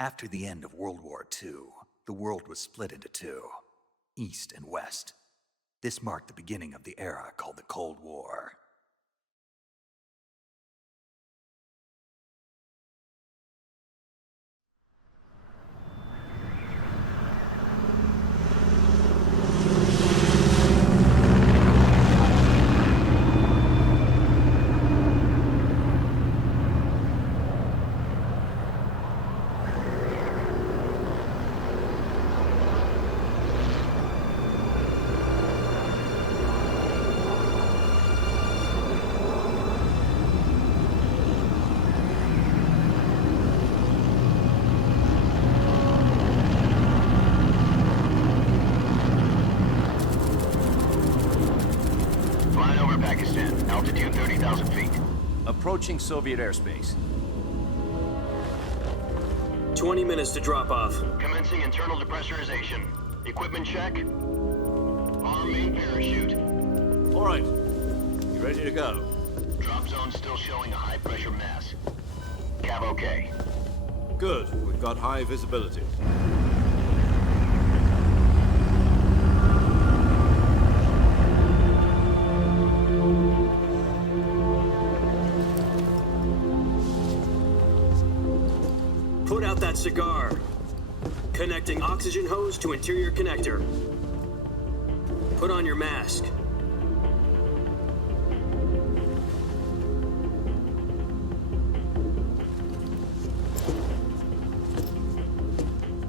After the end of World War II, the world was split into two, East and West. This marked the beginning of the era called the Cold War. Altitude 30,000 feet. Approaching Soviet airspace. 20 minutes to drop off. Commencing internal depressurization. Equipment check. Arm main parachute. All right. You ready to go? Drop zone still showing a high pressure mass. Cav okay. Good. We've got high visibility. Put out that cigar. Connecting oxygen hose to interior connector. Put on your mask.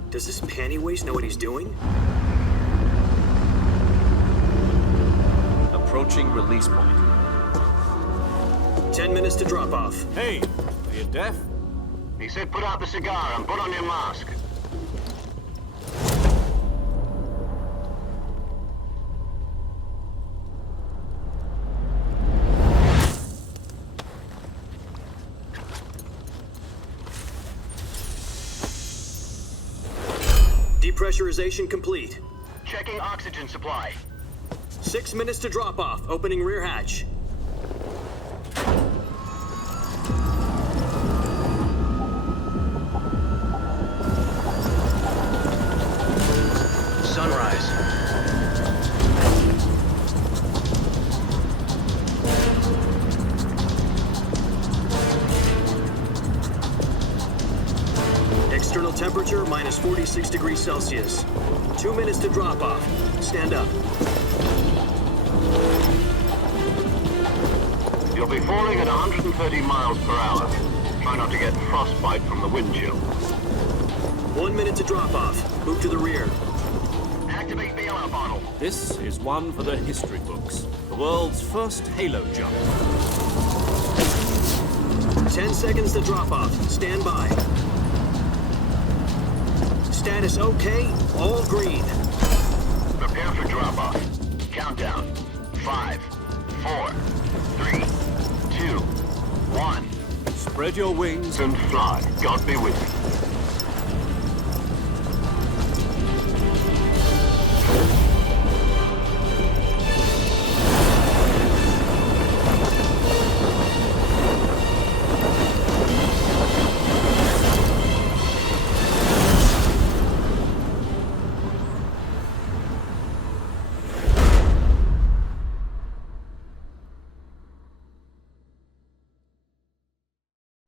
Does this panty waste know what he's doing? Approaching release point. 10 minutes to drop off. Hey, are you deaf? He said put out the cigar and put on your mask. Depressurization complete. Checking oxygen supply. 6 minutes to drop off. Opening rear hatch. Sunrise. External temperature minus 46 degrees Celsius. 2 minutes to drop off. Stand up. You'll be falling at 130 miles per hour. Try not to get frostbite from the wind chill. 1 minute to drop off. Move to the rear. Activate bailout bottle. This is one for the history books. The world's first halo jump. 10 seconds to drop off. Stand by. Status okay. All green. Prepare for drop-off. Countdown. 5, 4, 3, 2, 1. Spread your wings And fly. God be with you.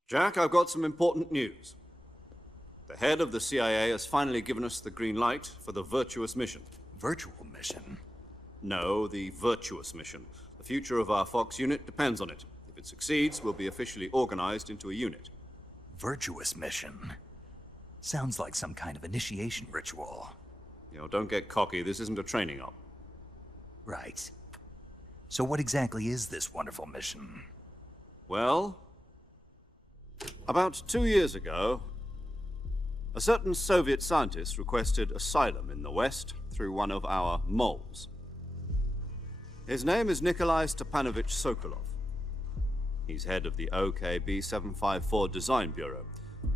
Jack, I've got some important news. The head of the CIA has finally given us the green light for the Virtuous mission. Virtual mission? No, the Virtuous mission. The future of our Fox unit depends on it. If it succeeds, we'll be officially organized into a unit. Virtuous mission? Sounds like some kind of initiation ritual. You know, don't get cocky. This isn't a training op. Right. So what exactly is this wonderful mission? Well, about 2 years ago, a certain Soviet scientist requested asylum in the West through one of our moles. His name is Nikolai Stepanovich Sokolov. He's head of the OKB-754 Design Bureau,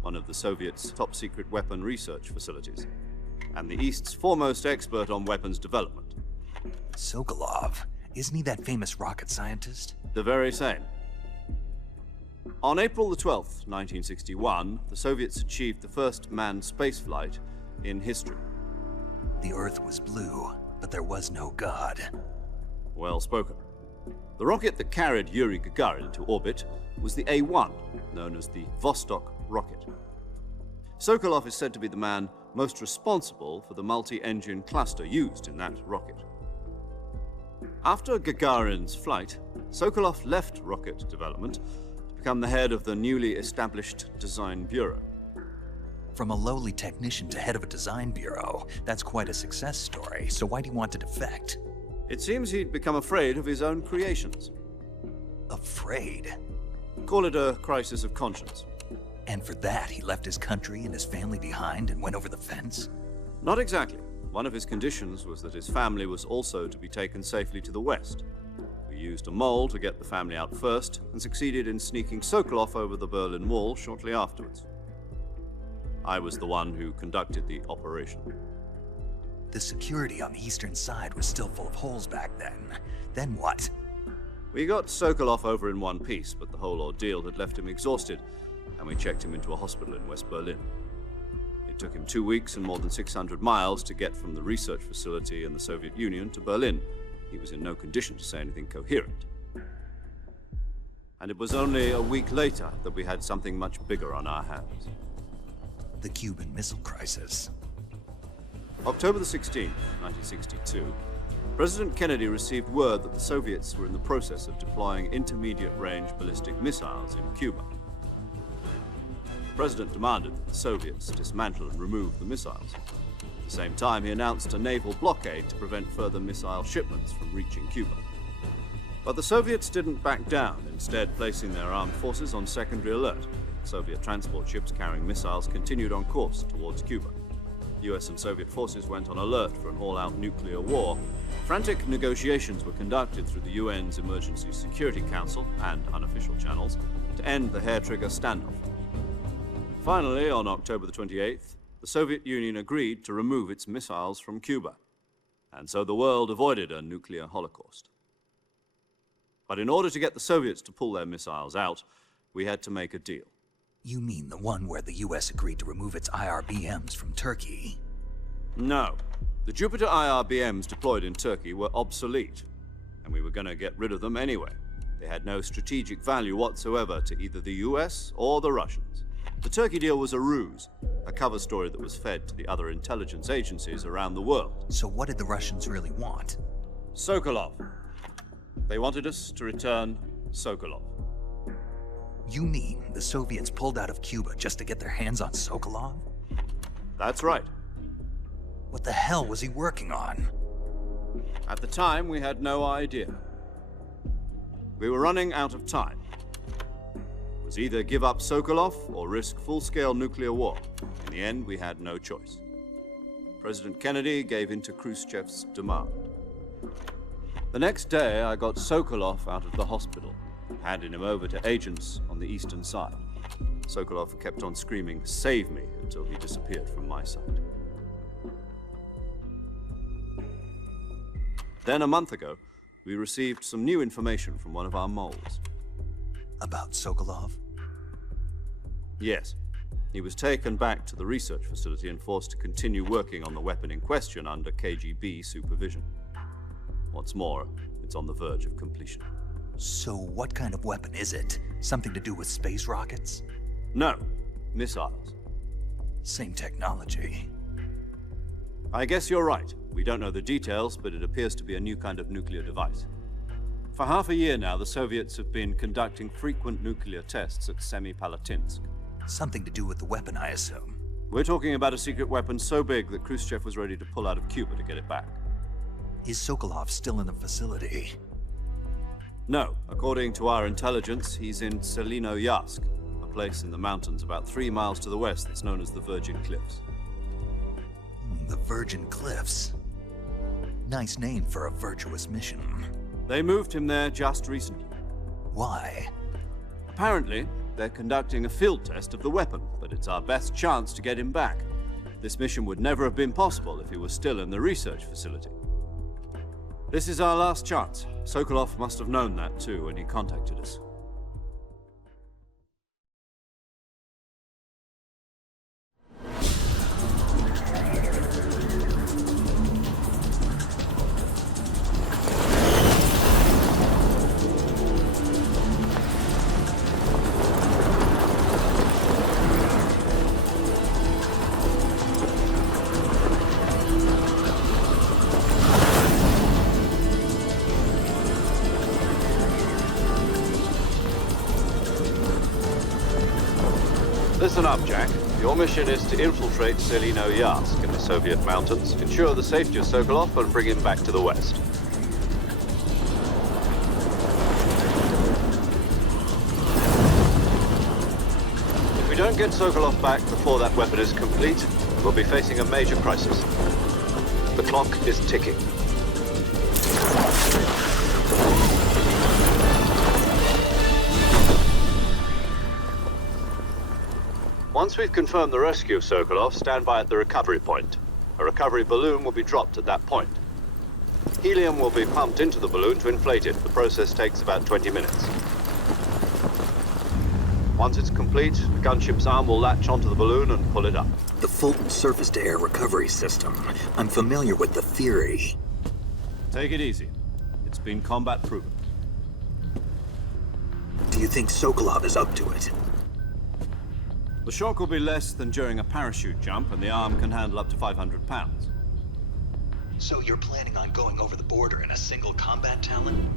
one of the Soviets' top-secret weapon research facilities, and the East's foremost expert on weapons development. Sokolov? Isn't he that famous rocket scientist? The very same. On April the 12th, 1961, the Soviets achieved the first manned spaceflight in history. The Earth was blue, but there was no God. Well spoken. The rocket that carried Yuri Gagarin into orbit was the A-1, known as the Vostok rocket. Sokolov is said to be the man most responsible for the multi-engine cluster used in that rocket. After Gagarin's flight, Sokolov left rocket development to become the head of the newly established Design Bureau. From a lowly technician to head of a design bureau, that's quite a success story, so why'd he want to defect? It seems he'd become afraid of his own creations. Afraid? Call it a crisis of conscience. And for that, he left his country and his family behind and went over the fence? Not exactly. One of his conditions was that his family was also to be taken safely to the west. We used a mole to get the family out first and succeeded in sneaking Sokolov over the Berlin Wall shortly afterwards. I was the one who conducted the operation. The security on the eastern side was still full of holes back then. Then what? We got Sokolov over in one piece, but the whole ordeal had left him exhausted, and we checked him into a hospital in West Berlin. It took him 2 weeks and more than 600 miles to get from the research facility in the Soviet Union to Berlin. He was in no condition to say anything coherent. And it was only a week later that we had something much bigger on our hands. The Cuban Missile Crisis. October the 16th, 1962, President Kennedy received word that the Soviets were in the process of deploying intermediate-range ballistic missiles in Cuba. The President demanded that the Soviets dismantle and remove the missiles. At the same time, he announced a naval blockade to prevent further missile shipments from reaching Cuba. But the Soviets didn't back down, instead placing their armed forces on secondary alert. Soviet transport ships carrying missiles continued on course towards Cuba. US and Soviet forces went on alert for an all-out nuclear war. Frantic negotiations were conducted through the UN's Emergency Security Council and unofficial channels to end the hair-trigger standoff. Finally, on October the 28th, the Soviet Union agreed to remove its missiles from Cuba, and so the world avoided a nuclear holocaust. But in order to get the Soviets to pull their missiles out, we had to make a deal. You mean the one where the US agreed to remove its IRBMs from Turkey? No. The Jupiter IRBMs deployed in Turkey were obsolete, and we were going to get rid of them anyway. They had no strategic value whatsoever to either the US or the Russians. The Turkey deal was a ruse, a cover story that was fed to the other intelligence agencies around the world. So what did the Russians really want? Sokolov. They wanted us to return Sokolov. You mean the Soviets pulled out of Cuba just to get their hands on Sokolov? That's right. What the hell was he working on? At the time, we had no idea. We were running out of time. It was either give up Sokolov or risk full-scale nuclear war. In the end, we had no choice. President Kennedy gave in to Khrushchev's demand. The next day, I got Sokolov out of the hospital, handing him over to agents on the eastern side. Sokolov kept on screaming, "Save me," until he disappeared from my sight. Then, a month ago, we received some new information from one of our moles. About Sokolov? Yes. He was taken back to the research facility and forced to continue working on the weapon in question under KGB supervision. What's more, it's on the verge of completion. So what kind of weapon is it? Something to do with space rockets? No, missiles. Same technology. I guess you're right. We don't know the details, but it appears to be a new kind of nuclear device. For half a year now, the Soviets have been conducting frequent nuclear tests at Semipalatinsk. Something to do with the weapon, I assume. We're talking about a secret weapon so big that Khrushchev was ready to pull out of Cuba to get it back. Is Sokolov still in the facility? No. According to our intelligence, he's in Selinoyarsk, a place in the mountains about 3 miles to the west that's known as the Virgin Cliffs. The Virgin Cliffs. Nice name for a virtuous mission. They moved him there just recently. Why? Apparently, they're conducting a field test of the weapon, but it's our best chance to get him back. This mission would never have been possible if he was still in the research facility. This is our last chance. Sokolov must have known that too when he contacted us. Listen up, Jack. Your mission is to infiltrate Selino Yask in the Soviet mountains, ensure the safety of Sokolov, and bring him back to the West. If we don't get Sokolov back before that weapon is complete, we'll be facing a major crisis. The clock is ticking. Once we've confirmed the rescue of Sokolov, stand by at the recovery point. A recovery balloon will be dropped at that point. Helium will be pumped into the balloon to inflate it. The process takes about 20 minutes. Once it's complete, the gunship's arm will latch onto the balloon and pull it up. The Fulton surface-to-air recovery system. I'm familiar with the theory. Take it easy. It's been combat proven. Do you think Sokolov is up to it? The shock will be less than during a parachute jump, and the arm can handle up to 500 pounds. So you're planning on going over the border in a single combat Talon?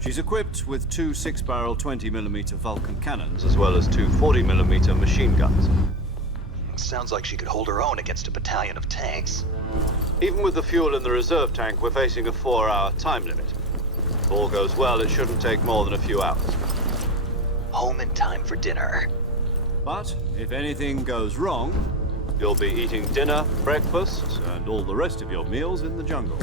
She's equipped with two 6-barrel 20mm Vulcan cannons, as well as two 40mm machine guns. Sounds like she could hold her own against a battalion of tanks. Even with the fuel in the reserve tank, we're facing a 4-hour time limit. If all goes well, it shouldn't take more than a few hours. Home in time for dinner. But if anything goes wrong, you'll be eating dinner, breakfast, and all the rest of your meals in the jungle.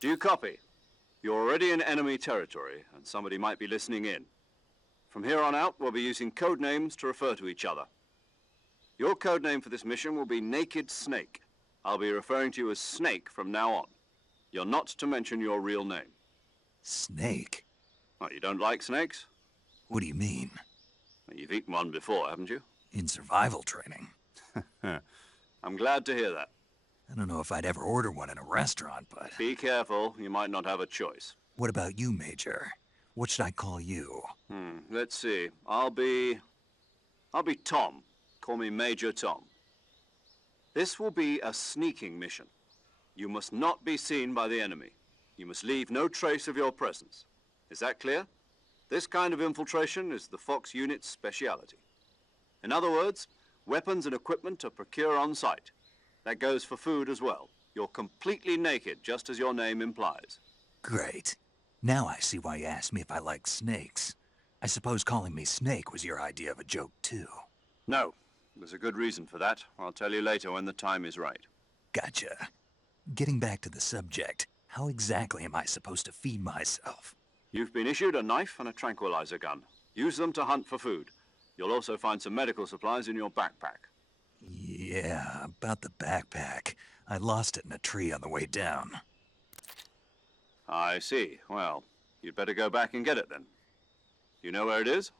Do you copy? You're already in enemy territory, and somebody might be listening in. From here on out, we'll be using code names to refer to each other. Your code name for this mission will be Naked Snake. I'll be referring to you as Snake from now on. You're not to mention your real name. Snake? What, you don't like snakes? What do you mean? Well, you've eaten one before, haven't you? In survival training. I'm glad to hear that. I don't know if I'd ever order one in a restaurant, but... Be careful, you might not have a choice. What about you, Major? What should I call you? Let's see. I'll be Tom. Call me Major Tom. This will be a sneaking mission. You must not be seen by the enemy. You must leave no trace of your presence. Is that clear? This kind of infiltration is the Fox unit's speciality. In other words, weapons and equipment are procured on site. That goes for food as well. You're completely naked, just as your name implies. Great. Now I see why you asked me if I like snakes. I suppose calling me Snake was your idea of a joke, too. No. There's a good reason for that. I'll tell you later when the time is right. Gotcha. Getting back to the subject, how exactly am I supposed to feed myself? You've been issued a knife and a tranquilizer gun. Use them to hunt for food. You'll also find some medical supplies in your backpack. Yeah, about the backpack. I lost it in a tree on the way down. I see. Well, you'd better go back and get it then. You know where it is?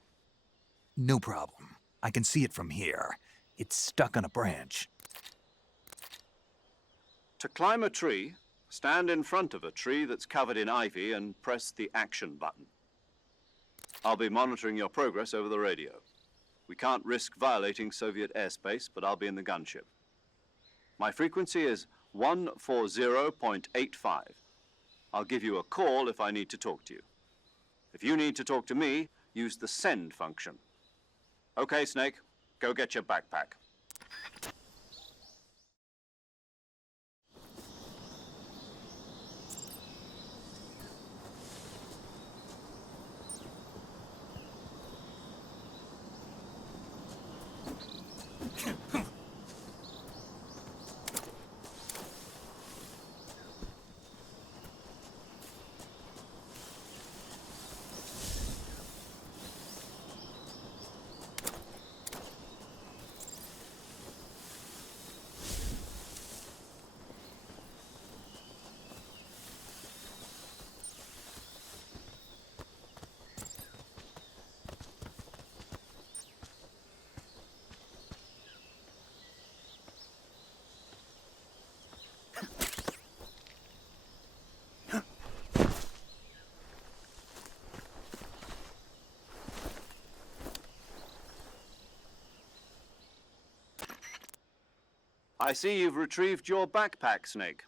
No problem. I can see it from here. It's stuck on a branch. To climb a tree, stand in front of a tree that's covered in ivy and press the action button. I'll be monitoring your progress over the radio. We can't risk violating Soviet airspace, but I'll be in the gunship. My frequency is 140.85. I'll give you a call if I need to talk to you. If you need to talk to me, use the send function. Okay, Snake, go get your backpack. I see you've retrieved your backpack, Snake.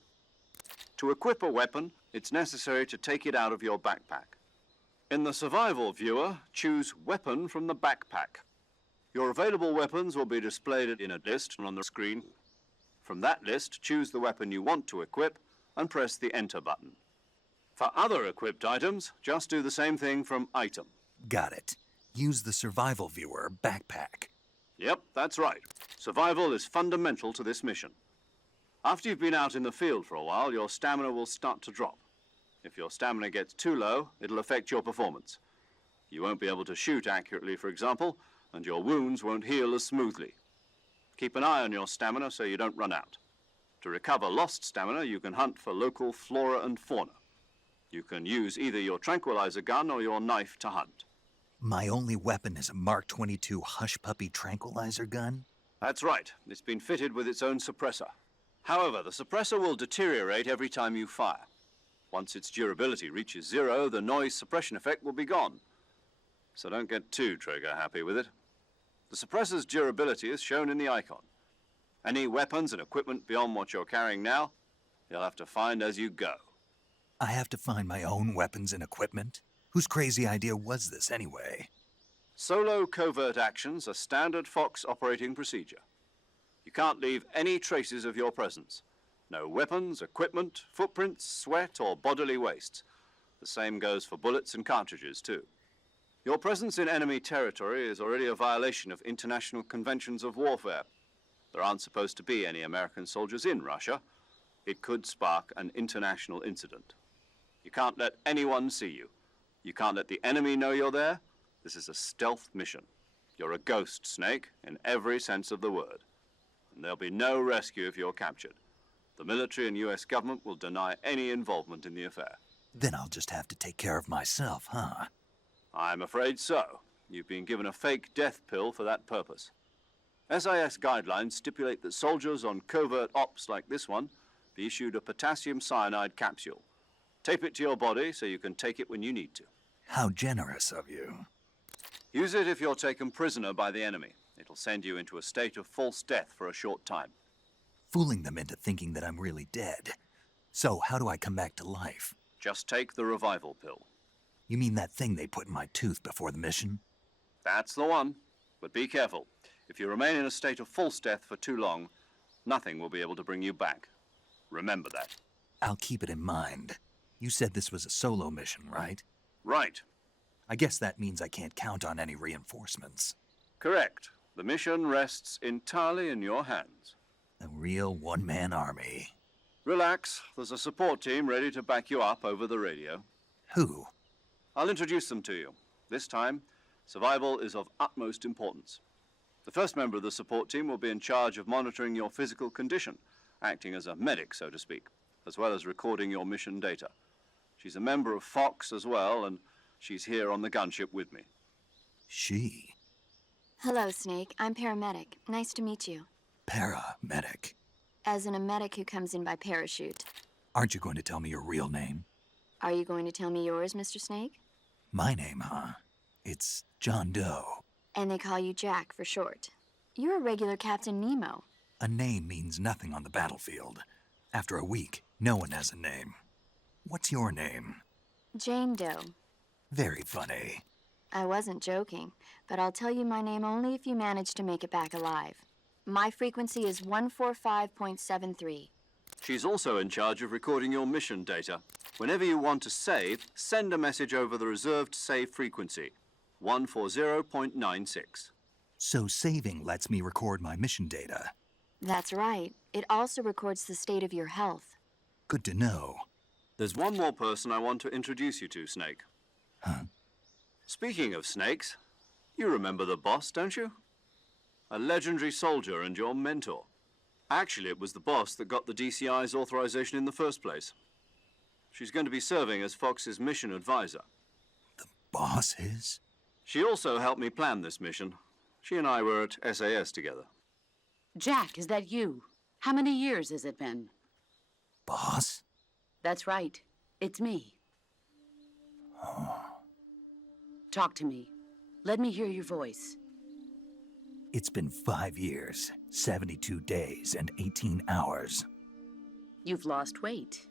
To equip a weapon, it's necessary to take it out of your backpack. In the survival viewer, choose Weapon from the backpack. Your available weapons will be displayed in a list on the screen. From that list, choose the weapon you want to equip and press the Enter button. For other equipped items, just do the same thing from Item. Got it. Use the survival viewer backpack. Yep, that's right. Survival is fundamental to this mission. After you've been out in the field for a while, your stamina will start to drop. If your stamina gets too low, it'll affect your performance. You won't be able to shoot accurately, for example, and your wounds won't heal as smoothly. Keep an eye on your stamina so you don't run out. To recover lost stamina, you can hunt for local flora and fauna. You can use either your tranquilizer gun or your knife to hunt. My only weapon is a Mark 22 Hush Puppy tranquilizer gun? That's right. It's been fitted with its own suppressor. However, the suppressor will deteriorate every time you fire. Once its durability reaches 0, the noise suppression effect will be gone. So don't get too trigger-happy with it. The suppressor's durability is shown in the icon. Any weapons and equipment beyond what you're carrying now, you'll have to find as you go. I have to find my own weapons and equipment? Whose crazy idea was this anyway? Solo covert actions are standard Fox operating procedure. You can't leave any traces of your presence. No weapons, equipment, footprints, sweat, or bodily waste. The same goes for bullets and cartridges, too. Your presence in enemy territory is already a violation of international conventions of warfare. There aren't supposed to be any American soldiers in Russia. It could spark an international incident. You can't let anyone see you. You can't let the enemy know you're there. This is a stealth mission. You're a ghost, Snake, in every sense of the word. And there'll be no rescue if you're captured. The military and US government will deny any involvement in the affair. Then I'll just have to take care of myself, huh? I'm afraid so. You've been given a fake death pill for that purpose. SIS guidelines stipulate that soldiers on covert ops like this one be issued a potassium cyanide capsule. Tape it to your body so you can take it when you need to. How generous of you. Use it if you're taken prisoner by the enemy. It'll send you into a state of false death for a short time. Fooling them into thinking that I'm really dead. So how do I come back to life? Just take the revival pill. You mean that thing they put in my tooth before the mission? That's the one. But be careful. If you remain in a state of false death for too long, nothing will be able to bring you back. Remember that. I'll keep it in mind. You said this was a solo mission, right? Right. I guess that means I can't count on any reinforcements. Correct. The mission rests entirely in your hands. A real one-man army. Relax. There's a support team ready to back you up over the radio. Who? I'll introduce them to you. This time, survival is of utmost importance. The first member of the support team will be in charge of monitoring your physical condition, acting as a medic, so to speak, as well as recording your mission data. She's a member of Fox as well, and she's here on the gunship with me. She? Hello, Snake. I'm paramedic. Nice to meet you. Paramedic. As in a medic who comes in by parachute. Aren't you going to tell me your real name? Are you going to tell me yours, Mr. Snake? My name, huh? It's John Doe. And they call you Jack for short. You're a regular Captain Nemo. A name means nothing on the battlefield. After a week, no one has a name. What's your name? Jane Doe. Very funny. I wasn't joking, but I'll tell you my name only if you manage to make it back alive. My frequency is 145.73. She's also in charge of recording your mission data. Whenever you want to save, send a message over the reserved save frequency, 140.96. So saving lets me record my mission data. That's right. It also records the state of your health. Good to know. There's one more person I want to introduce you to, Snake. Huh? Speaking of snakes, you remember the boss, don't you? A legendary soldier and your mentor. Actually, it was the boss that got the DCI's authorization in the first place. She's going to be serving as Fox's mission advisor. The boss is? She also helped me plan this mission. She and I were at SAS together. Jack, is that you? How many years has it been? Boss? That's right. It's me. Talk to me. Let me hear your voice. It's been 5 years, 72 days, and 18 hours. You've lost weight.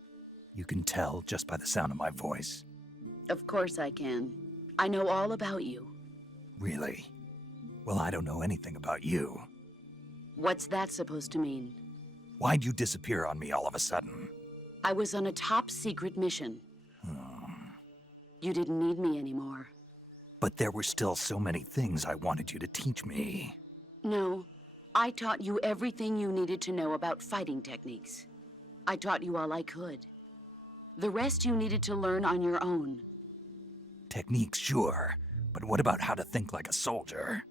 You can tell just by the sound of my voice. Of course I can. I know all about you. Really? Well, I don't know anything about you. What's that supposed to mean? Why'd you disappear on me all of a sudden? I was on a top-secret mission. You didn't need me anymore. But there were still so many things I wanted you to teach me. No, I taught you everything you needed to know about fighting techniques. I taught you all I could. The rest you needed to learn on your own. Techniques, sure. But what about how to think like a soldier?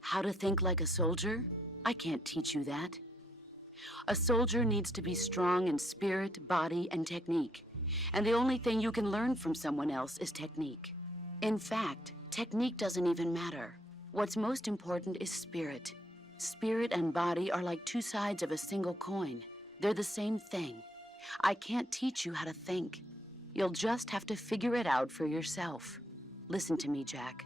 How to think like a soldier? I can't teach you that. A soldier needs to be strong in spirit, body, and technique. And the only thing you can learn from someone else is technique. In fact, technique doesn't even matter. What's most important is spirit. Spirit and body are like two sides of a single coin. They're the same thing. I can't teach you how to think. You'll just have to figure it out for yourself. Listen to me, Jack.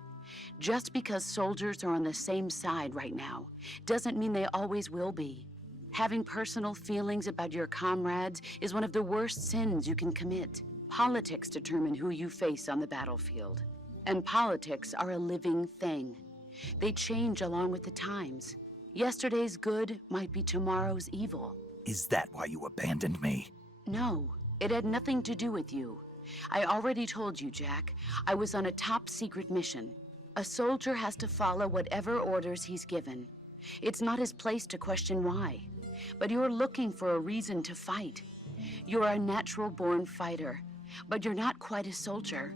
Just because soldiers are on the same side right now doesn't mean they always will be. Having personal feelings about your comrades is one of the worst sins you can commit. Politics determine who you face on the battlefield. And politics are a living thing. They change along with the times. Yesterday's good might be tomorrow's evil. Is that why you abandoned me? No, it had nothing to do with you. I already told you, Jack. I was on a top-secret mission. A soldier has to follow whatever orders he's given. It's not his place to question why. But you're looking for a reason to fight. You're a natural-born fighter, but you're not quite a soldier.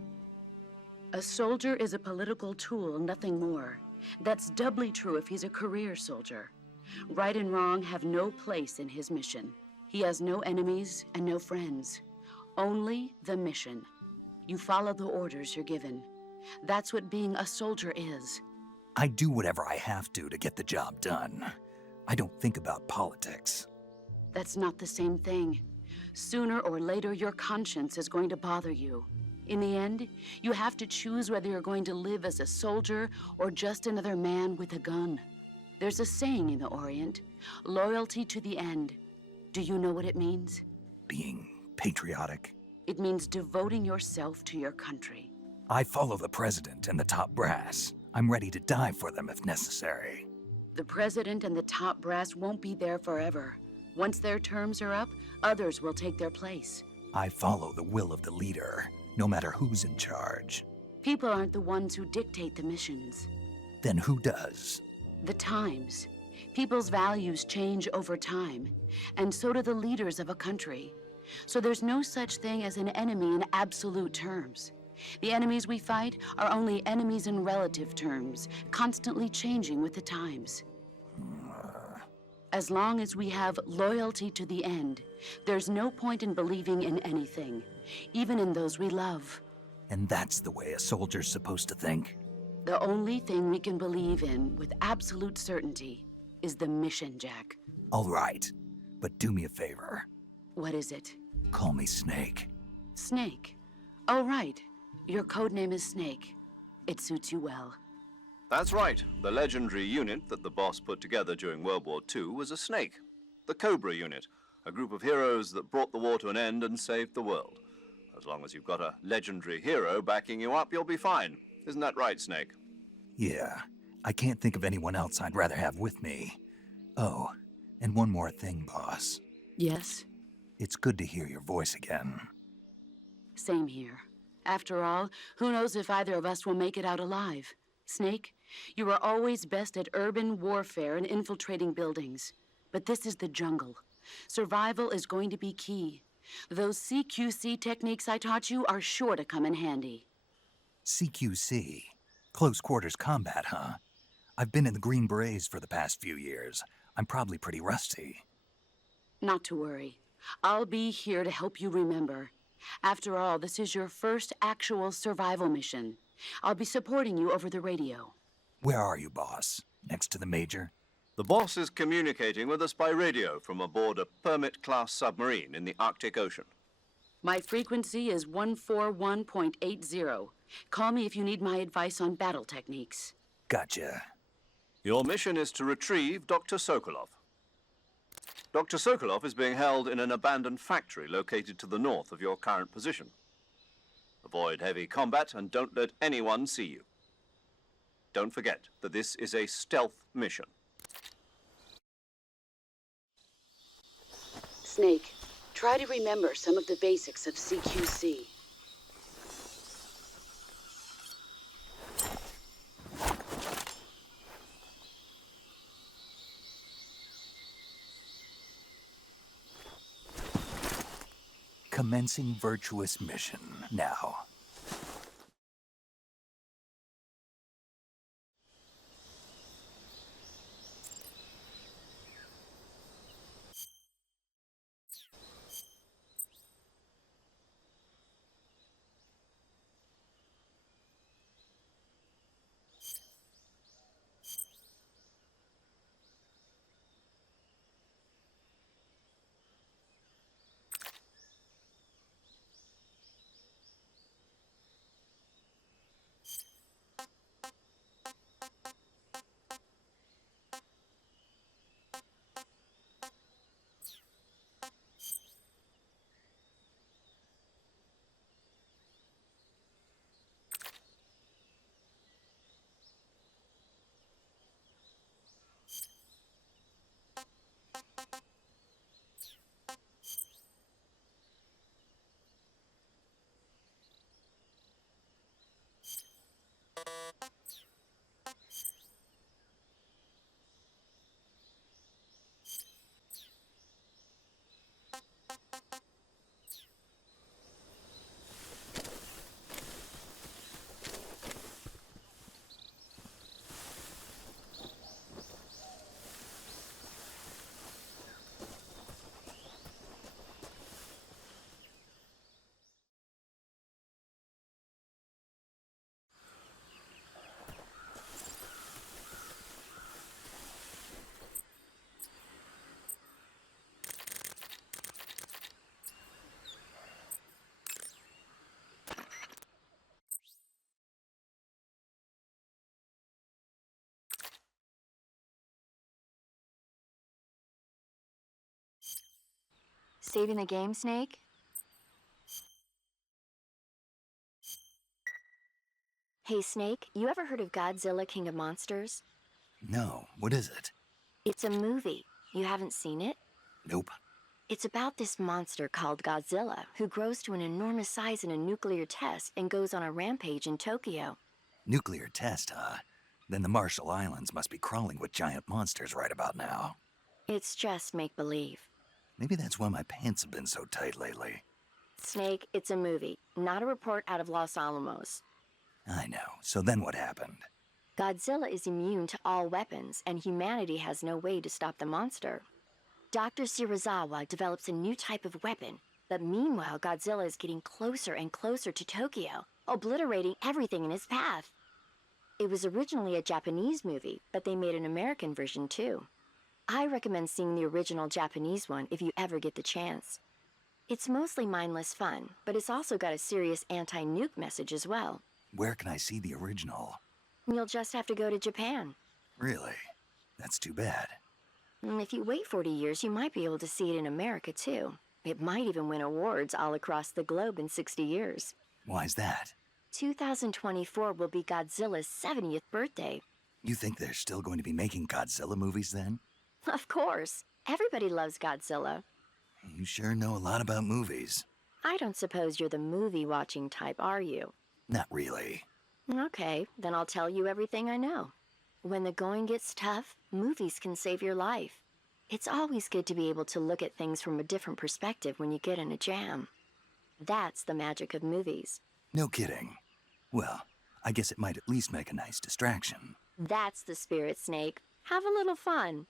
A soldier is a political tool, nothing more. That's doubly true if he's a career soldier. Right and wrong have no place in his mission. He has no enemies and no friends. Only the mission. You follow the orders you're given. That's what being a soldier is. I do whatever I have to get the job done. I don't think about politics. That's not the same thing. Sooner or later, your conscience is going to bother you. In the end, you have to choose whether you're going to live as a soldier or just another man with a gun. There's a saying in the Orient, loyalty to the end. Do you know what it means? Being patriotic. It means devoting yourself to your country. I follow the president and the top brass. I'm ready to die for them if necessary. The president and the top brass won't be there forever. Once their terms are up, others will take their place. I follow the will of the leader, no matter who's in charge. People aren't the ones who dictate the missions. Then who does? The times. People's values change over time, and so do the leaders of a country. So there's no such thing as an enemy in absolute terms. The enemies we fight are only enemies in relative terms, constantly changing with the times. As long as we have loyalty to the end, there's no point in believing in anything, even in those we love. And that's the way a soldier's supposed to think? The only thing we can believe in with absolute certainty is the mission, Jack. All right, but do me a favor. What is it? Call me Snake. Snake. Oh, right. Your code name is Snake. It suits you well. That's right. The legendary unit that the boss put together during World War II was a snake. The Cobra unit, a group of heroes that brought the war to an end and saved the world. As long as you've got a legendary hero backing you up, you'll be fine. Isn't that right, Snake? Yeah, I can't think of anyone else I'd rather have with me. Oh, and one more thing, boss. Yes? It's good to hear your voice again. Same here. After all, who knows if either of us will make it out alive? Snake, you are always best at urban warfare and infiltrating buildings. But this is the jungle. Survival is going to be key. Those CQC techniques I taught you are sure to come in handy. CQC? Close quarters combat, huh? I've been in the Green Berets for the past few years. I'm probably pretty rusty. Not to worry. I'll be here to help you remember. After all, this is your first actual survival mission. I'll be supporting you over the radio. Where are you, boss? Next to the Major? The boss is communicating with us by radio from aboard a Permit-class submarine in the Arctic Ocean. My frequency is 141.80. Call me if you need my advice on battle techniques. Gotcha. Your mission is to retrieve Dr. Sokolov. Dr. Sokolov is being held in an abandoned factory located to the north of your current position. Avoid heavy combat and don't let anyone see you. Don't forget that this is a stealth mission. Snake, try to remember some of the basics of CQC. Commencing virtuous mission now. Saving the game, Snake? Hey, Snake, you ever heard of Godzilla, King of Monsters? No, what is it? It's a movie. You haven't seen it? Nope. It's about this monster called Godzilla, who grows to an enormous size in a nuclear test and goes on a rampage in Tokyo. Nuclear test, huh? Then the Marshall Islands must be crawling with giant monsters right about now. It's just make-believe. Maybe that's why my pants have been so tight lately. Snake, it's a movie, not a report out of Los Alamos. I know. So then what happened? Godzilla is immune to all weapons, and humanity has no way to stop the monster. Dr. Shirazawa develops a new type of weapon, but meanwhile Godzilla is getting closer and closer to Tokyo, obliterating everything in his path. It was originally a Japanese movie, but they made an American version too. I recommend seeing the original Japanese one if you ever get the chance. It's mostly mindless fun, but it's also got a serious anti-nuke message as well. Where can I see the original? You'll just have to go to Japan. Really? That's too bad. And if you wait 40 years, you might be able to see it in America too. It might even win awards all across the globe in 60 years. Why's that? 2024 will be Godzilla's 70th birthday. You think they're still going to be making Godzilla movies then? Of course. Everybody loves Godzilla. You sure know a lot about movies. I don't suppose you're the movie-watching type, are you? Not really. Okay, then I'll tell you everything I know. When the going gets tough, movies can save your life. It's always good to be able to look at things from a different perspective when you get in a jam. That's the magic of movies. No kidding. Well, I guess it might at least make a nice distraction. That's the spirit, Snake. Have a little fun.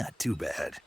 Not too bad.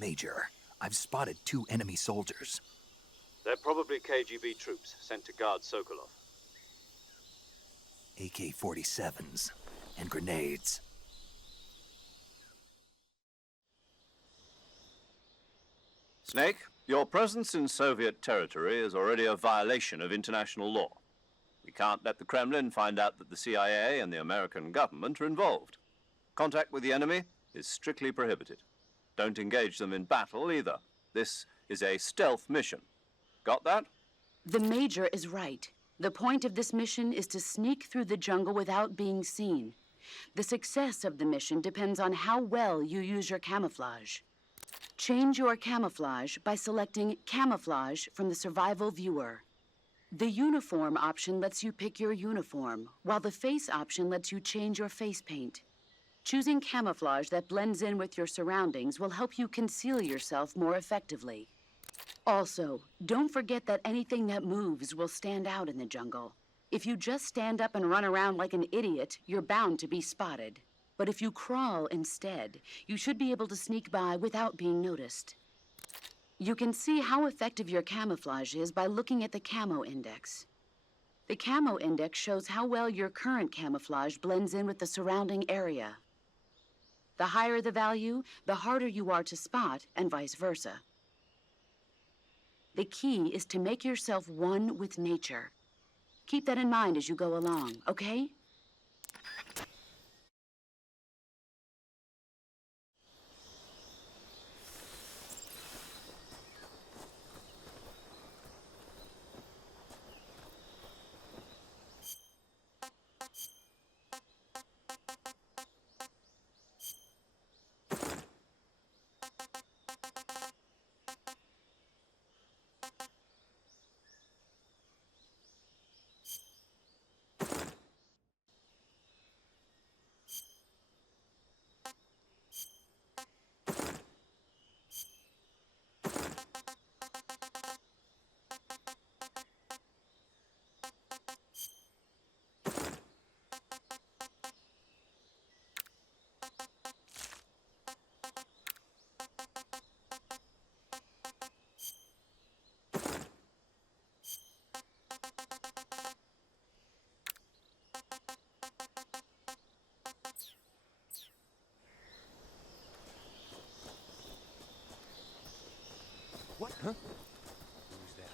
Major, I've spotted 2 enemy soldiers. They're probably KGB troops sent to guard Sokolov. AK-47s and grenades. Snake, your presence in Soviet territory is already a violation of international law. We can't let the Kremlin find out that the CIA and the American government are involved. Contact with the enemy is strictly prohibited. Don't engage them in battle either. This is a stealth mission. Got that? The Major is right. The point of this mission is to sneak through the jungle without being seen. The success of the mission depends on how well you use your camouflage. Change your camouflage by selecting Camouflage from the Survival Viewer. The Uniform option lets you pick your uniform, while the Face option lets you change your face paint. Choosing camouflage that blends in with your surroundings will help you conceal yourself more effectively. Also, don't forget that anything that moves will stand out in the jungle. If you just stand up and run around like an idiot, you're bound to be spotted. But if you crawl instead, you should be able to sneak by without being noticed. You can see how effective your camouflage is by looking at the Camo Index. The Camo Index shows how well your current camouflage blends in with the surrounding area. The higher the value, the harder you are to spot, and vice versa. The key is to make yourself one with nature. Keep that in mind as you go along, okay? What? Huh? Who's that?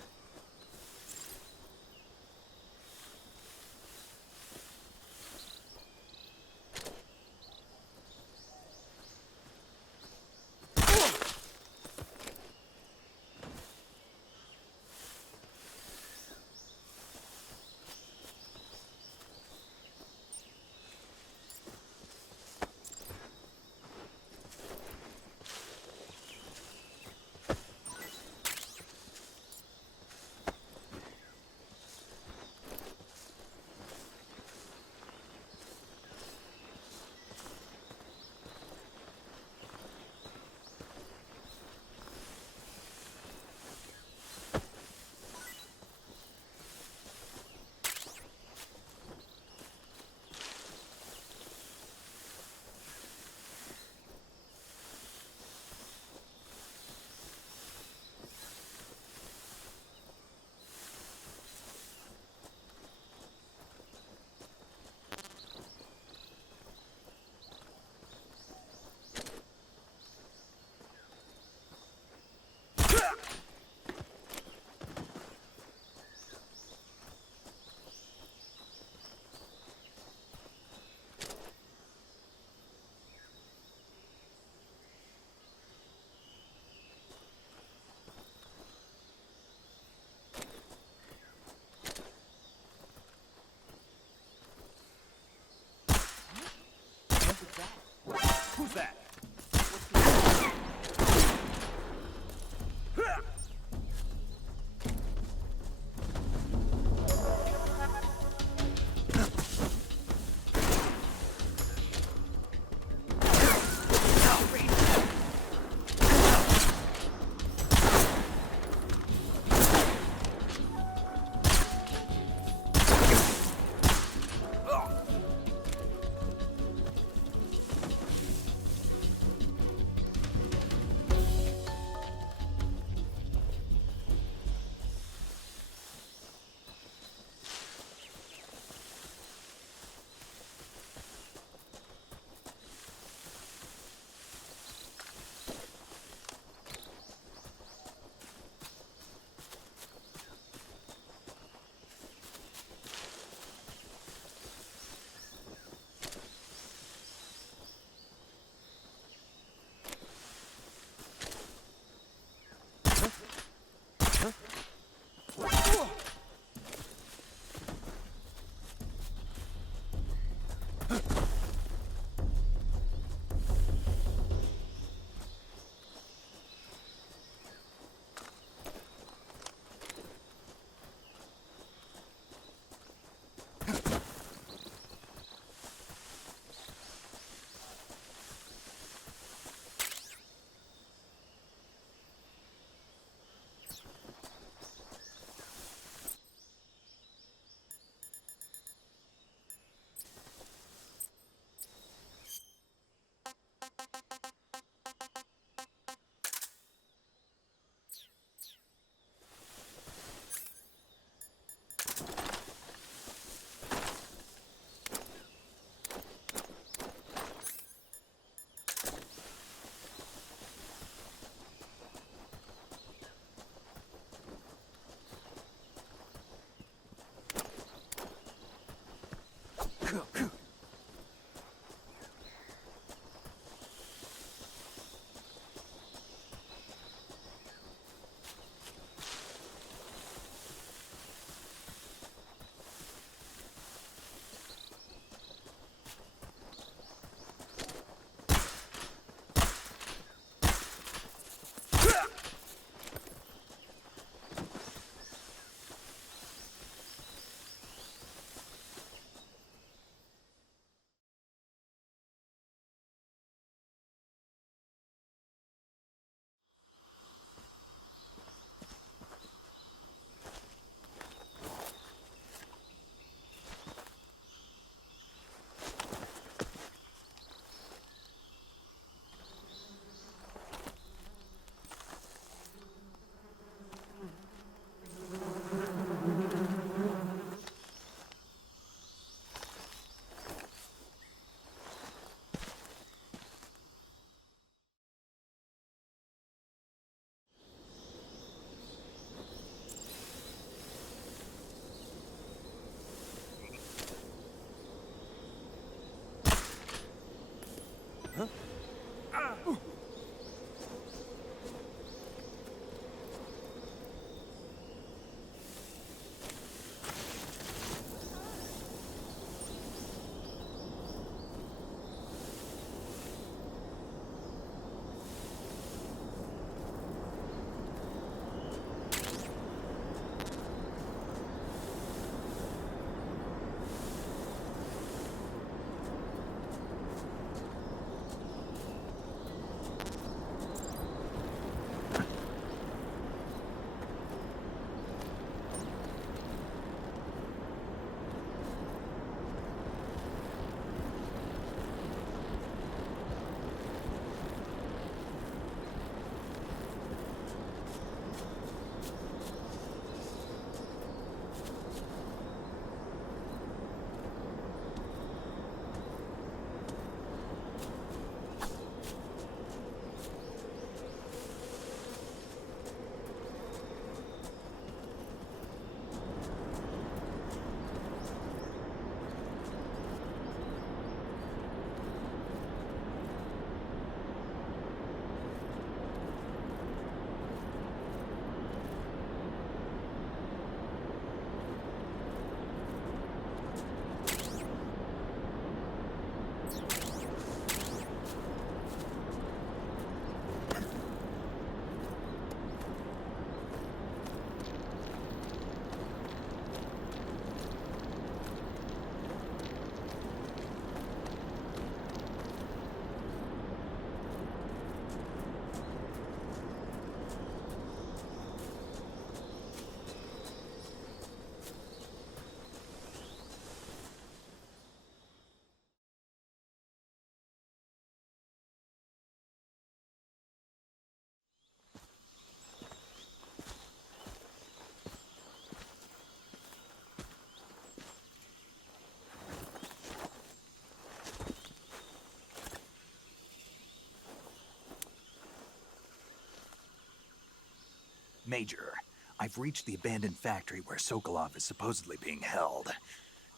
Major, I've reached the abandoned factory where Sokolov is supposedly being held.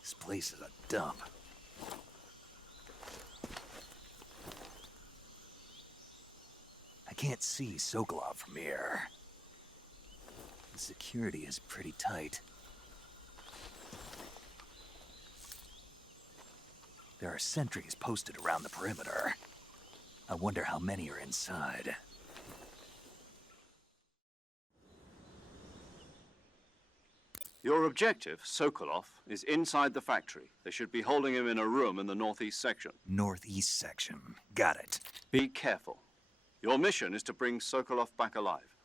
This place is a dump. I can't see Sokolov from here. The security is pretty tight. There are sentries posted around the perimeter. I wonder how many are inside. Your objective, Sokolov, is inside the factory. They should be holding him in a room in the northeast section. Northeast section. Got it. Be careful. Your mission is to bring Sokolov back alive.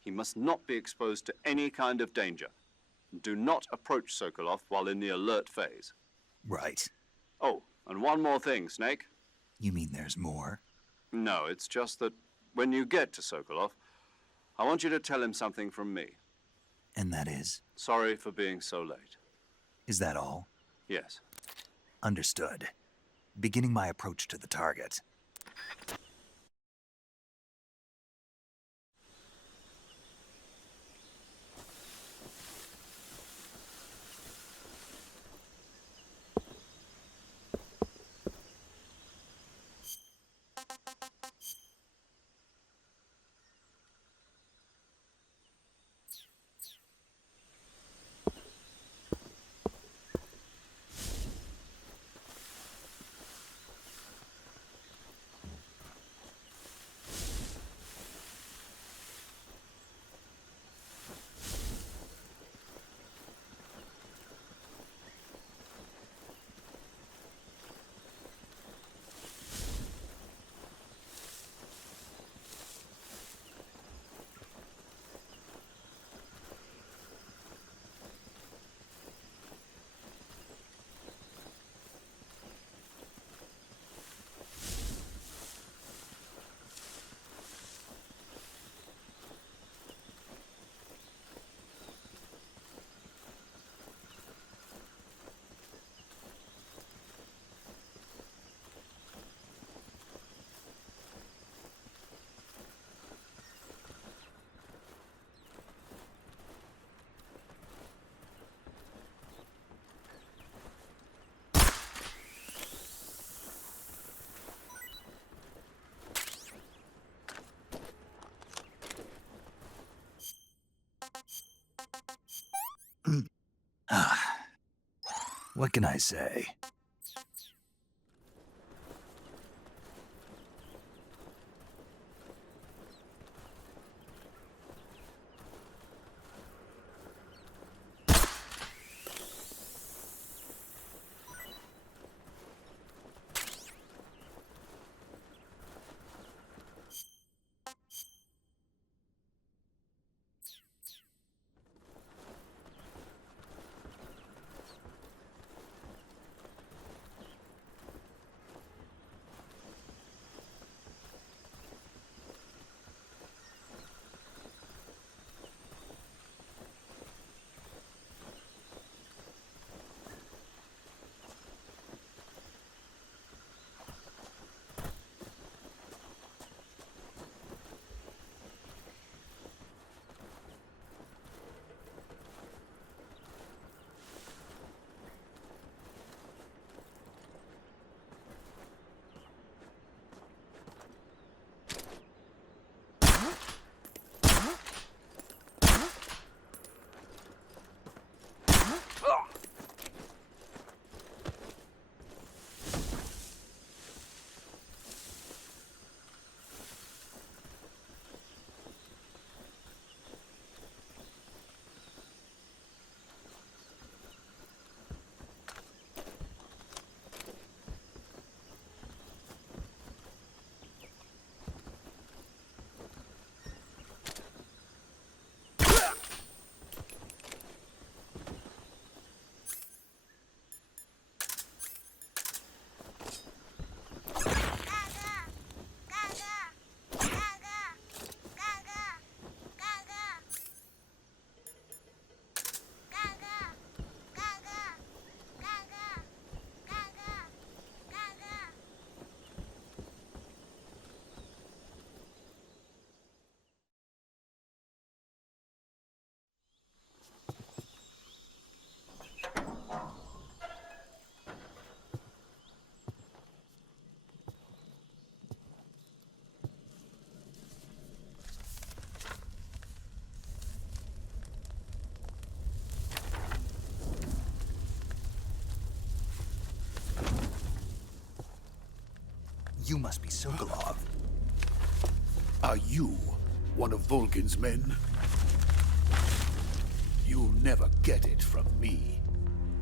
He must not be exposed to any kind of danger. Do not approach Sokolov while in the alert phase. Right. Oh, and one more thing, Snake. You mean there's more? No, it's just that when you get to Sokolov, I want you to tell him something from me. And that is? Sorry for being so late. Is that all? Yes. Understood. Beginning my approach to the target. What can I say? You must be Sokolov. Are you one of Volgin's men? You'll never get it from me.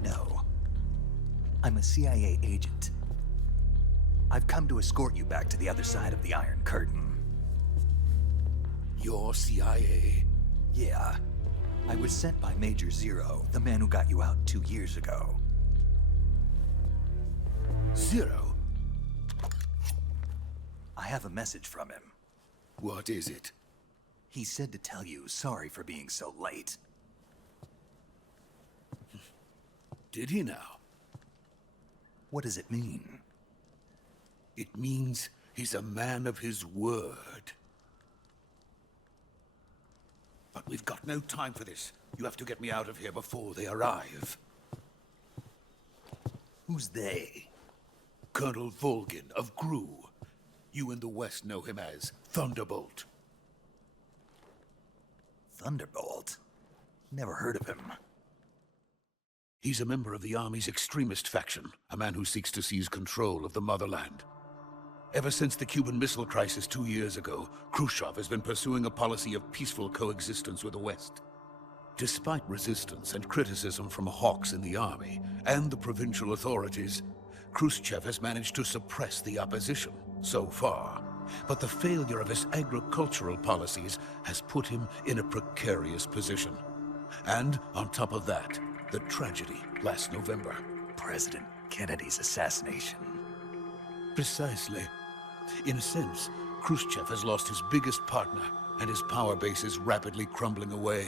No. I'm a CIA agent. I've come to escort you back to the other side of the Iron Curtain. You're CIA? Yeah. I was sent by Major Zero, the man who got you out 2 years ago. Zero? I have a message from him. What is it? He said to tell you sorry for being so late. Did he now? What does it mean? It means he's a man of his word. But we've got no time for this. You have to get me out of here before they arrive. Who's they? Colonel Volgin of GRU. You in the West know him as Thunderbolt. Thunderbolt? Never heard of him. He's a member of the Army's extremist faction, a man who seeks to seize control of the motherland. Ever since the Cuban Missile Crisis 2 years ago, Khrushchev has been pursuing a policy of peaceful coexistence with the West. Despite resistance and criticism from hawks in the army and the provincial authorities, Khrushchev has managed to suppress the opposition so far. But the failure of his agricultural policies has put him in a precarious position. And on top of that, the tragedy last November. President Kennedy's assassination. Precisely. In a sense, Khrushchev has lost his biggest partner, and his power base is rapidly crumbling away.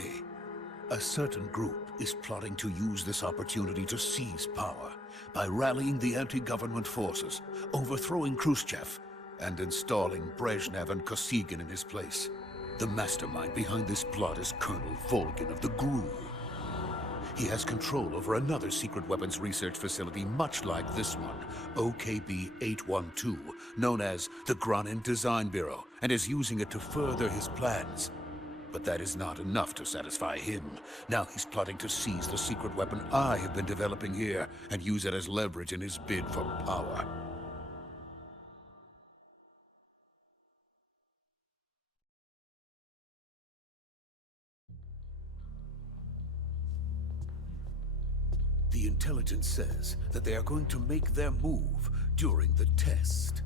A certain group is plotting to use this opportunity to seize power by rallying the anti-government forces, overthrowing Khrushchev, and installing Brezhnev and Kosygin in his place. The mastermind behind this plot is Colonel Volgin of the GRU. He has control over another secret weapons research facility much like this one, OKB-812, known as the Granin Design Bureau, and is using it to further his plans. But that is not enough to satisfy him. Now he's plotting to seize the secret weapon I have been developing here and use it as leverage in his bid for power. The intelligence says that they are going to make their move during the test.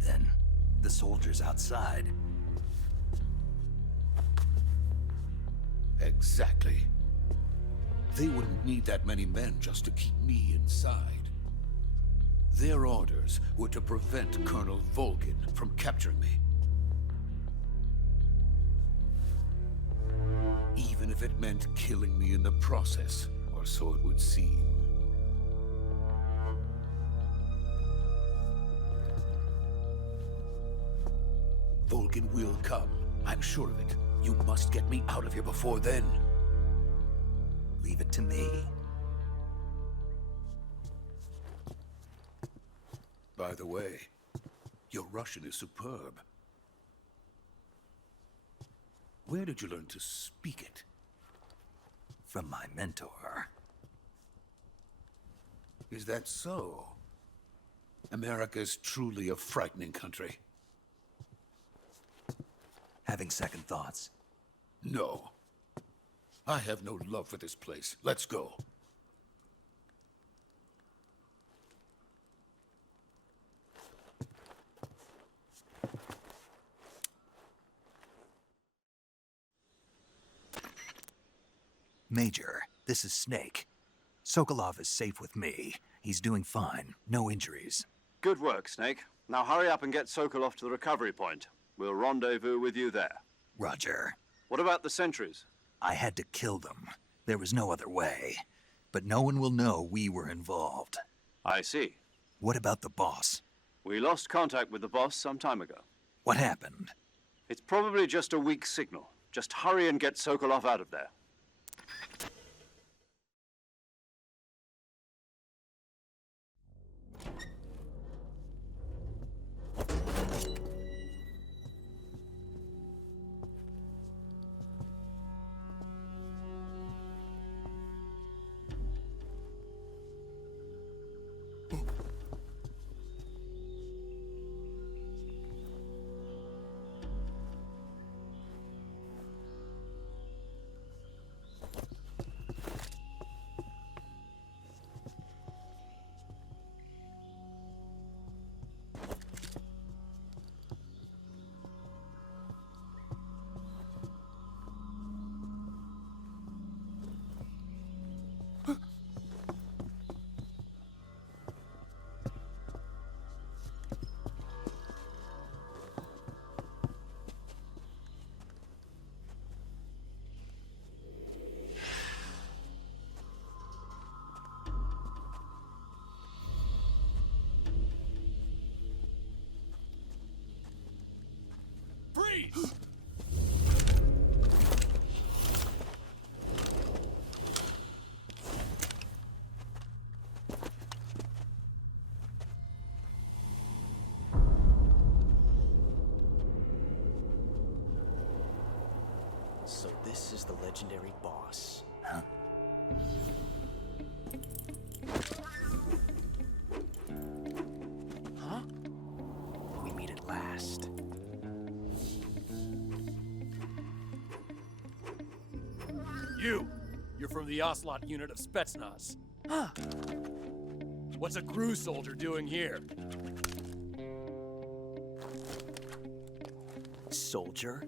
Then, the soldiers outside. Exactly. They wouldn't need that many men just to keep me inside. Their orders were to prevent Colonel Volgin from capturing me. Even if it meant killing me in the process, or so it would seem. Volgin will come. I'm sure of it. You must get me out of here before then. Leave it to me. By the way, your Russian is superb. Where did you learn to speak it? From my mentor. Is that so? America's truly a frightening country. Having second thoughts. No. I have no love for this place. Let's go. Major, this is Snake. Sokolov is safe with me. He's doing fine. No injuries. Good work, Snake. Now hurry up and get Sokolov to the recovery point. We'll rendezvous with you there. Roger. What about the sentries? I had to kill them. There was no other way. But no one will know we were involved. I see. What about the boss? We lost contact with the boss some time ago. What happened? It's probably just a weak signal. Just hurry and get Sokolov out of there. So this is the legendary boss. Huh? Huh? We meet at last. You're from the Ocelot unit of Spetsnaz. Huh. What's a crew soldier doing here? Soldier?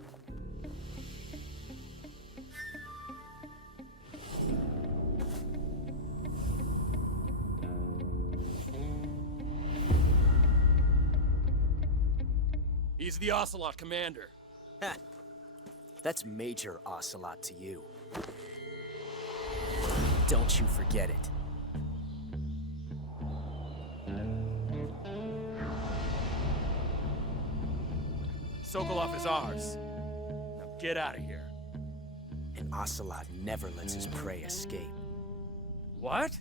He's the Ocelot commander. Ha! That's Major Ocelot to you. Don't you forget it. Sokolov is ours. Now get out of here. And Ocelot never lets his prey escape. What?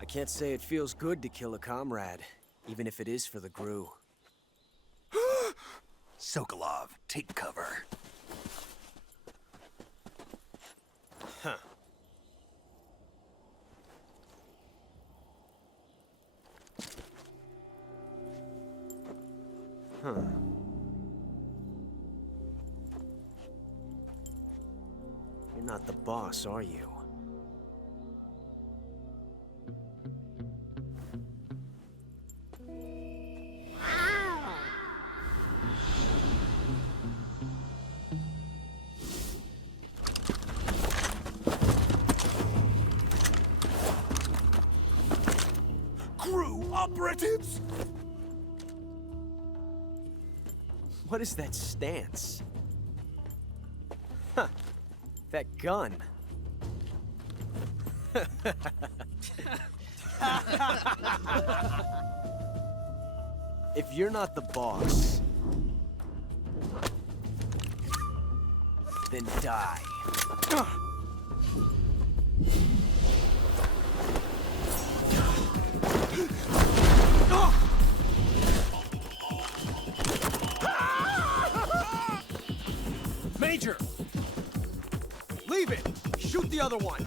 I can't say it feels good to kill a comrade, even if it is for the Gru. Sokolov, take cover. Huh. Huh. You're not the boss, are you? Crew operatives! What is that stance? Huh. That gun. If you're not the boss, then die. Major! Leave it! Shoot the other one!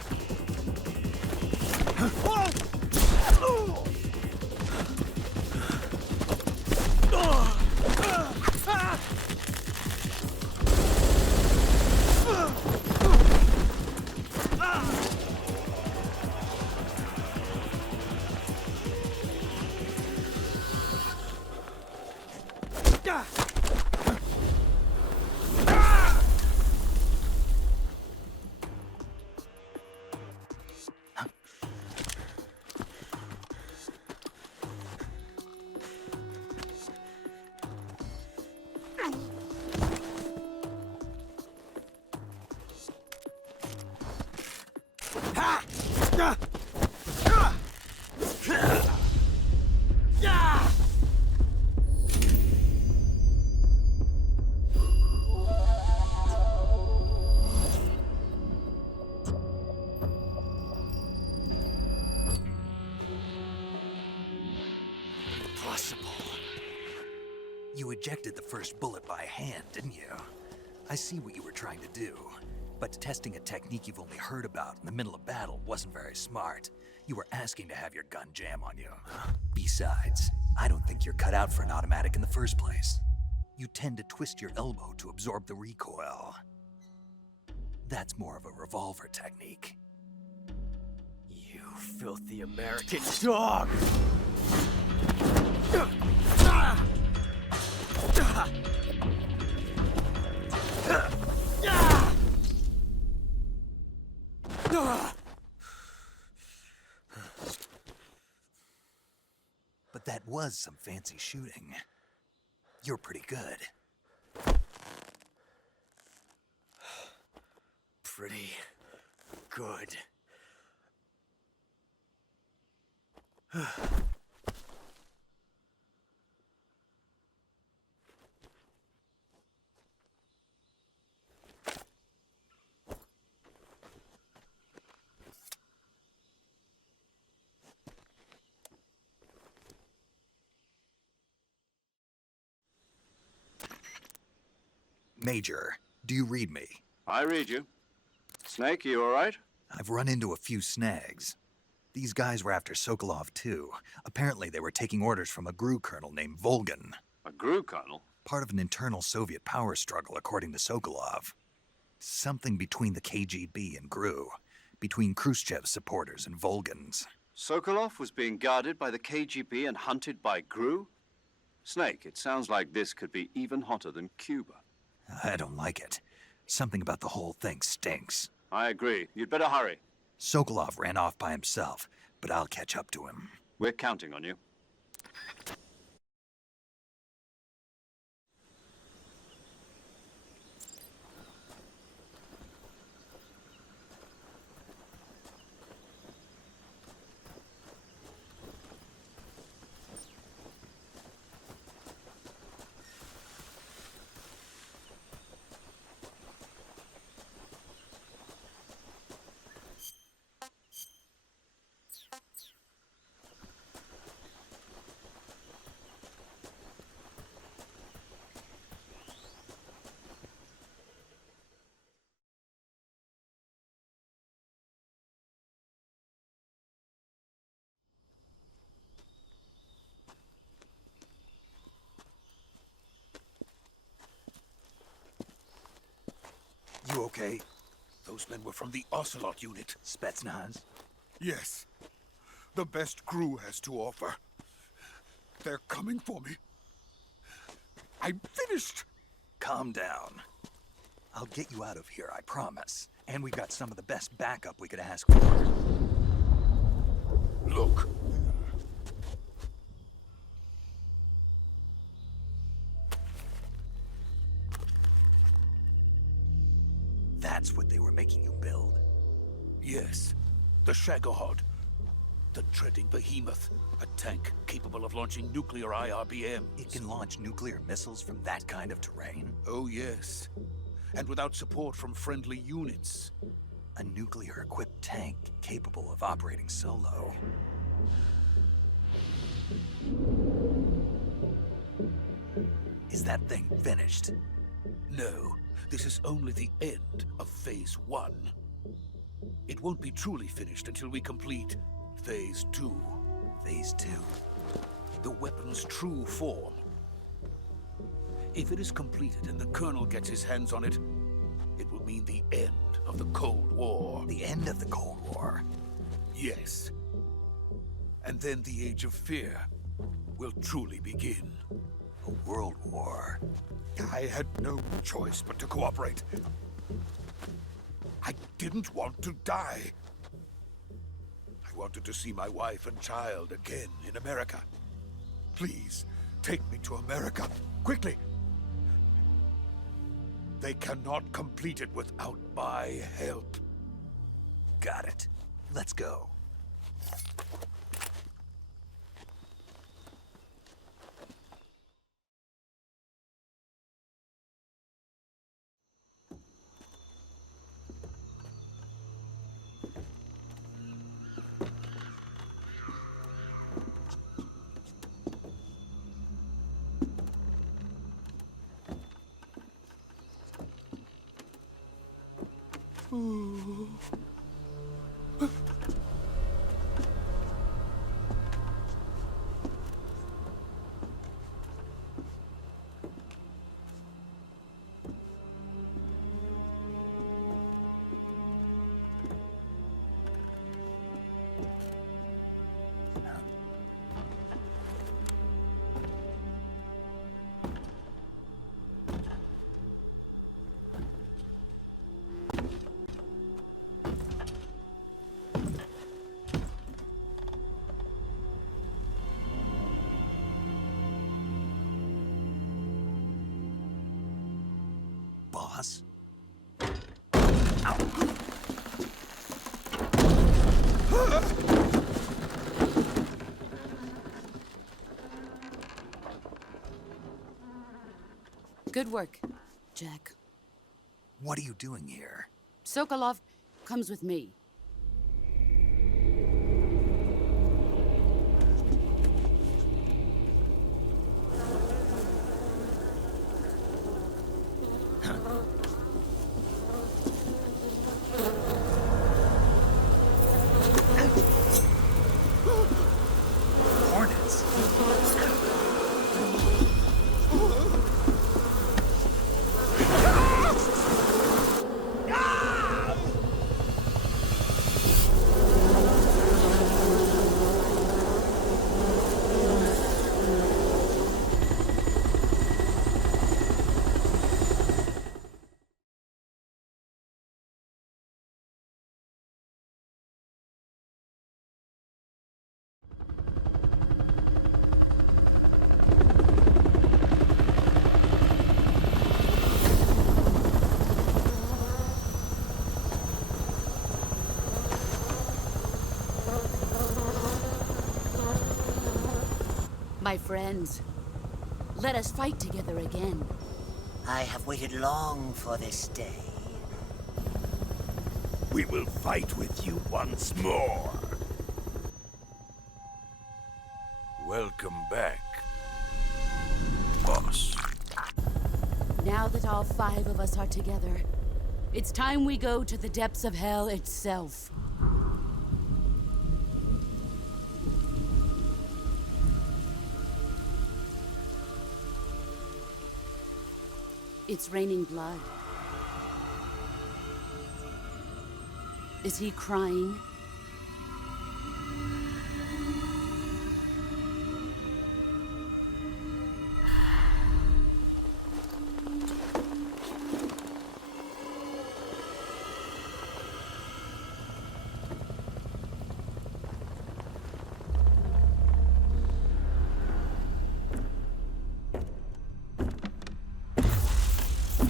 Impossible. You ejected the first bullet by hand, didn't you? I see what you were trying to do. But testing a technique you've only heard about in the middle of battle wasn't very smart. You were asking to have your gun jam on you. Besides, I don't think think you're cut out for an automatic in the first place. You tend to twist your elbow to absorb the recoil. That's more of a revolver technique. You filthy American dog! But that was some fancy shooting. You're pretty good. Pretty good. Major, do you read me? I read you. Snake, you all right? I've run into a few snags. These guys were after Sokolov too. Apparently they were taking orders from a GRU colonel named Volgan. A GRU colonel? Part of an internal Soviet power struggle, according to Sokolov. Something between the KGB and GRU. Between Khrushchev's supporters and Volgan's. Sokolov was being guarded by the KGB and hunted by GRU? Snake, it sounds like this could be even hotter than Cuba. I don't like it. Something about the whole thing stinks. I agree. You'd better hurry. Sokolov ran off by himself, but I'll catch up to him. We're counting on you. You okay? Those men were from the Ocelot unit. Spetsnaz? Yes. The best GRU has to offer. They're coming for me. I'm finished. Calm down. I'll get you out of here, I promise. And we've got some of the best backup we could ask for. Look. That's what they were making you build? Yes. The Shagohod. The treading behemoth. A tank capable of launching nuclear IRBMs. It can launch nuclear missiles from that kind of terrain? Oh, yes. And without support from friendly units. A nuclear-equipped tank capable of operating solo. Is that thing finished? No. This is only the end of Phase 1. It won't be truly finished until we complete Phase 2. Phase 2? The weapon's true form. If it is completed and the Colonel gets his hands on it, it will mean the end of the Cold War. The end of the Cold War? Yes. And then the Age of Fear will truly begin. A world war? I had no choice but to cooperate. I didn't want to die. I wanted to see my wife and child again in America. Please, take me to America, quickly. They cannot complete it without my help. Got it. Let's go. boss. Good work, Jack. What are you doing here? Sokolov comes with me. Hornets. My friends, let us fight together again. I have waited long for this day. We will fight with you once more. Welcome back, boss. Now that all 5 of us are together, it's time we go to the depths of hell itself. It's raining blood. Is he crying?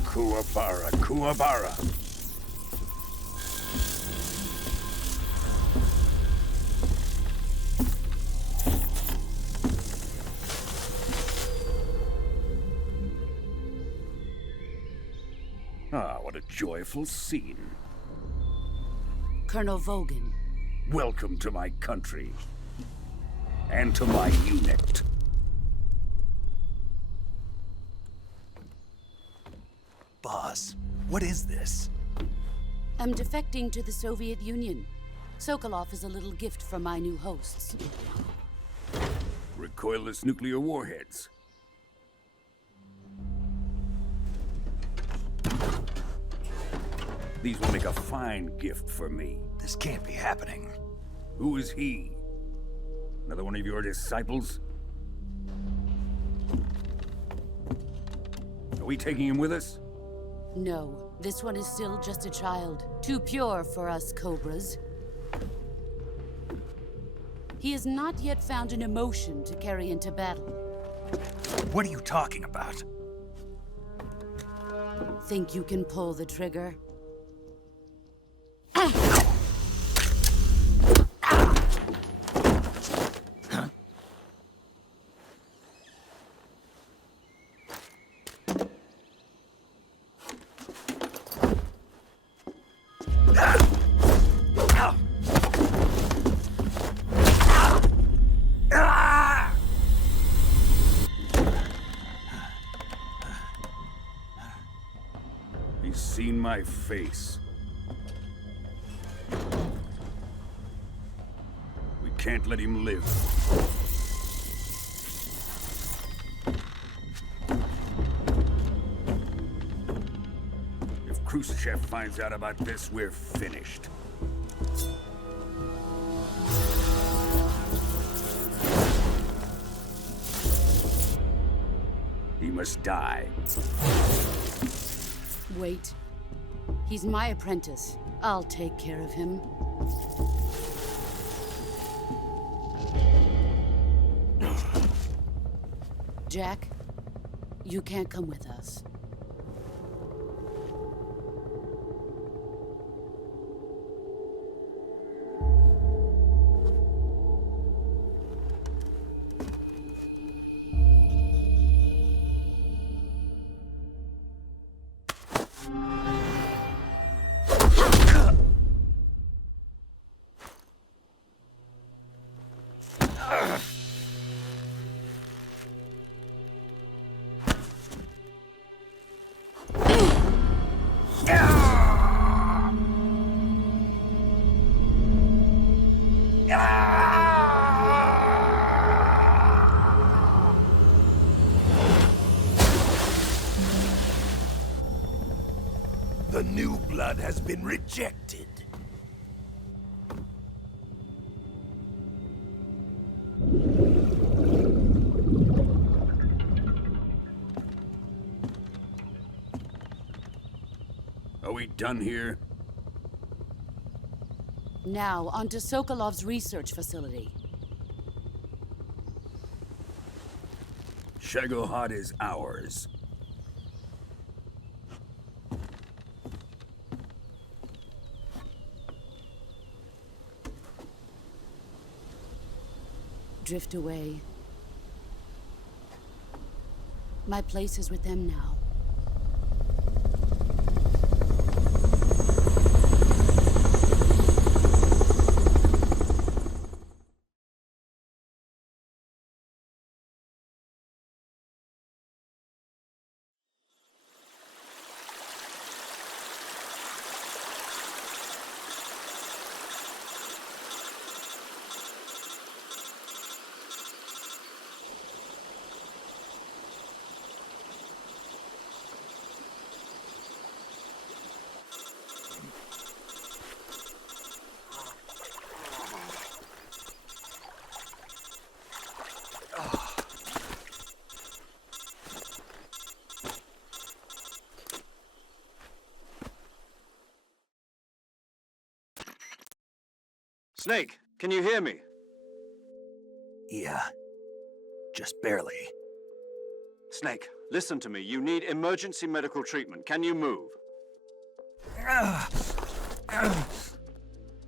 Kuwabara, Kuwabara. Ah, what a joyful scene. Colonel Vogan. Welcome to my country. And to my unit. Boss, what is this? I'm defecting to the Soviet Union. Sokolov is a little gift from my new hosts. Recoilless nuclear warheads. These will make a fine gift for me. This can't be happening. Who is he? Another one of your disciples? Are we taking him with us? No, this one is still just a child. Too pure for us Cobras. He has not yet found an emotion to carry into battle. What are you talking about? Think you can pull the trigger? He's seen my face. We can't let him live. If Khrushchev finds out about this, we're finished. He must die. Wait. He's my apprentice. I'll take care of him. Jack, you can't come with us. The new blood has been rejected. Are we done here? Now, on to Sokolov's research facility. Shagohod is ours. Drift away. My place is with them now. Snake, can you hear me? Yeah. Just barely. Snake, listen to me. You need emergency medical treatment. Can you move?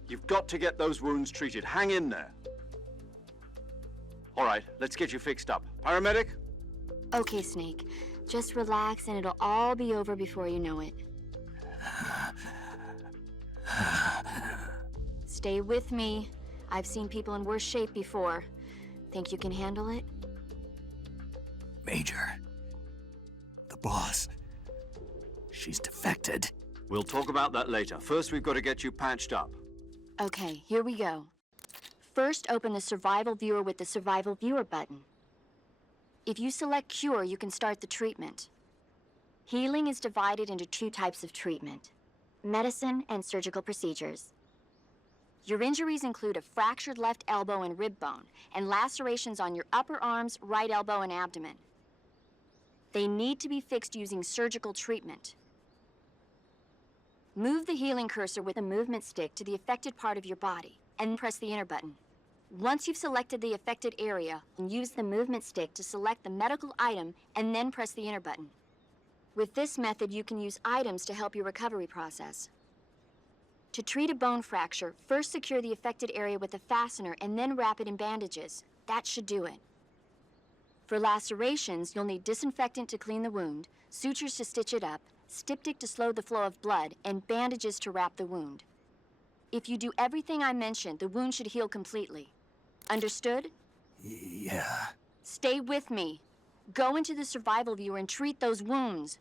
You've got to get those wounds treated. Hang in there. All right, let's get you fixed up. Paramedic? Okay, Snake. Just relax and it'll all be over before you know it. Stay with me. I've seen people in worse shape before. Think you can handle it? Major. The boss. She's defected. We'll talk about that later. First, we've got to get you patched up. Okay, here we go. First, open the Survival Viewer with the Survival Viewer button. If you select Cure, you can start the treatment. Healing is divided into two types of treatment: medicine and surgical procedures. Your injuries include a fractured left elbow and rib bone, and lacerations on your upper arms, right elbow, and abdomen. They need to be fixed using surgical treatment. Move the healing cursor with the movement stick to the affected part of your body, and press the enter button. Once you've selected the affected area, use the movement stick to select the medical item, and then press the enter button. With this method, you can use items to help your recovery process. To treat a bone fracture, first secure the affected area with a fastener and then wrap it in bandages. That should do it. For lacerations, you'll need disinfectant to clean the wound, sutures to stitch it up, styptic to slow the flow of blood, and bandages to wrap the wound. If you do everything I mentioned, the wound should heal completely. Understood? Yeah. Stay with me. Go into the Survival Viewer and treat those wounds.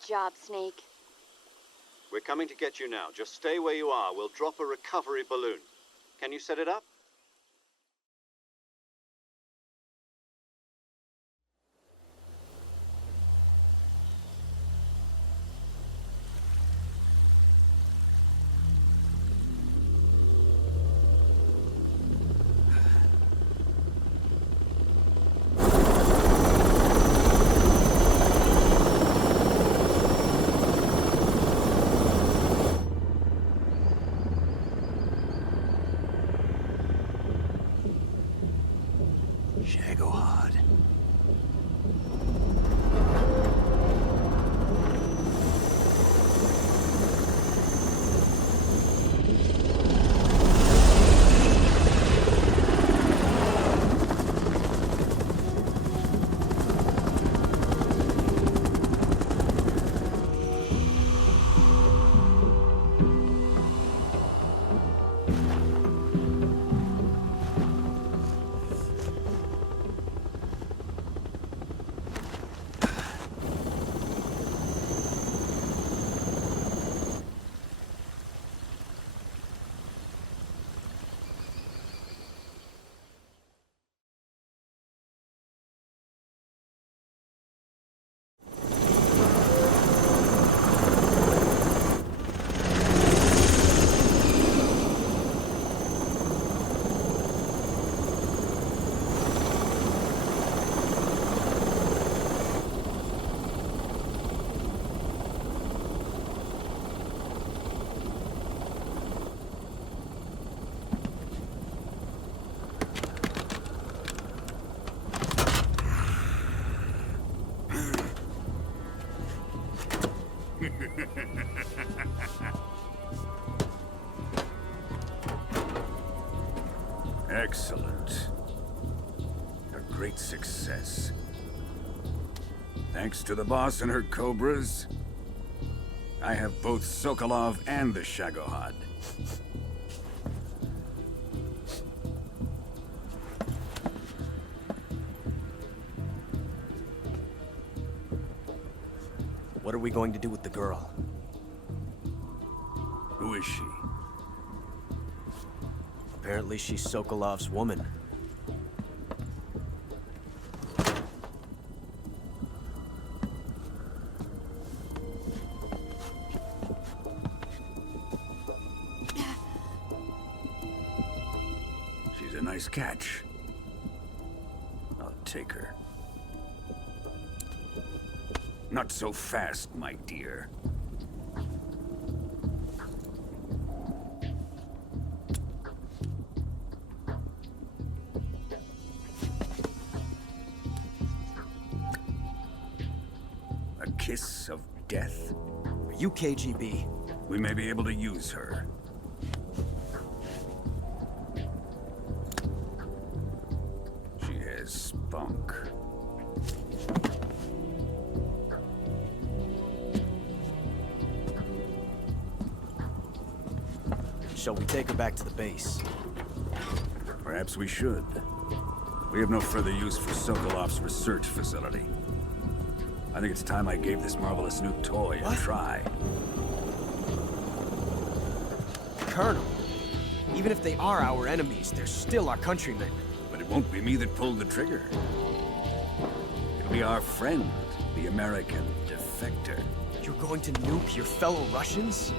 Good job, Snake. We're coming to get you now. Just stay where you are. We'll drop a recovery balloon. Can you set it up? Shagohod. Excellent. A great success. Thanks to the boss and her cobras, I have both Sokolov and the Shagohod. What are we going to do with the girl? Who is she? Apparently she's Sokolov's woman. She's a nice catch. I'll take her. Not so fast, my dear. A kiss of death? Are you KGB? We may be able to use her. She has spunk. Shall we take her back to the base? Perhaps we should. We have no further use for Sokolov's research facility. I think it's time I gave this marvelous new toy a try. Colonel, even if they are our enemies, they're still our countrymen. But it won't be me that pulled the trigger. It'll be our friend, the American defector. You're going to nuke your fellow Russians?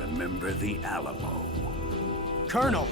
Remember the Alamo. Colonel!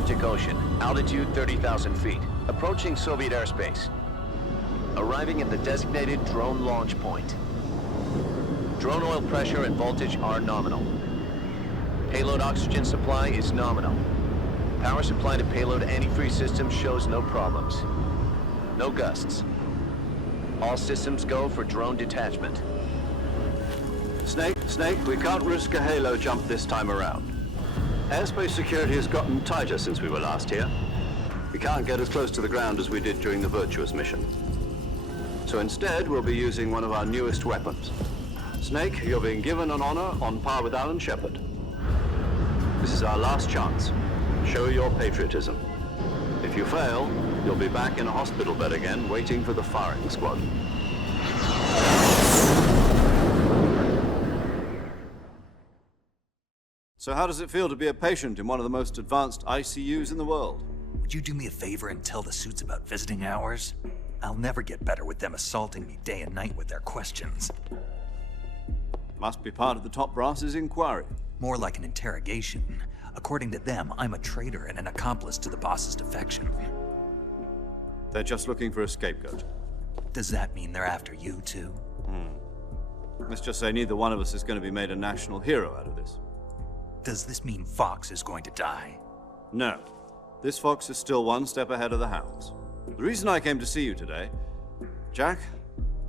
Arctic Ocean. Altitude 30,000 feet. Approaching Soviet airspace. Arriving at the designated drone launch point. Drone oil pressure and voltage are nominal. Payload oxygen supply is nominal. Power supply to payload antifreeze system shows no problems. No gusts. All systems go for drone detachment. Snake, we can't risk a halo jump this time around. Airspace security has gotten tighter since we were last here. We can't get as close to the ground as we did during the Virtuous mission. So instead, we'll be using one of our newest weapons. Snake, you're being given an honor on par with Alan Shepard. This is our last chance. Show your patriotism. If you fail, you'll be back in a hospital bed again, waiting for the firing squad. So how does it feel to be a patient in one of the most advanced ICUs in the world? Would you do me a favor and tell the suits about visiting hours? I'll never get better with them assaulting me day and night with their questions. Must be part of the top brass's inquiry. More like an interrogation. According to them, I'm a traitor and an accomplice to the boss's defection. They're just looking for a scapegoat. Does that mean they're after you, too? Let's just say neither one of us is going to be made a national hero out of this. Does this mean Fox is going to die? No. This Fox is still one step ahead of the Hounds. The reason I came to see you today, Jack,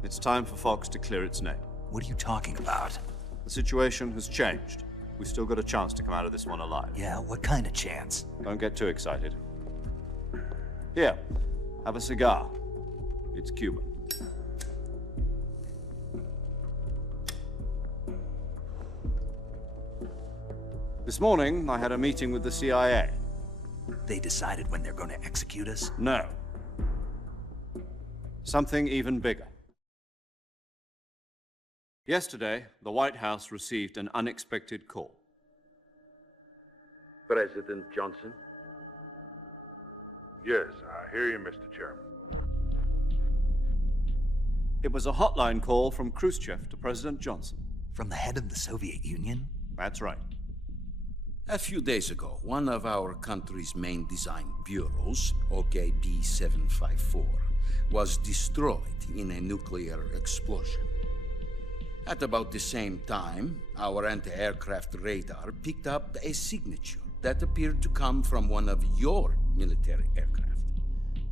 it's time for Fox to clear its name. What are you talking about? The situation has changed. We still got a chance to come out of this one alive. Yeah, what kind of chance? Don't get too excited. Here, have a cigar. It's Cuban. This morning, I had a meeting with the CIA. They decided when they're going to execute us? No. Something even bigger. Yesterday, the White House received an unexpected call. President Johnson? Yes, I hear you, Mr. Chairman. It was a hotline call from Khrushchev to President Johnson. From the head of the Soviet Union? That's right. A few days ago, one of our country's main design bureaus, OKB 754, was destroyed in a nuclear explosion. At about the same time, our anti-aircraft radar picked up a signature that appeared to come from one of your military aircraft.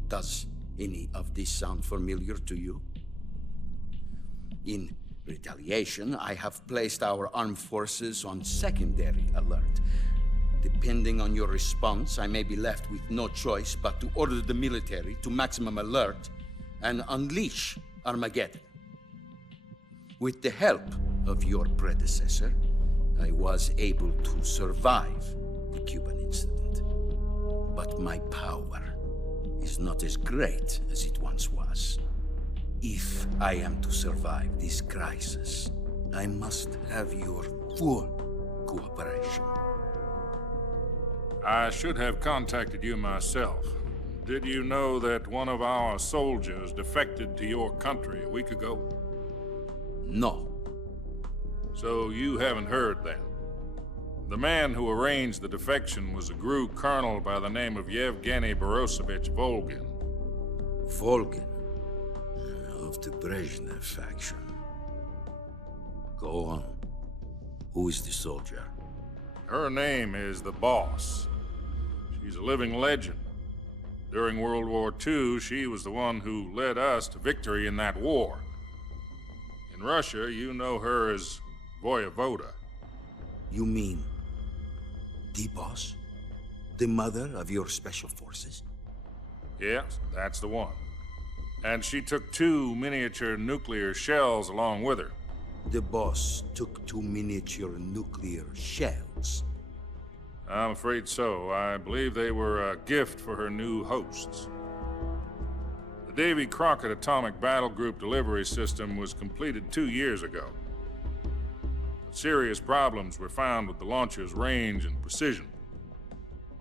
Does any of this sound familiar to you? In retaliation, I have placed our armed forces on secondary alert. Depending on your response, I may be left with no choice but to order the military to maximum alert and unleash Armageddon. With the help of your predecessor, I was able to survive the Cuban incident. But my power is not as great as it once was. If I am to survive this crisis, I must have your full cooperation. I should have contacted you myself. Did you know that one of our soldiers defected to your country a week ago? No. So you haven't heard then. The man who arranged the defection was a GRU colonel by the name of Yevgeny Borisovich Volgin. Volgin? Of the Brezhnev faction. Go on. Who is the soldier? Her name is the Boss. She's a living legend. During World War II, she was the one who led us to victory in that war. In Russia, you know her as Voyevoda. You mean the Boss? The mother of your special forces? Yes, that's the one. And she took 2 miniature nuclear shells along with her. The Boss took 2 miniature nuclear shells? I'm afraid so. I believe they were a gift for her new hosts. The Davy Crockett Atomic Battle Group delivery system was completed 2 years ago. But serious problems were found with the launcher's range and precision.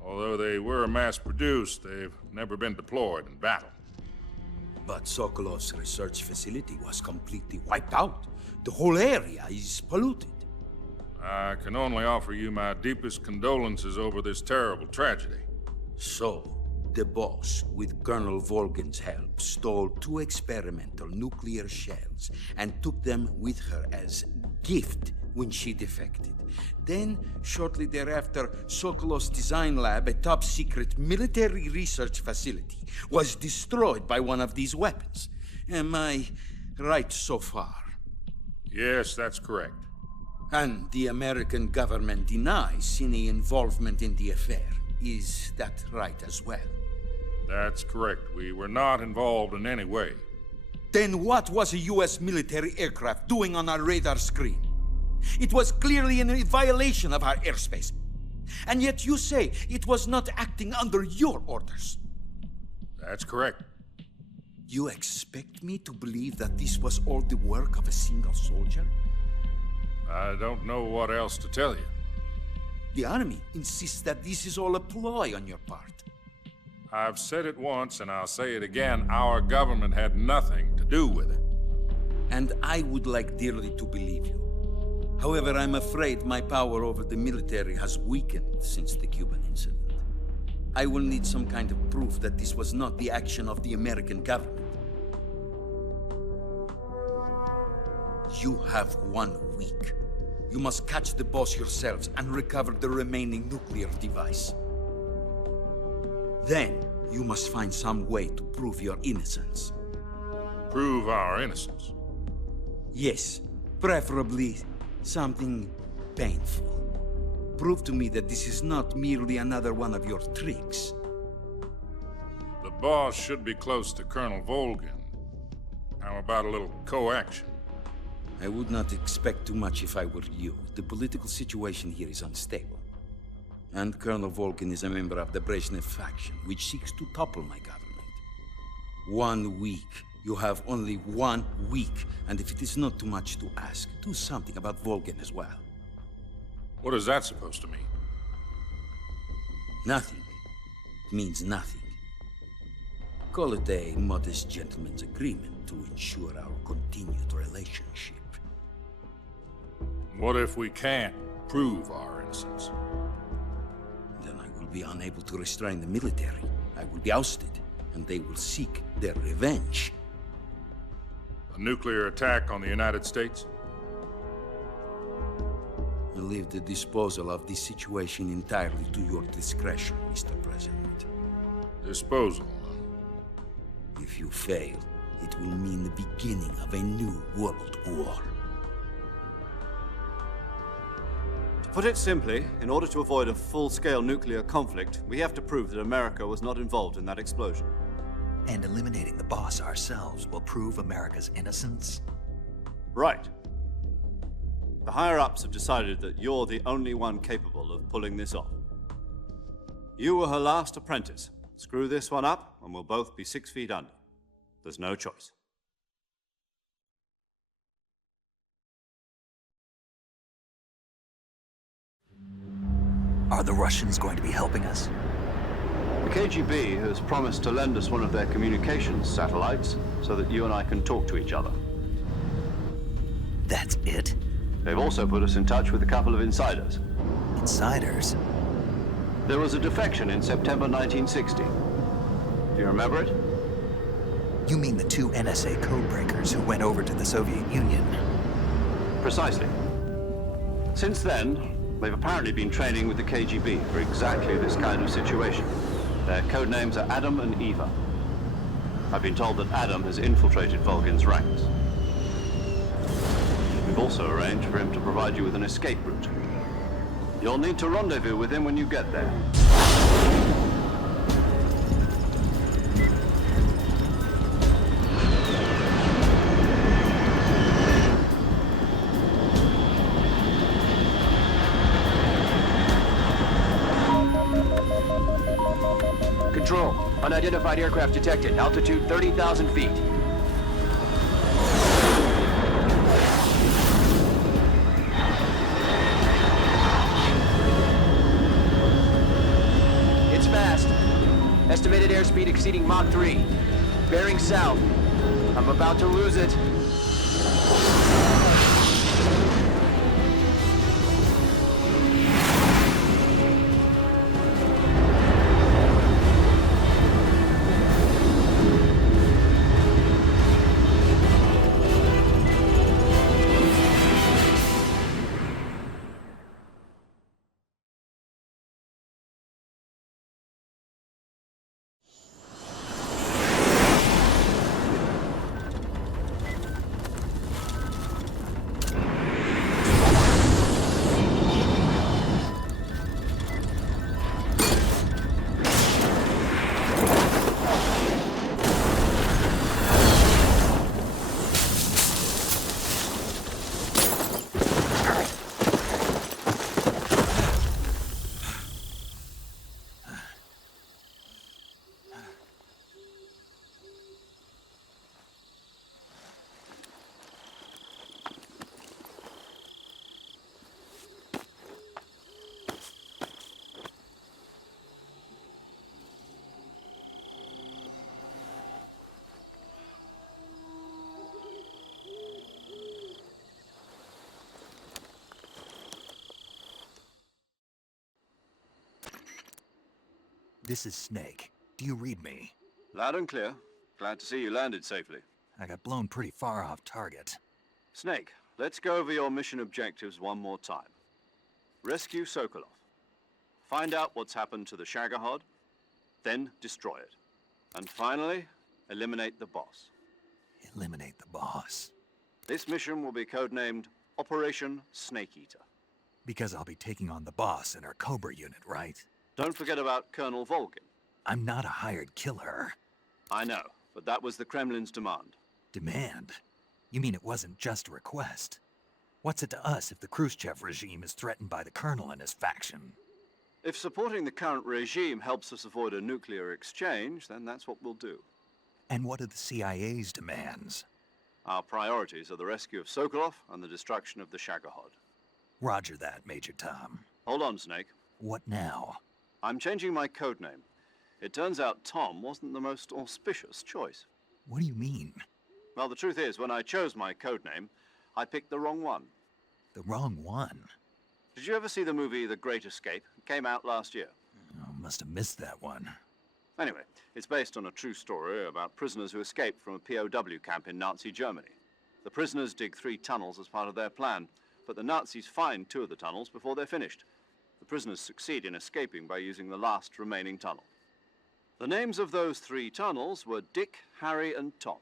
Although they were mass-produced, they've never been deployed in battle. But Sokolov's research facility was completely wiped out. The whole area is polluted. I can only offer you my deepest condolences over this terrible tragedy. So, the boss, with Colonel Volgin's help, stole 2 experimental nuclear shells and took them with her as gift when she defected. Then, shortly thereafter, Sokolov's design lab, a top-secret military research facility, was destroyed by one of these weapons. Am I right so far? Yes, that's correct. And the American government denies any involvement in the affair. Is that right as well? That's correct. We were not involved in any way. Then what was a U.S. military aircraft doing on our radar screen? It was clearly in violation of our airspace. And yet you say it was not acting under your orders. That's correct. You expect me to believe that this was all the work of a single soldier? I don't know what else to tell you. The Army insists that this is all a ploy on your part. I've said it once, and I'll say it again. Our government had nothing to do with it. And I would like dearly to believe you. However, I'm afraid my power over the military has weakened since the Cuban incident. I will need some kind of proof that this was not the action of the American government. You have 1 week. You must catch the boss yourselves and recover the remaining nuclear device. Then, you must find some way to prove your innocence. Prove our innocence? Yes, preferably something painful. Prove to me that this is not merely another one of your tricks. The boss should be close to Colonel Volgin. How about a little co-action? I would not expect too much if I were you. The political situation here is unstable. And Colonel Volgin is a member of the Brezhnev faction, which seeks to topple my government. 1 week. You have only 1 week, and if it is not too much to ask, do something about Volgin as well. What is that supposed to mean? Nothing. It means nothing. Call it a modest gentleman's agreement to ensure our continued relationship. What if we can't prove our innocence? Then I will be unable to restrain the military. I will be ousted, and they will seek their revenge. A nuclear attack on the United States? I leave the disposal of this situation entirely to your discretion, Mr. President. Disposal? If you fail, it will mean the beginning of a new world war. To put it simply, in order to avoid a full-scale nuclear conflict, we have to prove that America was not involved in that explosion. And eliminating the boss ourselves will prove America's innocence? Right. The higher-ups have decided that you're the only one capable of pulling this off. You were her last apprentice. Screw this one up, and we'll both be 6 feet under. There's no choice. Are the Russians going to be helping us? The KGB has promised to lend us one of their communications satellites so that you and I can talk to each other. That's it? They've also put us in touch with a couple of insiders. Insiders? There was a defection in September 1960. Do you remember it? You mean the 2 NSA codebreakers who went over to the Soviet Union? Precisely. Since then, they've apparently been training with the KGB for exactly this kind of situation. Their code names are Adam and Eva. I've been told that Adam has infiltrated Volgin's ranks. We've also arranged for him to provide you with an escape route. You'll need to rendezvous with him when you get there. Control, unidentified aircraft detected. Altitude 30,000 feet. It's fast. Estimated airspeed exceeding Mach 3. Bearing south. I'm about to lose it. This is Snake. Do you read me? Loud and clear. Glad to see you landed safely. I got blown pretty far off target. Snake, let's go over your mission objectives one more time. Rescue Sokolov. Find out what's happened to the Shagohod, then destroy it. And finally, eliminate the boss. Eliminate the boss. This mission will be codenamed Operation Snake Eater. Because I'll be taking on the boss in our Cobra unit, right? Don't forget about Colonel Volgin. I'm not a hired killer. I know, but that was the Kremlin's demand. Demand? You mean it wasn't just a request? What's it to us if the Khrushchev regime is threatened by the Colonel and his faction? If supporting the current regime helps us avoid a nuclear exchange, then that's what we'll do. And what are the CIA's demands? Our priorities are the rescue of Sokolov and the destruction of the Shagohod. Roger that, Major Tom. Hold on, Snake. What now? I'm changing my codename. It turns out Tom wasn't the most auspicious choice. What do you mean? Well, the truth is, when I chose my codename, I picked the wrong one. The wrong one? Did you ever see the movie The Great Escape? It came out last year. Oh, must have missed that one. Anyway, it's based on a true story about prisoners who escaped from a POW camp in Nazi Germany. The prisoners dig 3 tunnels as part of their plan, but the Nazis find 2 of the tunnels before they're finished. The prisoners succeed in escaping by using the last remaining tunnel. The names of those 3 tunnels were Dick, Harry, and Tom.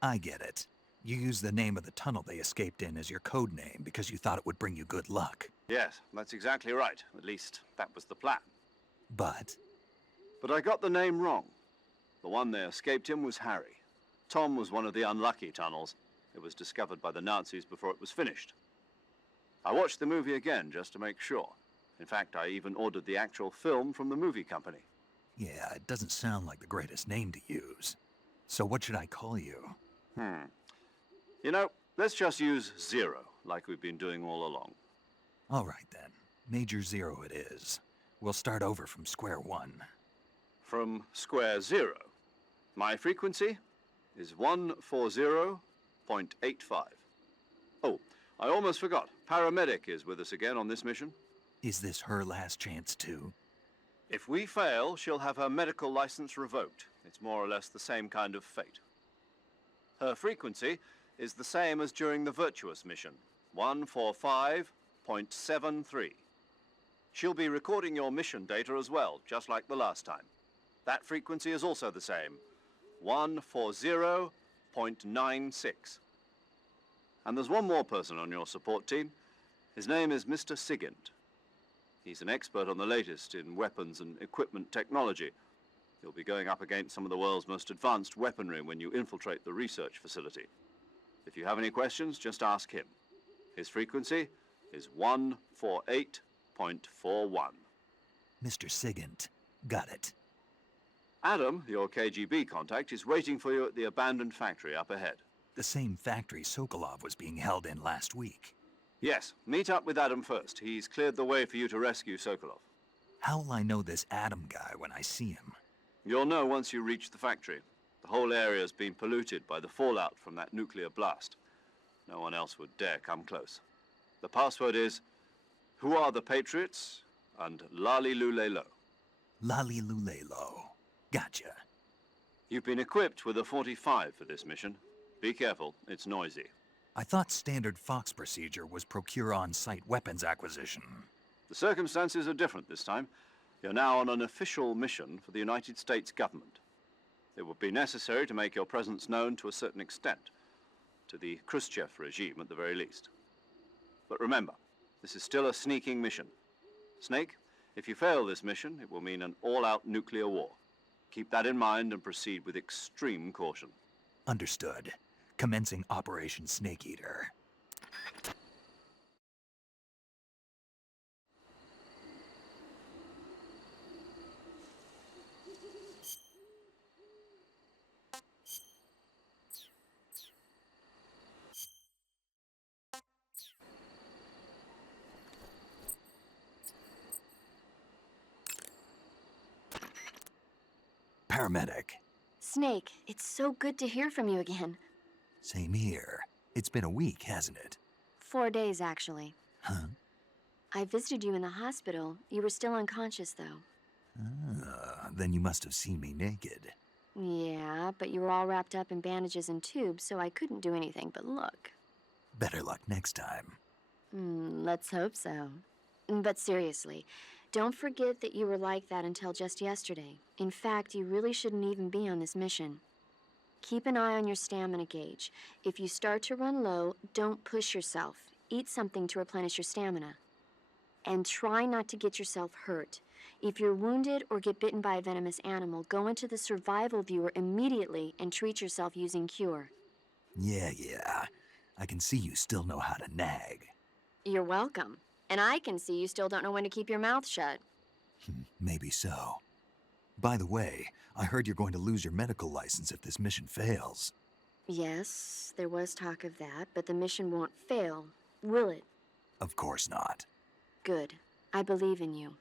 I get it. You used the name of the tunnel they escaped in as your code name because you thought it would bring you good luck. Yes, that's exactly right. At least, that was the plan. But I got the name wrong. The one they escaped in was Harry. Tom was one of the unlucky tunnels. It was discovered by the Nazis before it was finished. I watched the movie again just to make sure. In fact, I even ordered the actual film from the movie company. yeah, it doesn't sound like the greatest name to use. So what should I call you? You know, let's just use Zero, like we've been doing all along. All right then. Major Zero it is. We'll start over from square one. From square 0. My frequency is 140.85. Oh, I almost forgot. Paramedic is with us again on this mission. Is this her last chance too? If we fail, she'll have her medical license revoked. It's more or less the same kind of fate. Her frequency is the same as during the Virtuous mission, 145.73. She'll be recording your mission data as well, just like the last time. That frequency is also the same, 140.96. And there's one more person on your support team. His name is Mr. Sigint. He's an expert on the latest in weapons and equipment technology. You'll be going up against some of the world's most advanced weaponry when you infiltrate the research facility. If you have any questions, just ask him. His frequency is 148.41. Mr. Sigint. Got it. Adam, your KGB contact, is waiting for you at the abandoned factory up ahead. The same factory Sokolov was being held in last week. Yes, meet up with Adam first. He's cleared the way for you to rescue Sokolov. How will I know this Adam guy when I see him? You'll know once you reach the factory. The whole area's been polluted by the fallout from that nuclear blast. No one else would dare come close. The password is, "Who are the Patriots?" and Lali Lulelo. Lali Lulelo. Gotcha. You've been equipped with a 45 for this mission. Be careful, it's noisy. I thought standard Fox procedure was procure on-site weapons acquisition. The circumstances are different this time. You're now on an official mission for the United States government. It would be necessary to make your presence known to a certain extent, to the Khrushchev regime at the very least. But remember, this is still a sneaking mission. Snake, if you fail this mission, it will mean an all-out nuclear war. Keep that in mind and proceed with extreme caution. Understood. Commencing Operation Snake Eater. Paramedic. Snake, it's so good to hear from you again. Same here. It's been a week, hasn't it? 4 days, actually. Huh? I visited you in the hospital. You were still unconscious, though. Then you must have seen me naked. Yeah, but you were all wrapped up in bandages and tubes, so I couldn't do anything but look. Better luck next time. Let's hope so. But seriously, don't forget that you were like that until just yesterday. In fact, you really shouldn't even be on this mission. Keep an eye on your stamina gauge. If you start to run low, don't push yourself. Eat something to replenish your stamina. And try not to get yourself hurt. If you're wounded or get bitten by a venomous animal, go into the survival viewer immediately and treat yourself using Cure. Yeah. I can see you still know how to nag. You're welcome. And I can see you still don't know when to keep your mouth shut. Maybe so. By the way, I heard you're going to lose your medical license if this mission fails. Yes, there was talk of that, but the mission won't fail, will it? Of course not. Good. I believe in you.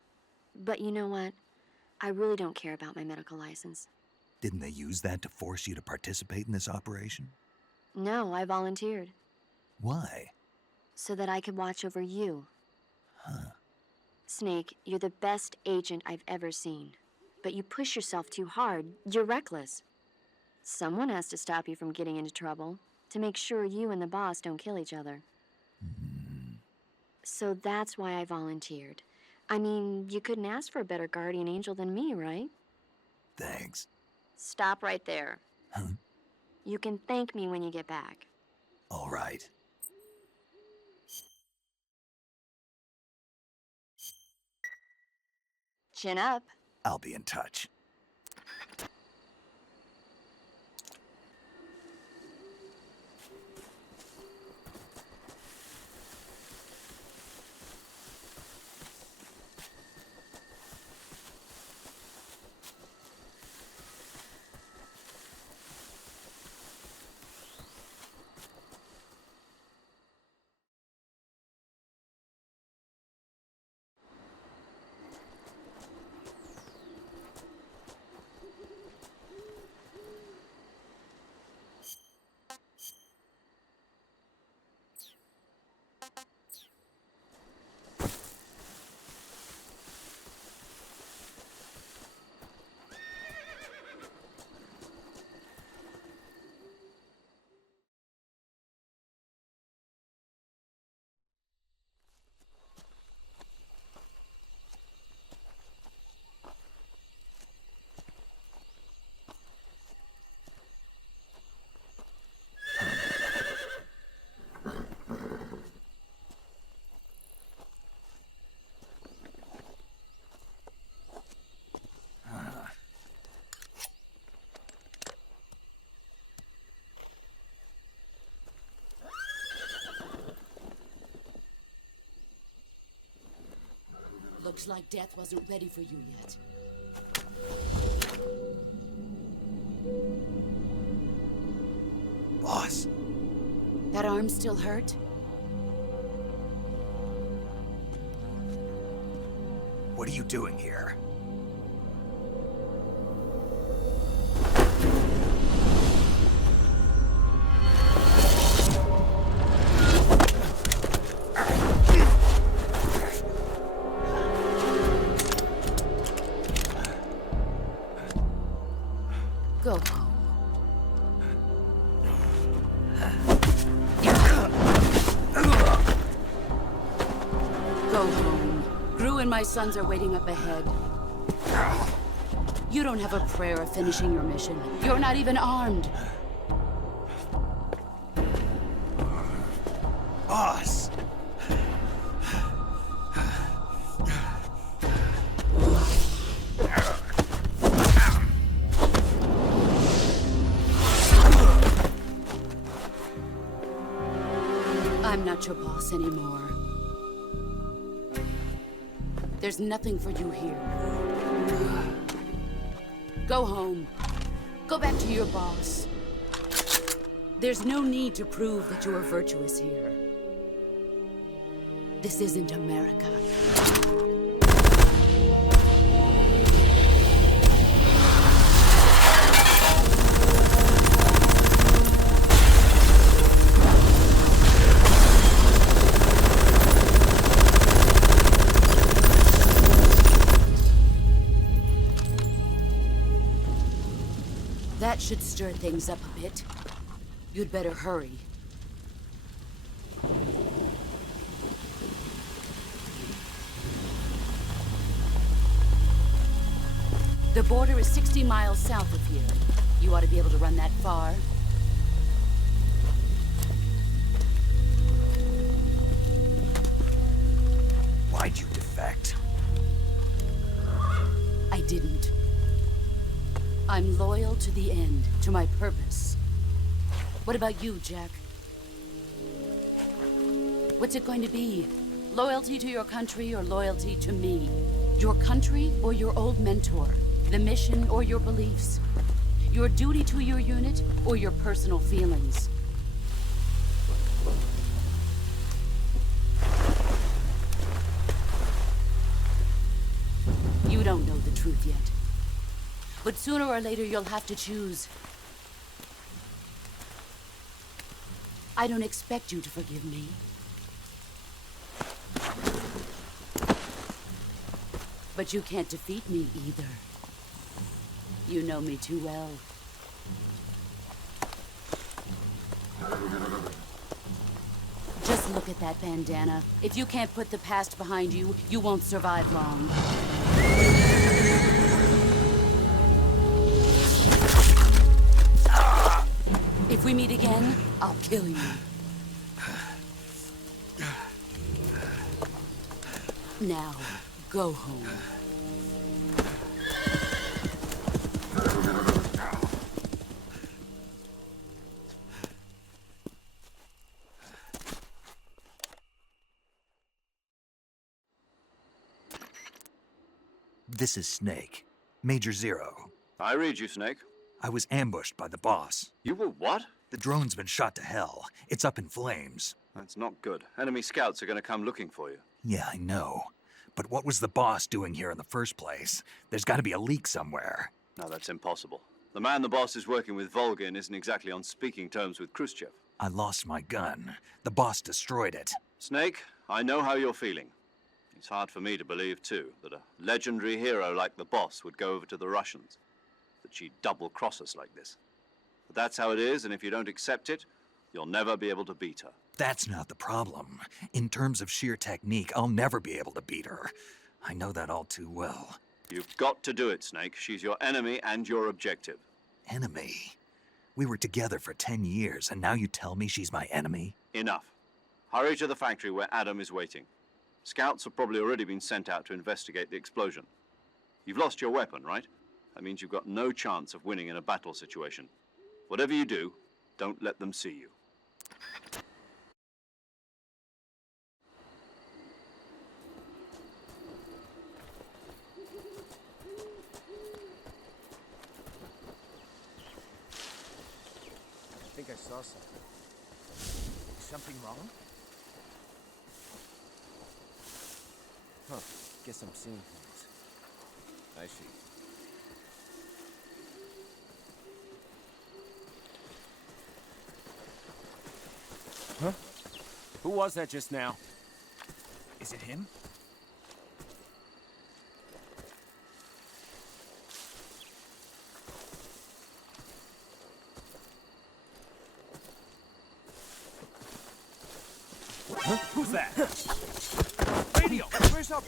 But you know what? I really don't care about my medical license. Didn't they use that to force you to participate in this operation? No, I volunteered. Why? So that I could watch over you. Huh. Snake, you're the best agent I've ever seen. But you push yourself too hard. You're reckless. Someone has to stop you from getting into trouble, to make sure you and the boss don't kill each other. So that's why I volunteered. I mean, you couldn't ask for a better guardian angel than me, right? Thanks. Stop right there. Huh? You can thank me when you get back. All right. Chin up. I'll be in touch. Looks like death wasn't ready for you yet. Boss. That arm still hurt? What are you doing here? Go home. Go home. Gru and my sons are waiting up ahead. You don't have a prayer of finishing your mission. You're not even armed. Boss! I'm not your boss anymore. There's nothing for you here. Go home. Go back to your boss. There's no need to prove that you are virtuous here. This isn't America. should stir things up a bit. You'd better hurry. The border is 60 miles south of here. You ought to be able to run that far. Why'd you defect? I didn't. I'm loyal to the end, to my purpose. What about you, Jack? What's it going to be? Loyalty to your country or loyalty to me? Your country or your old mentor? The mission or your beliefs? Your duty to your unit or your personal feelings? You don't know the truth yet. But sooner or later you'll have to choose. I don't expect you to forgive me. But you can't defeat me either. You know me too well. Just look at that bandana. If you can't put the past behind you, you won't survive long. If we meet again, I'll kill you. Now, go home. This is Snake. Major Zero. I read you, Snake. I was ambushed by the boss. You were what? The drone's been shot to hell. It's up in flames. That's not good. Enemy scouts are going to come looking for you. Yeah, I know. But what was the boss doing here in the first place? There's got to be a leak somewhere. No, that's impossible. The man the boss is working with, Volgin, isn't exactly on speaking terms with Khrushchev. I lost my gun. The boss destroyed it. Snake, I know how you're feeling. It's hard for me to believe, too, that a legendary hero like the boss would go over to the Russians. That she'd double-cross us like this. But that's how it is, and if you don't accept it, you'll never be able to beat her. That's not the problem. In terms of sheer technique, I'll never be able to beat her. I know that all too well. You've got to do it, Snake. She's your enemy and your objective. Enemy? We were together for 10 years, and now you tell me she's my enemy? Enough. Hurry to the factory where Adam is waiting. Scouts have probably already been sent out to investigate the explosion. You've lost your weapon, right? That means you've got no chance of winning in a battle situation. Whatever you do, don't let them see you. I think I saw something. Is something wrong? Huh. Guess I'm seeing things. I see. Huh? Who was that just now? Is it him? Huh? Who's that? Radio! Where's our...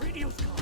Radio's gone.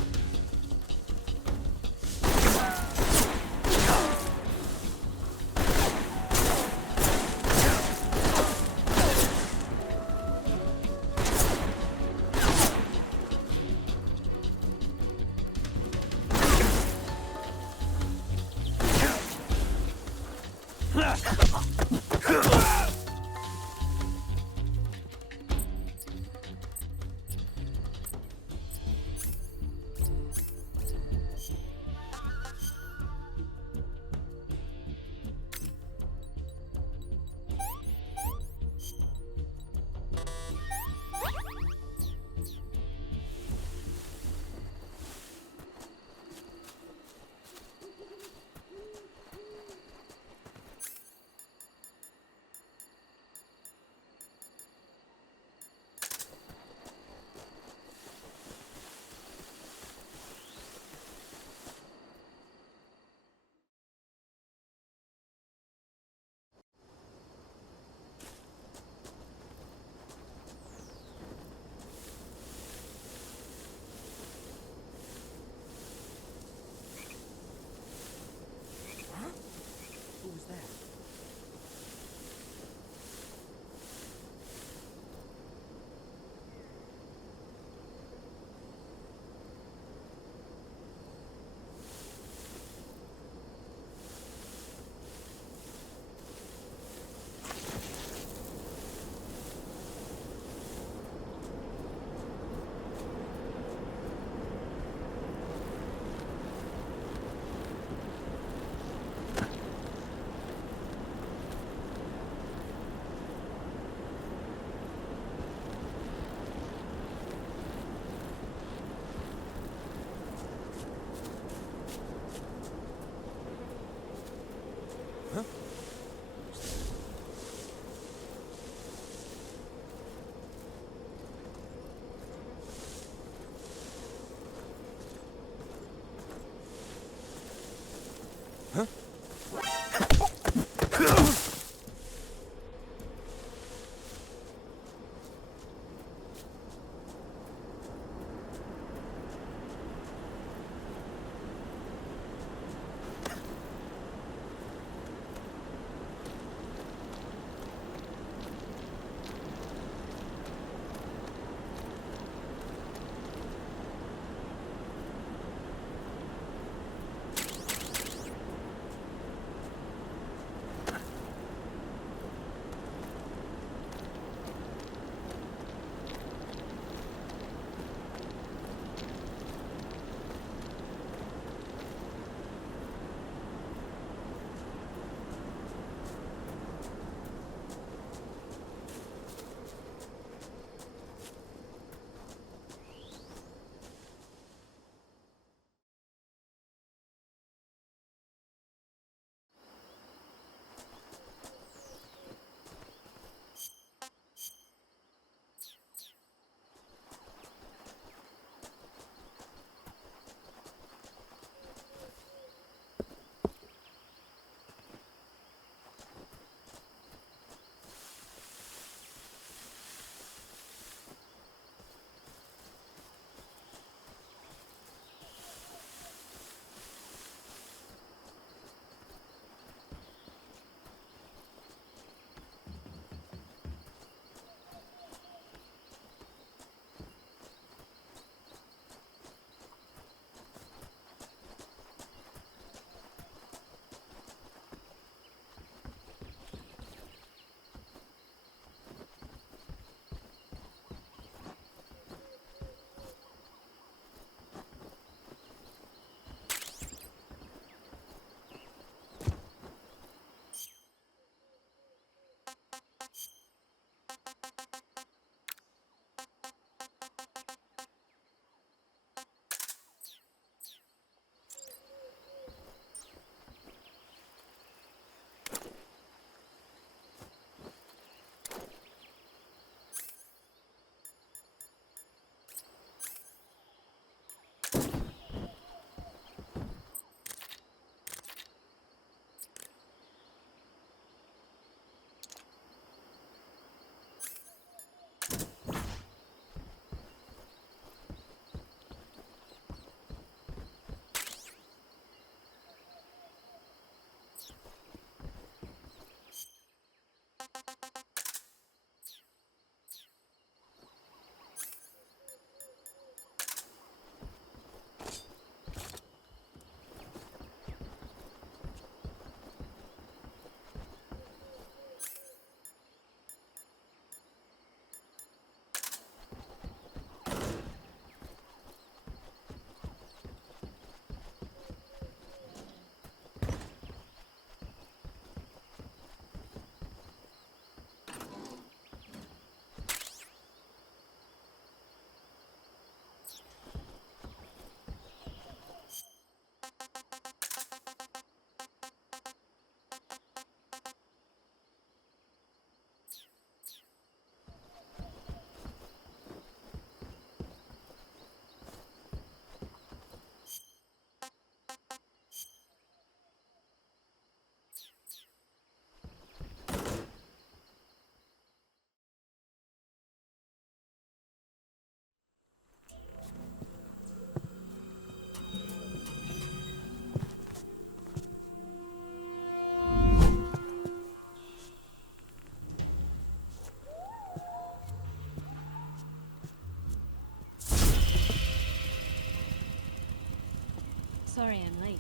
Sorry I'm late.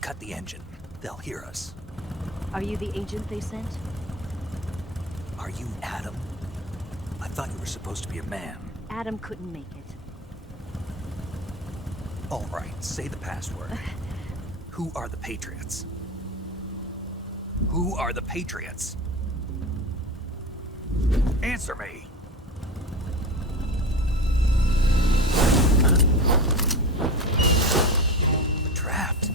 Cut the engine. They'll hear us. Are you the agent they sent? Are you Adam? I thought you were supposed to be a man. Adam couldn't make it. All right, say the password. Who are the Patriots? Who are the Patriots? Answer me! Trapped.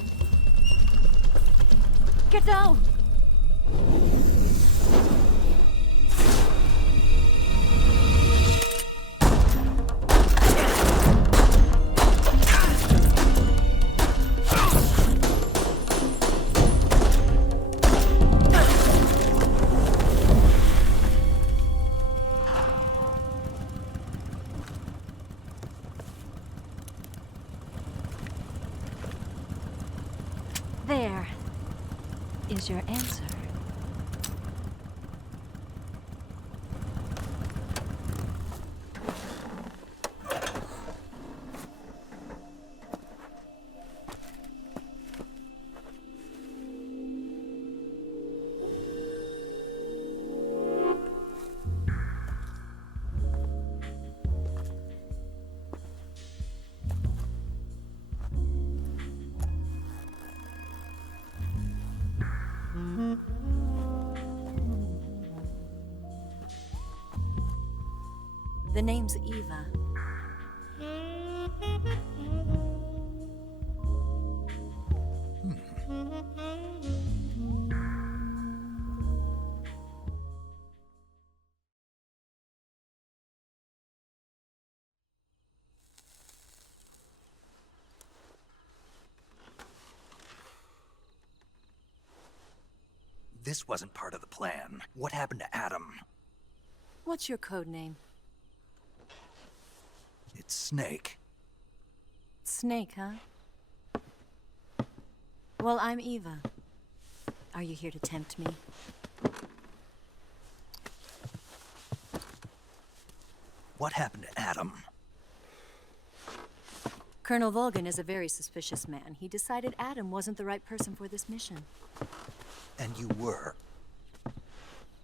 Get down! is your answer? The name's Eva. This wasn't part of the plan. What happened to Adam? What's your code name? It's Snake. Snake, huh? Well, I'm Eva. Are you here to tempt me? What happened to Adam? Colonel Volgin is a very suspicious man. He decided Adam wasn't the right person for this mission. And you were?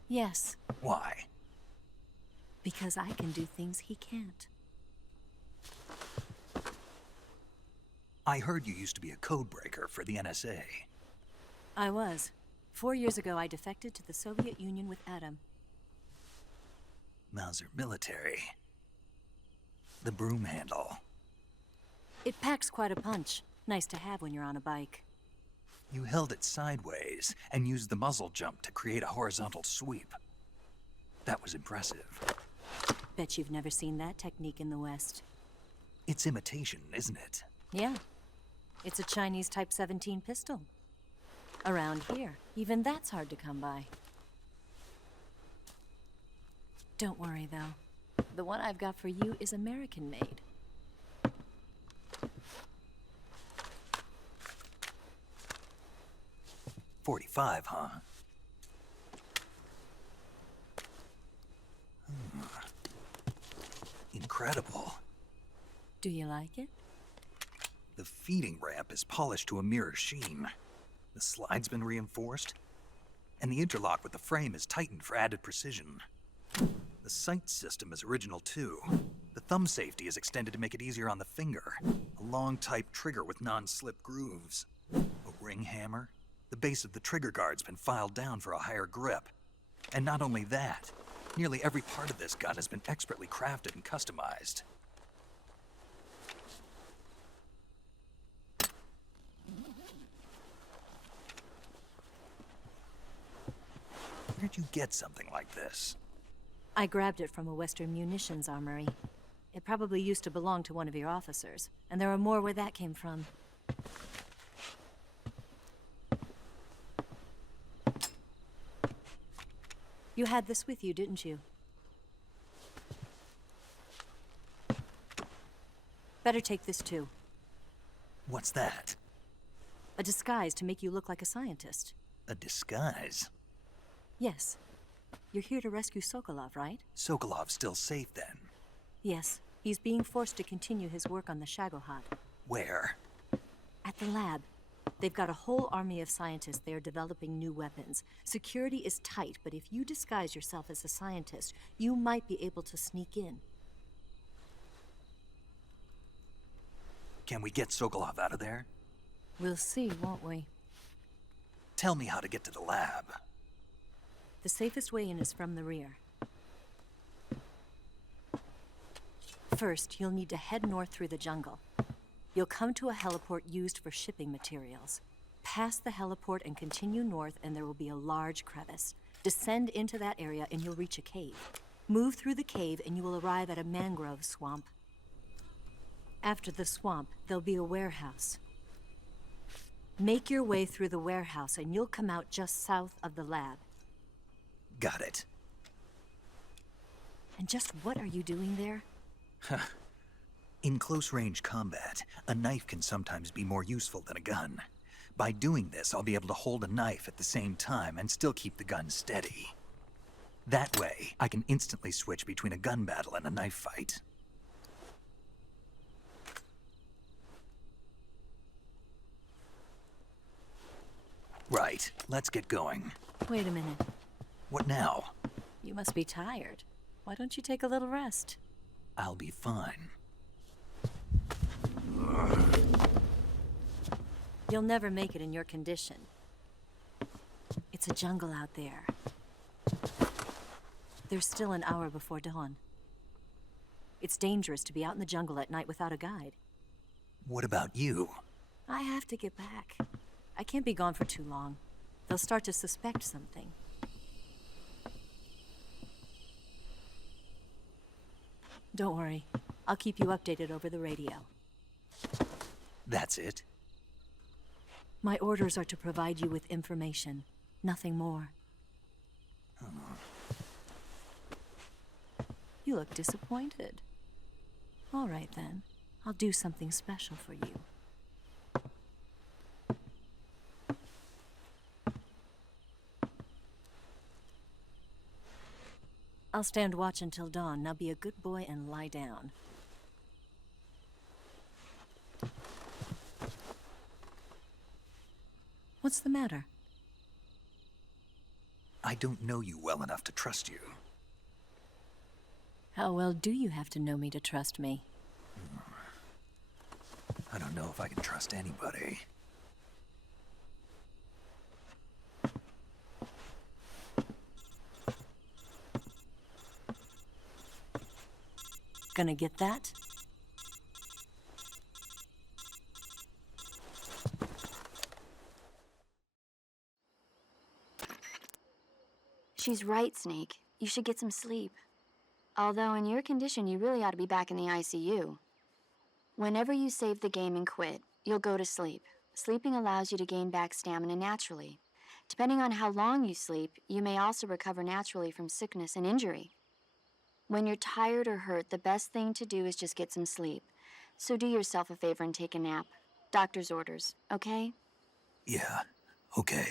Yes. Why? Because I can do things he can't. I heard you used to be a codebreaker for the NSA. I was. 4 years ago, I defected to the Soviet Union with Adam. Mauser military. The broom handle. It packs quite a punch. Nice to have when you're on a bike. You held it sideways and used the muzzle jump to create a horizontal sweep. That was impressive. Bet you've never seen that technique in the West. It's imitation, isn't it? Yeah. It's a Chinese Type 17 pistol. Around here, even that's hard to come by. Don't worry, though. The one I've got for you is American-made. .45, huh? Incredible. Do you like it? The feeding ramp is polished to a mirror sheen. The slide's been reinforced, and the interlock with the frame is tightened for added precision. The sight system is original too. The thumb safety is extended to make it easier on the finger. A long type trigger with non-slip grooves. A ring hammer. The base of the trigger guard's been filed down for a higher grip. And not only that, nearly every part of this gun has been expertly crafted and customized. Where'd you get something like this? I grabbed it from a Western munitions armory. It probably used to belong to one of your officers, and there are more where that came from. You had this with you, didn't you? Better take this too. What's that? A disguise to make you look like a scientist. A disguise? Yes. You're here to rescue Sokolov, right? Sokolov's still safe then? Yes. He's being forced to continue his work on the Shagohod. Where? At the lab. They've got a whole army of scientists there developing new weapons. Security is tight, but if you disguise yourself as a scientist, you might be able to sneak in. Can we get Sokolov out of there? We'll see, won't we? Tell me how to get to the lab. The safest way in is from the rear. First, you'll need to head north through the jungle. You'll come to a heliport used for shipping materials. Pass the heliport and continue north, and there will be a large crevice. Descend into that area and you'll reach a cave. Move through the cave and you will arrive at a mangrove swamp. After the swamp, there'll be a warehouse. Make your way through the warehouse and you'll come out just south of the lab. Got it. And just what are you doing there? In close-range combat, a knife can sometimes be more useful than a gun. By doing this, I'll be able to hold a knife at the same time and still keep the gun steady. That way, I can instantly switch between a gun battle and a knife fight. Right, let's get going. Wait a minute. What now? You must be tired. Why don't you take a little rest? I'll be fine. You'll never make it in your condition. It's a jungle out there. There's still an hour before dawn. It's dangerous to be out in the jungle at night without a guide. What about you? I have to get back. I can't be gone for too long. They'll start to suspect something. Don't worry. I'll keep you updated over the radio. That's it? My orders are to provide you with information, nothing more. You look disappointed. All right, then. I'll do something special for you. I'll stand watch until dawn. Now be a good boy and lie down. What's the matter? I don't know you well enough to trust you. How well do you have to know me to trust me? I don't know if I can trust anybody. Gonna get that? She's right, Snake. You should get some sleep. Although in your condition, you really ought to be back in the ICU. Whenever you save the game and quit, you'll go to sleep. Sleeping allows you to gain back stamina naturally. Depending on how long you sleep, you may also recover naturally from sickness and injury. When you're tired or hurt, the best thing to do is just get some sleep. So do yourself a favor and take a nap. Doctor's orders, okay? Yeah, okay.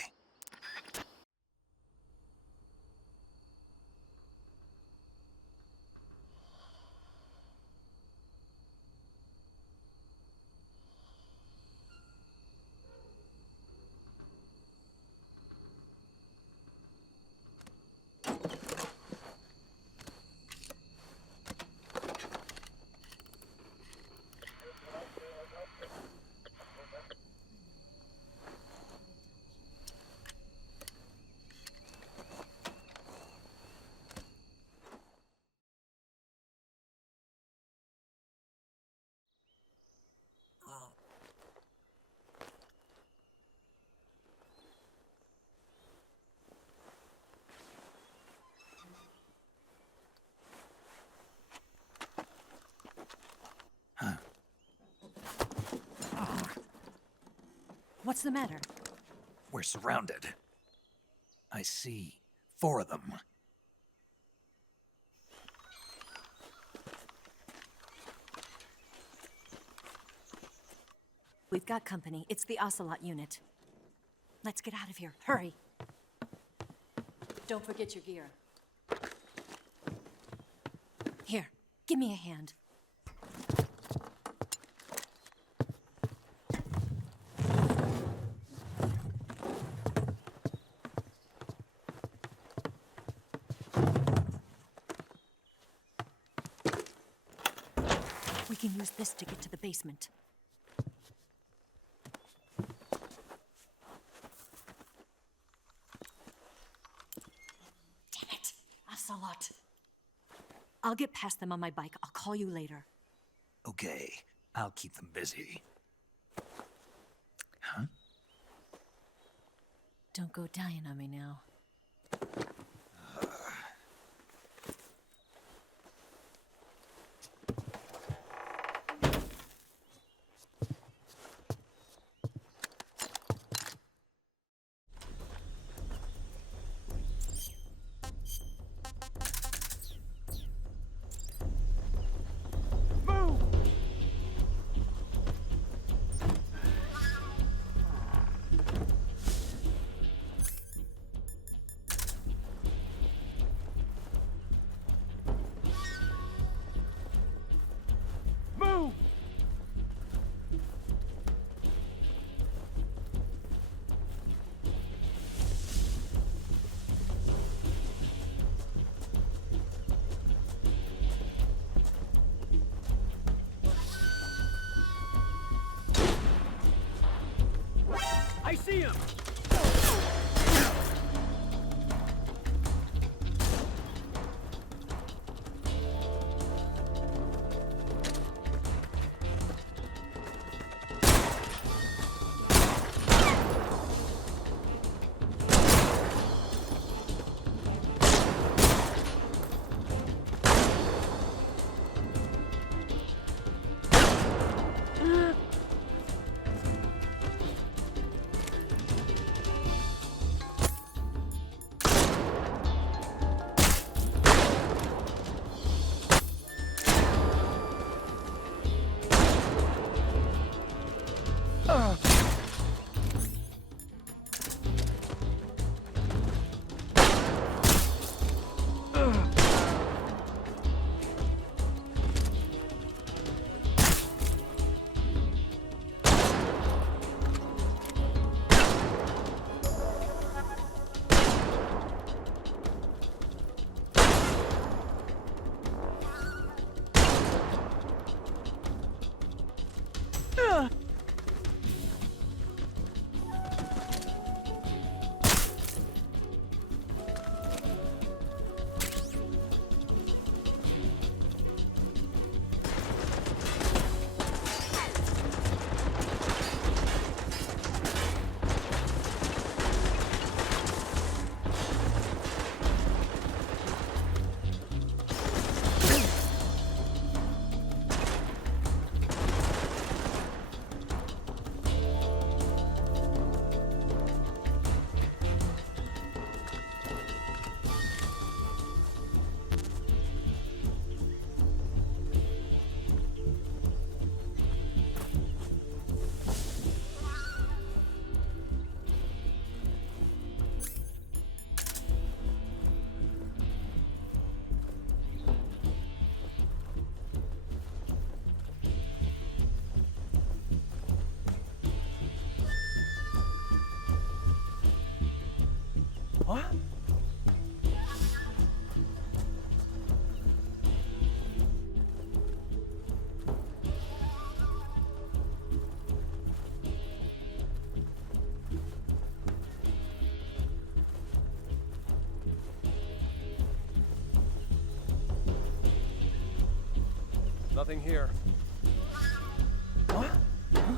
What's the matter? We're surrounded. I see 4 of them. We've got company. It's the Ocelot unit. Let's get out of here. Hurry. Don't forget your gear. Here, give me a hand. We can use this to get to the basement. Damn it! Ocelot! I'll get past them on my bike. I'll call you later. Okay, I'll keep them busy. Huh? Don't go dying on me now. see him! What? Nothing here. What? Huh?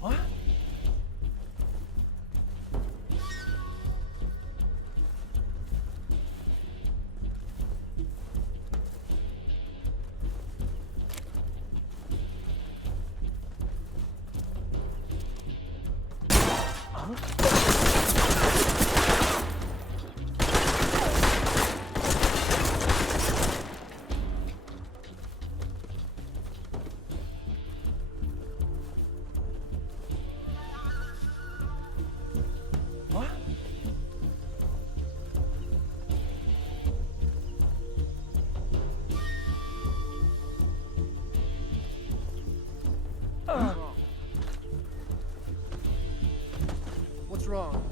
What? What's wrong?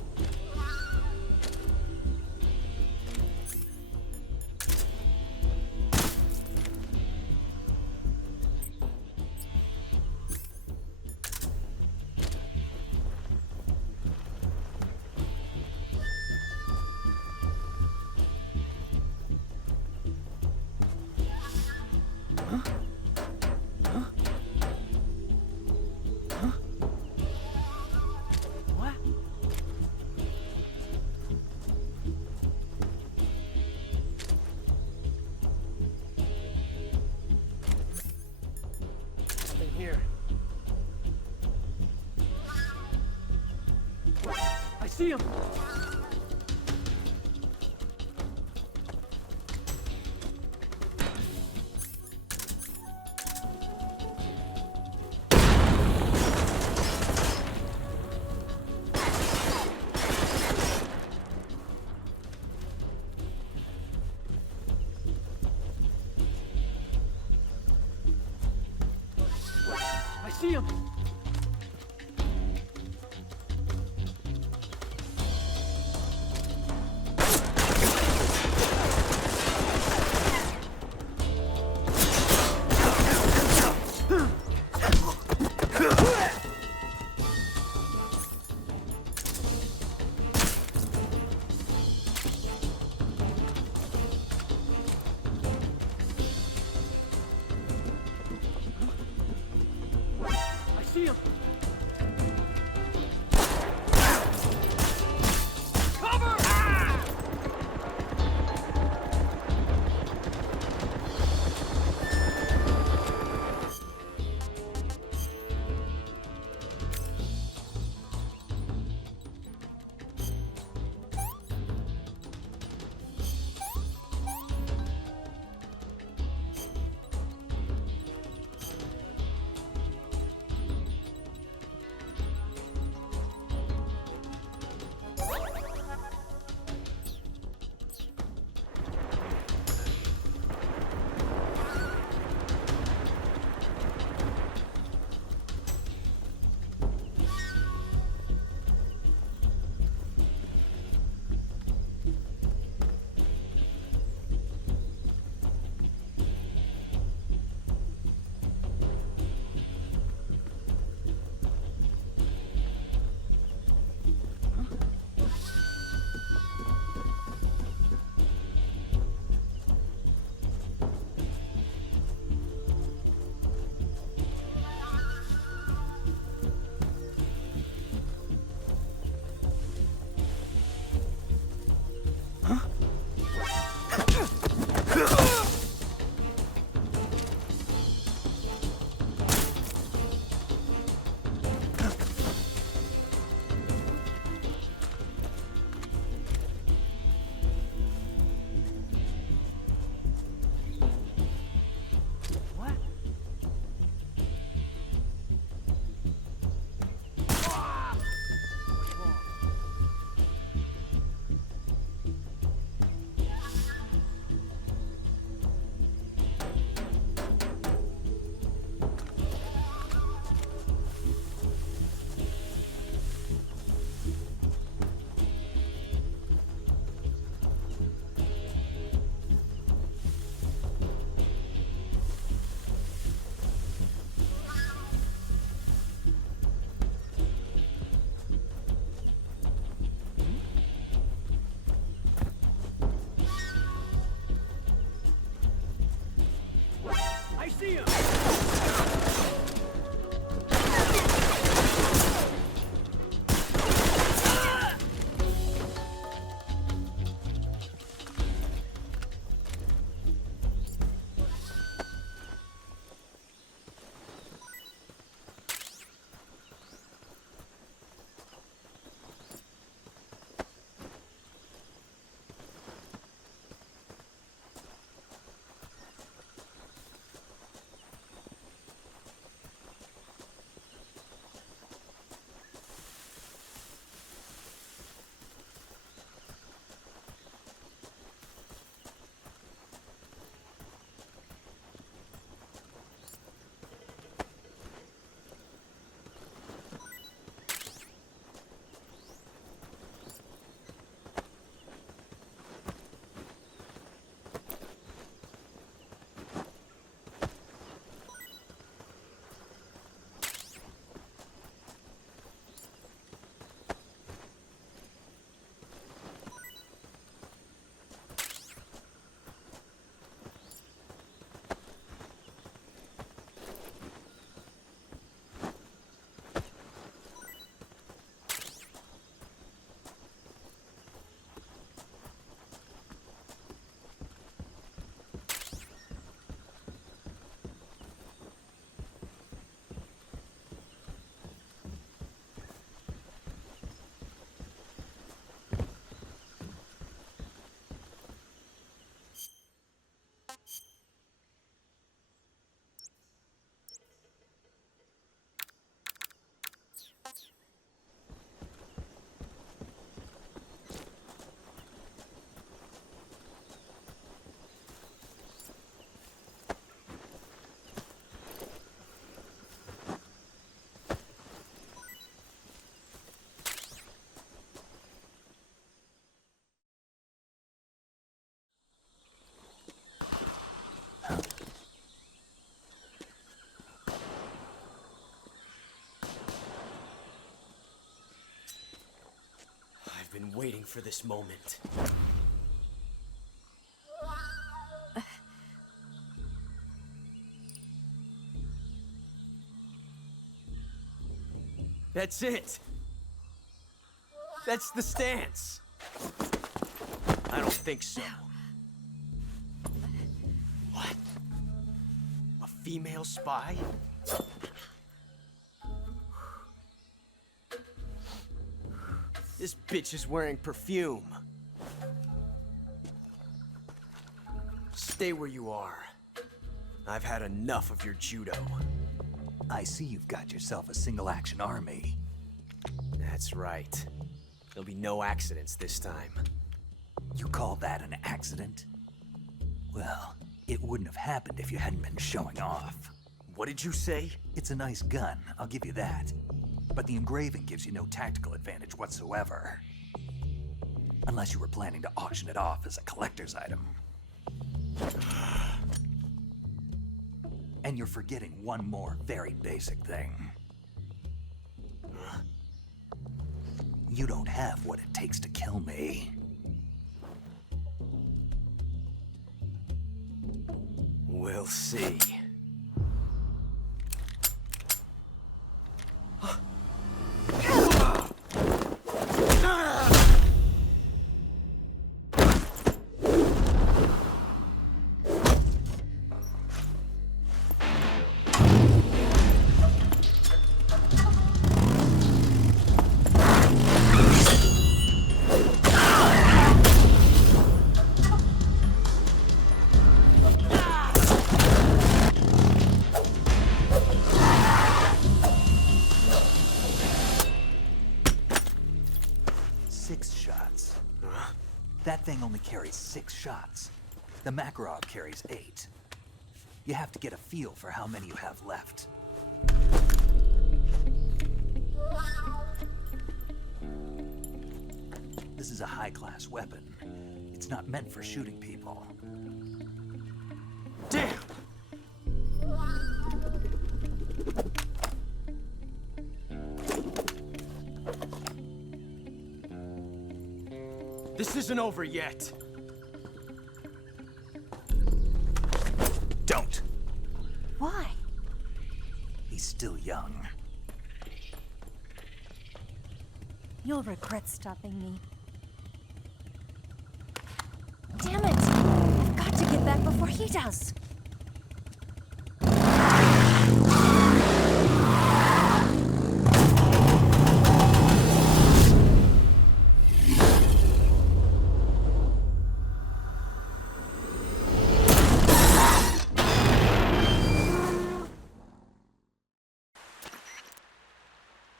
Here. I see him! I see him! see him! I've been waiting for this moment. That's it! That's the stance! I don't think so. What? A female spy? This bitch is wearing perfume. Stay where you are. I've had enough of your judo. I see you've got yourself a single-action army. That's right. There'll be no accidents this time. You call that an accident? Well, it wouldn't have happened if you hadn't been showing off. What did you say? It's a nice gun, I'll give you that. But the engraving gives you no tactical advantage whatsoever. Unless you were planning to auction it off as a collector's item. And you're forgetting one more very basic thing. You don't have what it takes to kill me. We'll see. That thing only carries 6 shots. The Makarov carries 8. You have to get a feel for how many you have left. This is a high-class weapon. It's not meant for shooting people. Damn! This isn't over yet. Don't. He's still young. You'll regret stopping me. Damn it! I've got to get back before he does.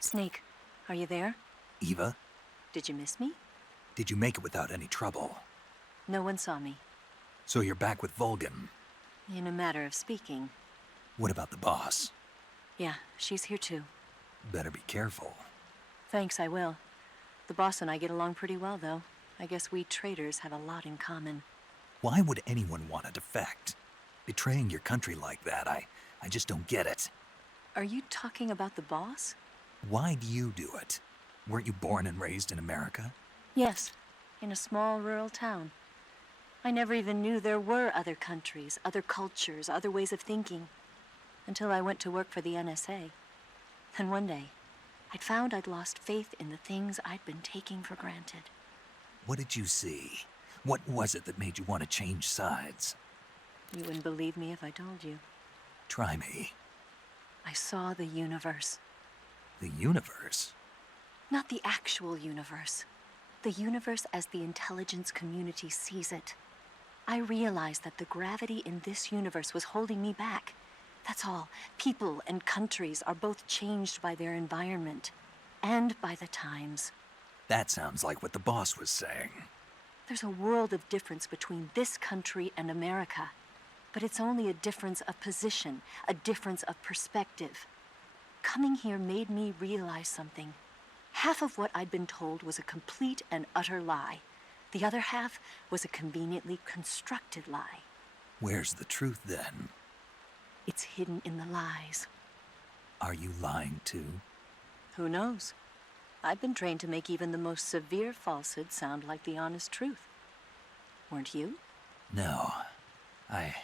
Snake, are you there? Eva, Did you miss me? did you make it without any trouble? No one saw me. So you're back with Volgin. In a matter of speaking. What about the boss? Yeah, she's here too. Better be careful. Thanks, I will. The boss and I get along pretty well, though. I guess we traitors have a lot in common. Why would anyone want to defect? Betraying your country like that, I just don't get it. Are you talking about the boss? Why do you do it? Weren't you born and raised in America? Yes, in a small rural town. I never even knew there were other countries, other cultures, other ways of thinking, until I went to work for the NSA. Then one day, I'd found I'd lost faith in the things I'd been taking for granted. What did you see? What was it that made you want to change sides? You wouldn't believe me if I told you. Try me. I saw the universe. The universe? Not the actual universe. The universe as the intelligence community sees it. I realized that the gravity in this universe was holding me back. That's all. People and countries are both changed by their environment and by the times. That sounds like what the boss was saying. There's a world of difference between this country and America. But it's only a difference of position, a difference of perspective. Coming here made me realize something. Half of what I'd been told was a complete and utter lie. The other half was a conveniently constructed lie. Where's the truth then? It's hidden in the lies. Are you lying too? Who knows? I've been trained to make even the most severe falsehood sound like the honest truth. Weren't you? No. I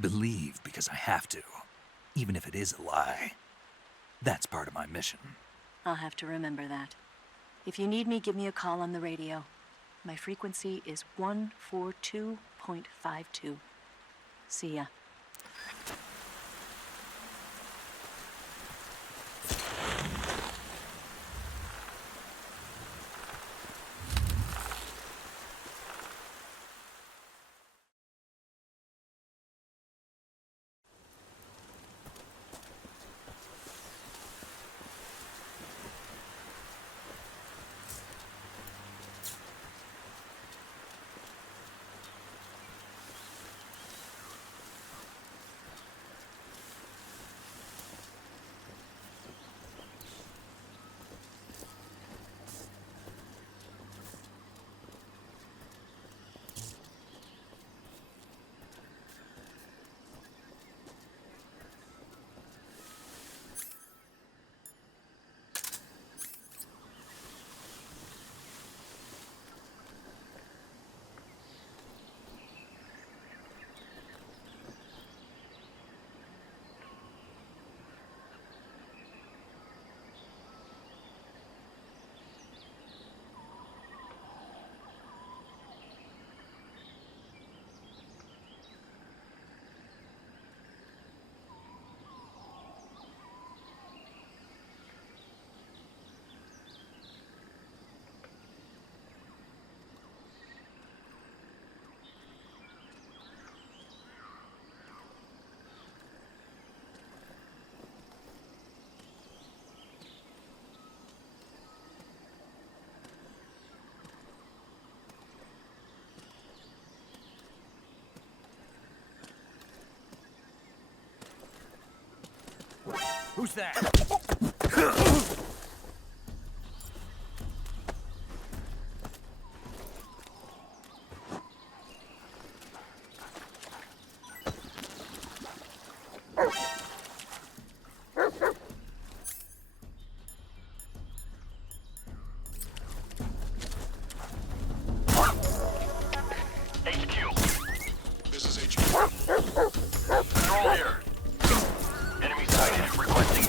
believe because I have to, even if it is a lie. That's part of my mission. I'll have to remember that. If you need me, give me a call on the radio. My frequency is 142.52. See ya. Who's that? Control here. Enemy sighted. Requesting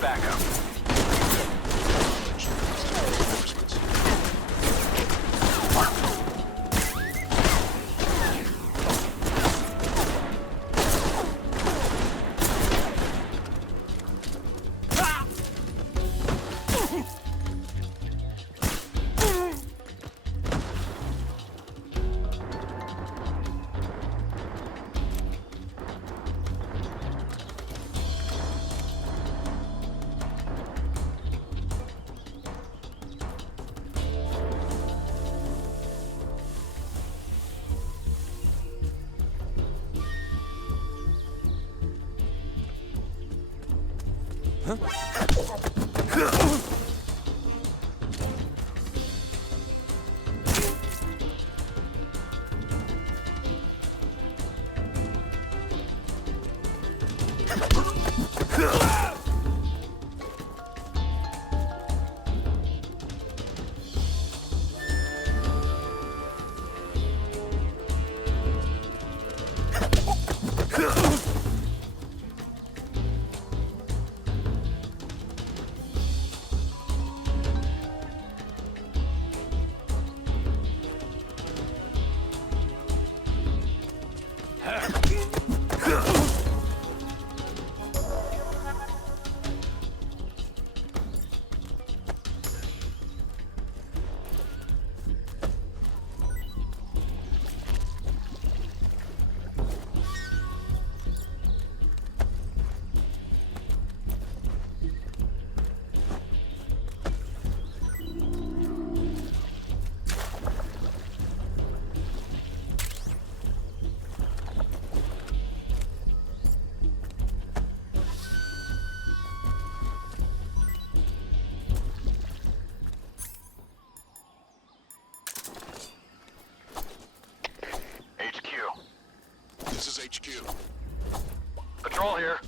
Patrol here.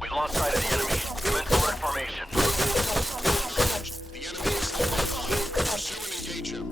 We've lost sight of the enemy. Move in forward formation. The enemy is still on. Pursue and engage him.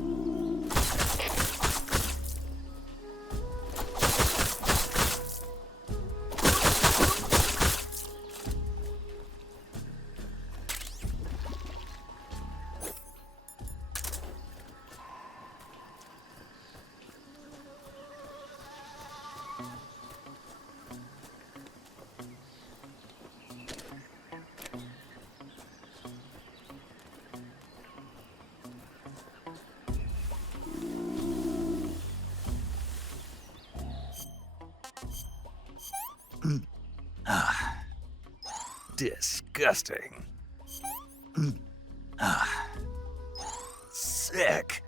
Disgusting. Sick.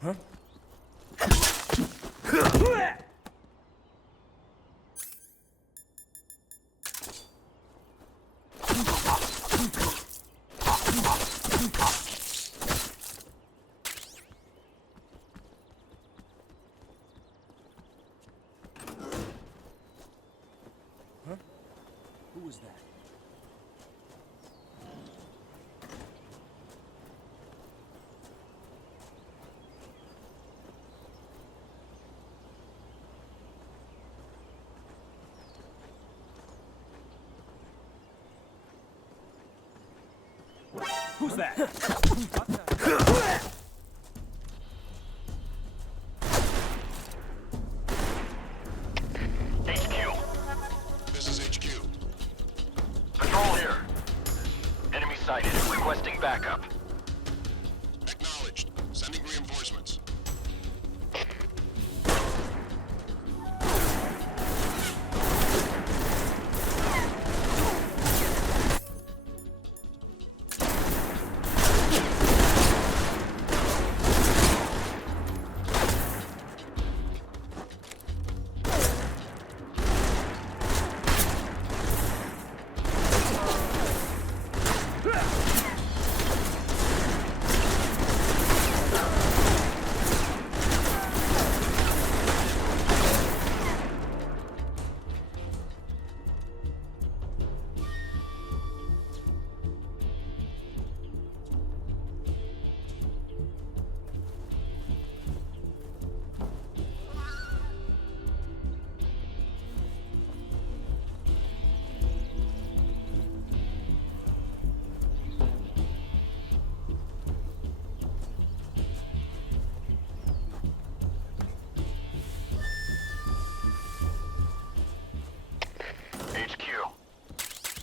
Huh? Who was that? Who's that? This is HQ. Patrol here. Enemy sighted. Requesting backup. Acknowledged. Sending reinforcements.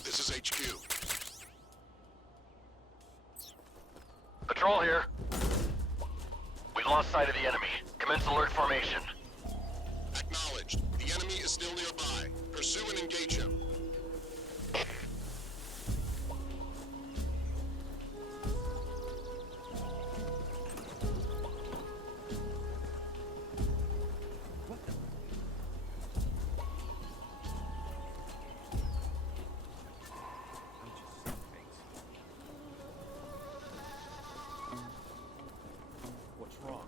This is HQ. Patrol here. We've lost sight of the enemy. Commence alert formation. Acknowledged. The enemy is still nearby. Pursue and engage him. What's wrong?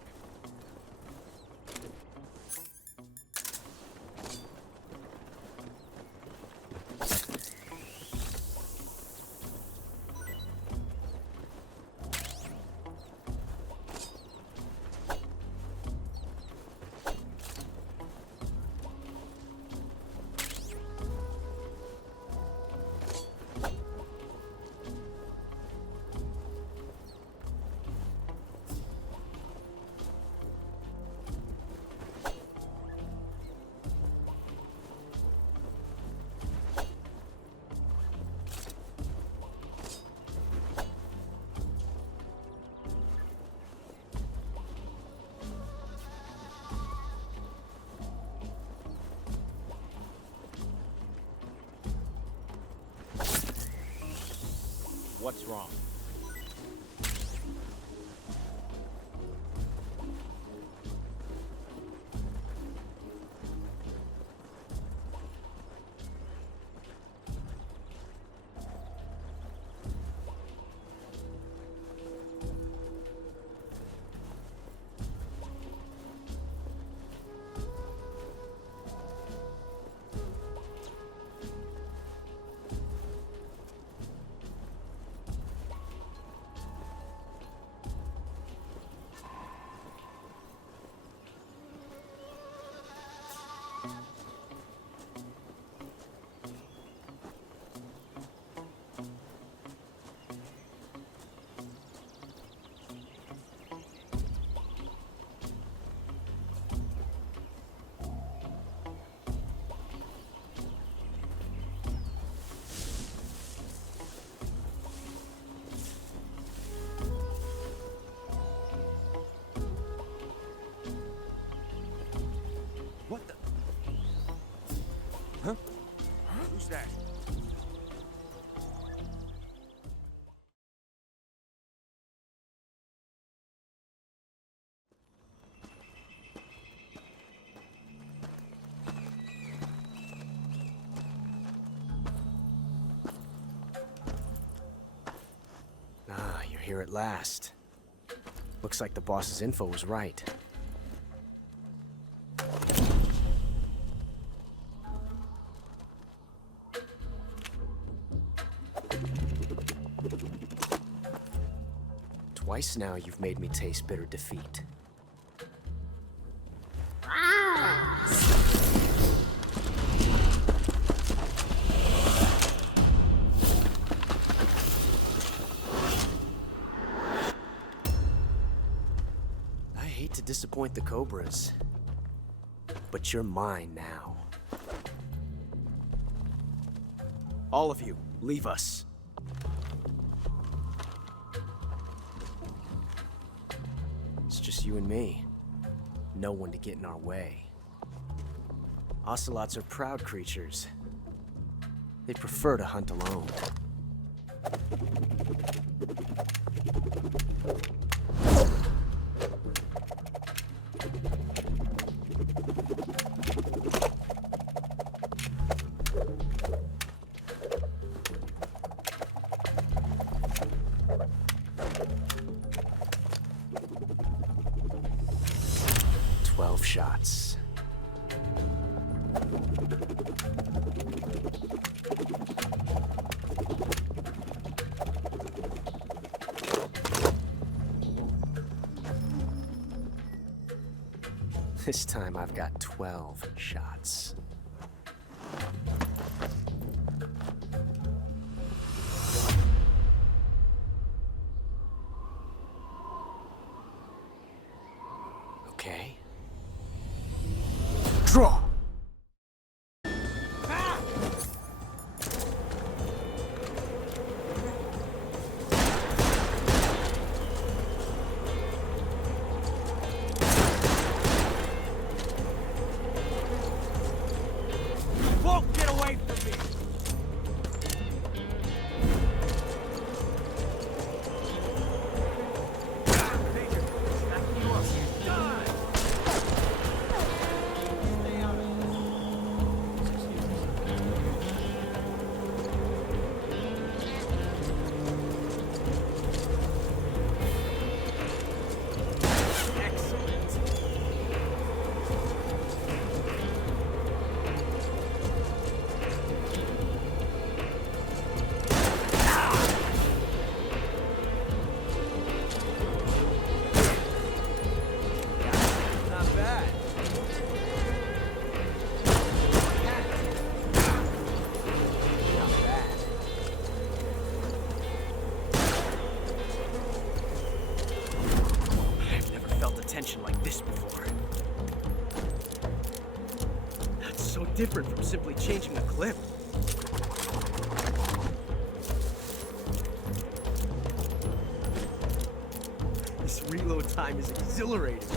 What's wrong? here at last. Looks like the boss's info was right. Twice now you've made me taste bitter defeat. I hate to disappoint the Cobras, but you're mine now. All of you, leave us. It's just you and me. No one to get in our way. Ocelots are proud creatures. They prefer to hunt alone. Shots. This time I've got 12 shots. Okay. Draw! Won't get away from me! Like this before. That's so different from simply changing a clip. This reload time is exhilarating.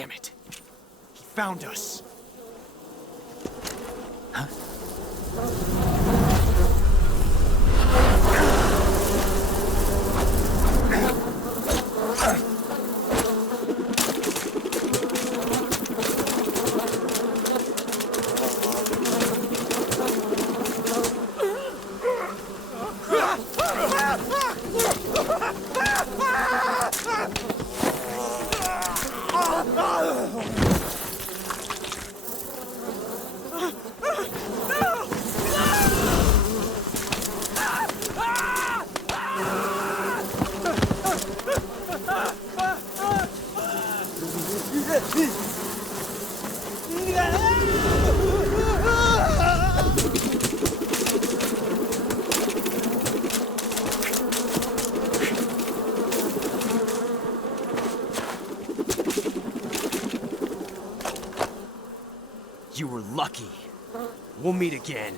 Damn it. He found us. Huh? You were lucky. We'll meet again.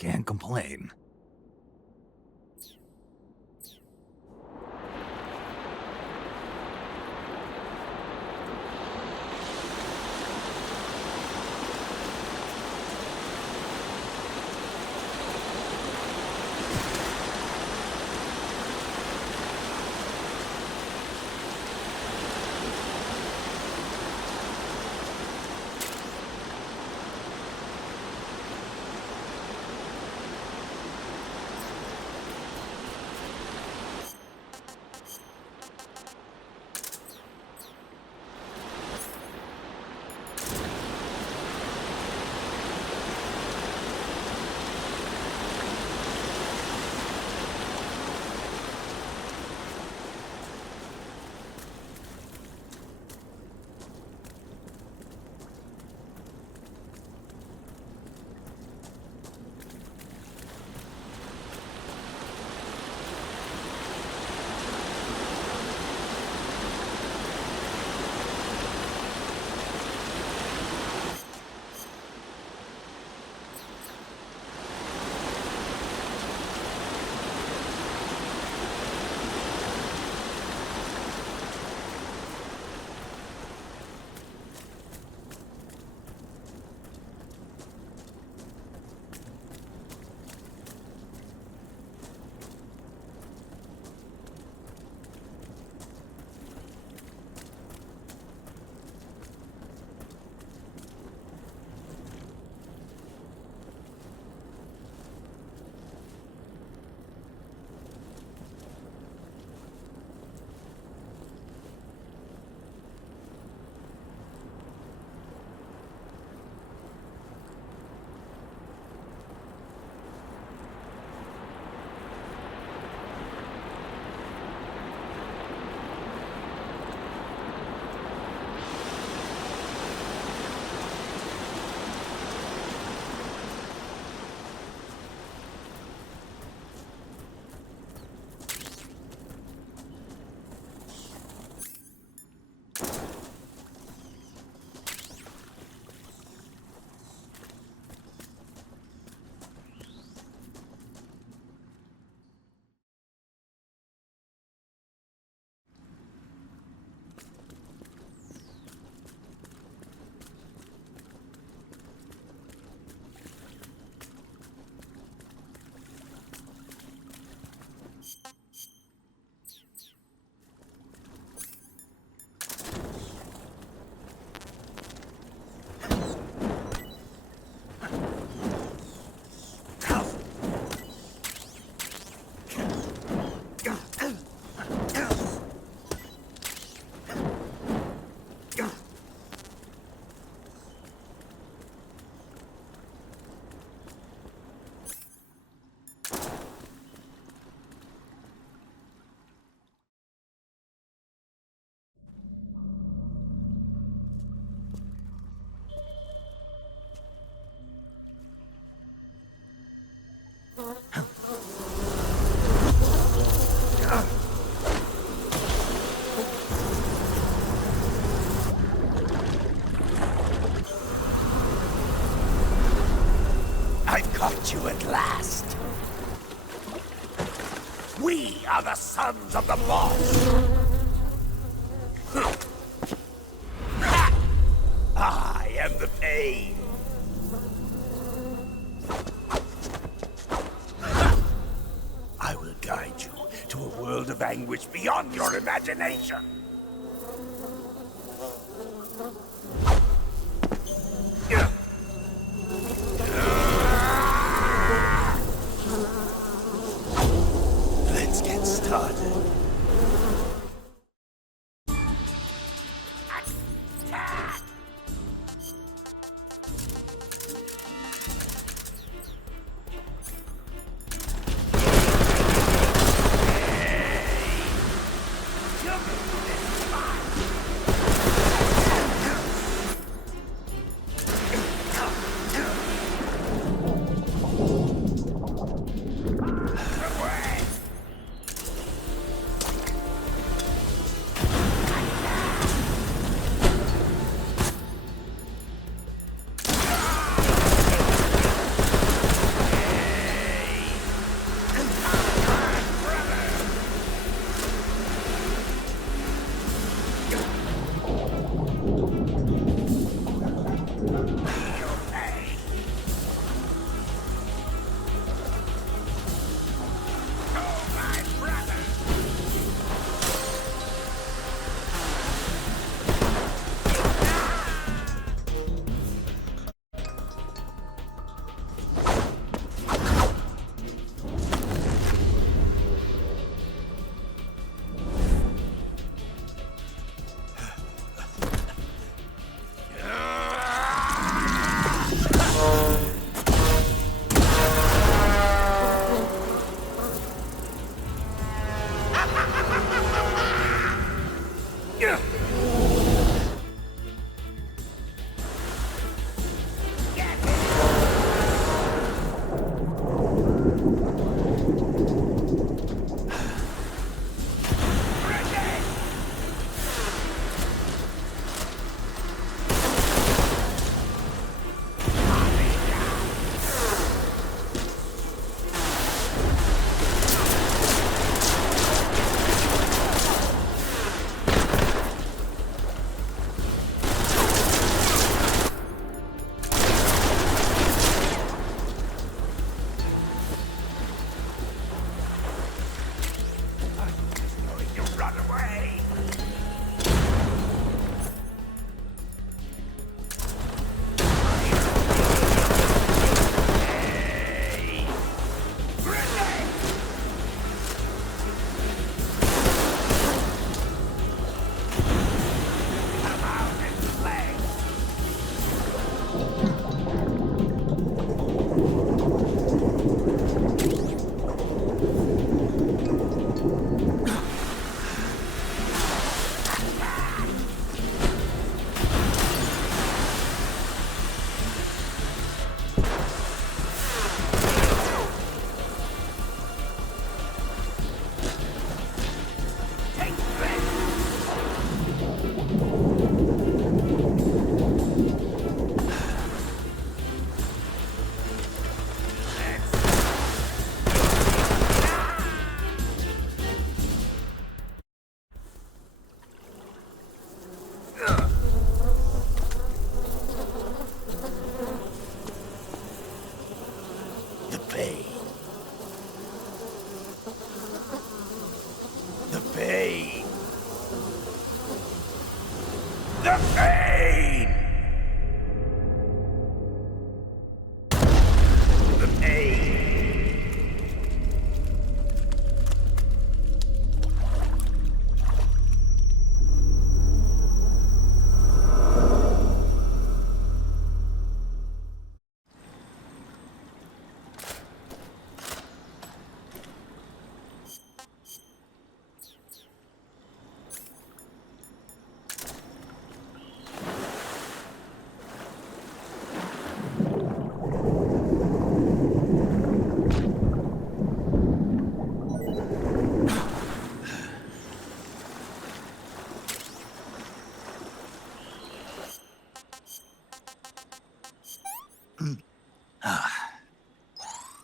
Can't complain. sons of the boss! I am the pain! I will guide you to a world of anguish beyond your imagination! Let's get started.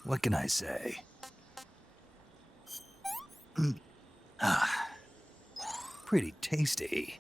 What can I say? pretty tasty.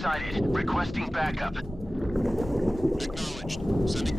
Sighted. Requesting backup. Acknowledged. Sending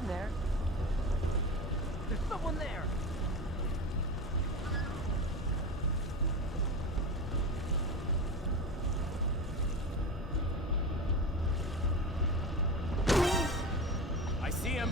nothing there. There's someone there! I see him.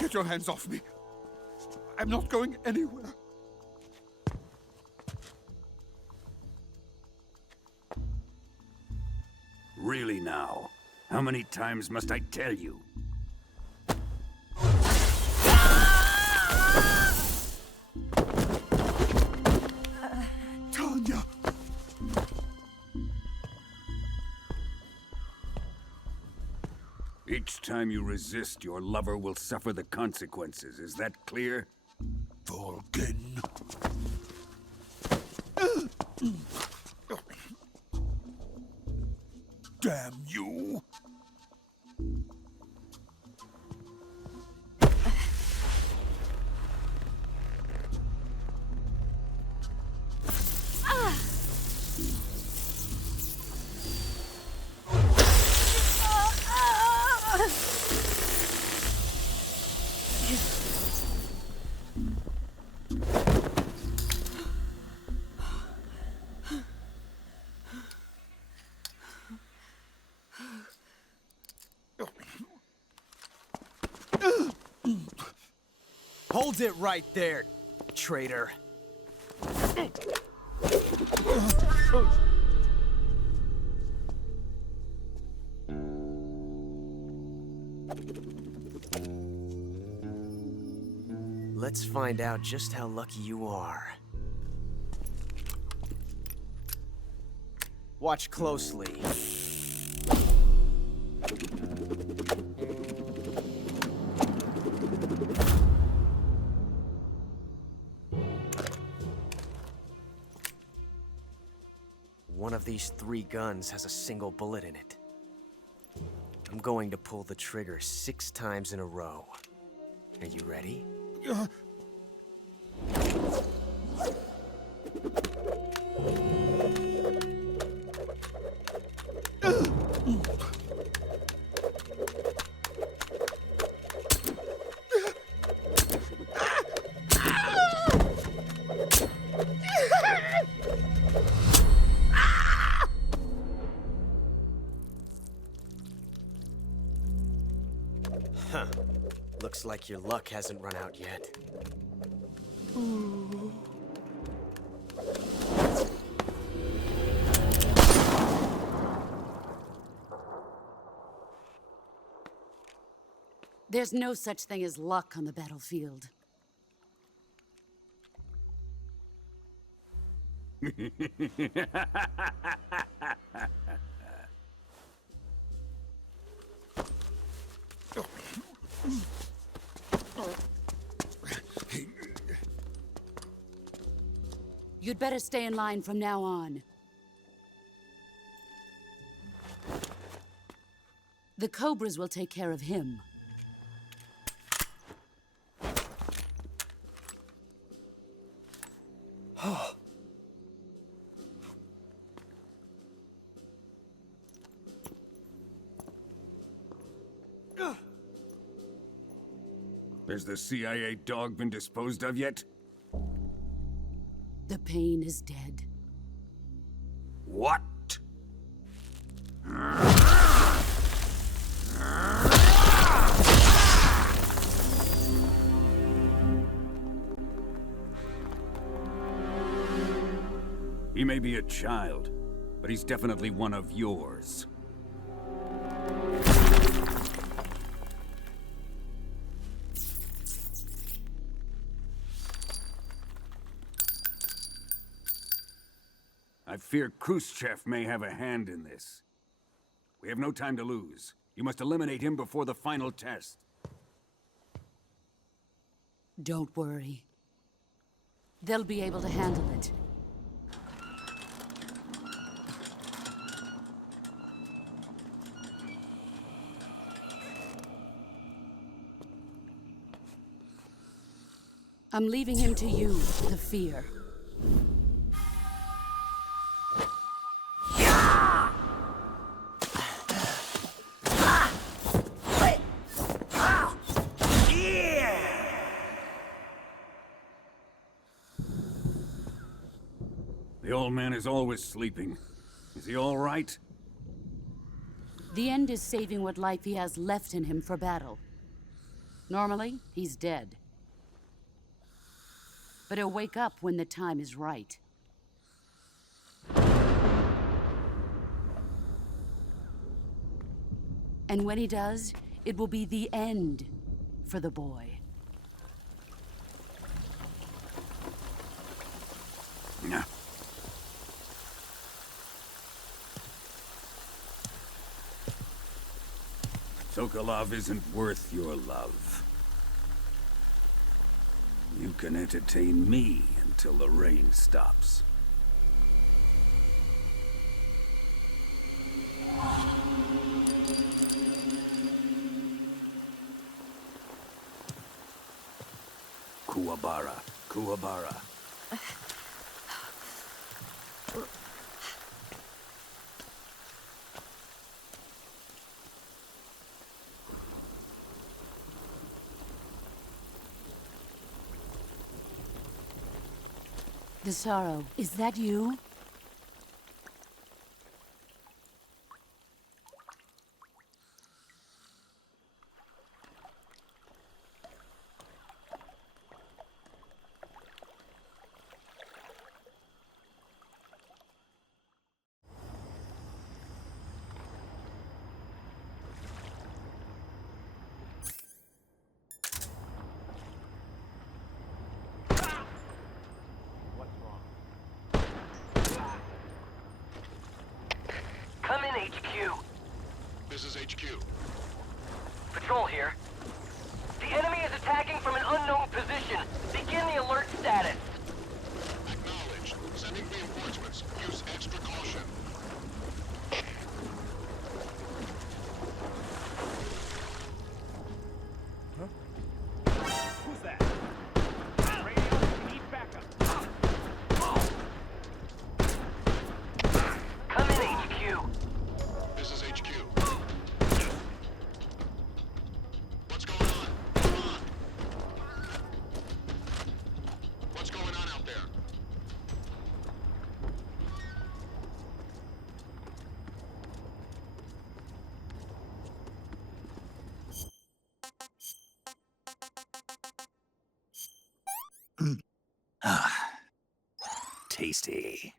Get your hands off me. I'm not going anywhere. Really now? How many times must I tell you? Tanya! Each time you resist, your lover will suffer the consequences. Is that clear? Volgin. Damn you! Hold it right there, traitor. Let's find out just how lucky you are. Watch closely. One of these 3 guns has a single bullet in it. I'm going to pull the trigger 6 times in a row. Are you ready? Huh. Looks like your luck hasn't run out yet. There's no such thing as luck on the battlefield. You'd better stay in line from now on. The Cobras will take care of him. Has the CIA dog been disposed of yet? The pain is dead. What? He may be a child, but he's definitely one of yours. I fear Khrushchev may have a hand in this. We have no time to lose. You must eliminate him before the final test. Don't worry. They'll be able to handle it. I'm leaving him to you, the fear. The old man is always sleeping. Is he all right? The end is saving what life he has left in him for battle. Normally, he's dead. But he'll wake up when the time is right. And when he does, it will be the end for the boy. No. Sokolov isn't worth your love. You can entertain me until the rain stops. Kuwabara, Kuwabara. The sorrow, is that you? Come in, HQ. This is HQ. Patrol here. The enemy is attacking from an unknown position. Begin the alert status. Acknowledged. Sending reinforcements. Use extra caution. Who's that? Radio, we need backup. Come in, HQ. This is HQ. What's going on? Come on. What's going on out there? Tasty.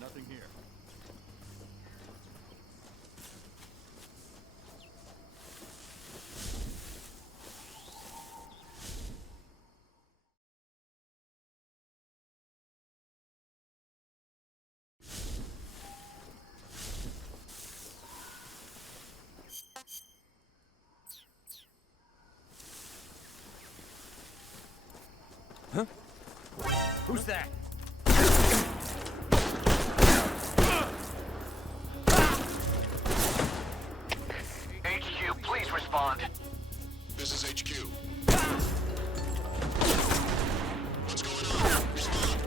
Nothing here. Huh? Who's that? HQ, please respond. This is HQ. What's going on? Respond.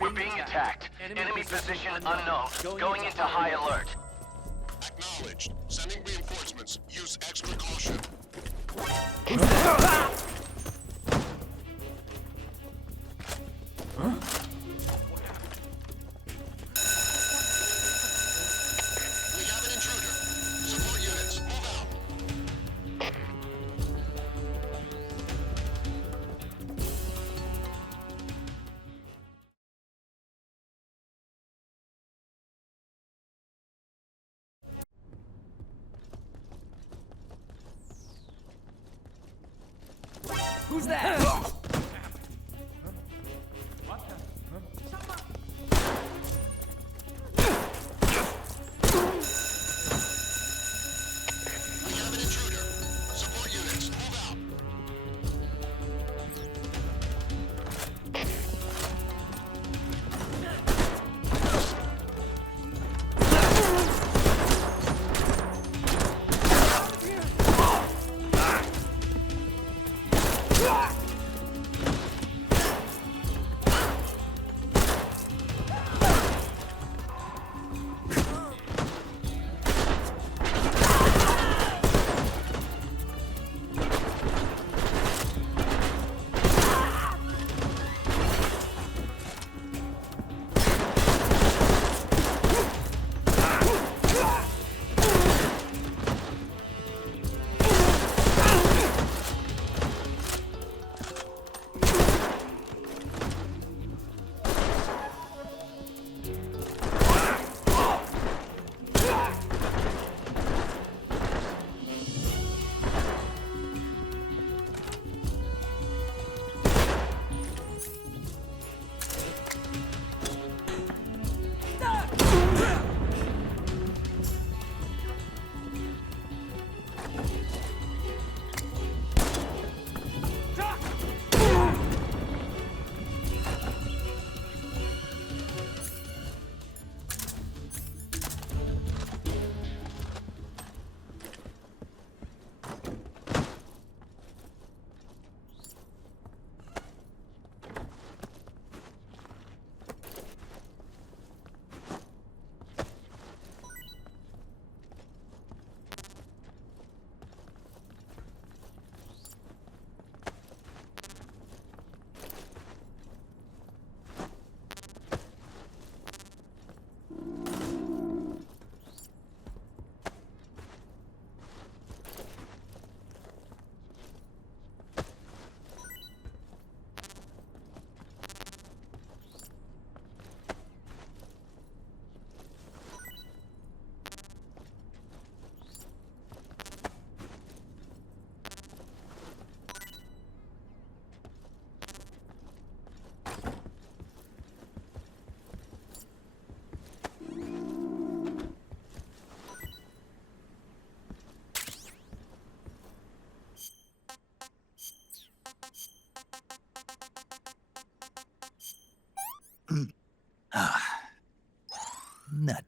We're being attacked. Enemy position unknown. Going into high alert. Acknowledged. Sending reinforcements. Use extra caution. We have an intruder. Support units, move out. Who's that? We have an intruder. Support units, move out.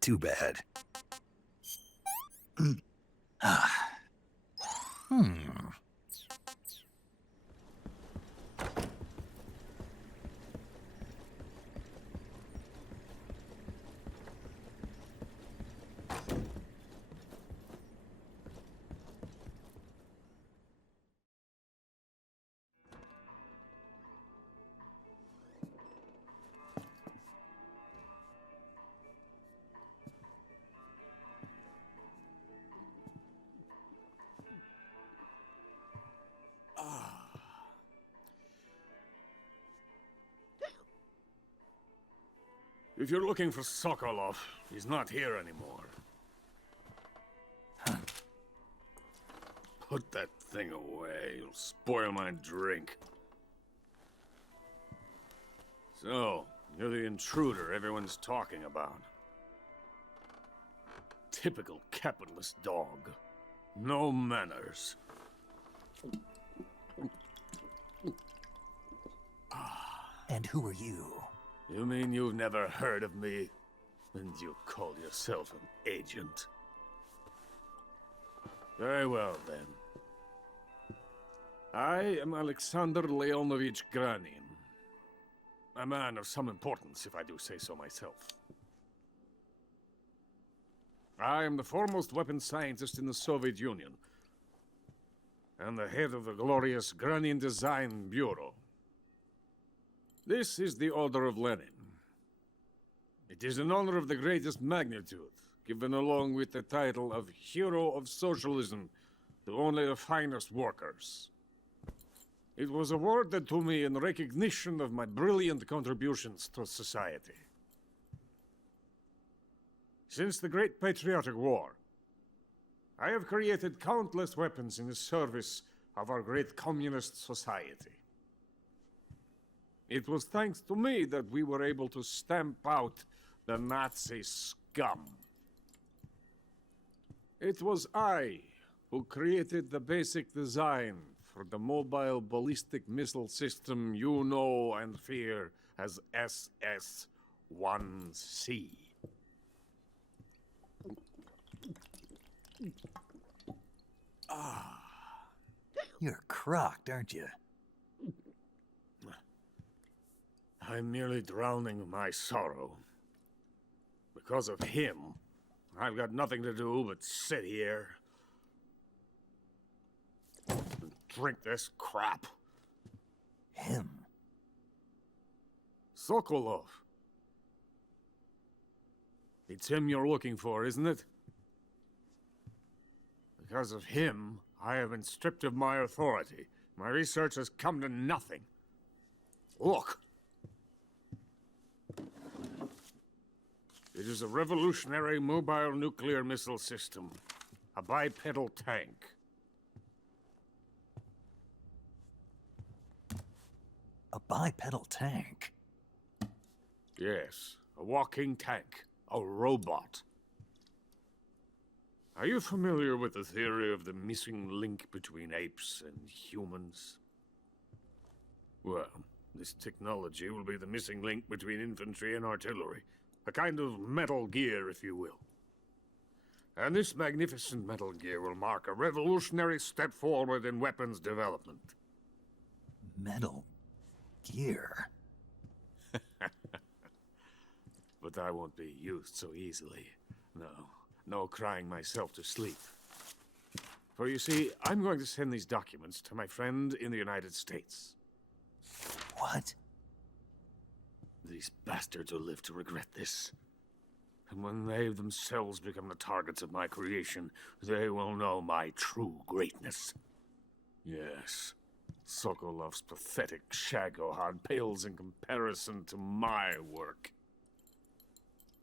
too bad. If you're looking for Sokolov, he's not here anymore. Put that thing away. You'll spoil my drink. So, you're the intruder everyone's talking about. Typical capitalist dog. No manners. And who are you? You mean you've never heard of me? And you call yourself an agent? Very well, then. I am Alexander Leonovich Granin. A man of some importance, if I do say so myself. I am the foremost weapons scientist in the Soviet Union, and the head of the glorious Granin Design Bureau. This is the Order of Lenin. It is an honor of the greatest magnitude, given along with the title of Hero of Socialism to only the finest workers. It was awarded to me in recognition of my brilliant contributions to society. Since the Great Patriotic War, I have created countless weapons in the service of our great communist society. It was thanks to me that we were able to stamp out the Nazi scum. It was I who created the basic design for the mobile ballistic missile system you know and fear as SS-1C. You're crocked, aren't you? I'm merely drowning my sorrow. Because of him, I've got nothing to do but sit here and drink this crap. Him? Sokolov. It's him you're looking for, isn't it? Because of him, I have been stripped of my authority. My research has come to nothing. Look. It is a revolutionary mobile nuclear missile system. A bipedal tank. A bipedal tank? Yes, a walking tank. A robot. Are you familiar with the theory of the missing link between apes and humans? Well, this technology will be the missing link between infantry and artillery. A kind of Metal Gear, if you will. And this magnificent Metal Gear will mark a revolutionary step forward in weapons development. Metal Gear? But I won't be used so easily. No crying myself to sleep. For you see, I'm going to send these documents to my friend in the United States. What? These bastards will live to regret this. And when they themselves become the targets of my creation, they will know my true greatness. Yes, Sokolov's pathetic Shagohod pales in comparison to my work.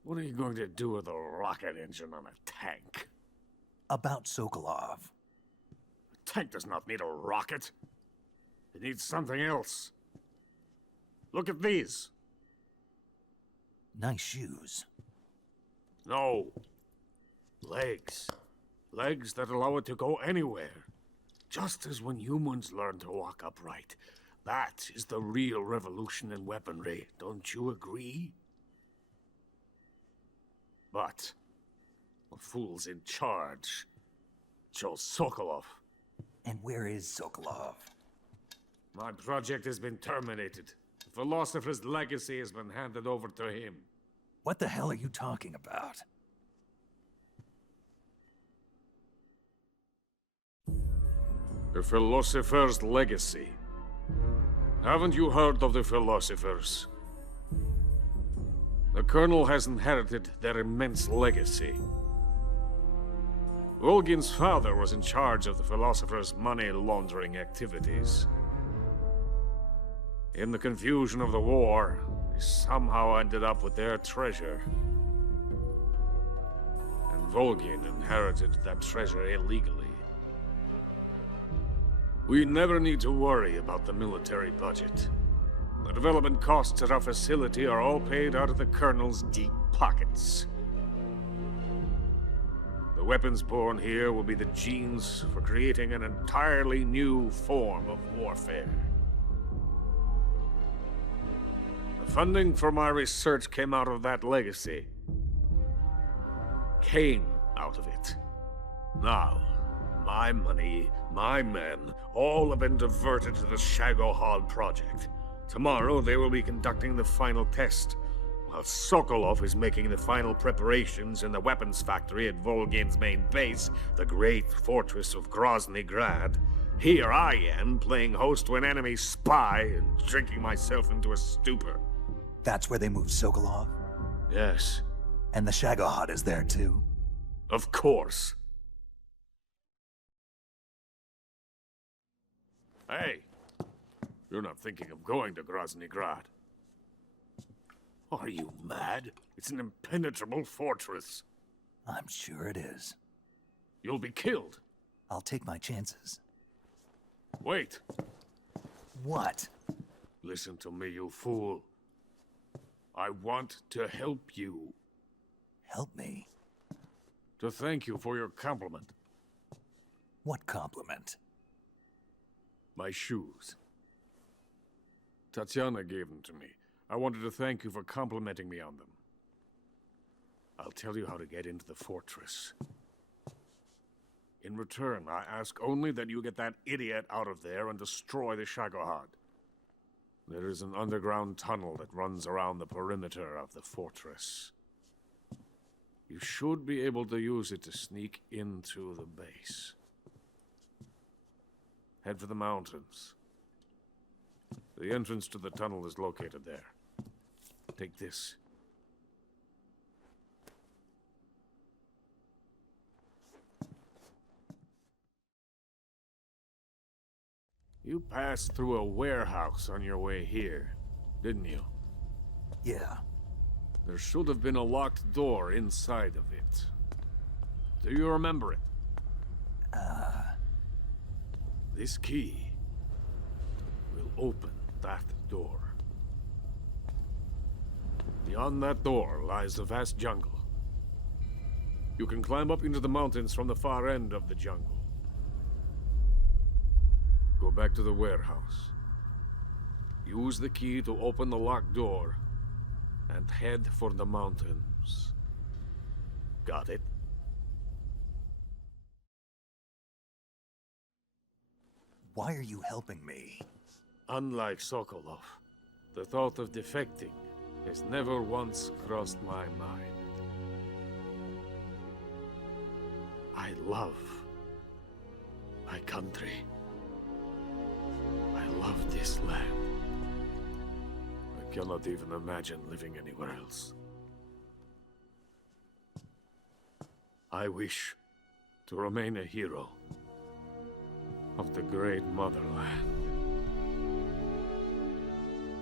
What are you going to do with a rocket engine on a tank? About Sokolov. A tank does not need a rocket. It needs something else. Look at these. Nice shoes. No. Legs. Legs that allow it to go anywhere. Just as when humans learn to walk upright. That is the real revolution in weaponry. Don't you agree? But the fool's in charge. Joe Sokolov. And where is Sokolov? My project has been terminated. The Philosopher's legacy has been handed over to him. What the hell are you talking about? The Philosopher's legacy. Haven't you heard of the Philosophers? The Colonel has inherited their immense legacy. Volgin's father was in charge of the Philosophers' money laundering activities. In the confusion of the war, they somehow ended up with their treasure. And Volgin inherited that treasure illegally. We never need to worry about the military budget. The development costs at our facility are all paid out of the Colonel's deep pockets. The weapons born here will be the genes for creating an entirely new form of warfare. The funding for my research came out of that legacy. Came out of it. Now, my money, my men, all have been diverted to the Shagohod project. Tomorrow, they will be conducting the final test, while Sokolov is making the final preparations in the weapons factory at Volgin's main base, the great fortress of Grozny Grad. Here I am, playing host to an enemy spy and drinking myself into a stupor. That's where they moved Sokolov? Yes. And the Shagohod is there too? Of course. Hey, you're not thinking of going to Grozny Grad. Are you mad? It's an impenetrable fortress. I'm sure it is. You'll be killed. I'll take my chances. Wait. What? Listen to me, you fool. I want to help you. Help me? To thank you for your compliment. What compliment? My shoes. Tatiana gave them to me. I wanted to thank you for complimenting me on them. I'll tell you how to get into the fortress. In return, I ask only that you get that idiot out of there and destroy the Shagohod. There is an underground tunnel that runs around the perimeter of the fortress. You should be able to use it to sneak into the base. Head for the mountains. The entrance to the tunnel is located there. Take this. You passed through a warehouse on your way here, didn't you? Yeah. There should have been a locked door inside of it. Do you remember it? This key will open that door. Beyond that door lies a vast jungle. You can climb up into the mountains from the far end of the jungle. Go back to the warehouse. Use the key to open the locked door and head for the mountains. Got it? Why are you helping me? Unlike Sokolov, the thought of defecting has never once crossed my mind. I love my country. I love this land. I cannot even imagine living anywhere else. I wish to remain a hero of the great motherland.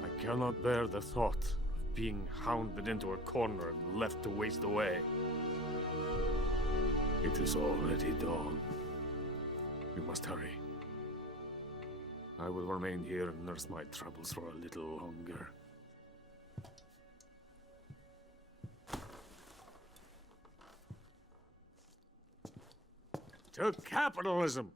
I cannot bear the thought of being hounded into a corner and left to waste away. It is already dawn. We must hurry. I will remain here and nurse my troubles for a little longer. To capitalism!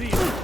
see you.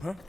Who's there?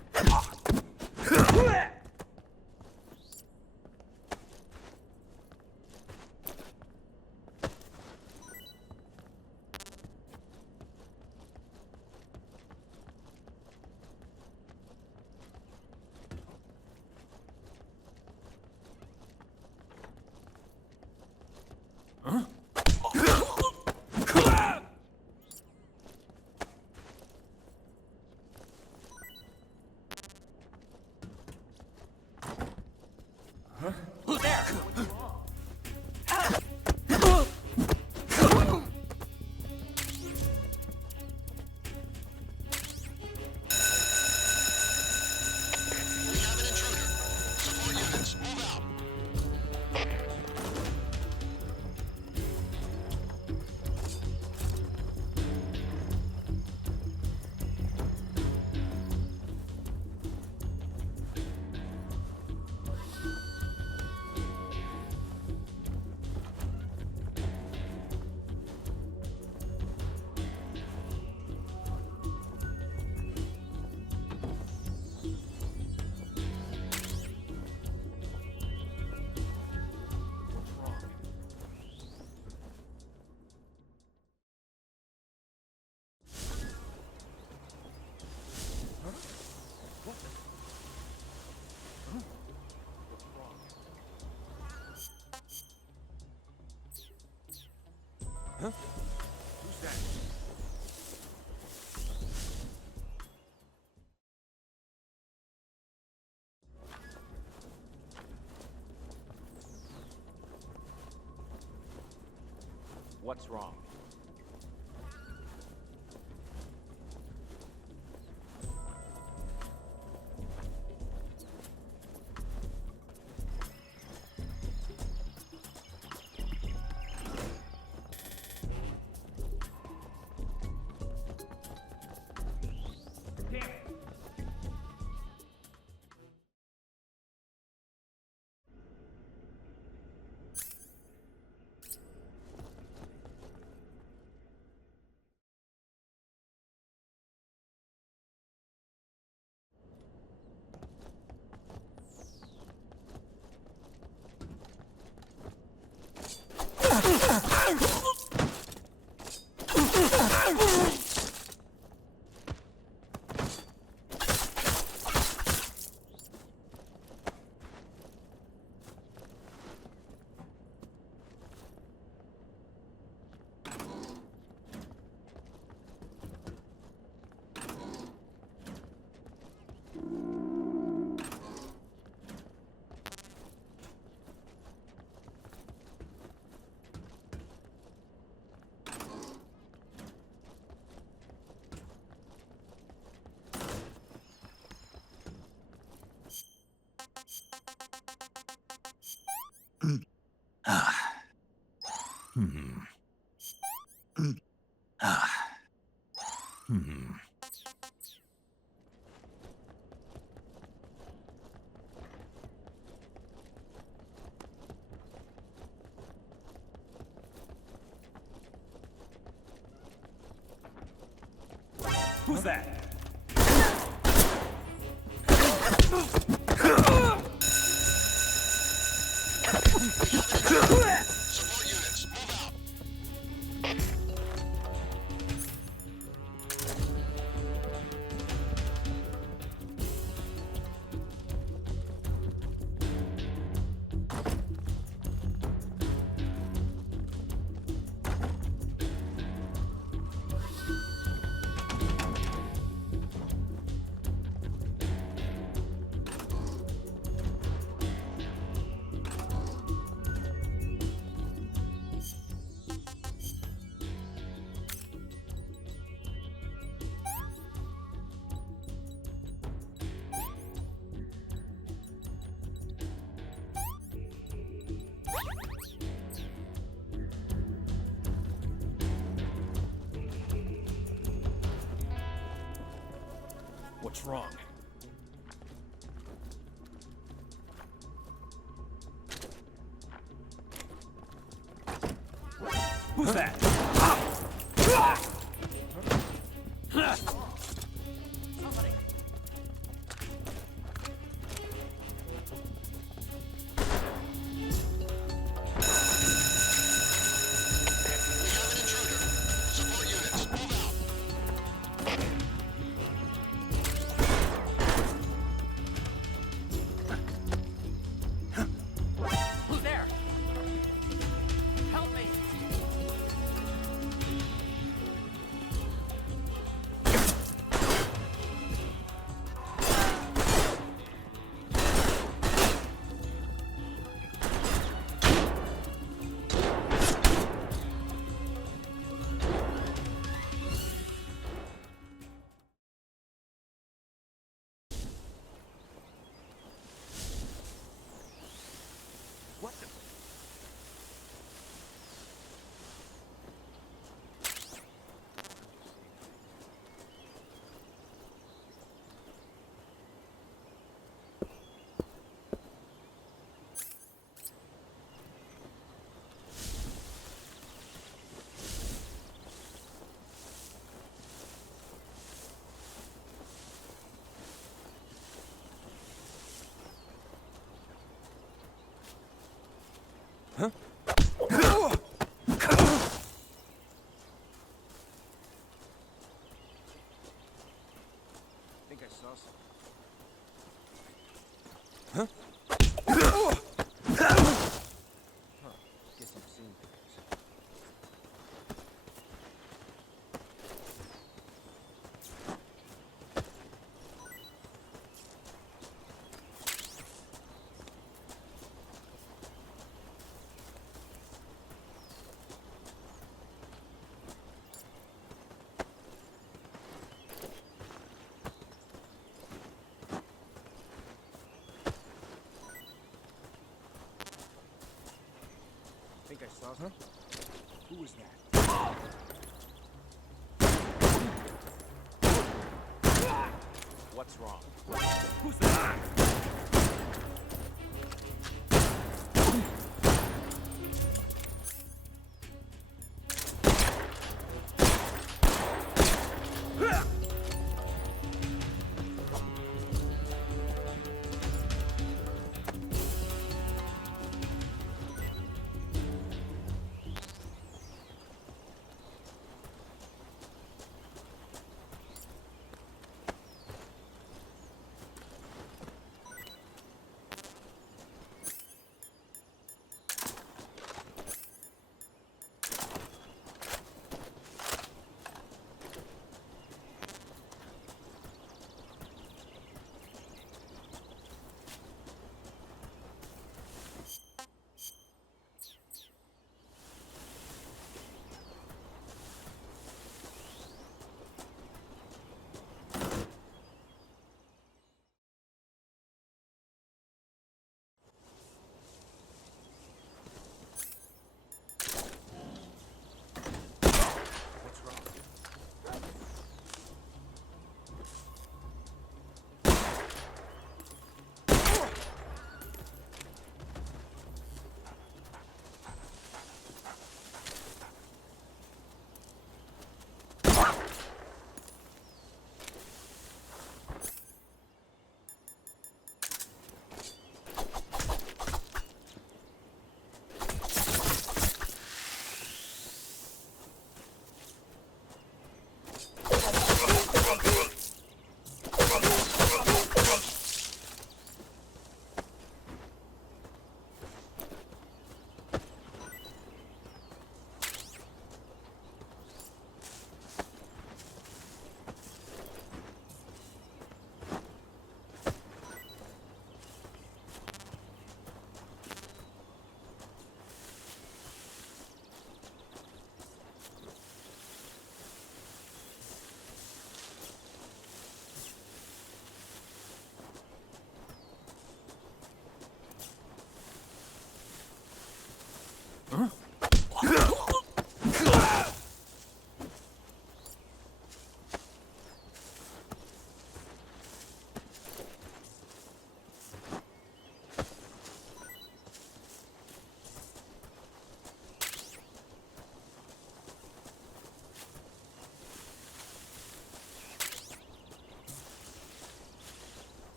Huh? Who's that? What's wrong? Who's that? Support units, move out. What's wrong? Who's that? Huh? Think I saw something. Huh? Guess I've seen things. Think I saw something. Who was that? What's wrong? Who's that?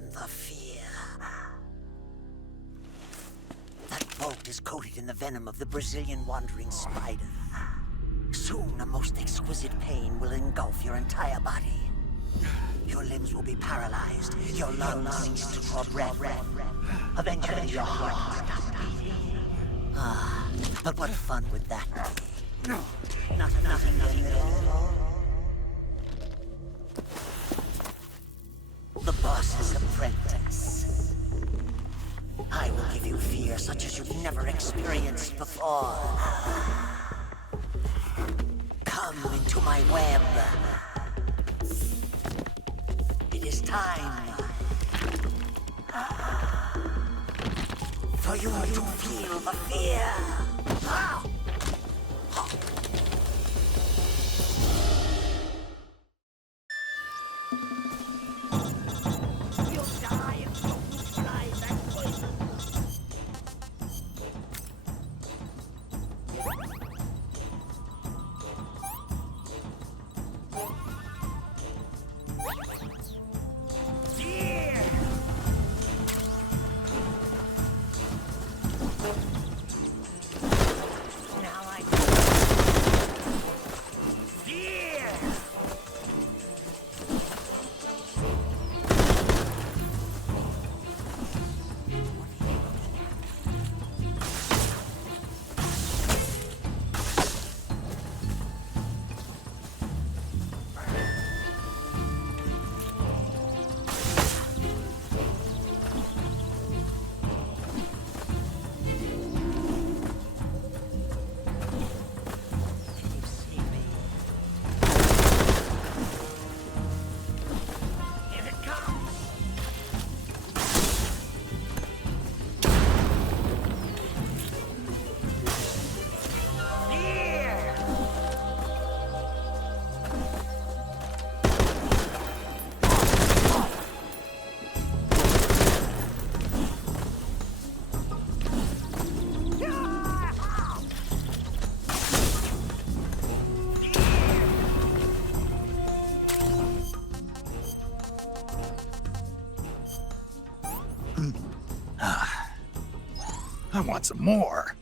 and the fear. That bolt is coated in the venom of the Brazilian wandering spider. Soon, a most exquisite pain will engulf your entire body. Your limbs will be paralyzed, your lungs cease to draw breath. Eventually, your heart will stop beating. Ah, but what fun would that be? Nothing at all. The boss's apprentice. I will give you fear such as you've never experienced before. Come into my web. It is time for you to feel the fear. I want some more.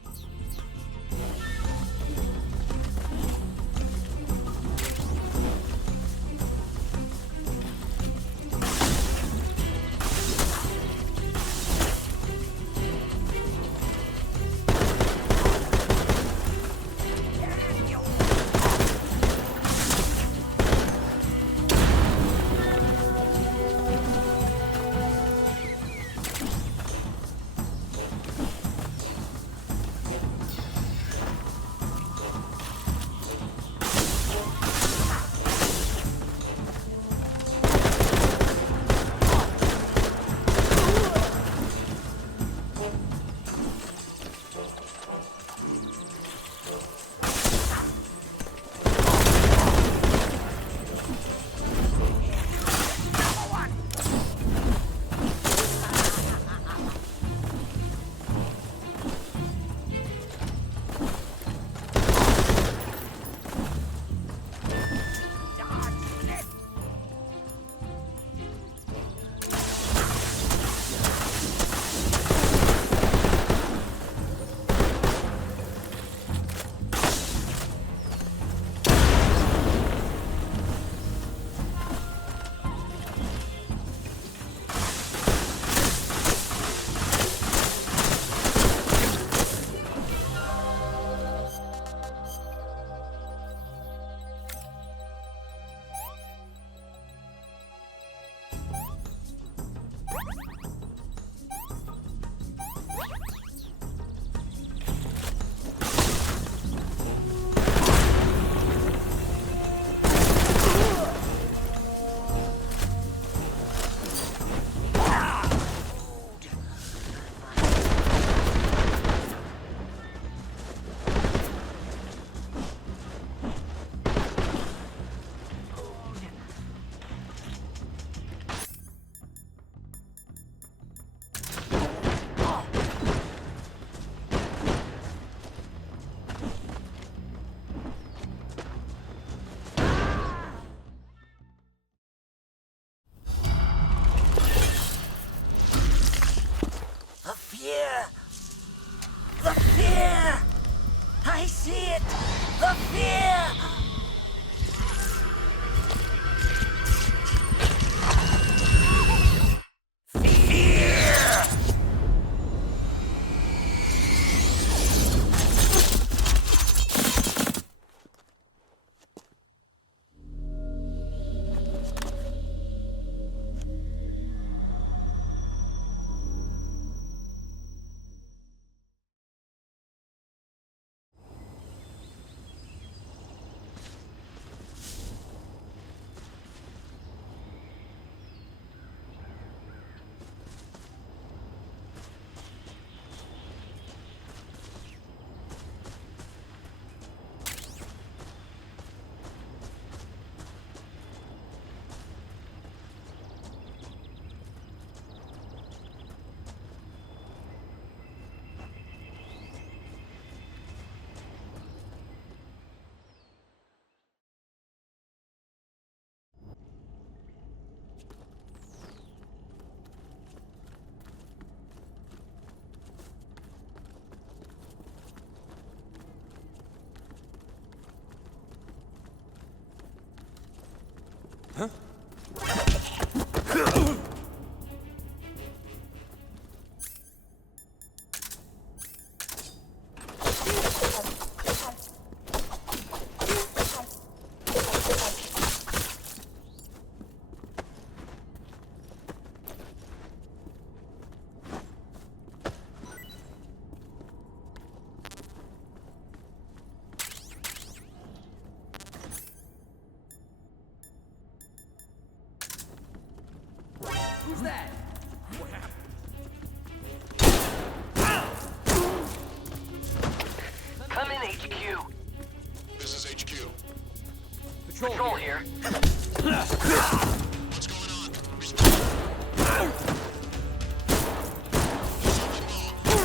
fear! The fear! I see it! The fear! Huh? Who's that? What happened? Come in, HQ. This is HQ. Patrol here. What's going on? Respond.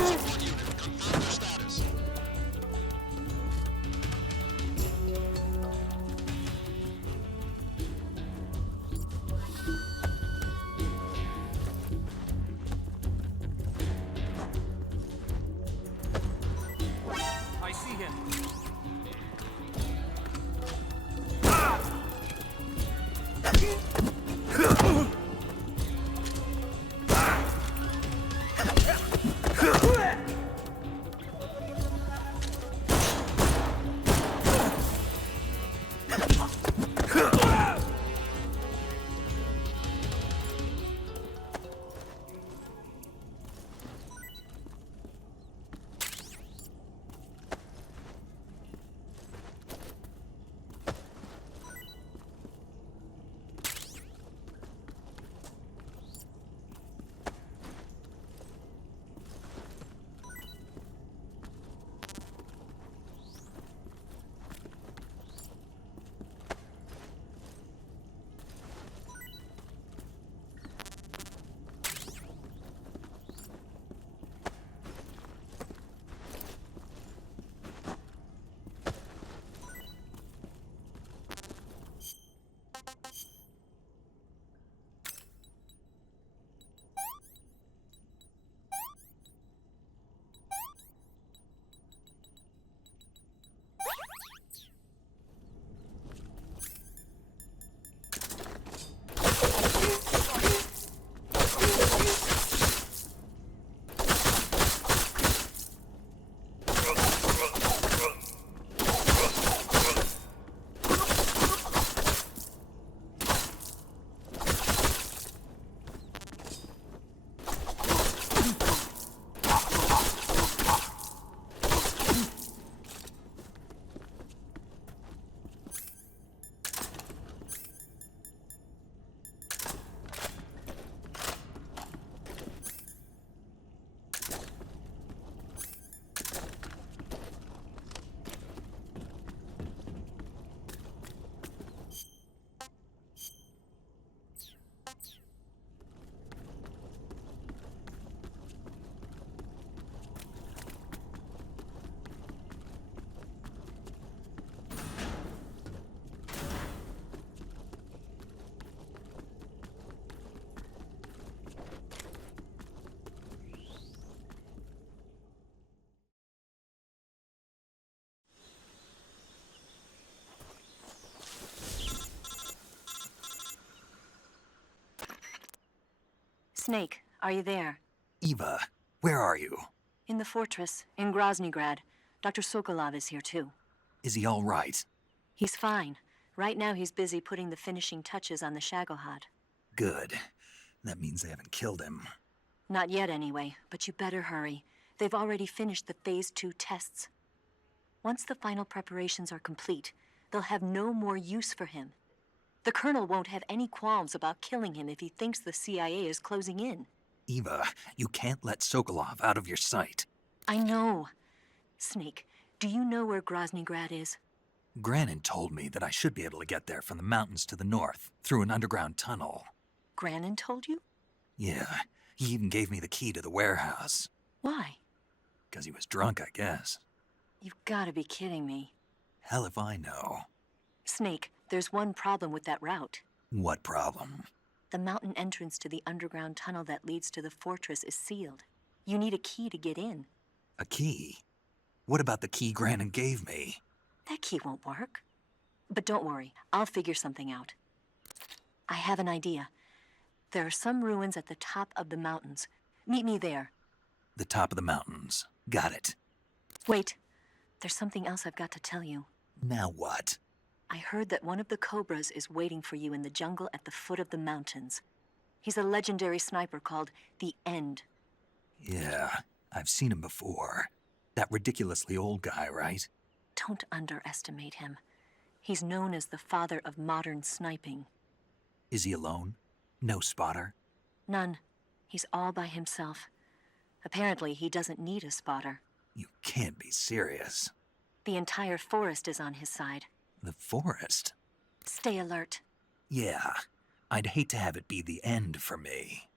Support unit, confirm their status. I see him. Snake, are you there? Eva, where are you? In the fortress, in Groznygrad. Dr. Sokolov is here too. Is he all right? He's fine. Right now he's busy putting the finishing touches on the Shagohod. Good. That means they haven't killed him. Not yet anyway, but you better hurry. They've already finished the Phase 2 tests. Once the final preparations are complete, they'll have no more use for him. The Colonel won't have any qualms about killing him if he thinks the CIA is closing in. Eva, you can't let Sokolov out of your sight. I know. Snake, do you know where Groznygrad is? Granin told me that I should be able to get there from the mountains to the north, through an underground tunnel. Granin told you? Yeah, he even gave me the key to the warehouse. Why? 'Cause he was drunk, I guess. You've gotta be kidding me. Hell if I know. Snake, there's one problem with that route. What problem? The mountain entrance to the underground tunnel that leads to the fortress is sealed. You need a key to get in. A key? What about the key Granin gave me? That key won't work. But don't worry, I'll figure something out. I have an idea. There are some ruins at the top of the mountains. Meet me there. The top of the mountains. Got it. Wait, there's something else I've got to tell you. Now what? I heard that one of the Cobras is waiting for you in the jungle at the foot of the mountains. He's a legendary sniper called the End. Yeah, I've seen him before. That ridiculously old guy, right? Don't underestimate him. He's known as the father of modern sniping. Is he alone? No spotter? None. He's all by himself. Apparently, he doesn't need a spotter. You can't be serious. The entire forest is on his side. The forest? Stay alert. Yeah, I'd hate to have it be the end for me.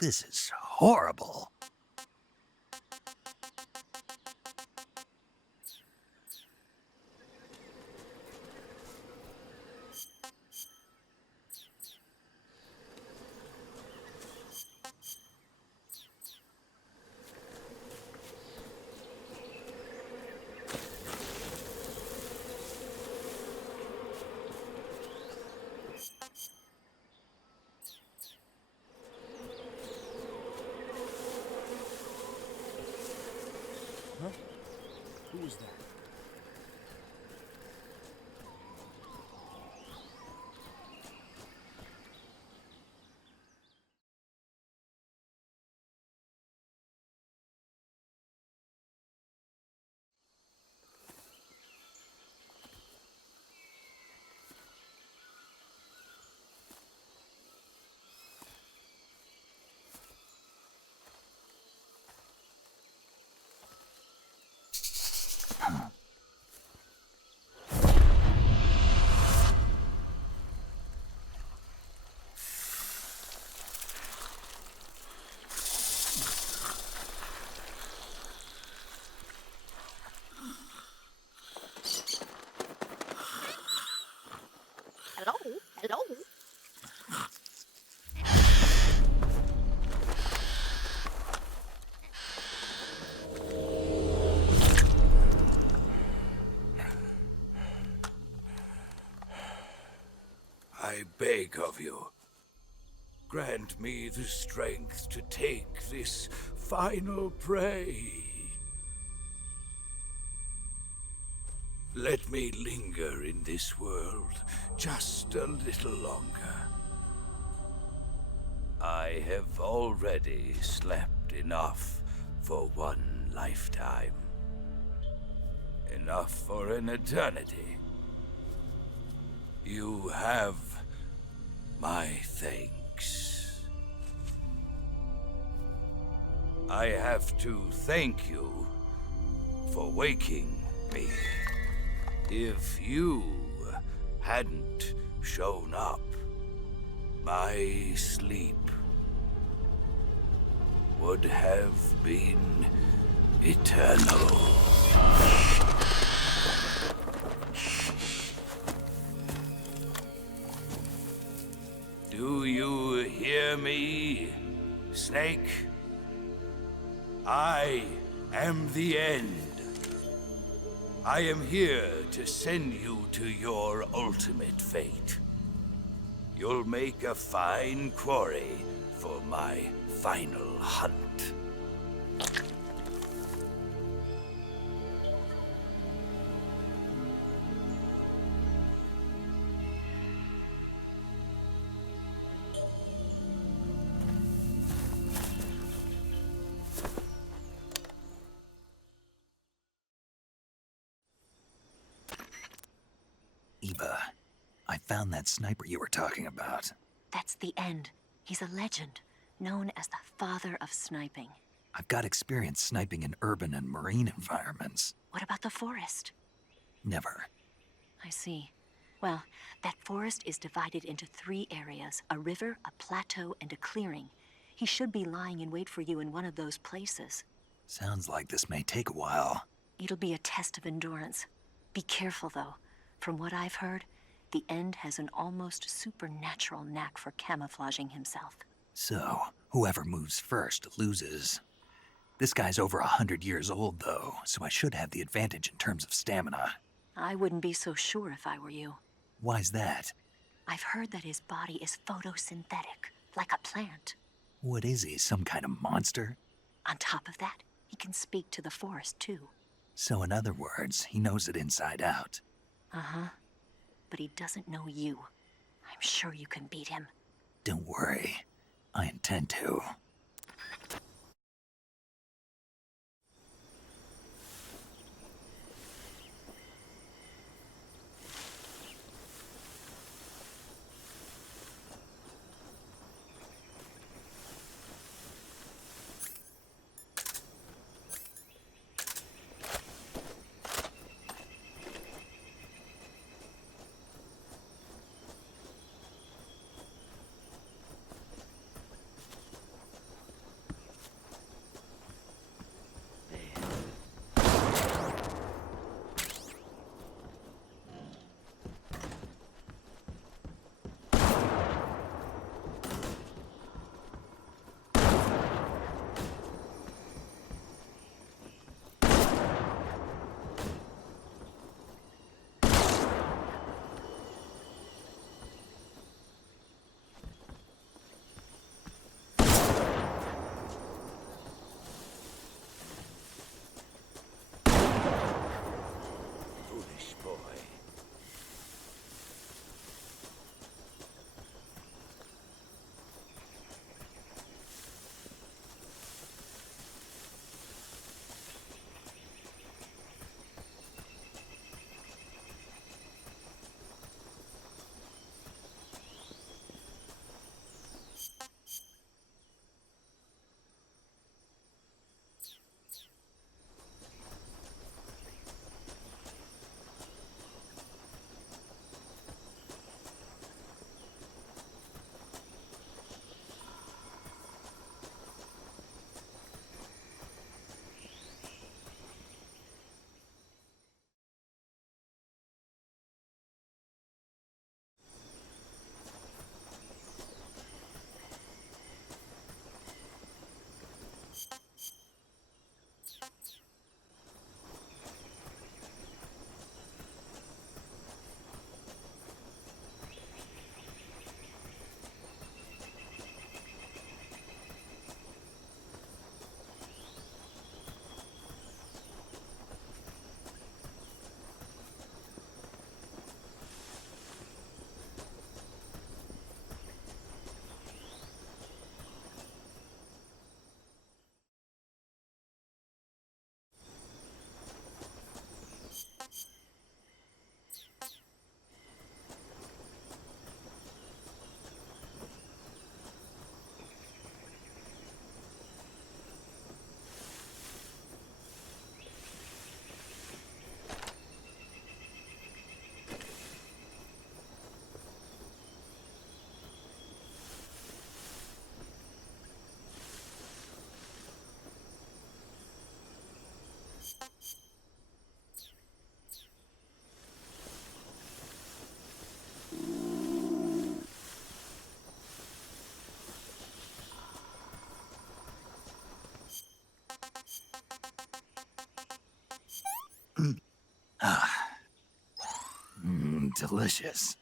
This is horrible. Huh? Who was that? Hello? I beg of you, grant me the strength to take this final prey. Let me linger in this world just a little longer. I have already slept enough for one lifetime. Enough for an eternity. You have my thanks. I have to thank you for waking me. If you hadn't shown up, my sleep would have been eternal. Do you hear me, Snake? I am the end. I am here to send you to your ultimate fate. You'll make a fine quarry for my final hunt. Eva, I found that sniper you were talking about. That's the end. He's a legend, known as the father of sniping. I've got experience sniping in urban and marine environments. What about the forest? Never. I see. Well, that forest is divided into 3 areas, a river, a plateau, and a clearing. He should be lying in wait for you in one of those places. Sounds like this may take a while. It'll be a test of endurance. Be careful, though. From what I've heard, the End has an almost supernatural knack for camouflaging himself. So, whoever moves first loses. This guy's over 100 years old, though, so I should have the advantage in terms of stamina. I wouldn't be so sure if I were you. Why's that? I've heard that his body is photosynthetic, like a plant. What is he, some kind of monster? On top of that, he can speak to the forest, too. So in other words, he knows it inside out. Uh-huh. But he doesn't know you. I'm sure you can beat him. Don't worry. I intend to. delicious.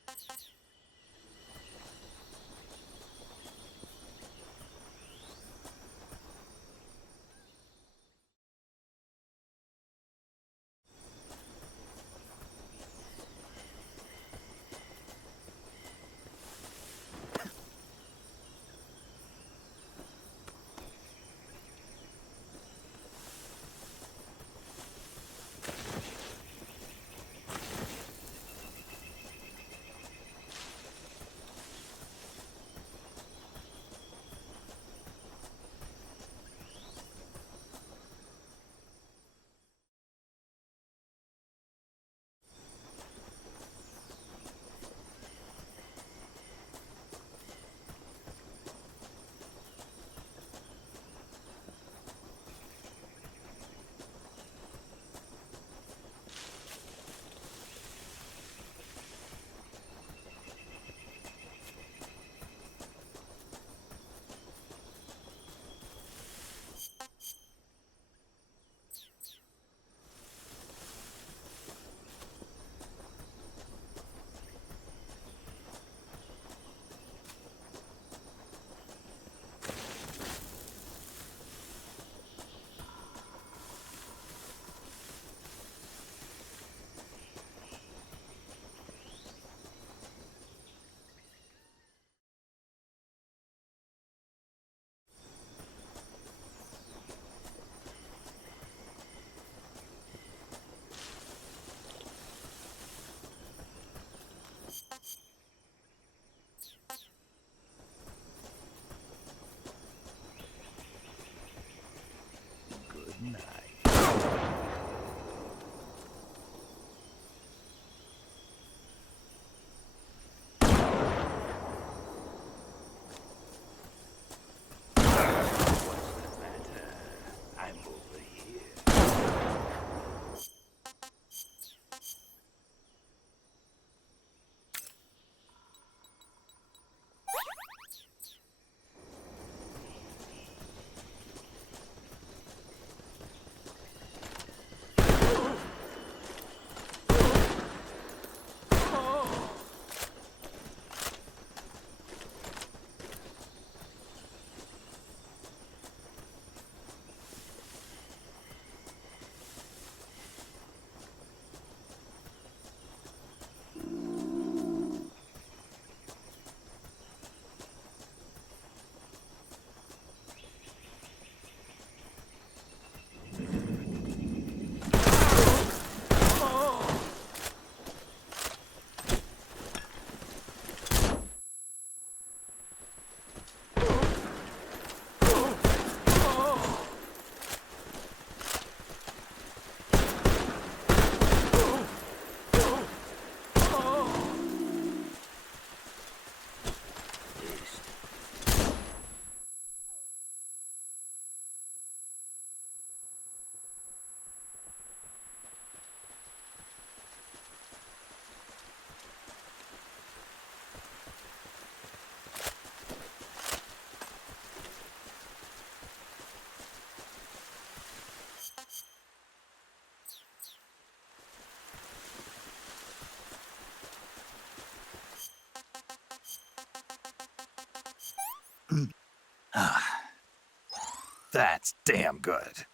That's damn good.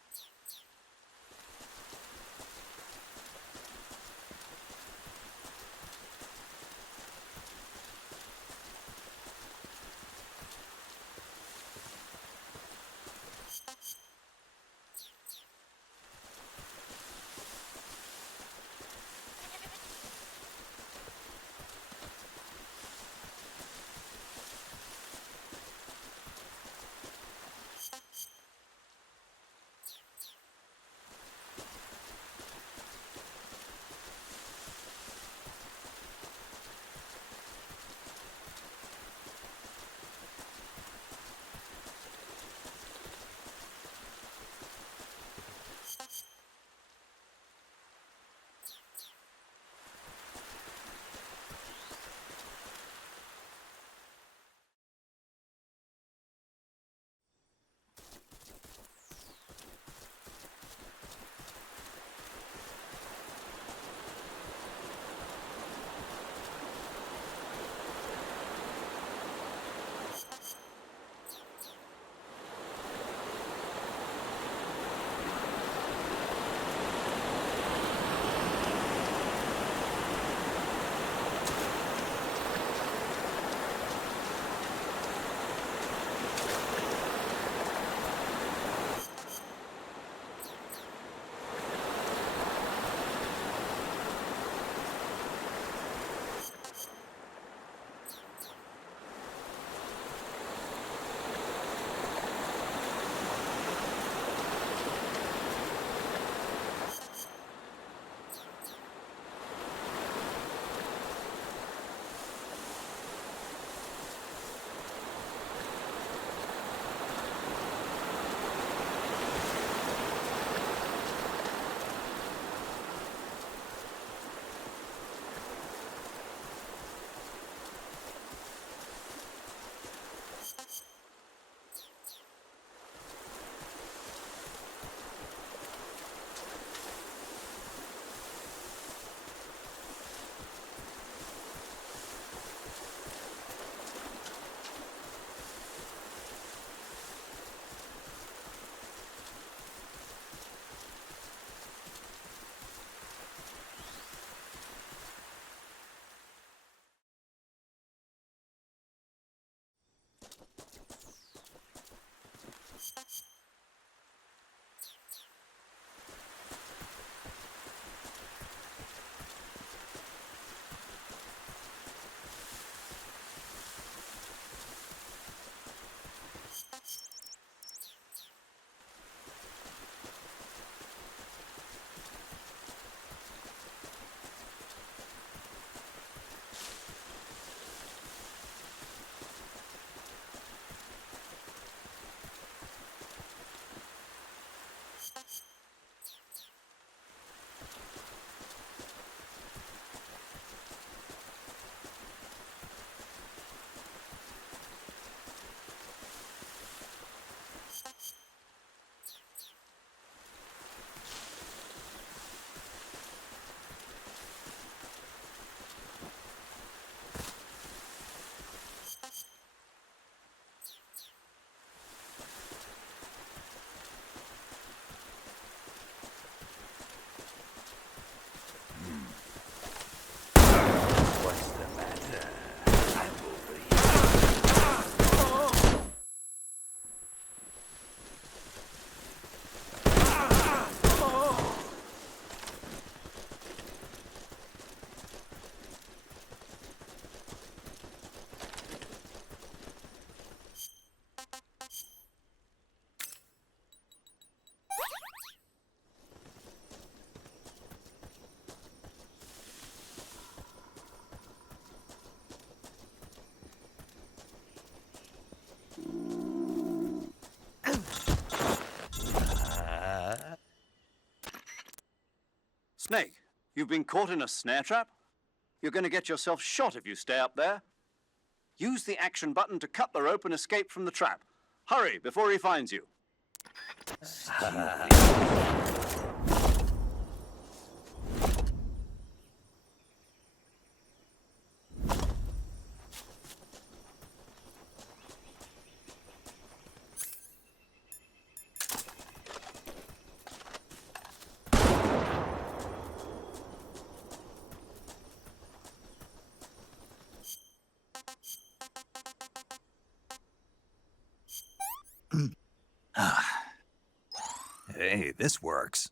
Snake, you've been caught in a snare trap? You're going to get yourself shot if you stay up there. Use the action button to cut the rope and escape from the trap. Hurry, before he finds you. Hey, this works.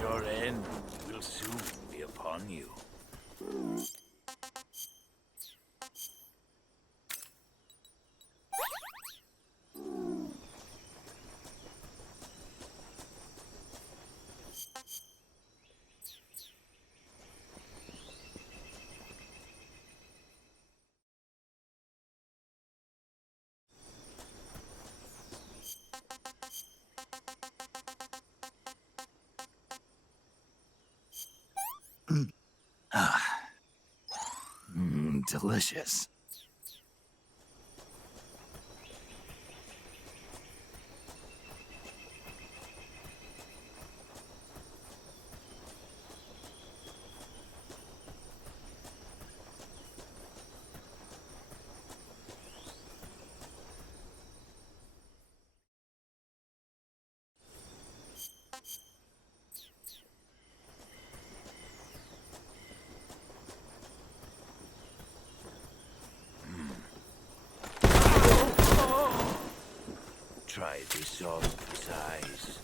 Your end will soon be upon you. Delicious. Try this on for size.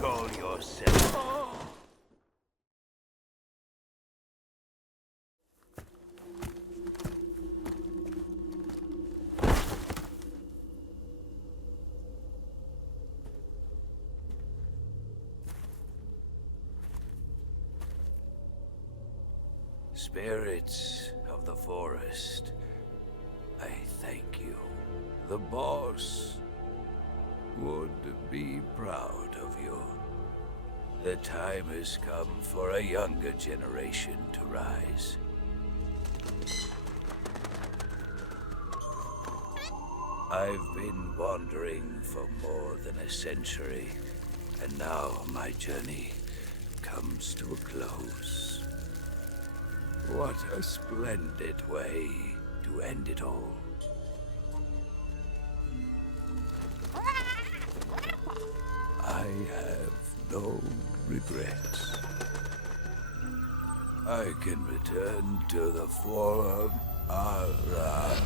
Call yourself. Spirits of the forest, I thank you. The boss would be proud of you. The time has come for a younger generation to rise. I've been wandering for more than a century, and now my journey comes to a close. What a splendid way to end it all. I have no regrets. I can return to the Forum Ara.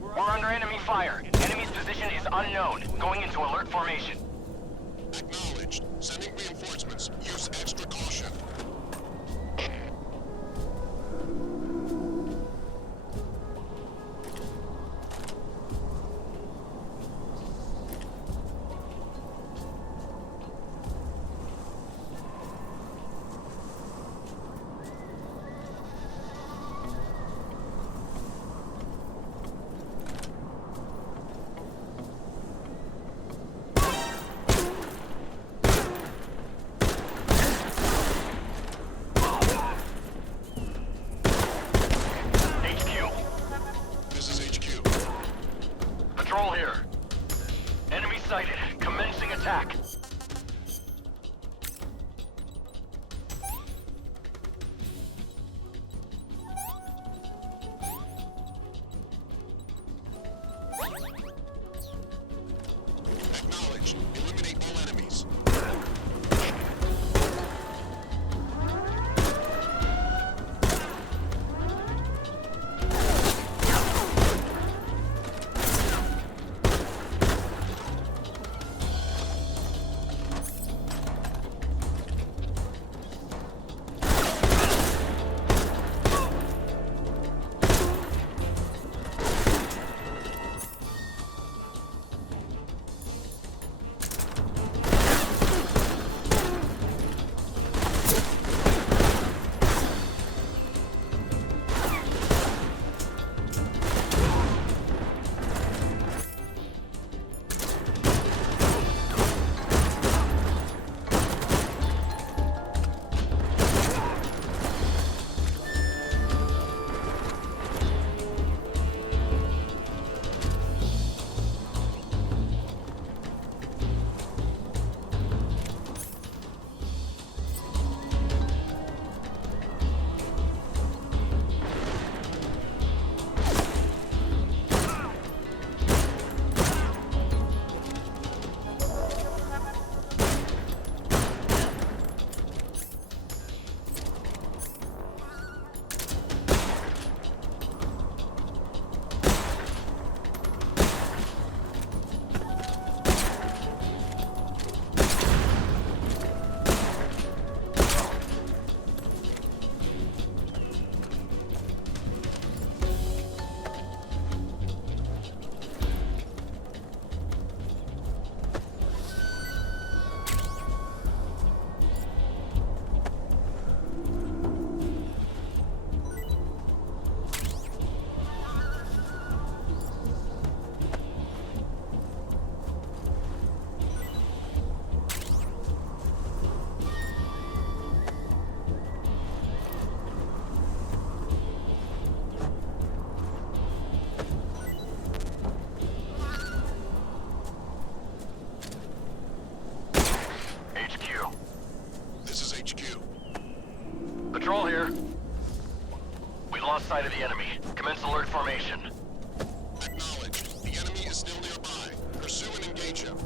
We're under enemy fire. Enemy's position is unknown. Going into alert formation. Acknowledged. Sending reinforcements. Use extra caution. Patrol here. Enemy sighted. Commencing attack. Acknowledged. Eliminate all enemies. Patrol here. We lost sight of the enemy. Commence alert formation. Acknowledged. The enemy is still nearby. Pursue and engage him.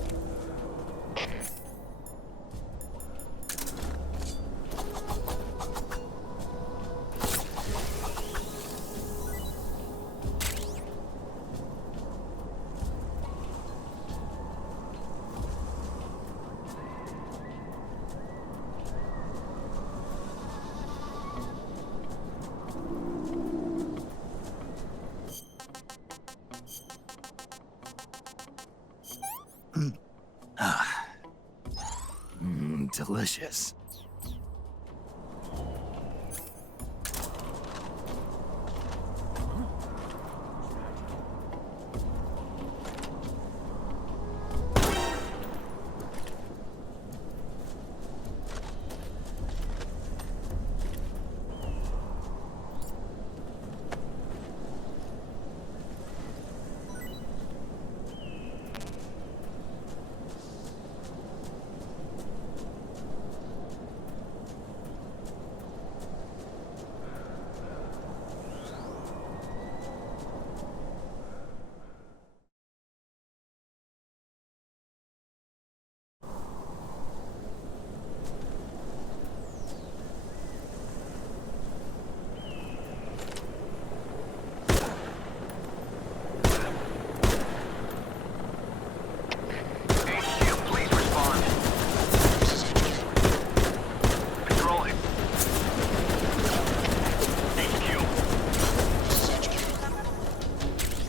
Delicious.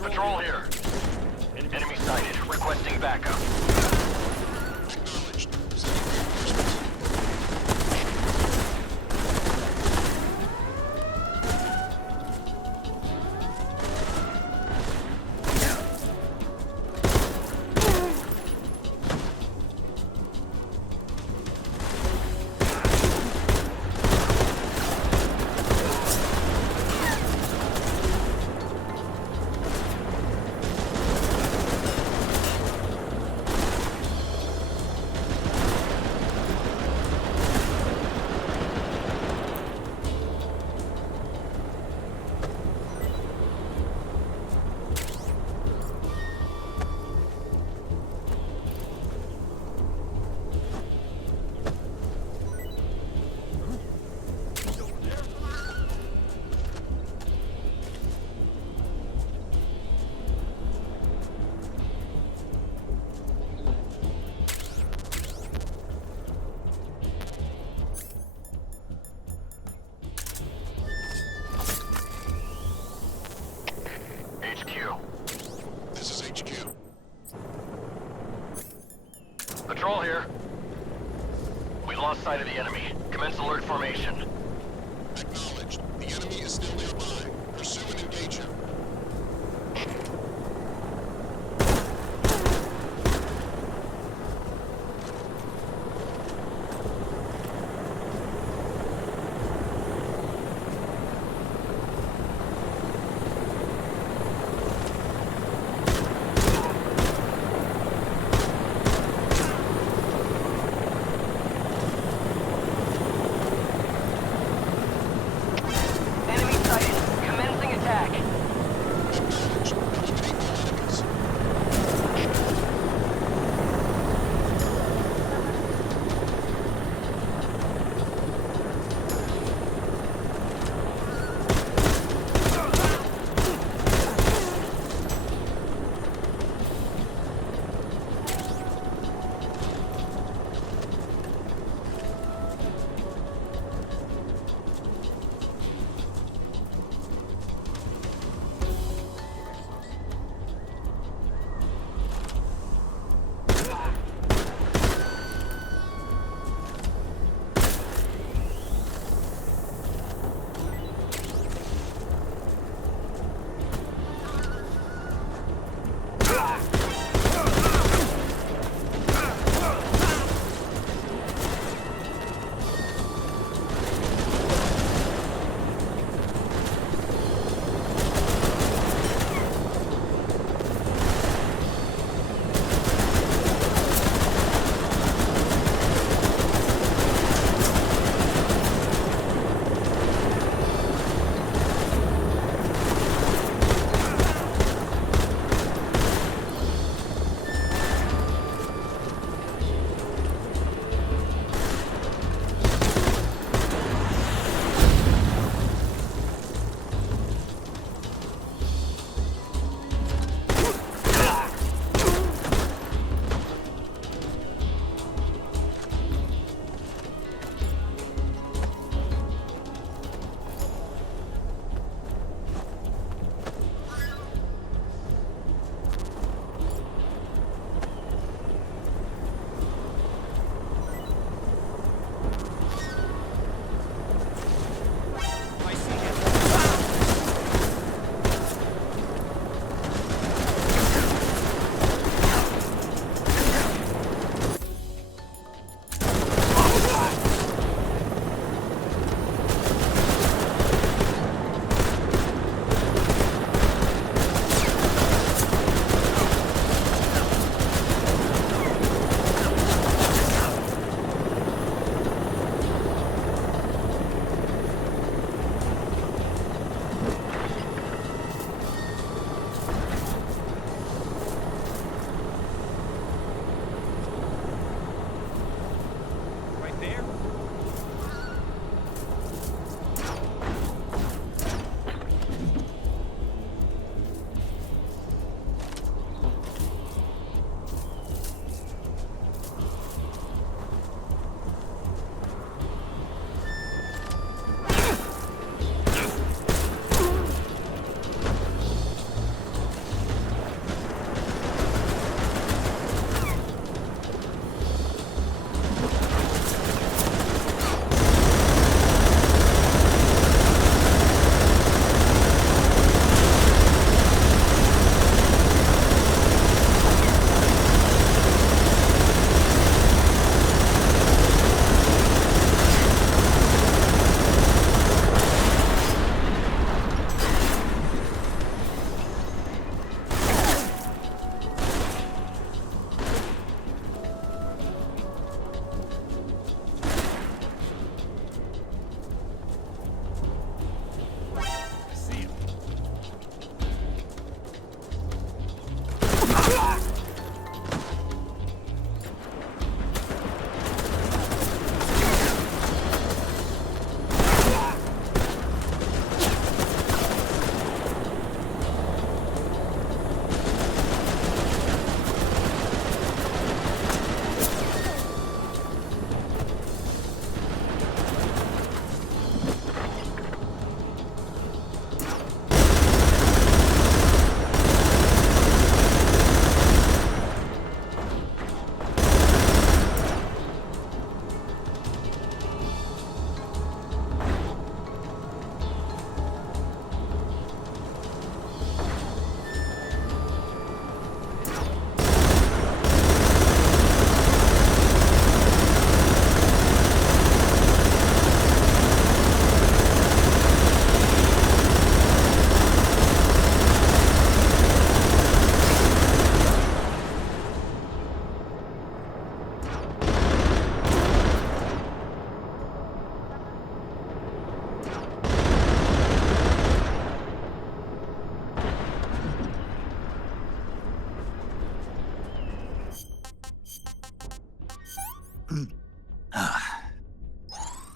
Patrol here. Enemy sighted. Requesting backup. Patrol here. We lost sight of the enemy. Commence alert formation. Acknowledged. The enemy is still nearby. Pursue and engage him.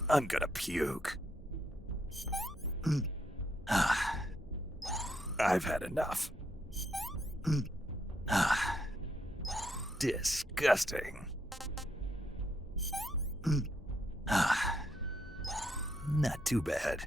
I'm gonna puke. I've had enough. Disgusting. Not too bad.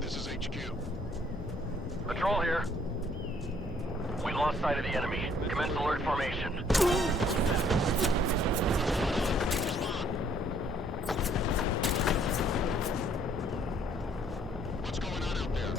This is HQ. Patrol here. We lost sight of the enemy. Commence alert formation. What's going on out there?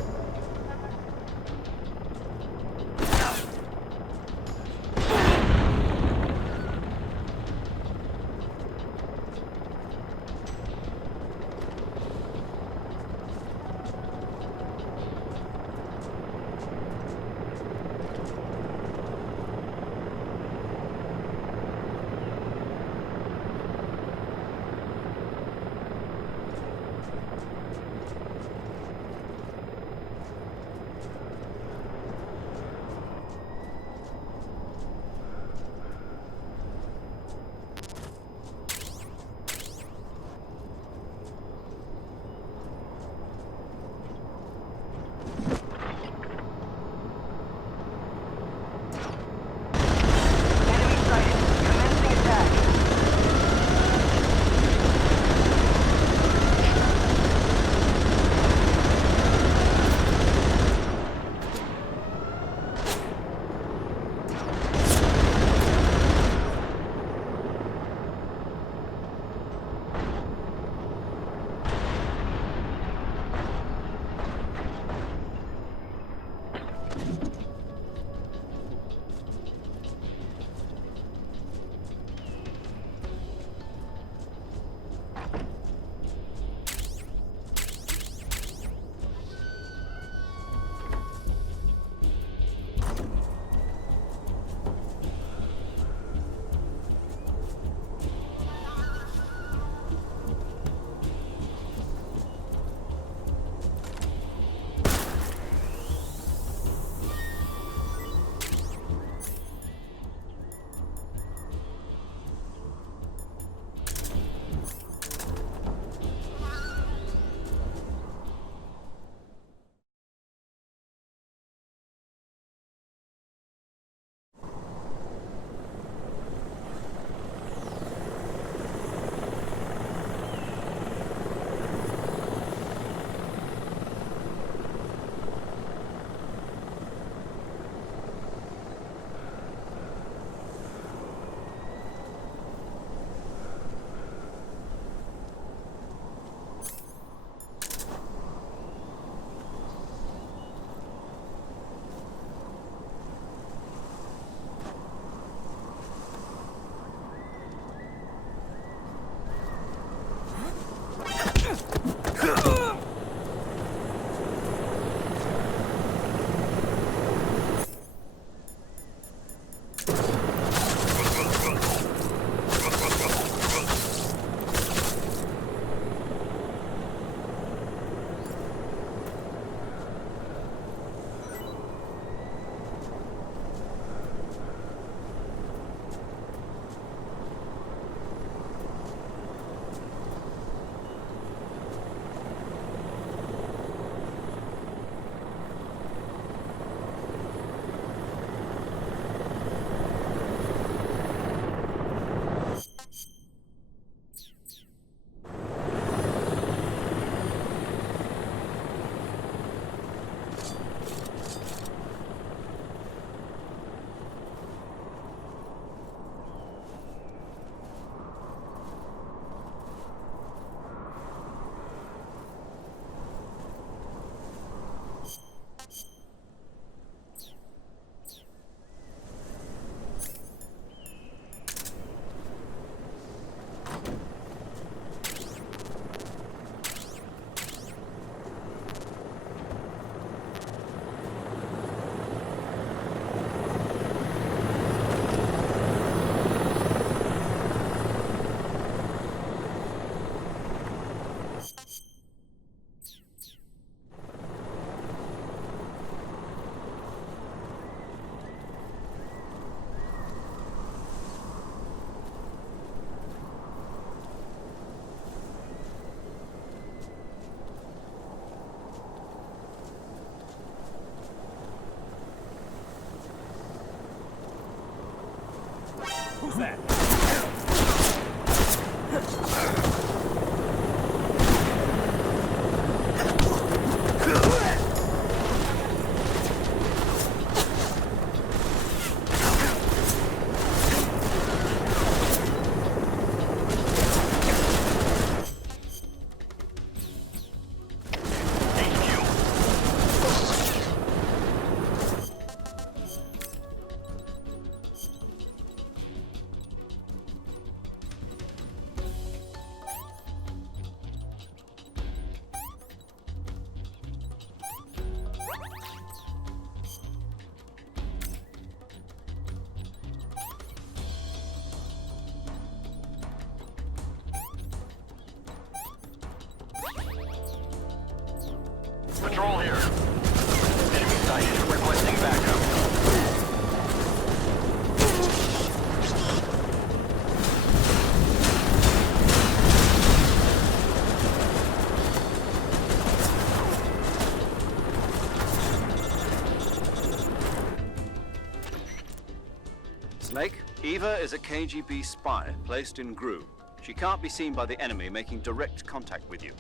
Eva is a KGB spy placed in Gru. She can't be seen by the enemy making direct contact with you.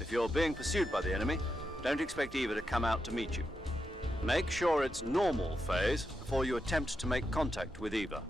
If you're being pursued by the enemy, don't expect Eva to come out to meet you. Make sure it's normal phase before you attempt to make contact with Eva.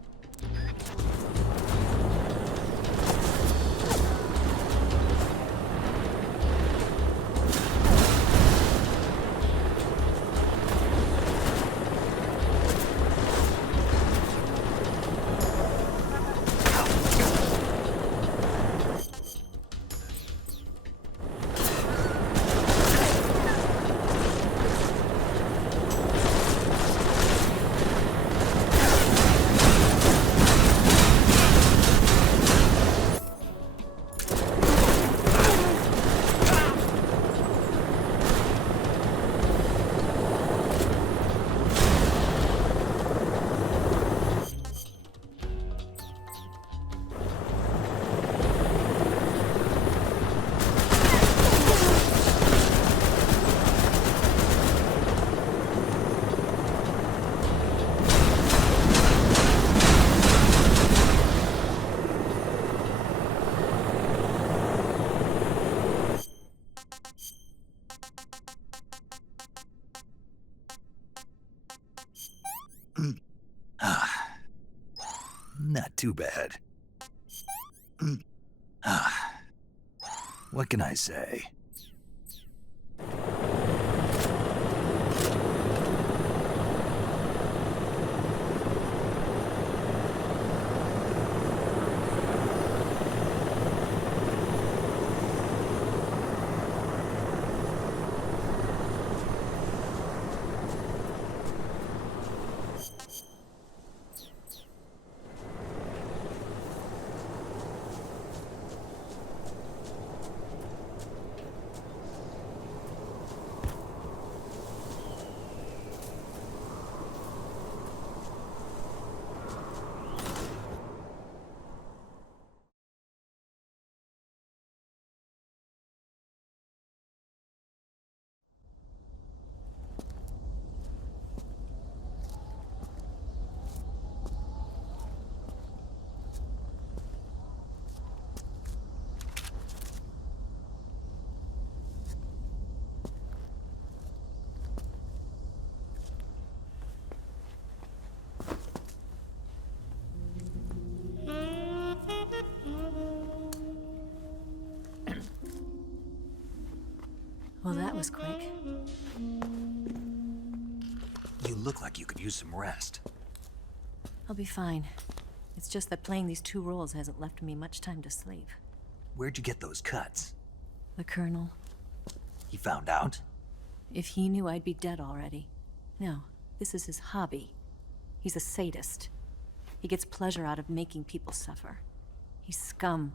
Not too bad. What can I say? Well, that was quick. You look like you could use some rest. I'll be fine. It's just that playing these two roles hasn't left me much time to sleep. Where'd you get those cuts? The Colonel. He found out? If he knew, I'd be dead already. No, this is his hobby. He's a sadist. He gets pleasure out of making people suffer. He's scum.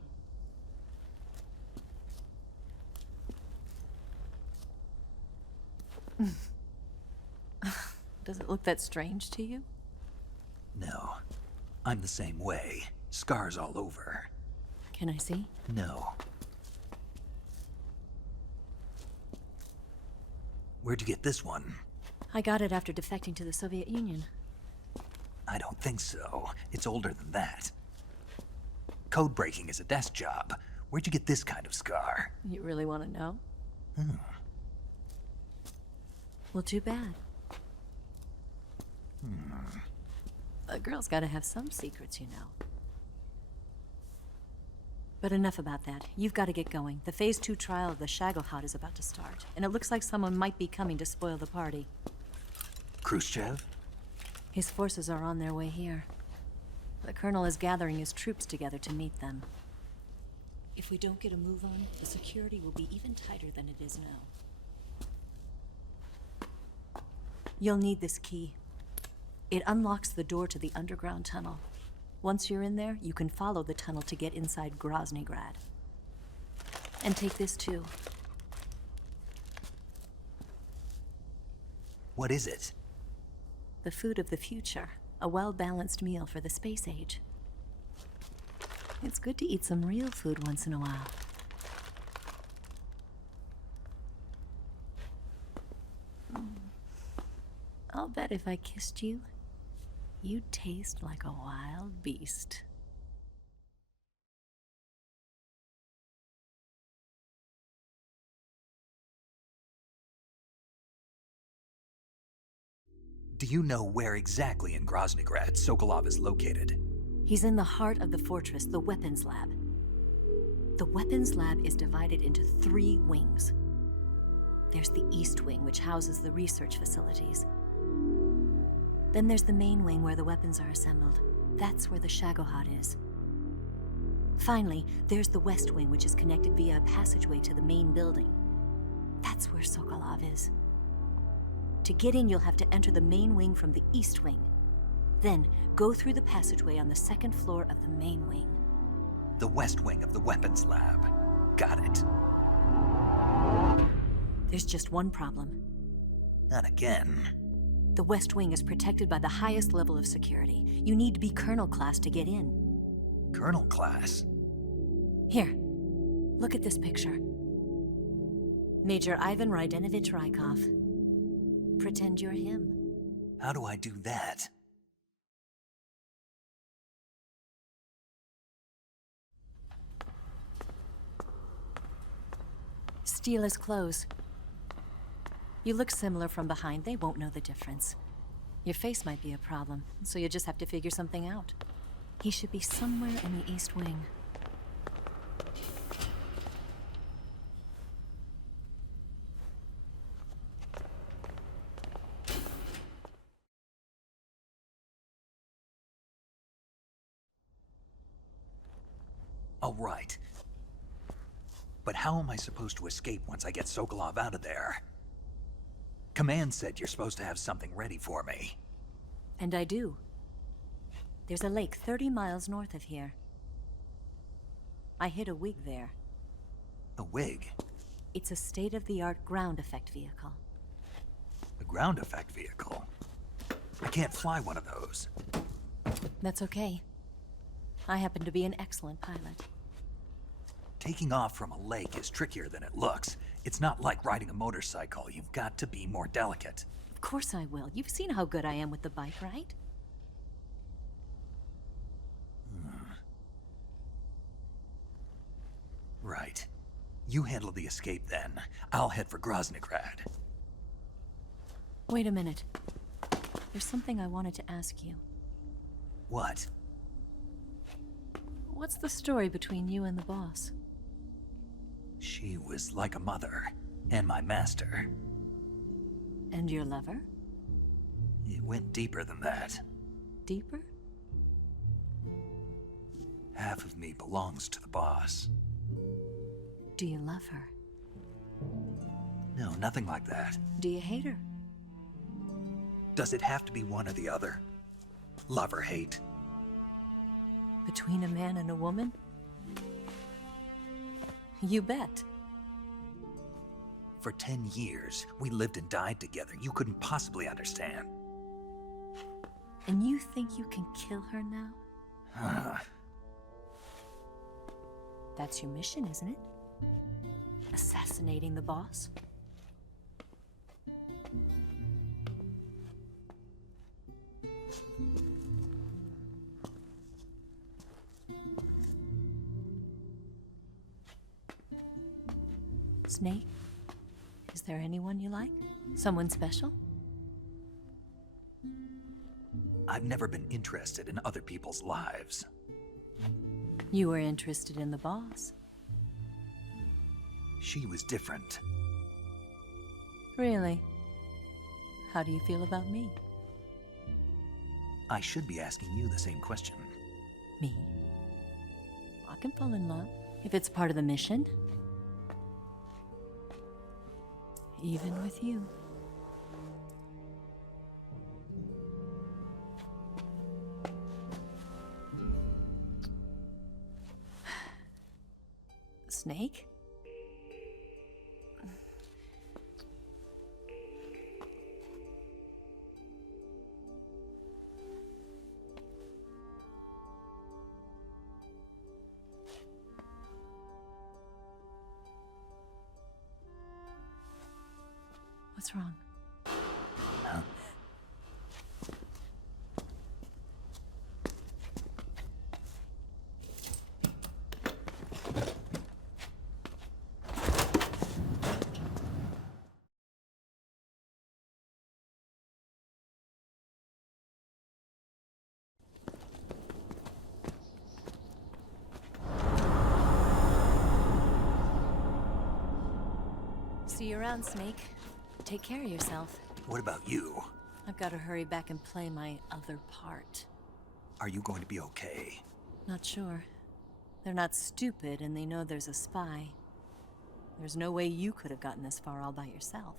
Does it look that strange to you? No. I'm the same way. Scars all over. Can I see? No. Where'd you get this one? I got it after defecting to the Soviet Union. I don't think so. It's older than that. Code breaking is a desk job. Where'd you get this kind of scar? You really want to know? Hmm. Well, too bad. A girl's gotta have some secrets, you know. But enough about that. You've got to get going. The Phase 2 trial of the Shagelhot is about to start, and it looks like someone might be coming to spoil the party. Khrushchev? His forces are on their way here. The Colonel is gathering his troops together to meet them. If we don't get a move on, the security will be even tighter than it is now. You'll need this key. It unlocks the door to the underground tunnel. Once you're in there, you can follow the tunnel to get inside Groznygrad. And take this too. What is it? The food of the future. A well-balanced meal for the space age. It's good to eat some real food once in a while. I'll bet if I kissed you, You taste like a wild beast. Do you know where exactly in Groznygrad Sokolov is located? He's in the heart of the fortress, the weapons lab. The weapons lab is divided into 3 wings. There's the East Wing, which houses the research facilities. Then there's the main wing where the weapons are assembled. That's where the Shagohod is. Finally, there's the West Wing, which is connected via a passageway to the main building. That's where Sokolov is. To get in, you'll have to enter the main wing from the East Wing. Then, go through the passageway on the 2nd floor of the main wing. The West Wing of the weapons lab. Got it. There's just one problem. Not again. The West Wing is protected by the highest level of security. You need to be Colonel class to get in. Colonel class? Here, look at this picture. Major Ivan Rydenovich Rykov. Pretend you're him. How do I do that? Steal his clothes. You look similar from behind. They won't know the difference. Your face might be a problem, so you just have to figure something out. He should be somewhere in the East Wing. All right. But how am I supposed to escape once I get Sokolov out of there? Command said you're supposed to have something ready for me. And I do. There's a lake 30 miles north of here. I hid a wig there. A wig? It's a state-of-the-art ground effect vehicle. A ground effect vehicle? I can't fly one of those. That's okay. I happen to be an excellent pilot. Taking off from a lake is trickier than it looks. It's not like riding a motorcycle. You've got to be more delicate. Of course I will. You've seen how good I am with the bike, right? Right. You handle the escape then. I'll head for Groznygrad. Wait a minute. There's something I wanted to ask you. What? What's the story between you and the boss? She was like a mother, and my master. And your lover? It went deeper than that. Deeper? Half of me belongs to the boss. Do you love her? No, nothing like that. Do you hate her? Does it have to be one or the other? Love or hate? Between a man and a woman? You bet. For 10 years, we lived and died together. You couldn't possibly understand. And you think you can kill her now? That's your mission, isn't it? Assassinating the boss? Snake? Is there anyone you like? Someone special? I've never been interested in other people's lives. You were interested in the boss. She was different. Really? How do you feel about me? I should be asking you the same question. Me? I can fall in love if it's part of the mission. Even with you. Snake? What's wrong? Huh? See you around, Snake. Take care of yourself. What about you? I've got to hurry back and play my other part. Are you going to be okay? Not sure. They're not stupid, and they know there's a spy. There's no way you could have gotten this far all by yourself.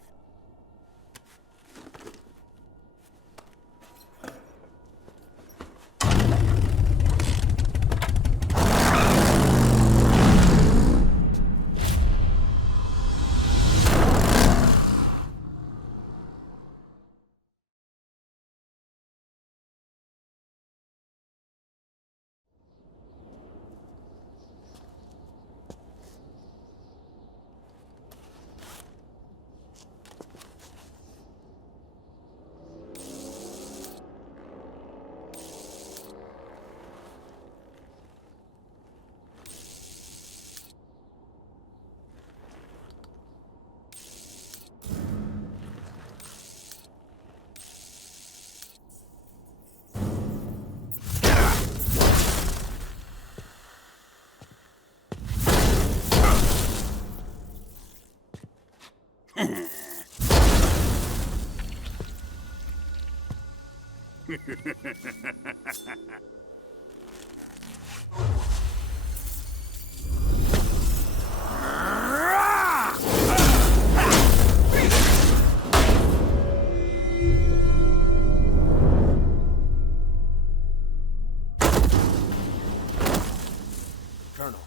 Colonel.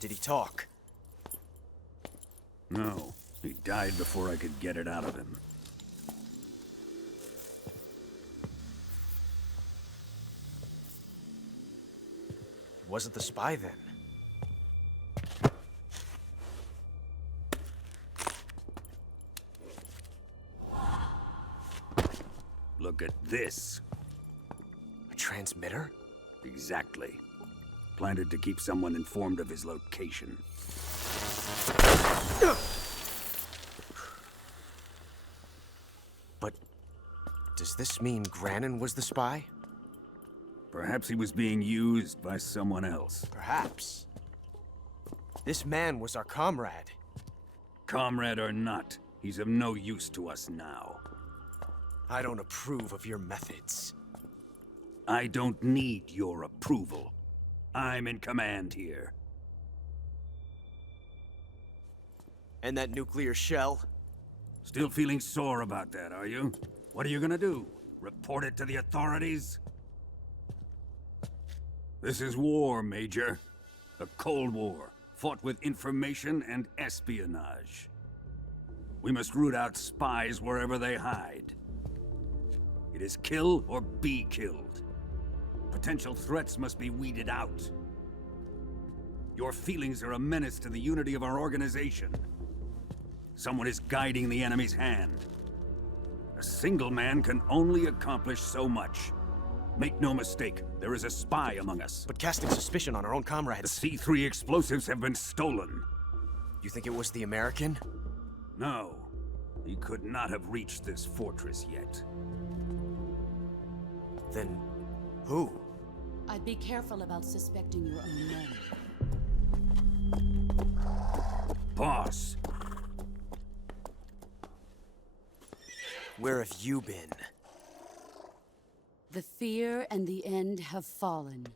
Did he talk? No. He died before I could get it out of him. Wasn't the spy then? Look at this. A transmitter? Exactly. Planted to keep someone informed of his location. But does this mean Granin was the spy? Perhaps he was being used by someone else. Perhaps. This man was our comrade. Comrade or not, he's of no use to us now. I don't approve of your methods. I don't need your approval. I'm in command here. And that nuclear shell? Still feeling sore about that, are you? What are you gonna do? Report it to the authorities? This is war, Major. A Cold War, fought with information and espionage. We must root out spies wherever they hide. It is kill or be killed. Potential threats must be weeded out. Your feelings are a menace to the unity of our organization. Someone is guiding the enemy's hand. A single man can only accomplish so much. Make no mistake, there is a spy among us. But casting suspicion on our own comrades... The C3 explosives have been stolen. You think it was the American? No. He could not have reached this fortress yet. Then... who? I'd be careful about suspecting your own men. Boss! Where have you been? The fear and the end have fallen.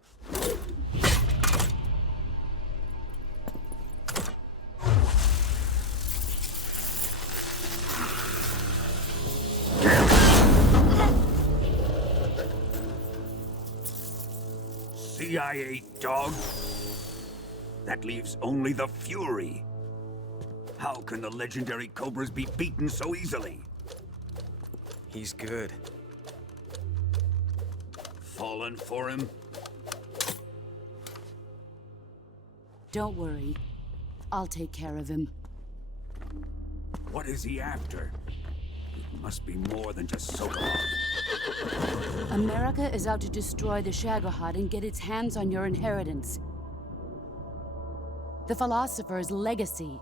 CIA dog? That leaves only the Fury. How can the legendary Cobras be beaten so easily? He's good. Fallen for him? Don't worry. I'll take care of him. What is he after? It must be more than just Sokolov. America is out to destroy the Shagohod and get its hands on your inheritance. The Philosopher's legacy.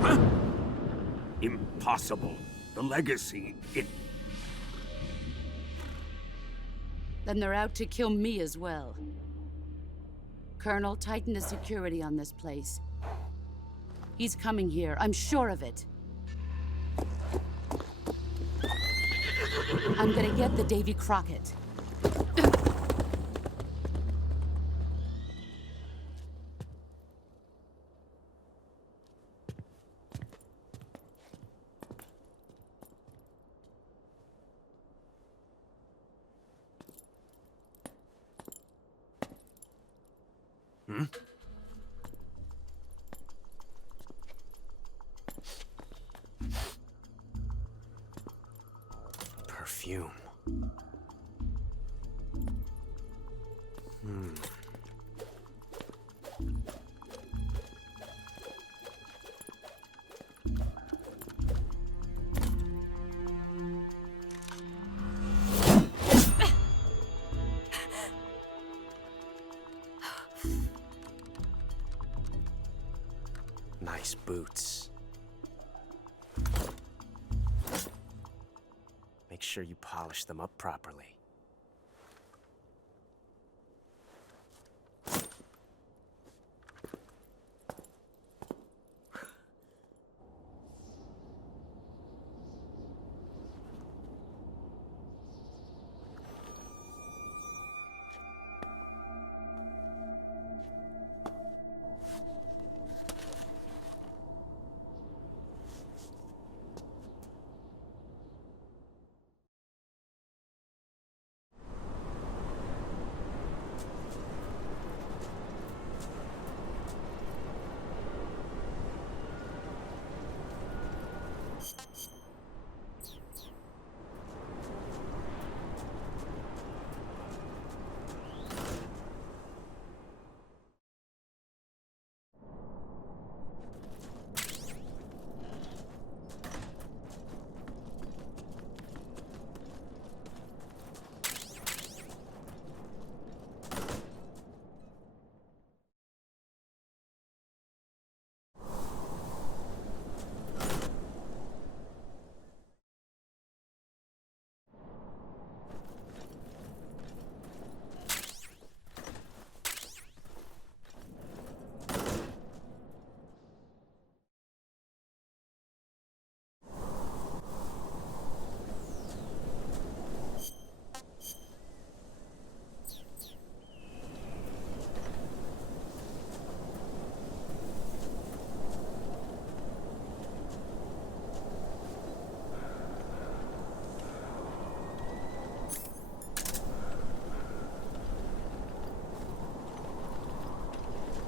Huh? Impossible. The legacy, Then they're out to kill me as well. Colonel, tighten the security on this place. He's coming here. I'm sure of it. I'm gonna get the Davy Crockett. Hmm? Perfume. Nice boots. Make sure you polish them up properly.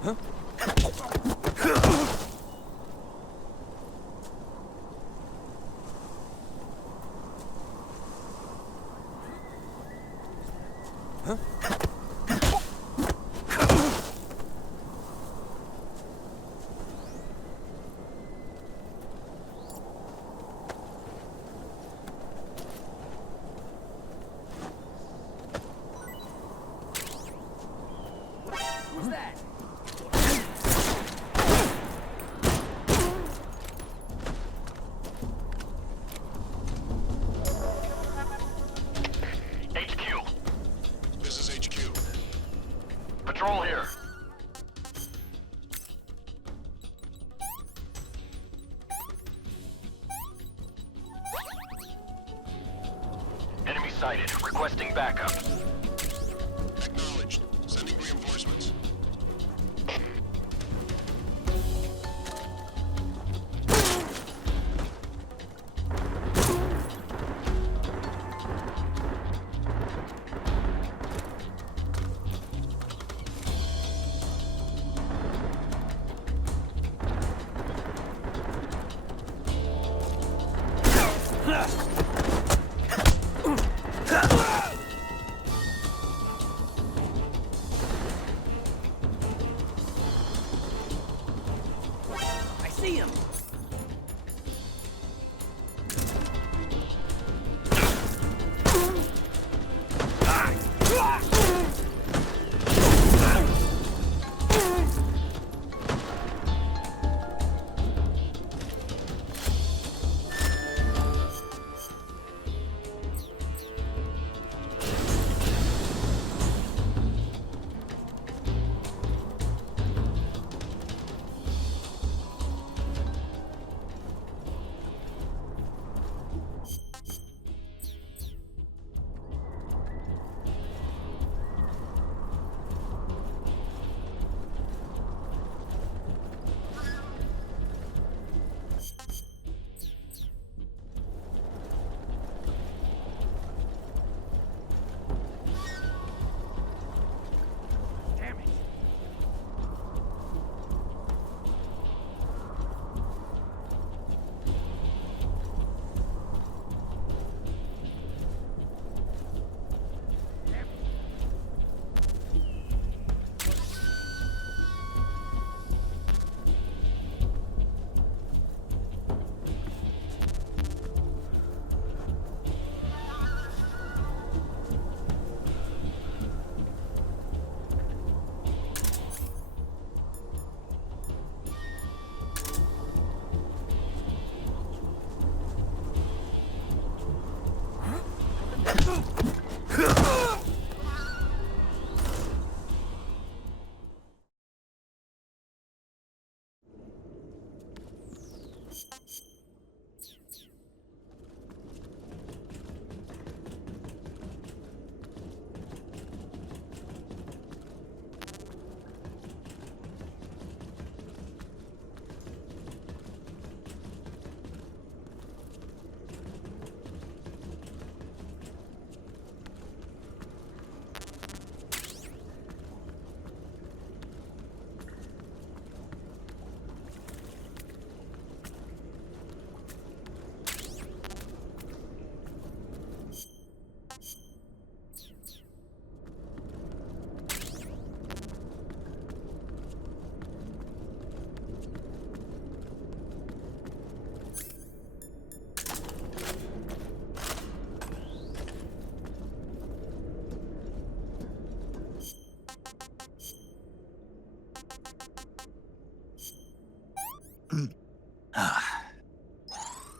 Huh? Huh? Who's that? HQ. This is HQ. Patrol here. Enemy sighted. Requesting backup. Acknowledged. Sending reinforcements. I see him.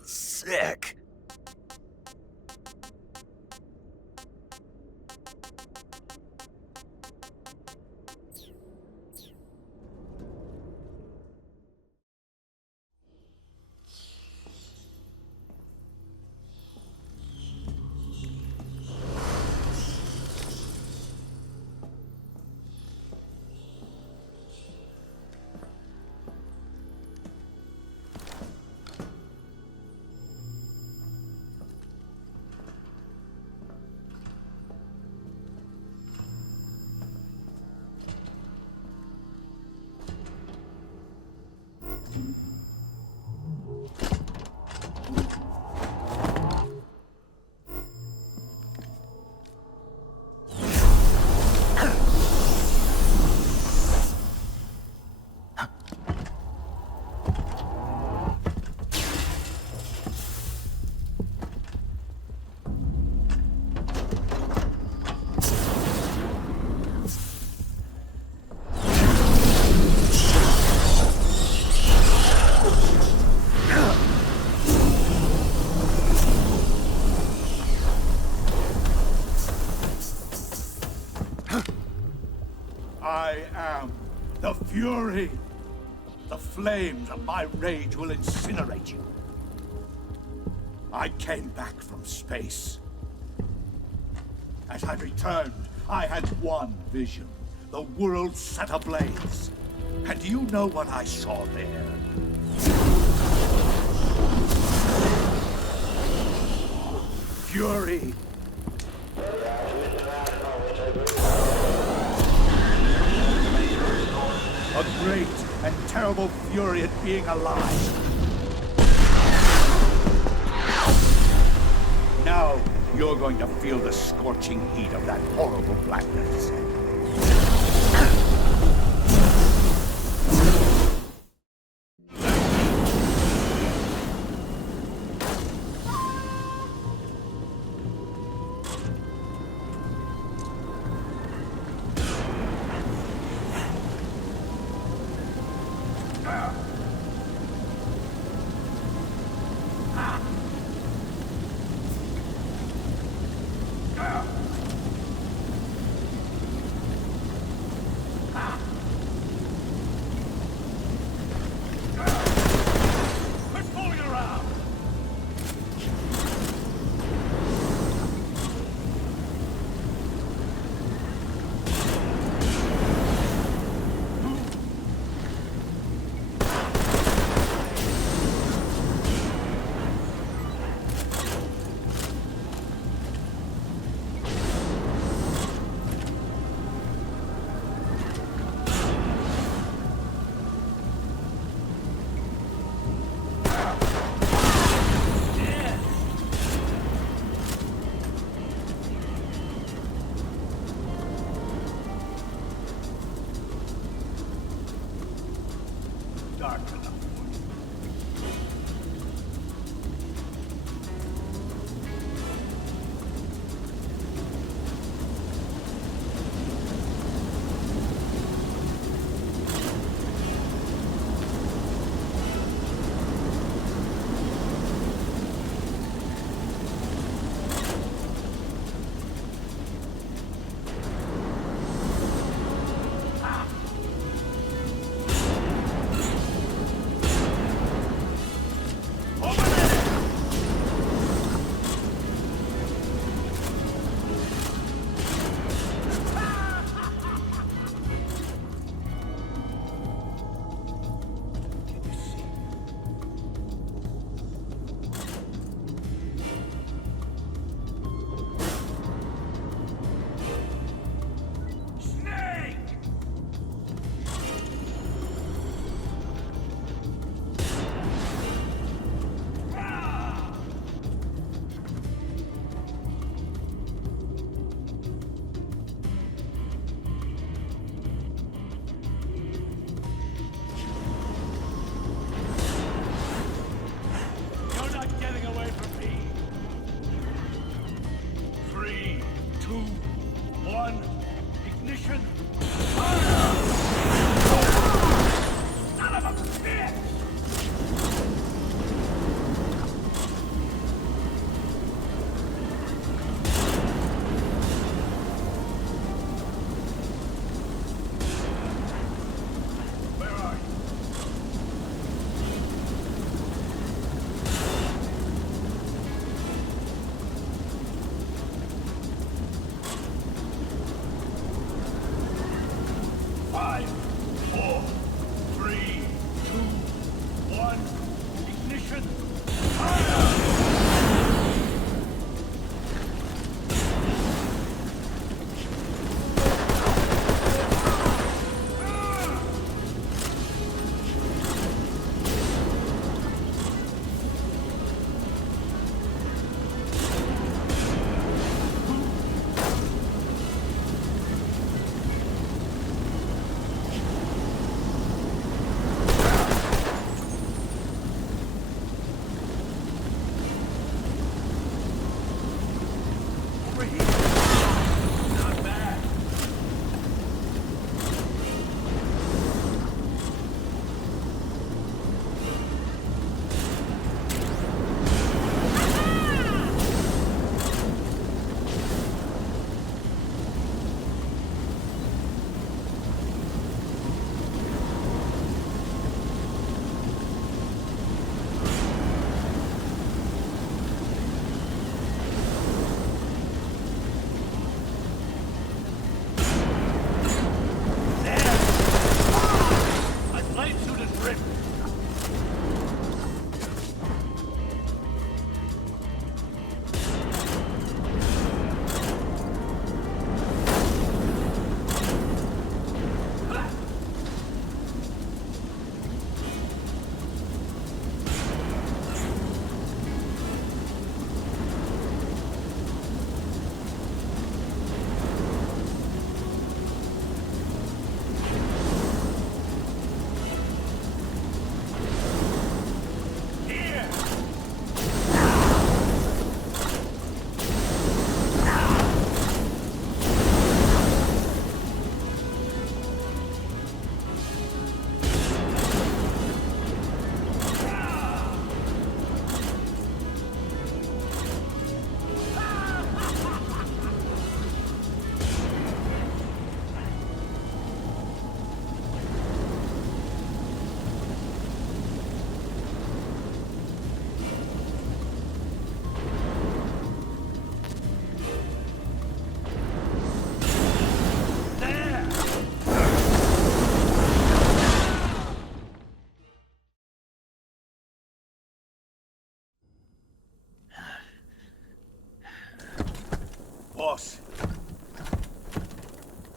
Sick. I am the Fury. The flames of my rage will incinerate you. I came back from space. As I returned, I had one vision. The world set ablaze. And do you know what I saw there? Fury. A great and terrible fury at being alive. Now, you're going to feel the scorching heat of that horrible blackness.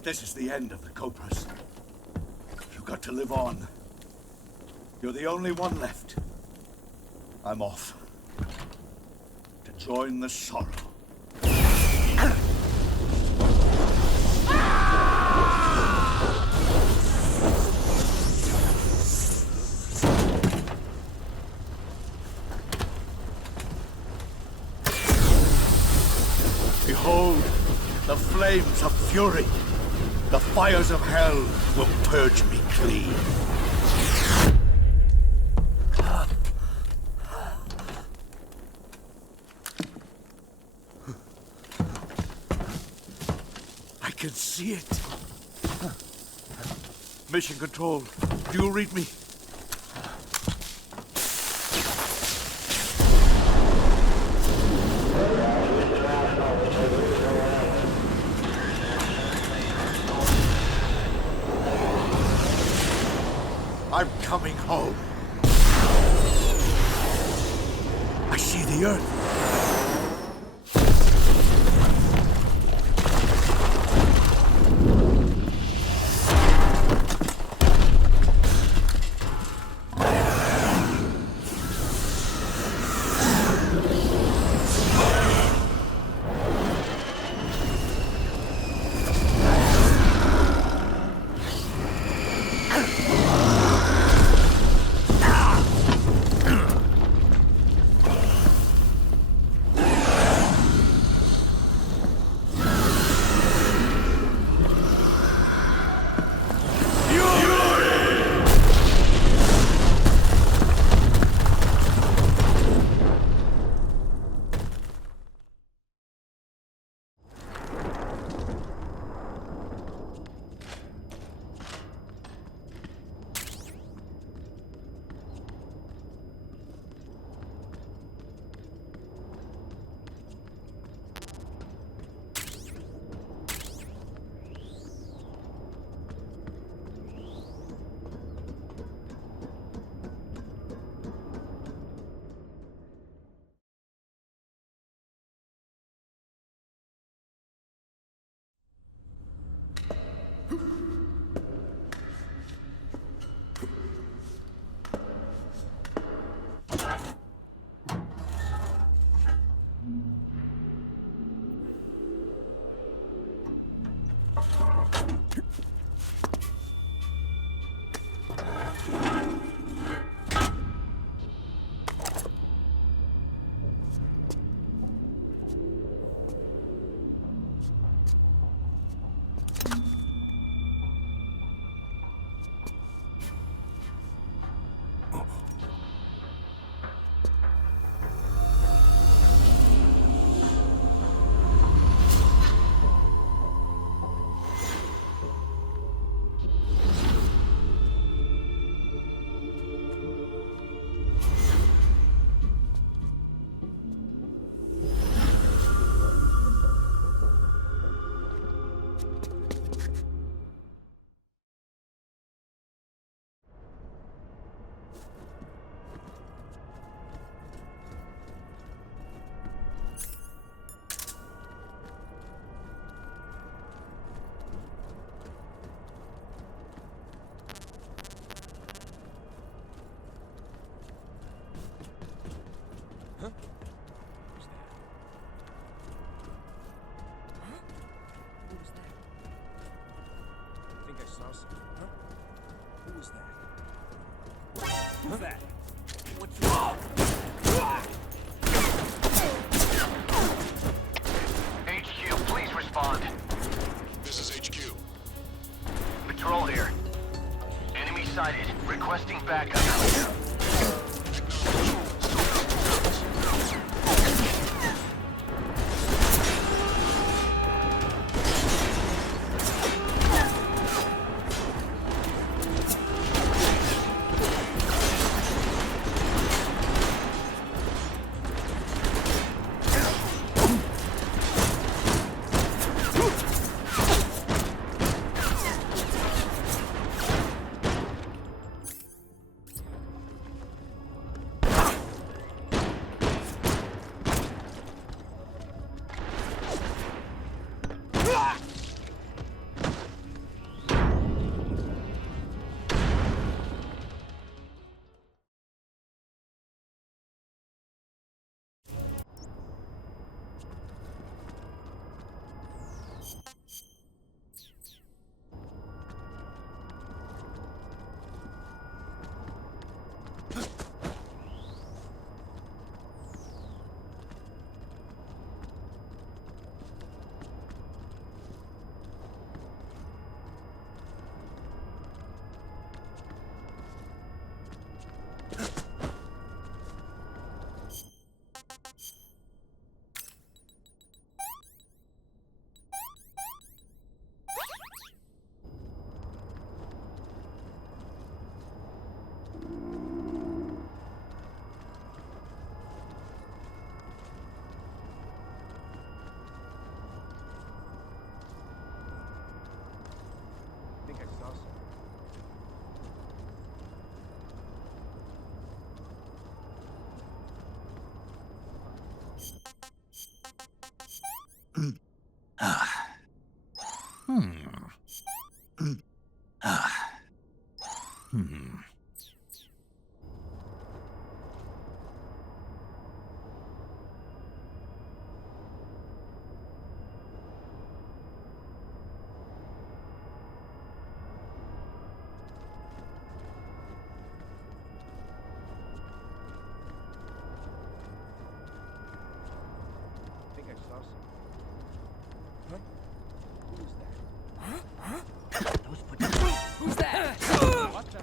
This is the end of the Cobras. You've got to live on. You're the only one left. I'm off. To join the sorrow. Behold, the flames of fury. The fires of hell will purge me clean. I can see it. Mission Control, do you read me? I'm coming home. I see the Earth. Who's that? What's wrong? HQ, please respond. This is HQ. Patrol here. Enemy sighted. Requesting backup. I think I saw some. Huh? Who is that? Huh? Those footsteps. Who's that? What the?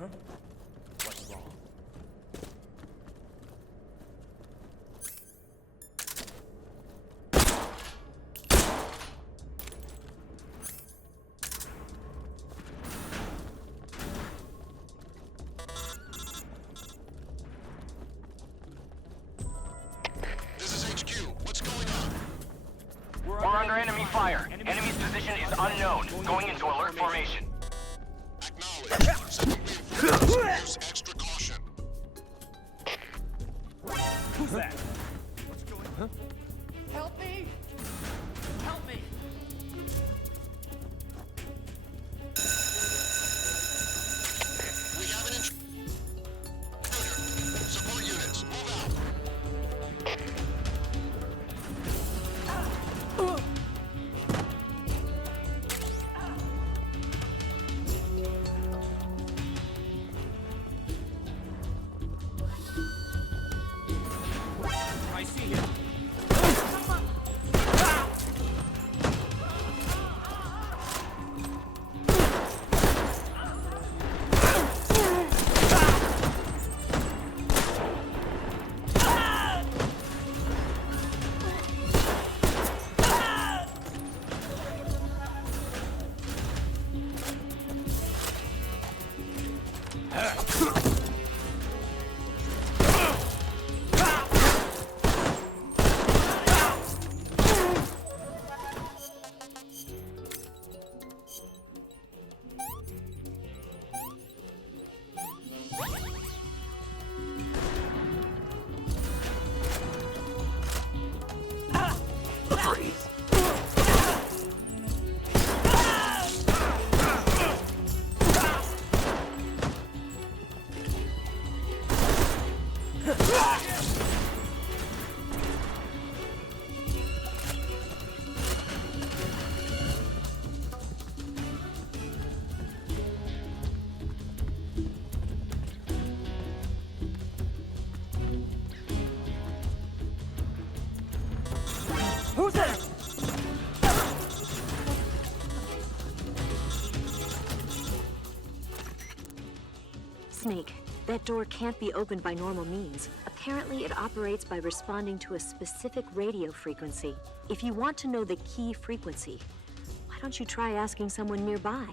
Huh? What's wrong? This is HQ. What's going on? We're under enemy fire. Enemy's position is unknown. Going into alert formation. Acknowledge. Sending reinforcements. Use extra caution. Who's that? What's going on? Help me! Help me! We have an intruder. Support units, move out. I see him. Who's there? Snake, that door can't be opened by normal means. Apparently, it operates by responding to a specific radio frequency. If you want to know the key frequency, why don't you try asking someone nearby?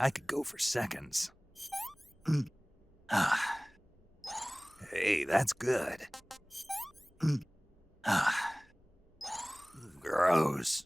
I could go for seconds. Hey, that's good. Gross.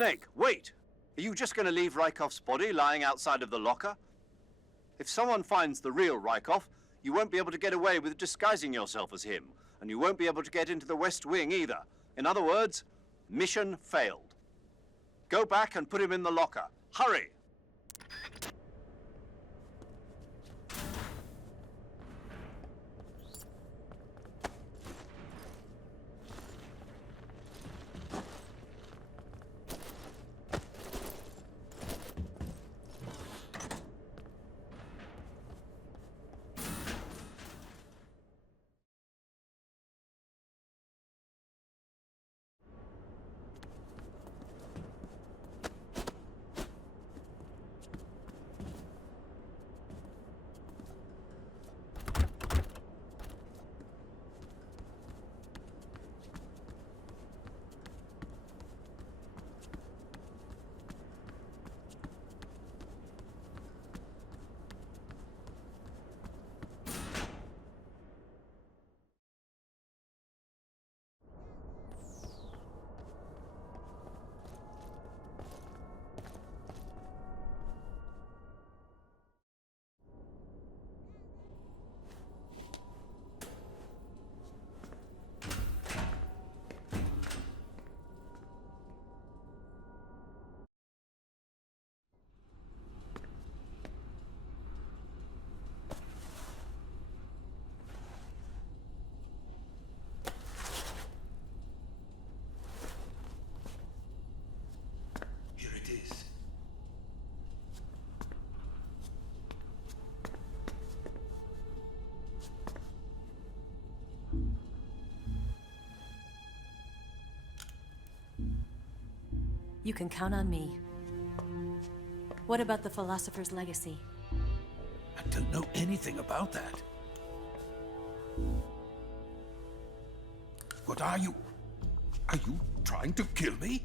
Snake, wait! Are you just going to leave Rykov's body lying outside of the locker? If someone finds the real Rykov, you won't be able to get away with disguising yourself as him, and you won't be able to get into the West Wing either. In other words, mission failed. Go back and put him in the locker. Hurry! You can count on me. What about the Philosopher's Legacy? I don't know anything about that. What are you? Are you trying to kill me?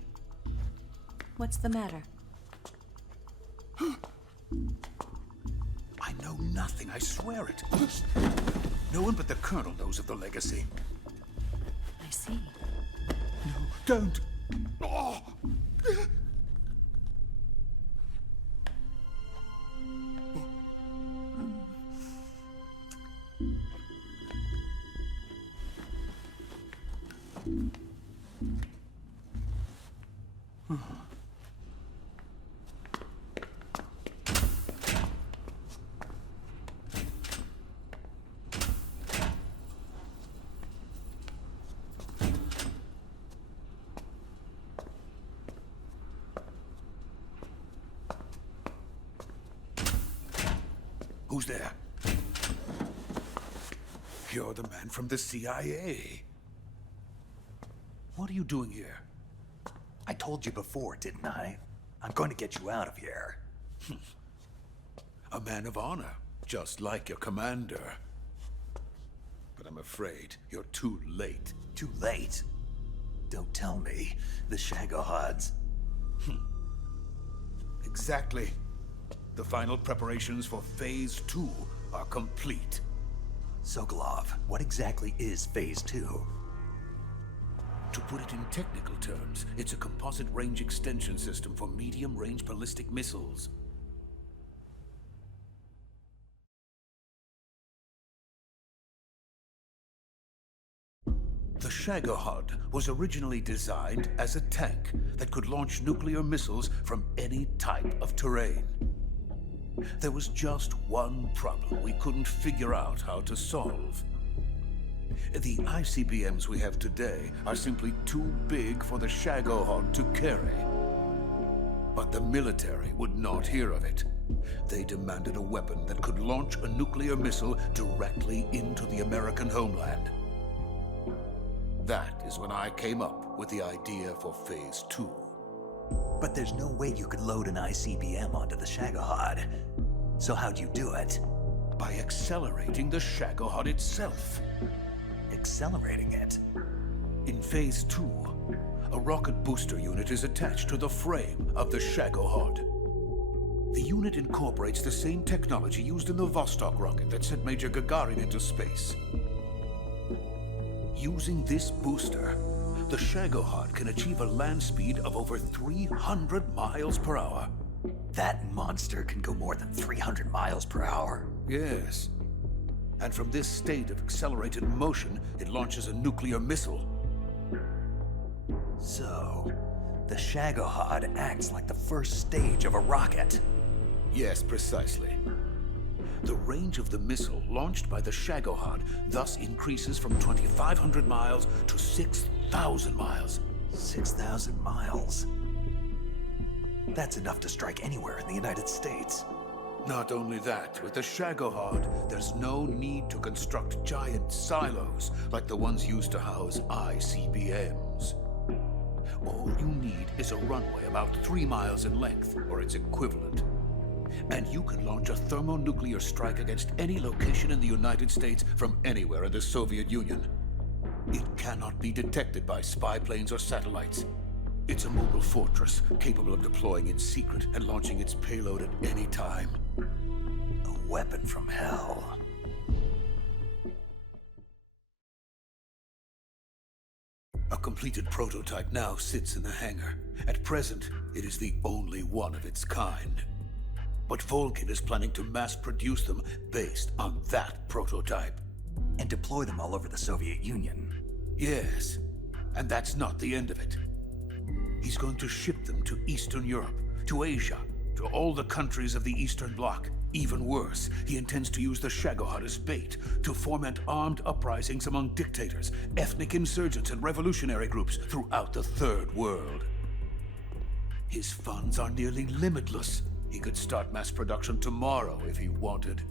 What's the matter? I know nothing, I swear it. No one but the Colonel knows of the legacy. I see. No, don't! Oh. Who's there? You're the man from the CIA. What are you doing here? I told you before, didn't I? I'm going to get you out of here. A man of honor, just like your commander. But I'm afraid you're too late. Too late? Don't tell me. The Shagohods. Exactly. The final preparations for Phase 2 are complete. Sokolov, what exactly is Phase 2? To put it in technical terms, it's a composite range extension system for medium-range ballistic missiles. The Shagohod was originally designed as a tank that could launch nuclear missiles from any type of terrain. There was just one problem we couldn't figure out how to solve. The ICBMs we have today are simply too big for the Shagohod to carry. But the military would not hear of it. They demanded a weapon that could launch a nuclear missile directly into the American homeland. That is when I came up with the idea for Phase 2. But there's no way you could load an ICBM onto the Shagohod. So how'd you do it? By accelerating the Shagohod itself. Accelerating it? In Phase 2, a rocket booster unit is attached to the frame of the Shagohod. The unit incorporates the same technology used in the Vostok rocket that sent Major Gagarin into space. Using this booster, the the Shagohod can achieve a land speed of over 300 miles per hour. That monster can go more than 300 miles per hour? Yes. And from this state of accelerated motion, it launches a nuclear missile. So, the Shagohod acts like the first stage of a rocket. Yes, precisely. The range of the missile launched by the Shagohod thus increases from 2,500 miles to 6,000 miles. 6,000 miles? That's enough to strike anywhere in the United States. Not only that, with the Shagohod, there's no need to construct giant silos like the ones used to house ICBMs. All you need is a runway about 3 miles in length, or its equivalent. And you can launch a thermonuclear strike against any location in the United States from anywhere in the Soviet Union. It cannot be detected by spy planes or satellites. It's a mobile fortress, capable of deploying in secret and launching its payload at any time. A weapon from hell. A completed prototype now sits in the hangar. At present, it is the only one of its kind. But Volgin is planning to mass-produce them based on that prototype. And deploy them all over the Soviet Union. Yes, and that's not the end of it. He's going to ship them to Eastern Europe, to Asia, to all the countries of the Eastern Bloc. Even worse, he intends to use the Shagohod as bait to foment armed uprisings among dictators, ethnic insurgents, and revolutionary groups throughout the Third World. His funds are nearly limitless. He could start mass production tomorrow if he wanted.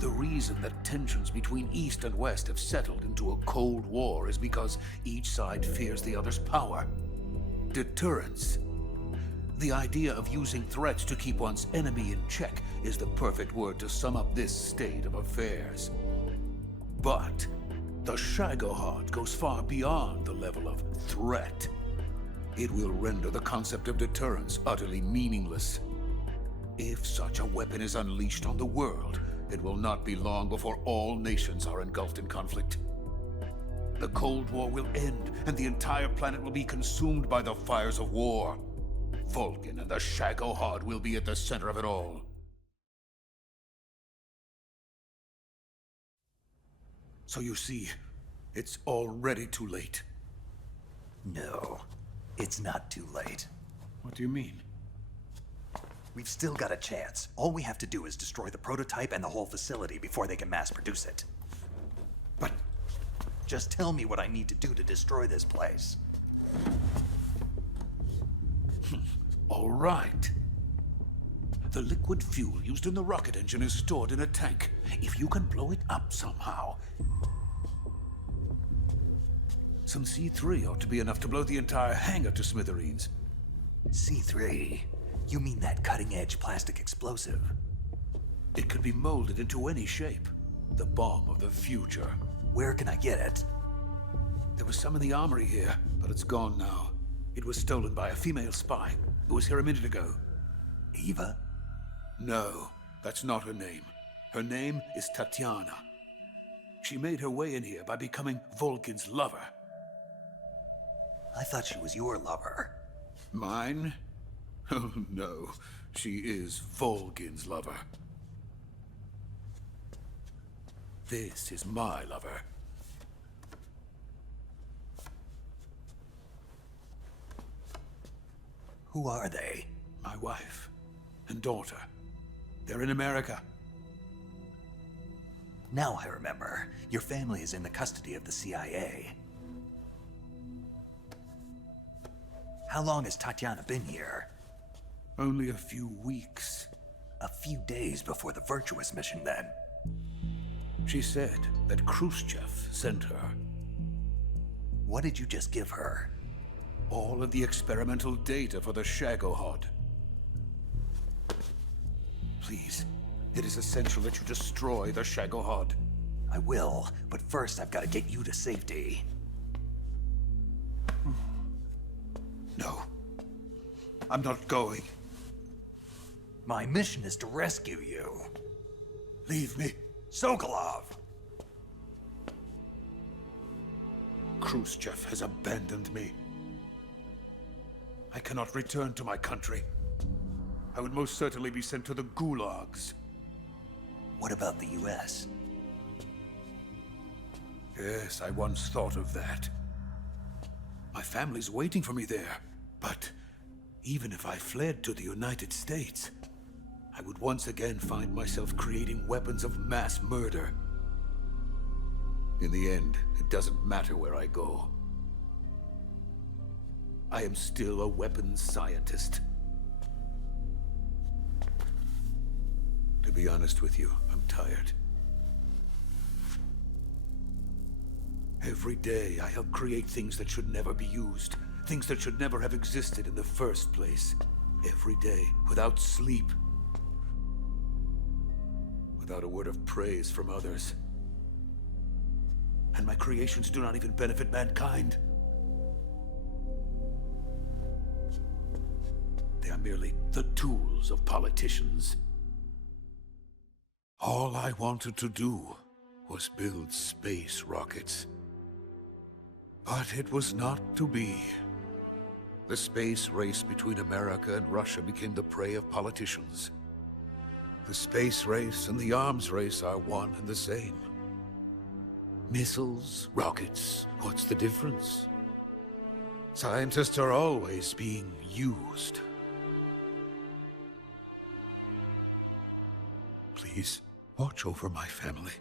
The reason that tensions between East and West have settled into a Cold War is because each side fears the other's power. Deterrence. The idea of using threats to keep one's enemy in check is the perfect word to sum up this state of affairs. But the Shagohod goes far beyond the level of threat. It will render the concept of deterrence utterly meaningless. If such a weapon is unleashed on the world, it will not be long before all nations are engulfed in conflict. The Cold War will end, and the entire planet will be consumed by the fires of war. Volgin and the Shagohod will be at the center of it all. So you see, it's already too late. No, it's not too late. What do you mean? We've still got a chance. All we have to do is destroy the prototype and the whole facility before they can mass produce it. But just tell me what I need to do to destroy this place. All right. The liquid fuel used in the rocket engine is stored in a tank. If you can blow it up somehow... Some C3 ought to be enough to blow the entire hangar to smithereens. C3? You mean that cutting-edge plastic explosive? It could be molded into any shape. The bomb of the future. Where can I get it? There was some in the armory here, but it's gone now. It was stolen by a female spy who was here a minute ago. Eva? No, that's not her name. Her name is Tatiana. She made her way in here by becoming Volgin's lover. I thought she was your lover. Mine? Oh no, she is Volgin's lover. This is my lover. Who are they? My wife and daughter. They're in America. Now I remember. Your family is in the custody of the CIA. How long has Tatiana been here? Only a few weeks. A few days before the Virtuous mission, then. She said that Khrushchev sent her. What did you just give her? All of the experimental data for the Shagohod. Please, it is essential that you destroy the Shagohod. I will, but first I've got to get you to safety. No. I'm not going. My mission is to rescue you. Leave me. Sokolov! Khrushchev has abandoned me. I cannot return to my country. I would most certainly be sent to the gulags. What about the US? Yes, I once thought of that. My family's waiting for me there. But even if I fled to the United States, I would once again find myself creating weapons of mass murder. In the end, it doesn't matter where I go. I am still a weapons scientist. To be honest with you, I'm tired. Every day, I help create things that should never be used. Things that should never have existed in the first place. Every day, without sleep. Without a word of praise from others. And my creations do not even benefit mankind. They are merely the tools of politicians. All I wanted to do was build space rockets. But it was not to be. The space race between America and Russia became the prey of politicians. The space race and the arms race are one and the same. Missiles, rockets, what's the difference? Scientists are always being used. Please, watch over my family.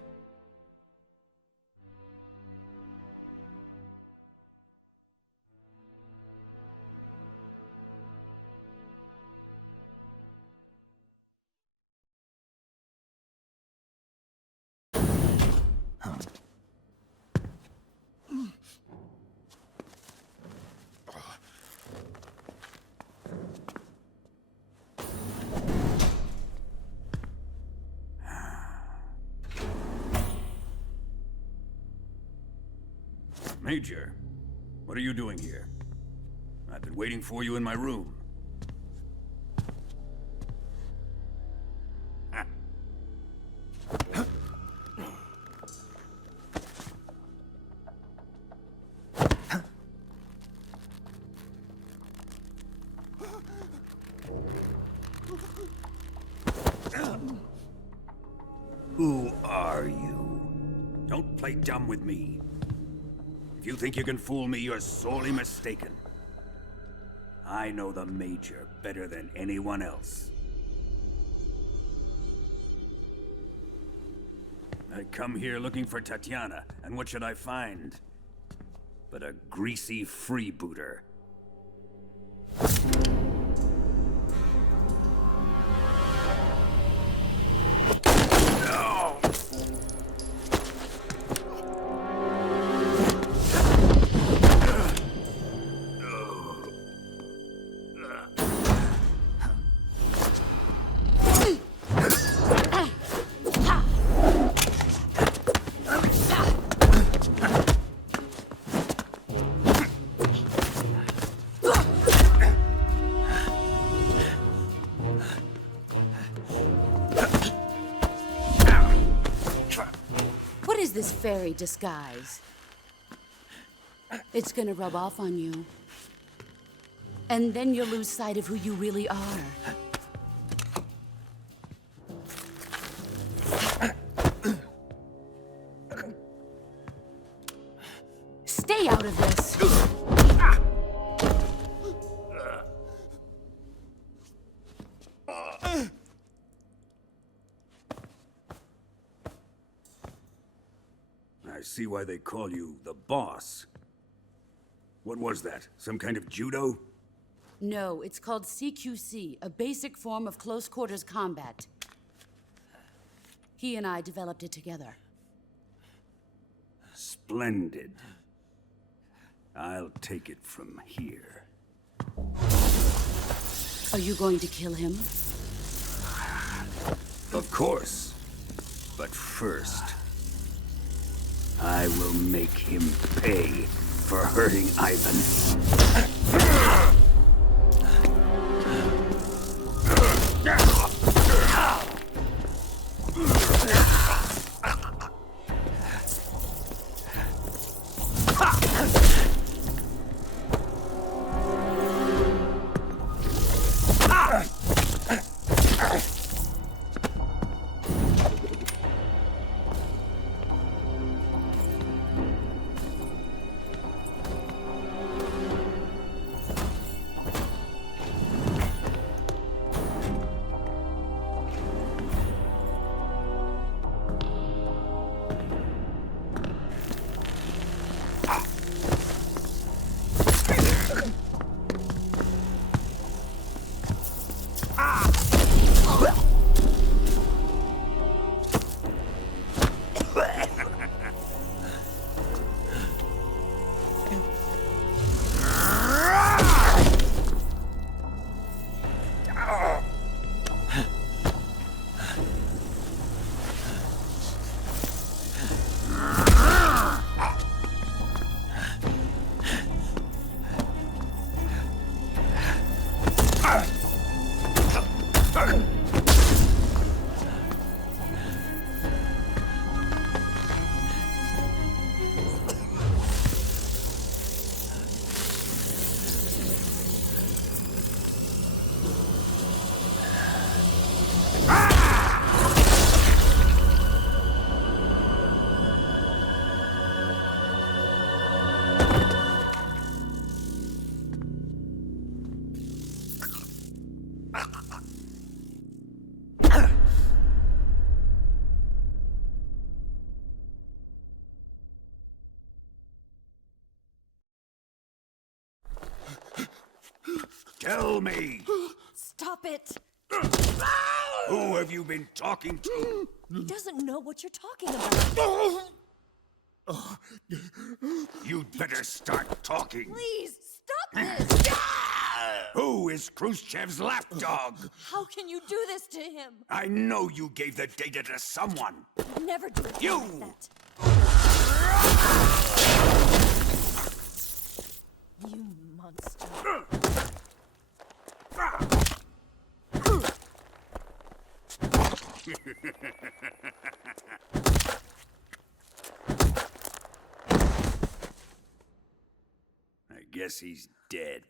Major, what are you doing here? I've been waiting for you in my room. Who are you? Don't play dumb with me. If you think you can fool me, you're sorely mistaken. I know the Major better than anyone else. I come here looking for Tatiana, and what should I find? But a greasy freebooter. This fairy disguise. It's gonna rub off on you. And then you'll lose sight of who you really are. Stay out of this! I see why they call you the boss. What was that? Some kind of judo? No, it's called CQC, a basic form of close quarters combat. He and I developed it together. Splendid. I'll take it from here. Are you going to kill him? Of course. But first, I will make him pay for hurting Ivan. Tell me! Stop it! Who have you been talking to? He doesn't know what you're talking about. You'd better start talking. Please, stop this! Who is Khrushchev's lapdog? How can you do this to him? I know you gave the data to someone. I'd never do it You! like that. You monster. I guess he's dead.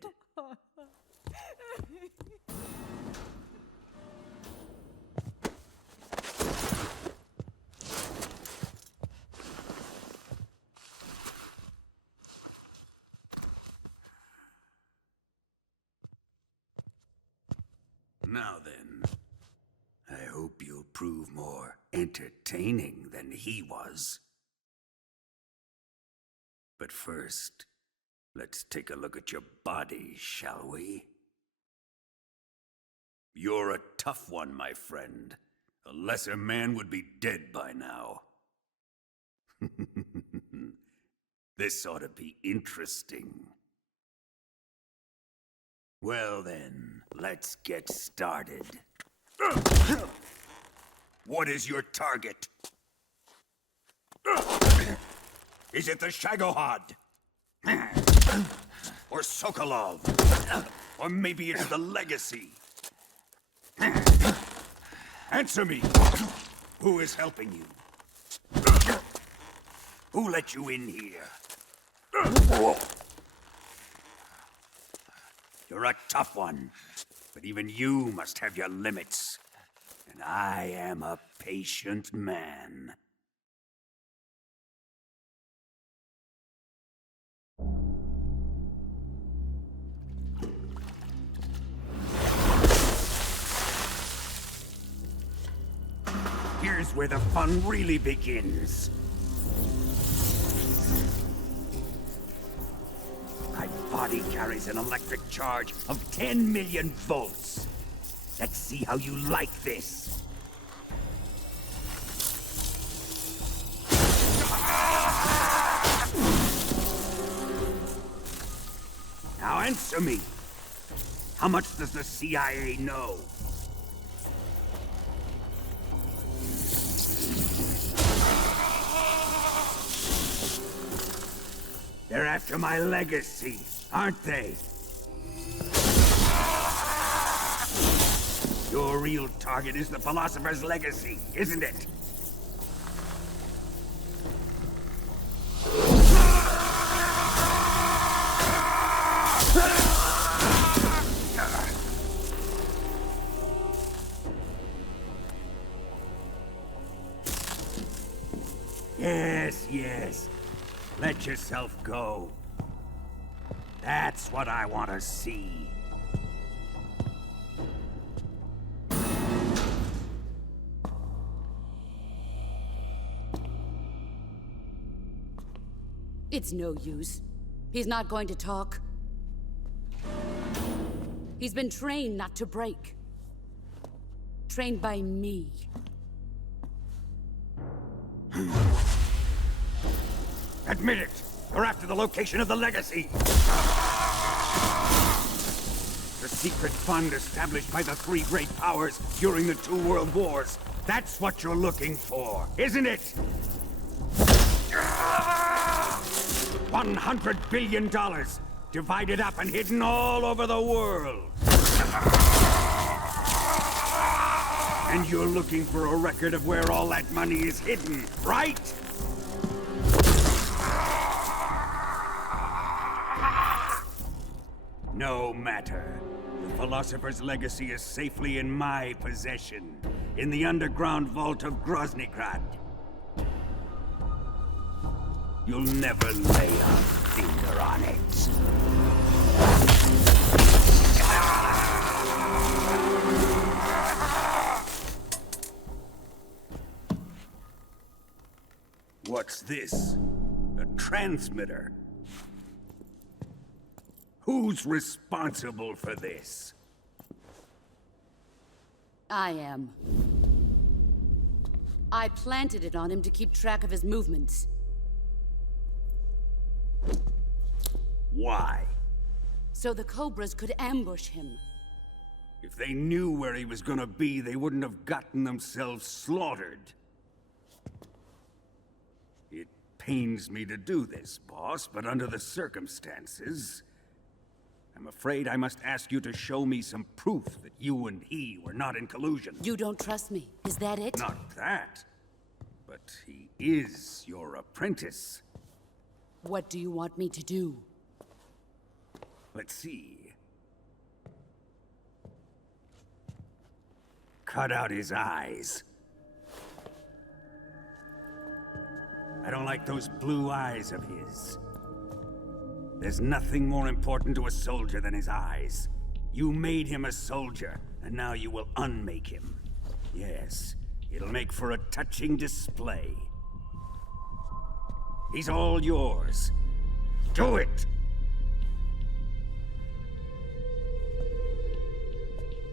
Now then, I hope you'll prove more entertaining than he was. But first, let's take a look at your body, shall we? You're a tough one, my friend. A lesser man would be dead by now. This ought to be interesting. Well then, let's get started. What is your target? Is it the Shagohod? Or Sokolov? Or maybe it's the Legacy? Answer me! Who is helping you? Who let you in here? You're a tough one, but even you must have your limits. And I am a patient man. Here's where the fun really begins. My body carries an electric charge of 10 million volts. Let's see how you like this. Now answer me. How much does the CIA know? They're after my legacy, aren't they? Your real target is the Philosopher's Legacy, isn't it? Yes, yes. Let yourself go. That's what I want to see. It's no use. He's not going to talk. He's been trained not to break. Trained by me. Admit it! You're after the location of the Legacy! The secret fund established by the three great powers during the 2 world wars. That's what you're looking for, isn't it? $100 billion, divided up and hidden all over the world. And you're looking for a record of where all that money is hidden, right? No matter. The Philosopher's Legacy is safely in my possession, in the underground vault of Groznygrad. You'll never lay a finger on it. What's this? A transmitter? Who's responsible for this? I am. I planted it on him to keep track of his movements. Why? So the Cobras could ambush him. If they knew where he was gonna be, they wouldn't have gotten themselves slaughtered. It pains me to do this, boss, but under the circumstances, I'm afraid I must ask you to show me some proof that you and he were not in collusion. You don't trust me, is that it? Not that. But he is your apprentice. What do you want me to do? Let's see. Cut out his eyes. I don't like those blue eyes of his. There's nothing more important to a soldier than his eyes. You made him a soldier, and now you will unmake him. Yes, it'll make for a touching display. He's all yours. Do it!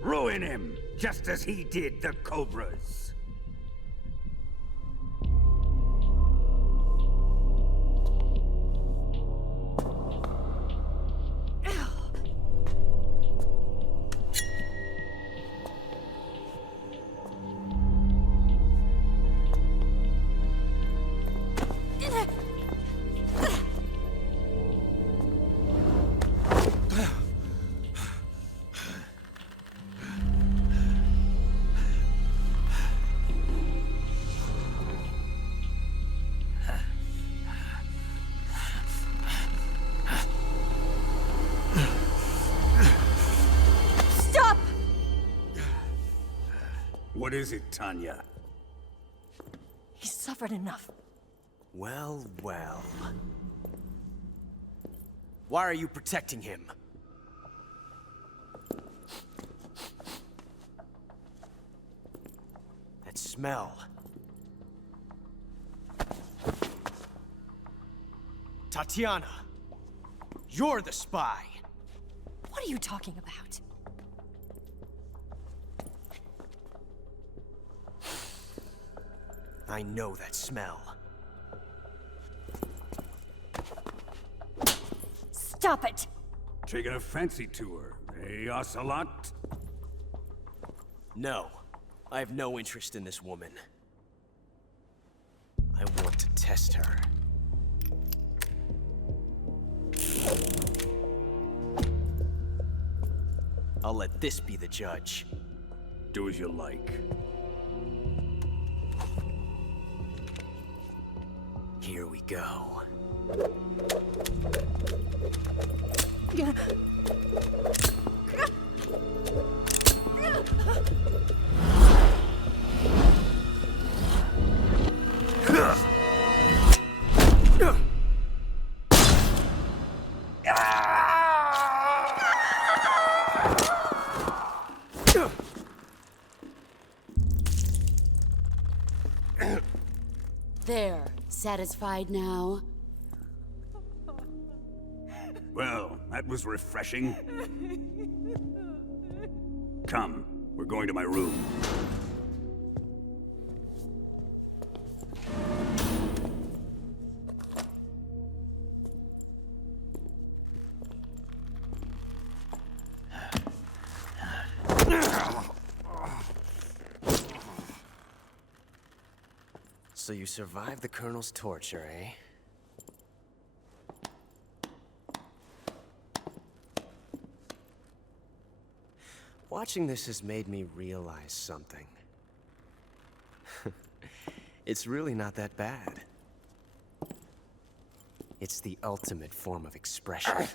Ruin him, just as he did the Cobras. What is it, Tanya? He's suffered enough. Well, well. Why are you protecting him? That smell. Tatiana! You're the spy! What are you talking about? I know that smell. Stop it! Taking a fancy to her, eh, Ocelot? No. I have no interest in this woman. I want to test her. I'll let this be the judge. Do as you like. Here we go. There. Satisfied now? Well, that was refreshing. Come, we're going to my room. So you survived the Colonel's torture, eh? Watching this has made me realize something. It's really not that bad. It's the ultimate form of expression.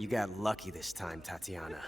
You got lucky this time, Tatiana.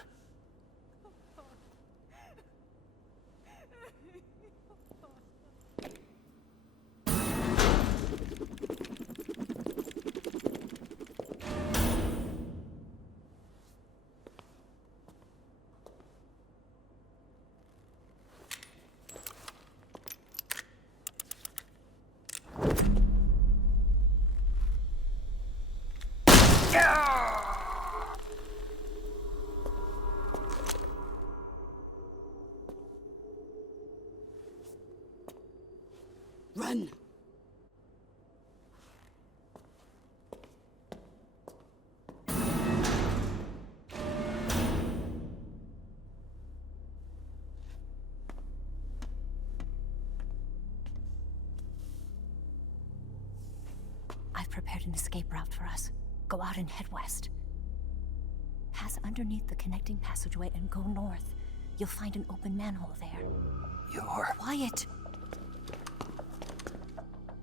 Run! I've prepared an escape route for us. Go out and head west. Pass underneath the connecting passageway and go north. You'll find an open manhole there. You're... Quiet!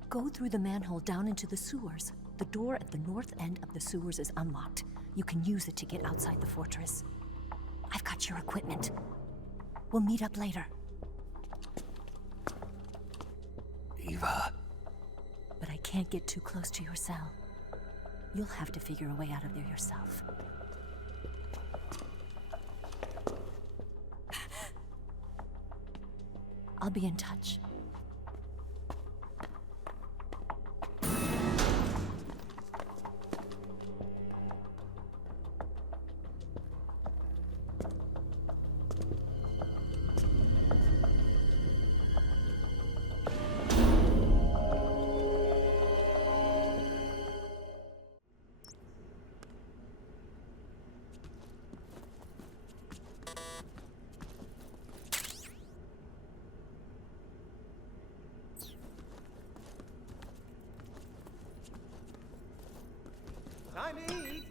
Go through the manhole down into the sewers. The door at the north end of the sewers is unlocked. You can use it to get outside the fortress. I've got your equipment. We'll meet up later. Eva... But I can't get too close to your cell. You'll have to figure a way out of there yourself. I'll be in touch. Time to eat.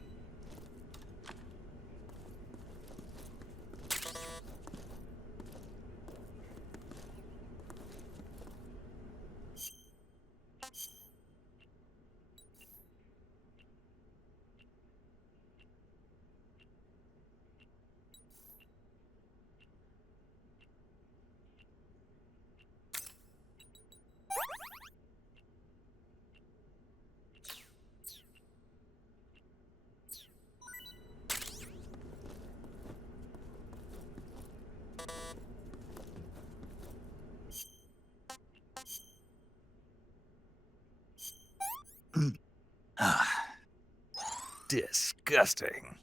Disgusting.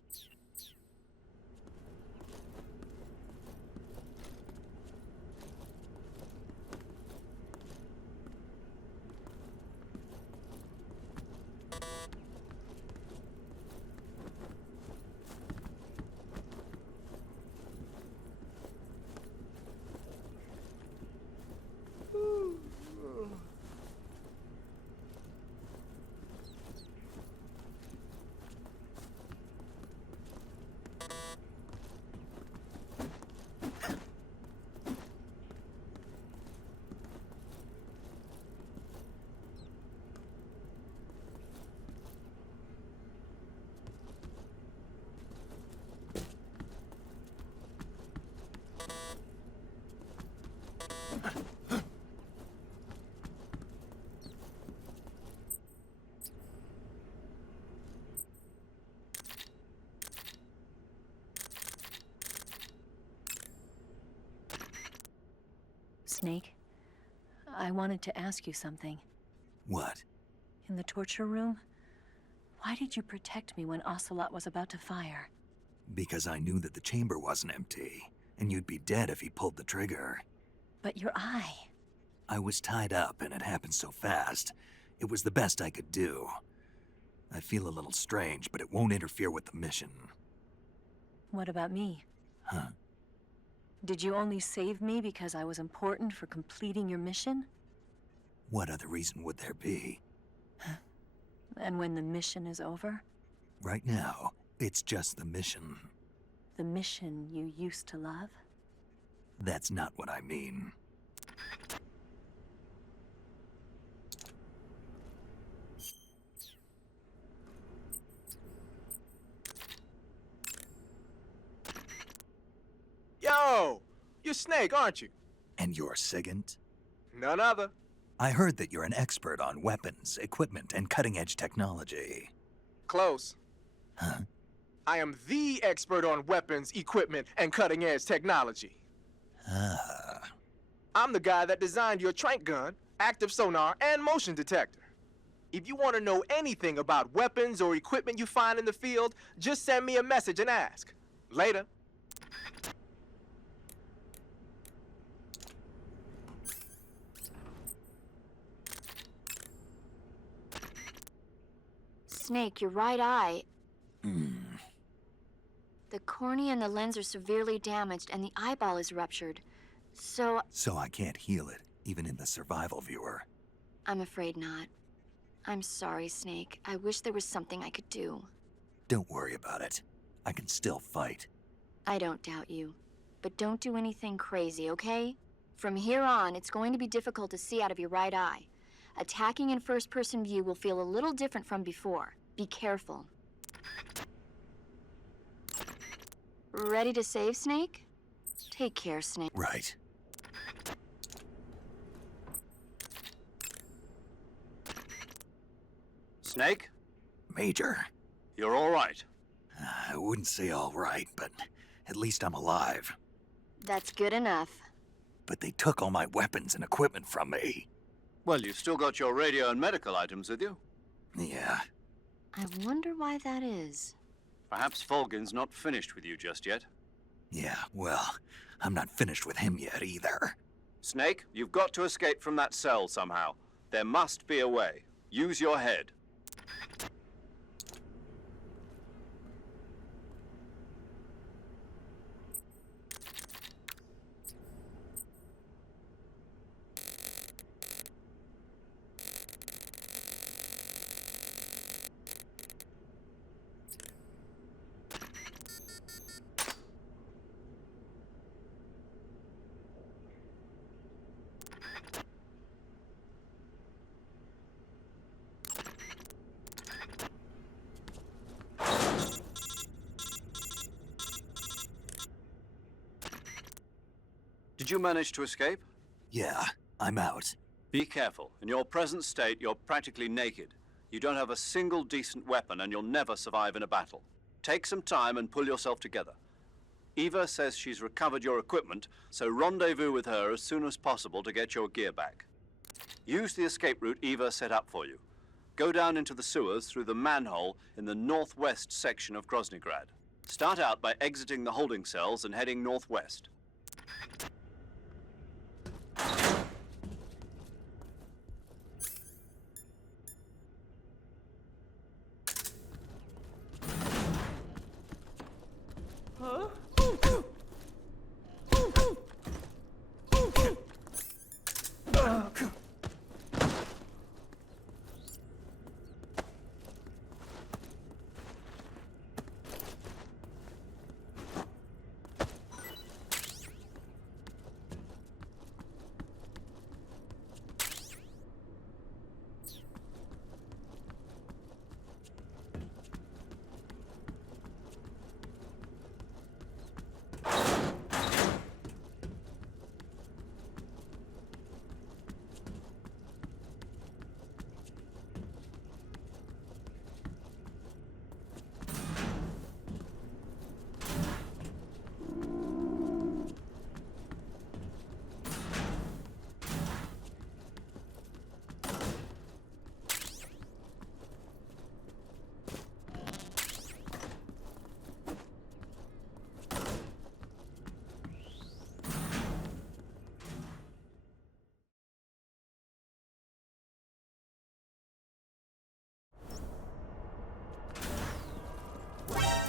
Snake, I wanted to ask you something. What? In the torture room, why did you protect me when Ocelot was about to fire? Because I knew that the chamber wasn't empty, and you'd be dead if he pulled the trigger. But your eye... I was tied up, and it happened so fast. It was the best I could do. I feel a little strange, but it won't interfere with the mission. What about me? Huh? Did you only save me because I was important for completing your mission? What other reason would there be? And when the mission is over? Right now, it's just the mission. The mission you used to love? That's not what I mean. Yo! You're Snake, aren't you? And you're Sigint? None other. I heard that you're an expert on weapons, equipment, and cutting-edge technology. Close. Huh? I am the expert on weapons, equipment, and cutting-edge technology. Ah. I'm the guy that designed your trank gun, active sonar, and motion detector. If you want to know anything about weapons or equipment you find in the field, just send me a message and ask. Later. Snake, your right eye... The cornea and the lens are severely damaged, and the eyeball is ruptured. So I can't heal it, even in the survival viewer. I'm afraid not. I'm sorry, Snake. I wish there was something I could do. Don't worry about it. I can still fight. I don't doubt you. But don't do anything crazy, okay? From here on, it's going to be difficult to see out of your right eye. Attacking in first-person view will feel a little different from before. Be careful. Ready to save, Snake? Take care, Snake. Right. Snake? Major. You're all right. I wouldn't say all right, but at least I'm alive. That's good enough. But they took all my weapons and equipment from me. Well, you've still got your radio and medical items with you. Yeah. I wonder why that is. Perhaps Volgin's not finished with you just yet. Yeah, well, I'm not finished with him yet either. Snake, you've got to escape from that cell somehow. There must be a way. Use your head. Did you manage to escape? Yeah, I'm out. Be careful. In your present state, you're practically naked. You don't have a single decent weapon, and you'll never survive in a battle. Take some time and pull yourself together. Eva says she's recovered your equipment, so rendezvous with her as soon as possible to get your gear back. Use the escape route Eva set up for you. Go down into the sewers through the manhole in the northwest section of Groznygrad. Start out by exiting the holding cells and heading northwest.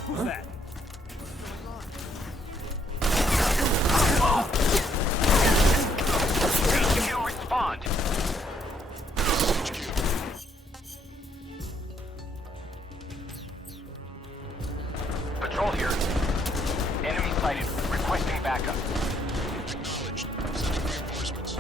Who's that? HQ, respond. Patrol here. Enemy sighted. Requesting backup. Acknowledged. Sending reinforcements.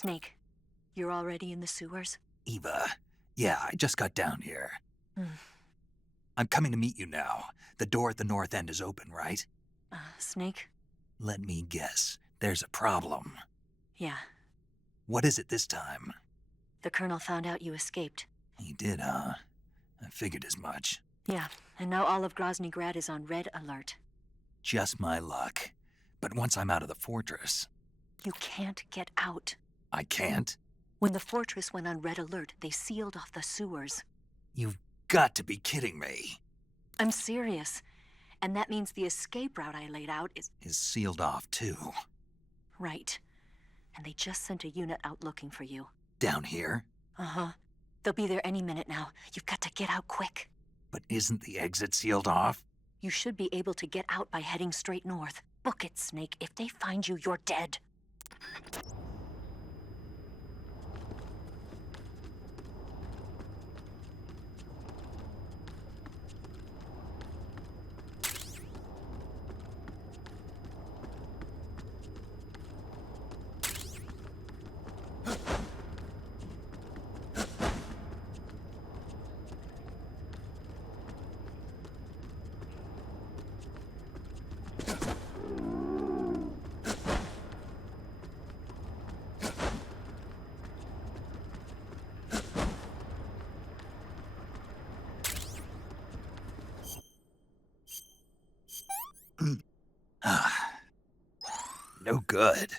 Snake, you're already in the sewers? Eva, yeah, I just got down here. Hmm. I'm coming to meet you now. The door at the north end is open, right? Snake? Let me guess. There's a problem. Yeah. What is it this time? The Colonel found out you escaped. He did, huh? I figured as much. Yeah, and now all of Grozny Grad is on red alert. Just my luck. But once I'm out of the fortress... You can't get out. I can't? When the fortress went on red alert, they sealed off the sewers. You've got to be kidding me. I'm serious. And that means the escape route I laid out is sealed off, too. Right. And they just sent a unit out looking for you. Down here? Uh-huh. They'll be there any minute now. You've got to get out quick. But isn't the exit sealed off? You should be able to get out by heading straight north. Book it, Snake. If they find you, you're dead. No good.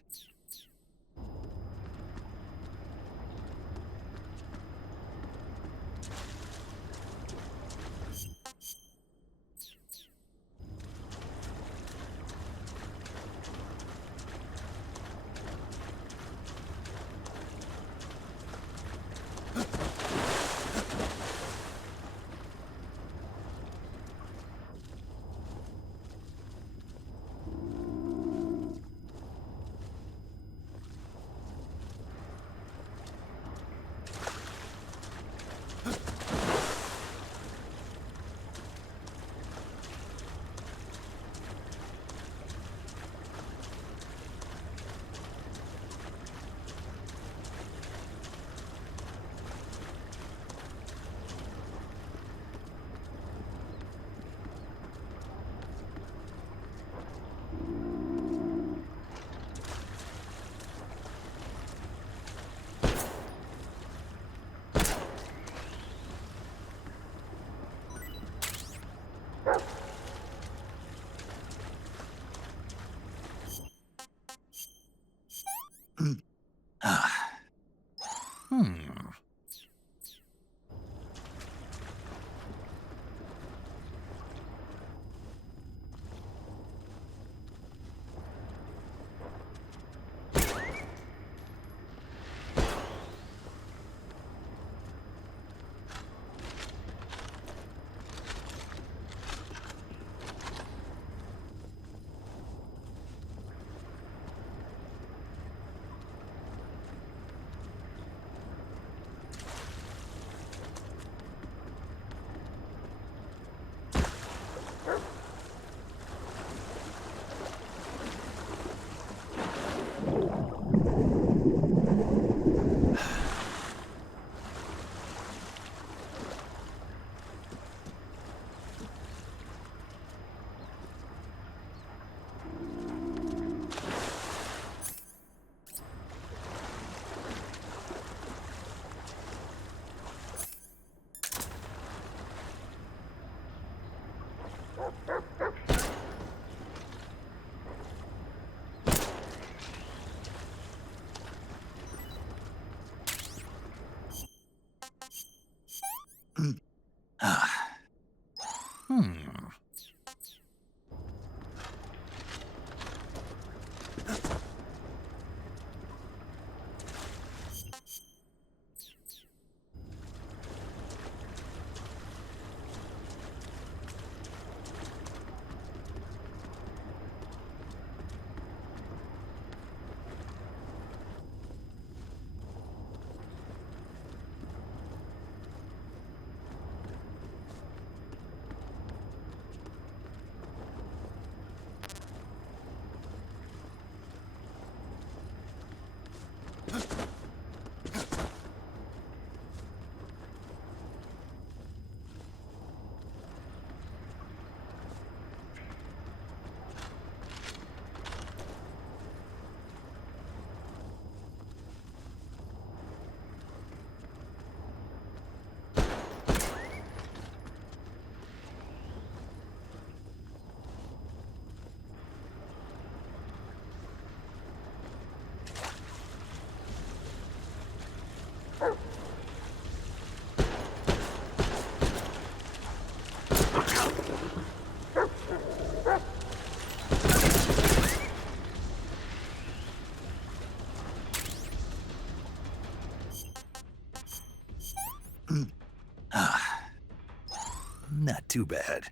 Not too bad.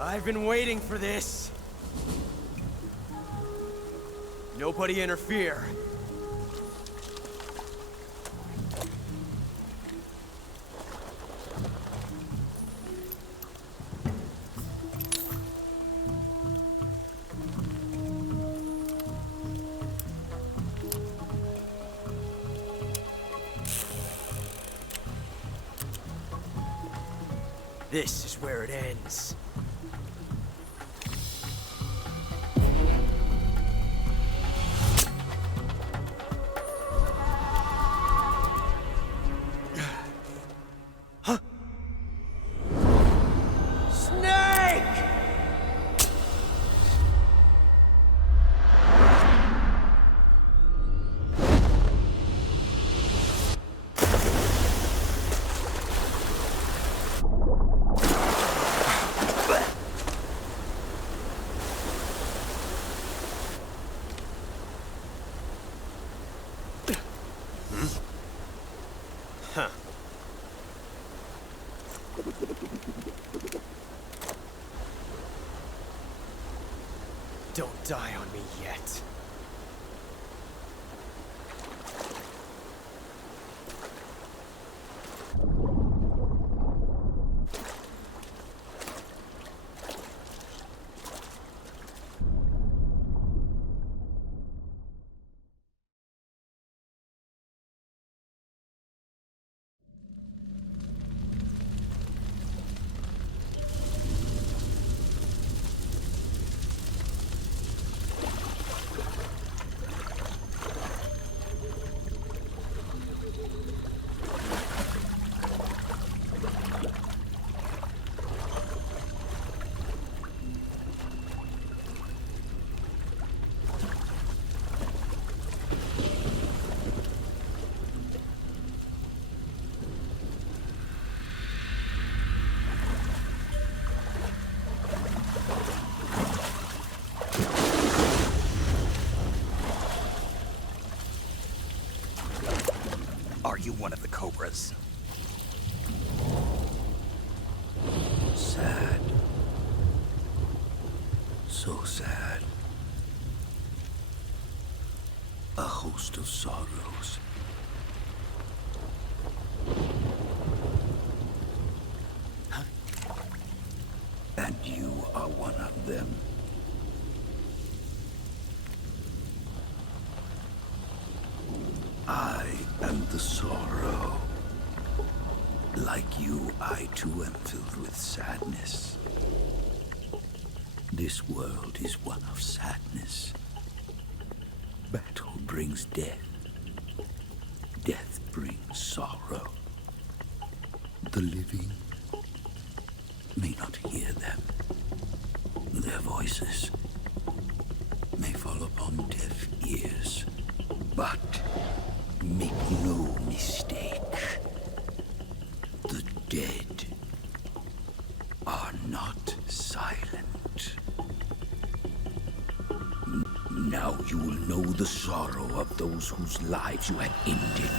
I've been waiting for this. Nobody interfere. This is where it ends. Don't die on me yet. you one of the Cobras. Sad. So sad. A host of sorrows. And you are one of them. I am the sorrow. Like you, I too am filled with sadness. This world is one of sadness. Battle brings death. Death brings sorrow. The living may not hear them. Their voices may fall upon deaf ears. But make no mistake, the dead are not silent. Now you will know the sorrow of those whose lives you have ended.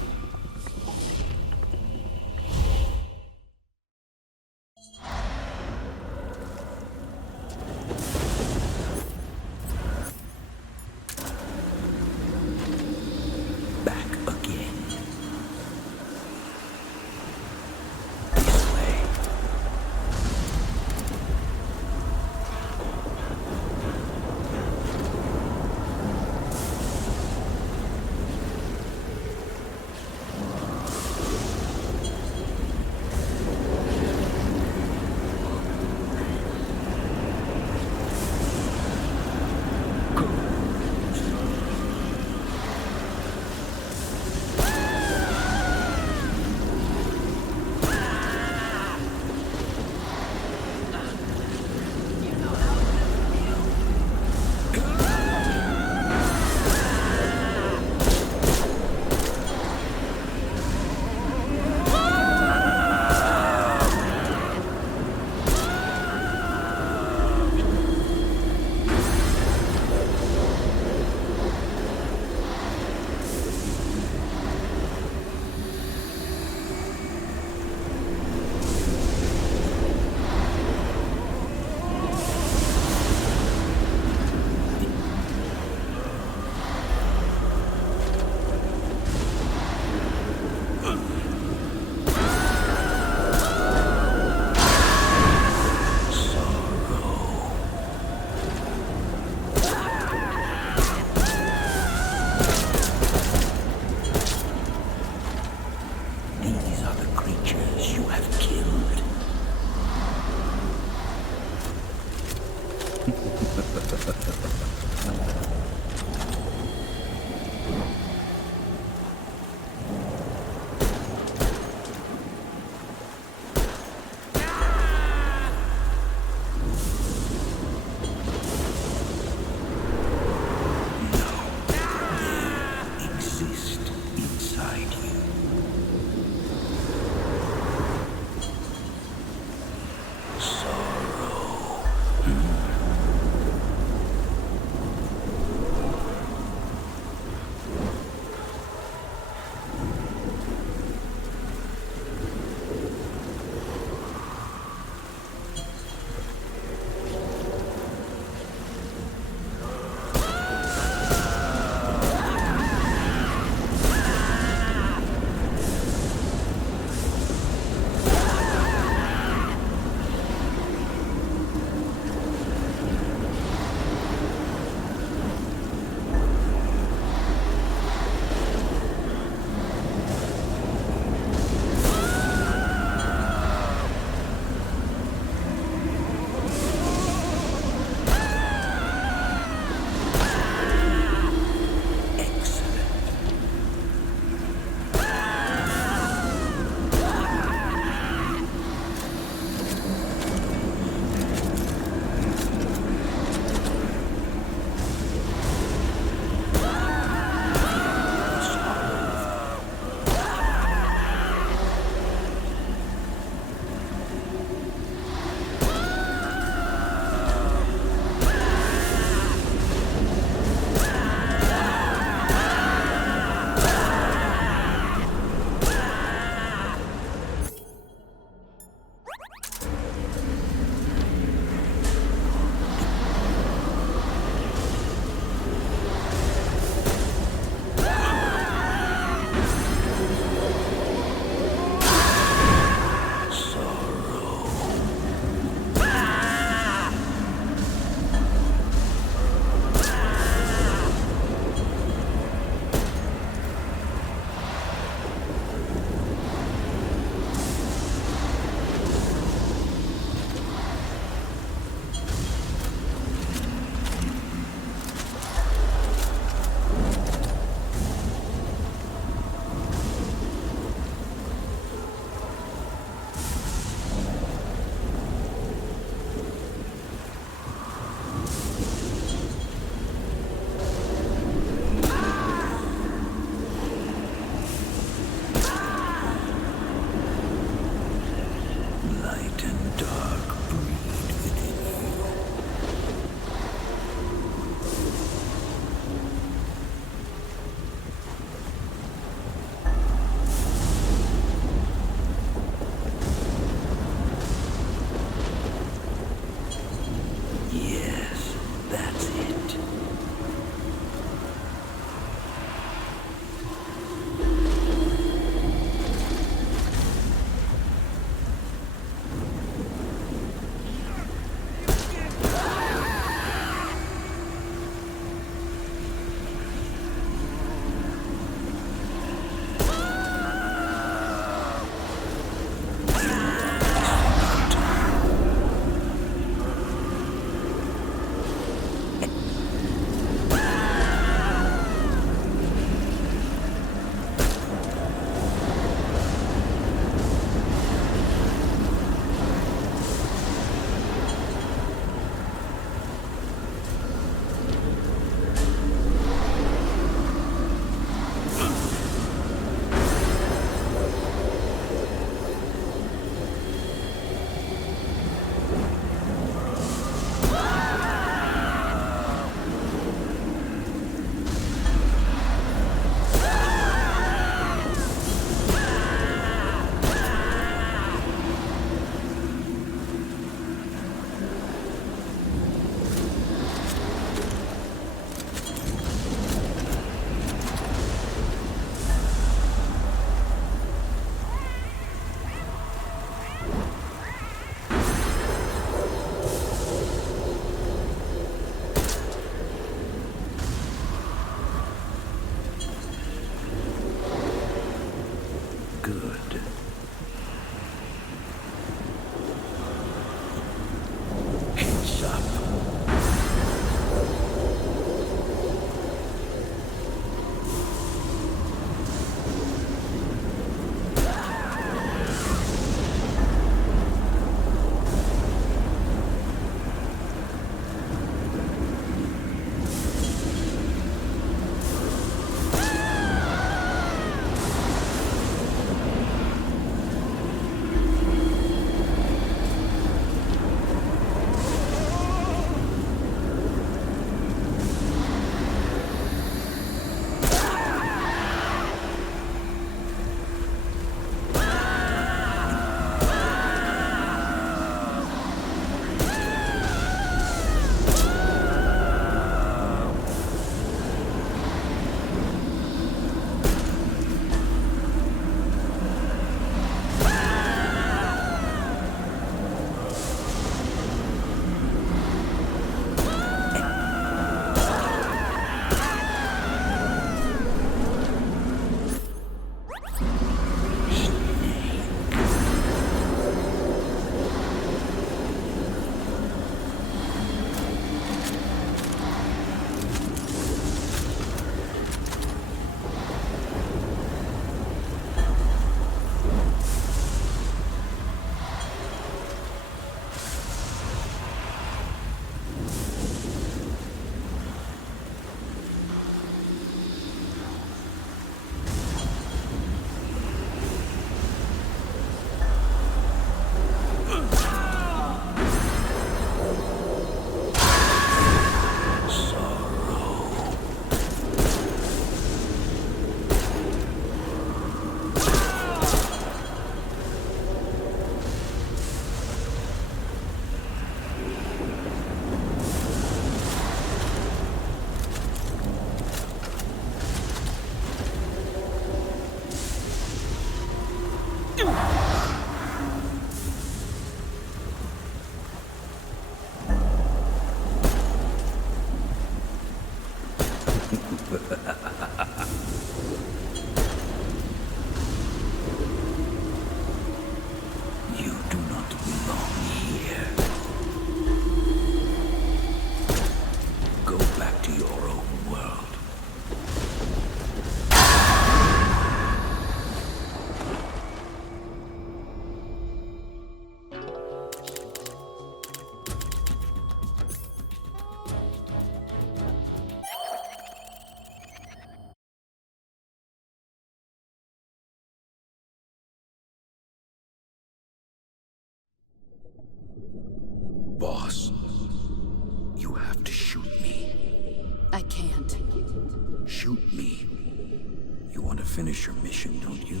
finish your mission, don't you?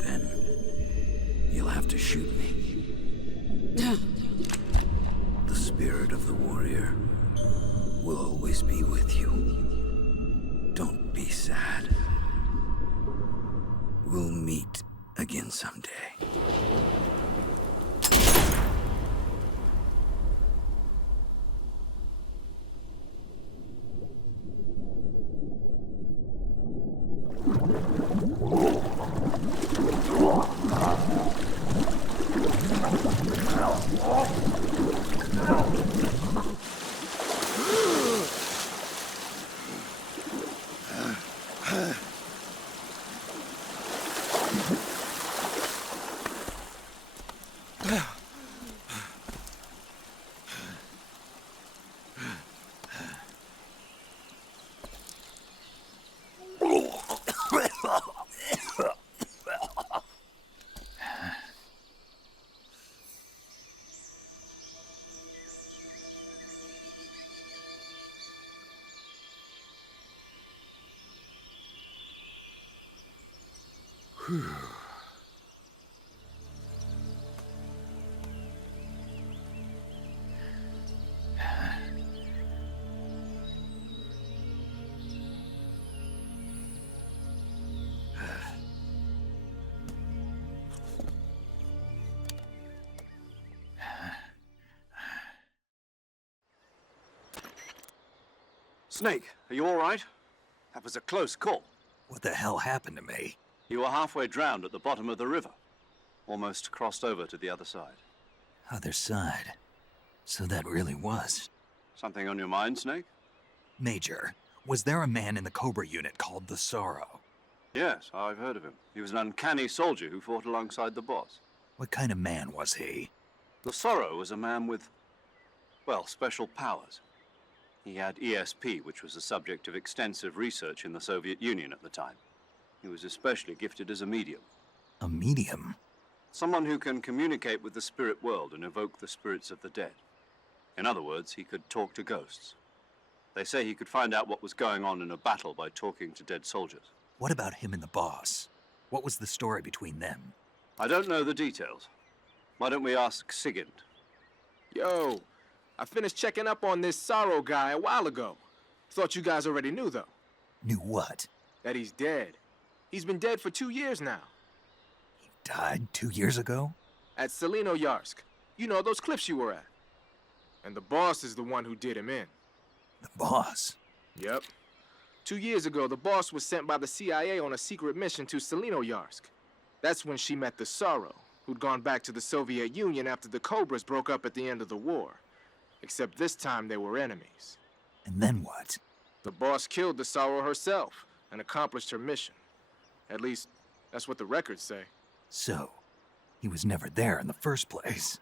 Then you'll have to shoot me. The spirit of the warrior will always be with you. Don't be sad. We'll meet again someday. Snake, are you all right? That was a close call. What the hell happened to me? You were halfway drowned at the bottom of the river. Almost crossed over to the other side. Other side. So that really was. Something on your mind, Snake? Major, was there a man in the Cobra unit called the Sorrow? Yes, I've heard of him. He was an uncanny soldier who fought alongside the boss. What kind of man was he? The Sorrow was a man with, well, special powers. He had ESP, which was the subject of extensive research in the Soviet Union at the time. He was especially gifted as a medium. A medium? Someone who can communicate with the spirit world and evoke the spirits of the dead. In other words, he could talk to ghosts. They say he could find out what was going on in a battle by talking to dead soldiers. What about him and the boss? What was the story between them? I don't know the details. Why don't we ask Sigint? Yo, I finished checking up on this Sorrow guy a while ago. Thought you guys already knew, though. Knew what? That he's dead. He's been dead for 2 years now. He died 2 years ago? At Selino-Yarsk. You know, those cliffs you were at. And the boss is the one who did him in. The boss? Yep. 2 years ago, the boss was sent by the CIA on a secret mission to Selino-Yarsk. That's when she met the Sorrow, who'd gone back to the Soviet Union after the Cobras broke up at the end of the war. Except this time they were enemies. And then what? The boss killed the Sorrow herself and accomplished her mission. At least, that's what the records say. So, he was never there in the first place.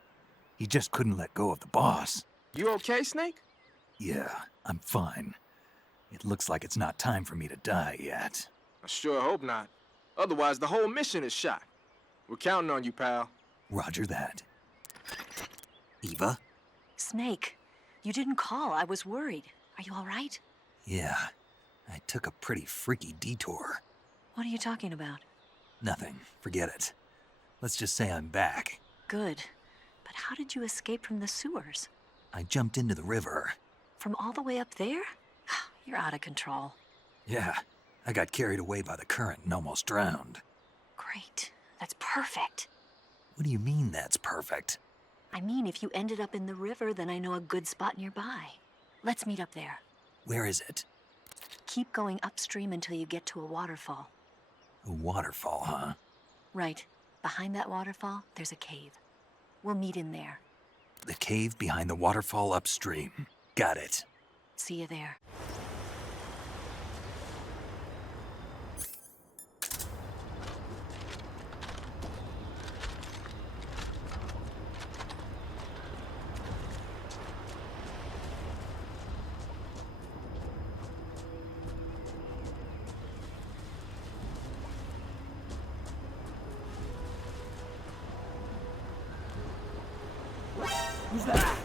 He just couldn't let go of the boss. You okay, Snake? Yeah, I'm fine. It looks like it's not time for me to die yet. I sure hope not. Otherwise, the whole mission is shot. We're counting on you, pal. Roger that. Eva? Snake, you didn't call. I was worried. Are you all right? Yeah, I took a pretty freaky detour. What are you talking about? Nothing. Forget it. Let's just say I'm back. Good. But how did you escape from the sewers? I jumped into the river. From all the way up there? You're out of control. Yeah, I got carried away by the current and almost drowned. Great. That's perfect. What do you mean that's perfect? I mean, if you ended up in the river, then I know a good spot nearby. Let's meet up there. Where is it? Keep going upstream until you get to a waterfall. A waterfall, huh? Right. Behind that waterfall, there's a cave. We'll meet in there. The cave behind the waterfall upstream. Got it. See you there. Who's that?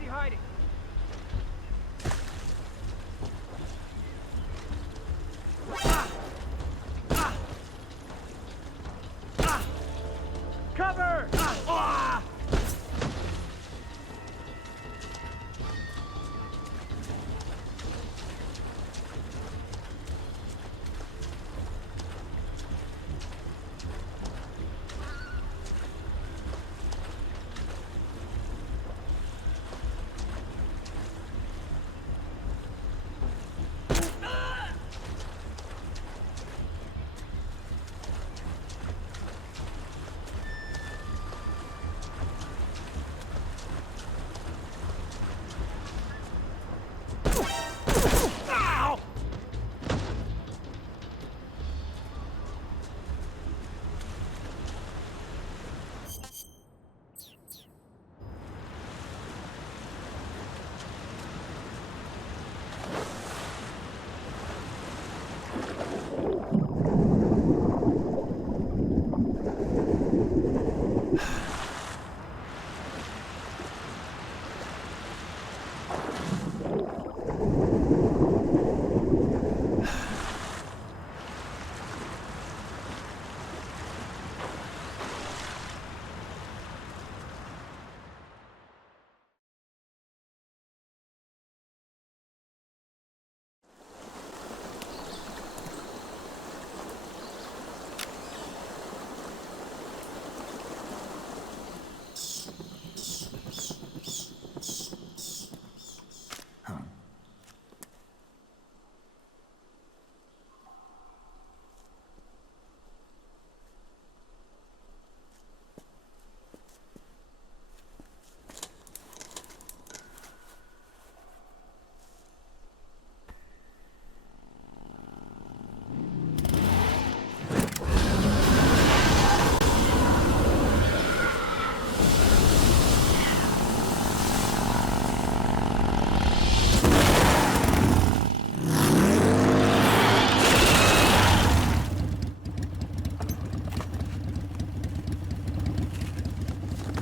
he hiding? Cover!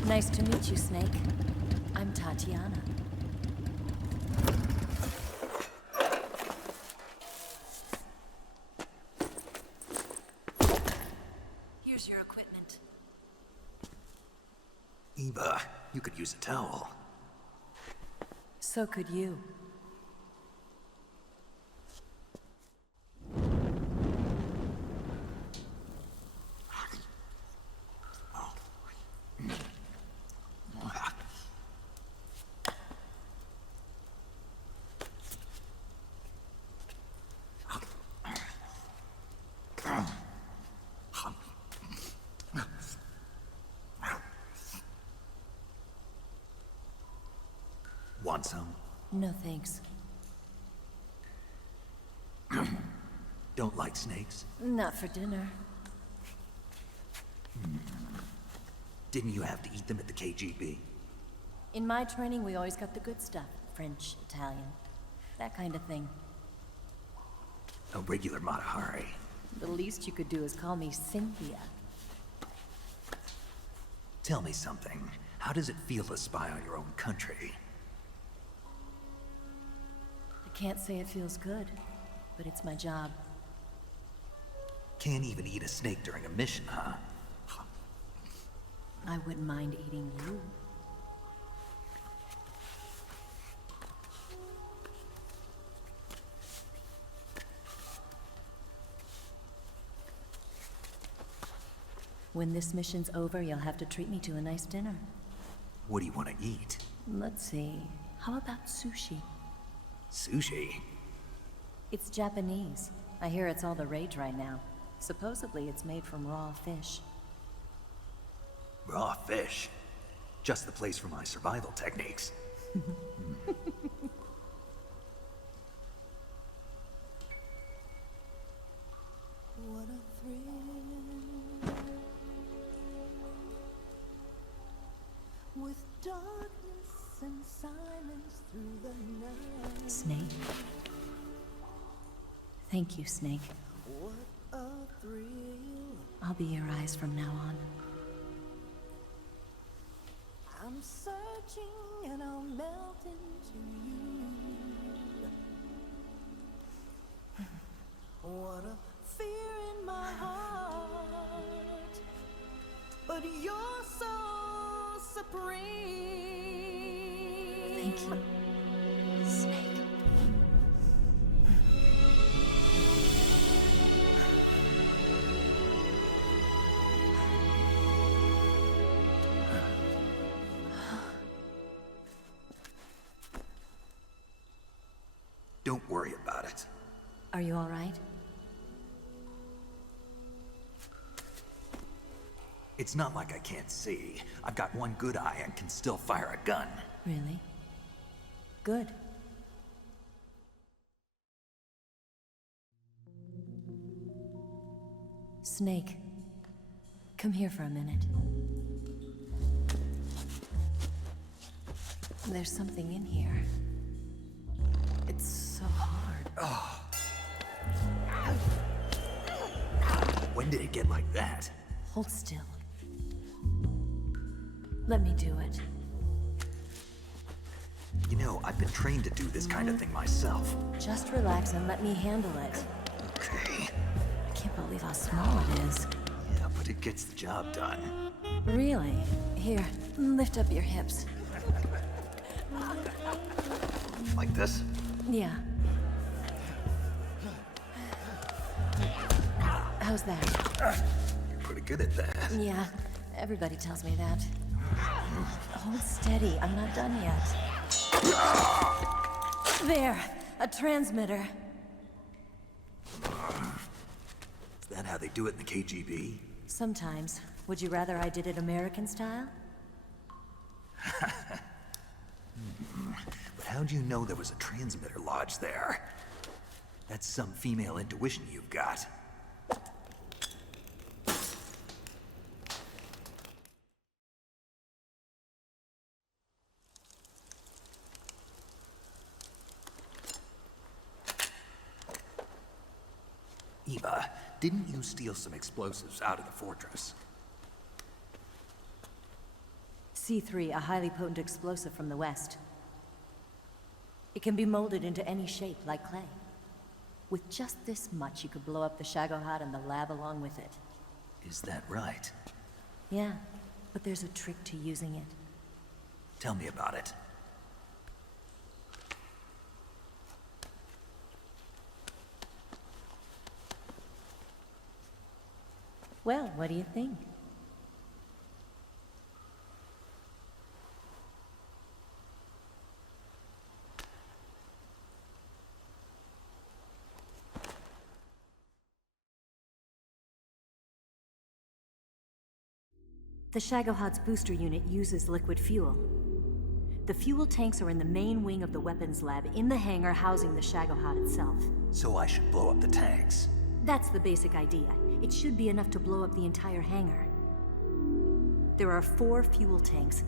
Nice to meet you, Snake. I'm Tatiana. Here's your equipment. Eva, you could use a towel. So could you. Want some? No thanks. Don't like snakes? Not for dinner. Didn't you have to eat them at the KGB? In my training, we always got the good stuff. French, Italian, that kind of thing. A regular Mata Hari. The least you could do is call me Cynthia. Tell me something. How does it feel to spy on your own country? I can't say it feels good, but it's my job. Can't even eat a snake during a mission, huh? I wouldn't mind eating you. When this mission's over, you'll have to treat me to a nice dinner. What do you want to eat? Let's see. How about sushi? Sushi? It's Japanese. I hear it's all the rage right now. Supposedly it's made from raw fish. Raw fish? Just the place for my survival techniques. What a thrill. With darkness and silence through the night. Snake? Thank you, Snake. What a thrill. I'll be your eyes from now on. I'm searching and I'll melt but you're so supreme. Thank you, Snake. Don't worry about it. Are you all right? It's not like I can't see. I've got one good eye and can still fire a gun. Really? Good. Snake, come here for a minute. There's something in here. It's so hard. Oh. When did it get like that? Hold still. Let me do it. You know, I've been trained to do this kind of thing myself. Just relax and let me handle it. Okay. I can't believe how small it is. Yeah, but it gets the job done. Really? Here, lift up your hips. Like this? Yeah. How's that? You're pretty good at that. Yeah, everybody tells me that. Hold steady, I'm not done yet. There, a transmitter. Is that how they do it in the KGB? Sometimes. Would you rather I did it American style? But how'd you know there was a transmitter lodged there? That's some female intuition you've got. Eva, didn't you steal some explosives out of the fortress? C3, a highly potent explosive from the west. It can be molded into any shape, like clay. With just this much, you could blow up the Shagohod and the lab along with it. Is that right? Yeah, but there's a trick to using it. Tell me about it. Well, what do you think? The Shagohod's booster unit uses liquid fuel. The fuel tanks are in the main wing of the weapons lab in the hangar housing the Shagohod itself. So I should blow up the tanks. That's the basic idea. It should be enough to blow up the entire hangar. There are 4 fuel tanks.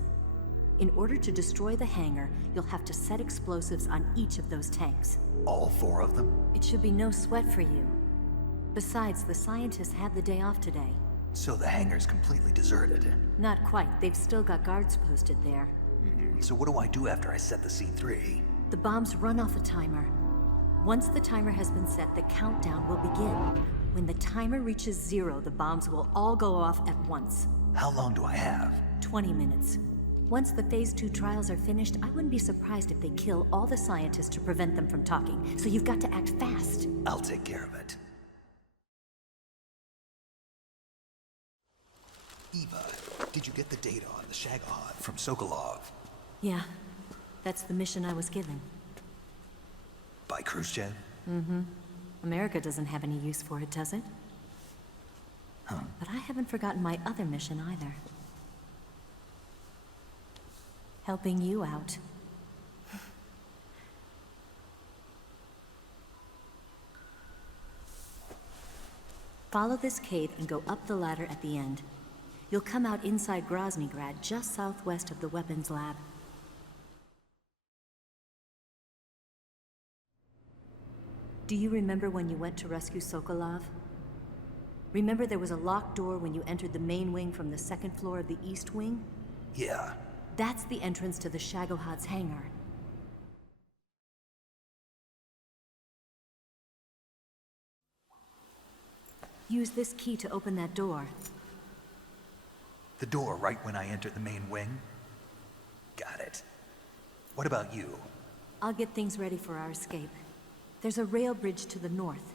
In order to destroy the hangar, you'll have to set explosives on each of those tanks. All 4 of them? It should be no sweat for you. Besides, the scientists had the day off today. So the hangar's completely deserted. Not quite. They've still got guards posted there. So what do I do after I set the C3? The bombs run off a timer. Once the timer has been set, the countdown will begin. When the timer reaches 0, the bombs will all go off at once. How long do I have? 20 minutes. Once the Phase 2 trials are finished, I wouldn't be surprised if they kill all the scientists to prevent them from talking. So you've got to act fast. I'll take care of it. Eva, did you get the data on the Shagohod from Sokolov? Yeah, that's the mission I was given. By Khrushchev? Mm-hmm. America doesn't have any use for it, does it? Huh. But I haven't forgotten my other mission either. Helping you out. Follow this cave and go up the ladder at the end. You'll come out inside Groznygrad, just southwest of the weapons lab. Do you remember when you went to rescue Sokolov? Remember there was a locked door when you entered the main wing from the 2nd floor of the East Wing? Yeah. That's the entrance to the Shagohod's hangar. Use this key to open that door. The door right when I enter the main wing? Got it. What about you? I'll get things ready for our escape. There's a rail bridge to the north.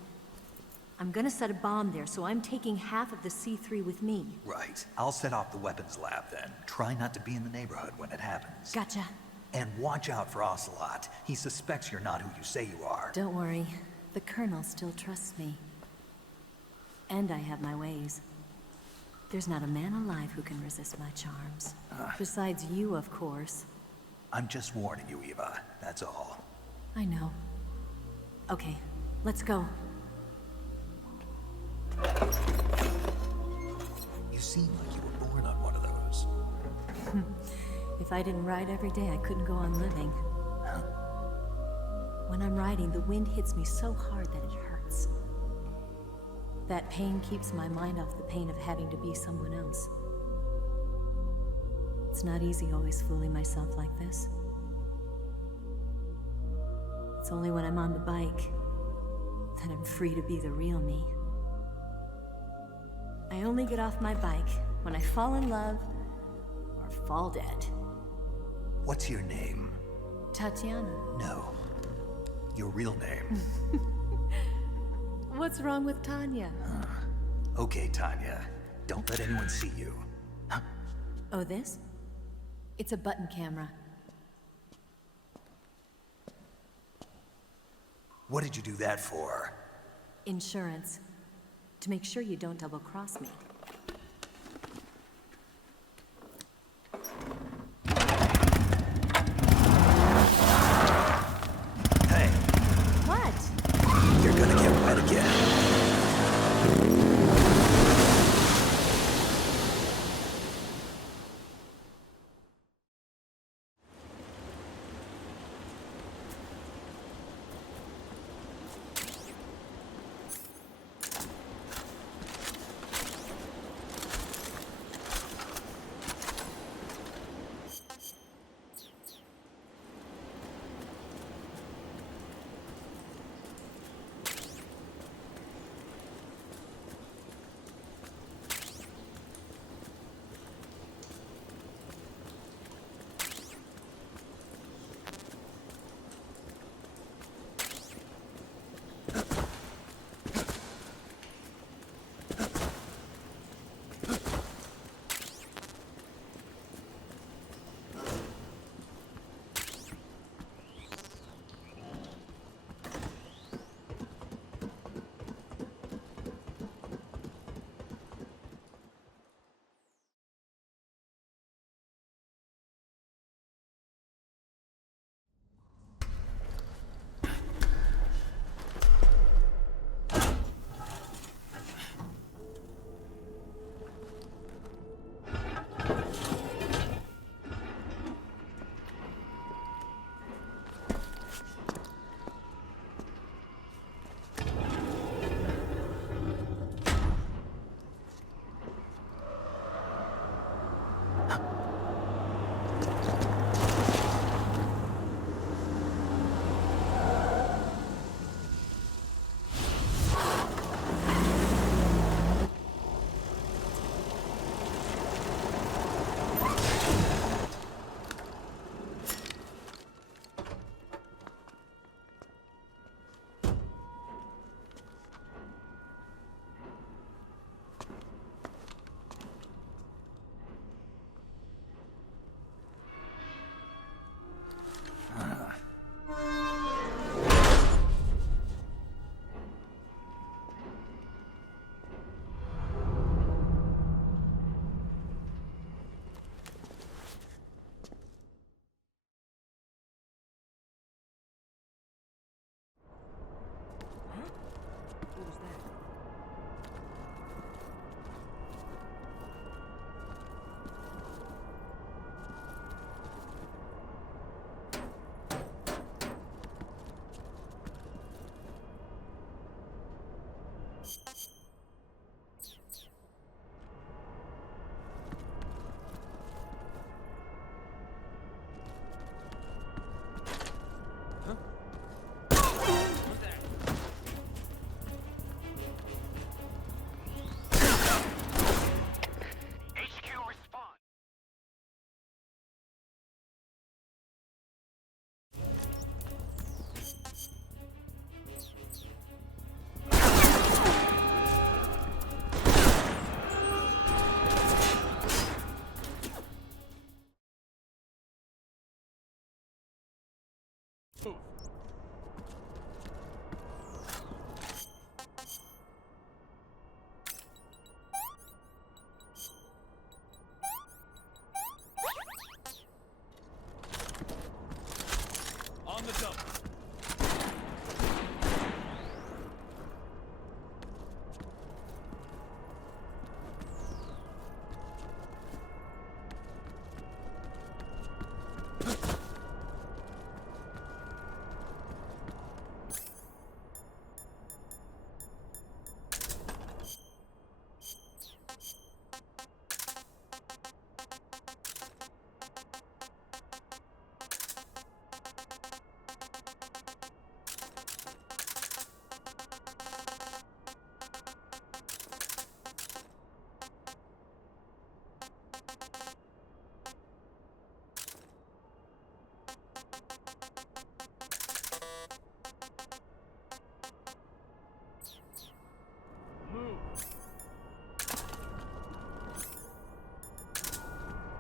I'm gonna set a bomb there, so I'm taking half of the C3 with me. Right. I'll set off the weapons lab then. Try not to be in the neighborhood when it happens. Gotcha. And watch out for Ocelot. He suspects you're not who you say you are. Don't worry. The Colonel still trusts me. And I have my ways. There's not a man alive who can resist my charms. Besides you, of course. I'm just warning you, Eva. That's all. I know. Okay, let's go. You seem like you were born on one of those. If I didn't ride every day, I couldn't go on living. When I'm riding, the wind hits me so hard that it hurts. That pain keeps my mind off the pain of having to be someone else. It's not easy always fooling myself like this. It's only when I'm on the bike that I'm free to be the real me. I only get off my bike when I fall in love or fall dead. What's your name? Tatiana. No. Your real name. What's wrong with Tanya? Okay, Tanya. Don't let anyone see you. Oh, this? It's a button camera. What did you do that for? Insurance. To make sure you don't double-cross me. Hey. What? You're gonna get wet again.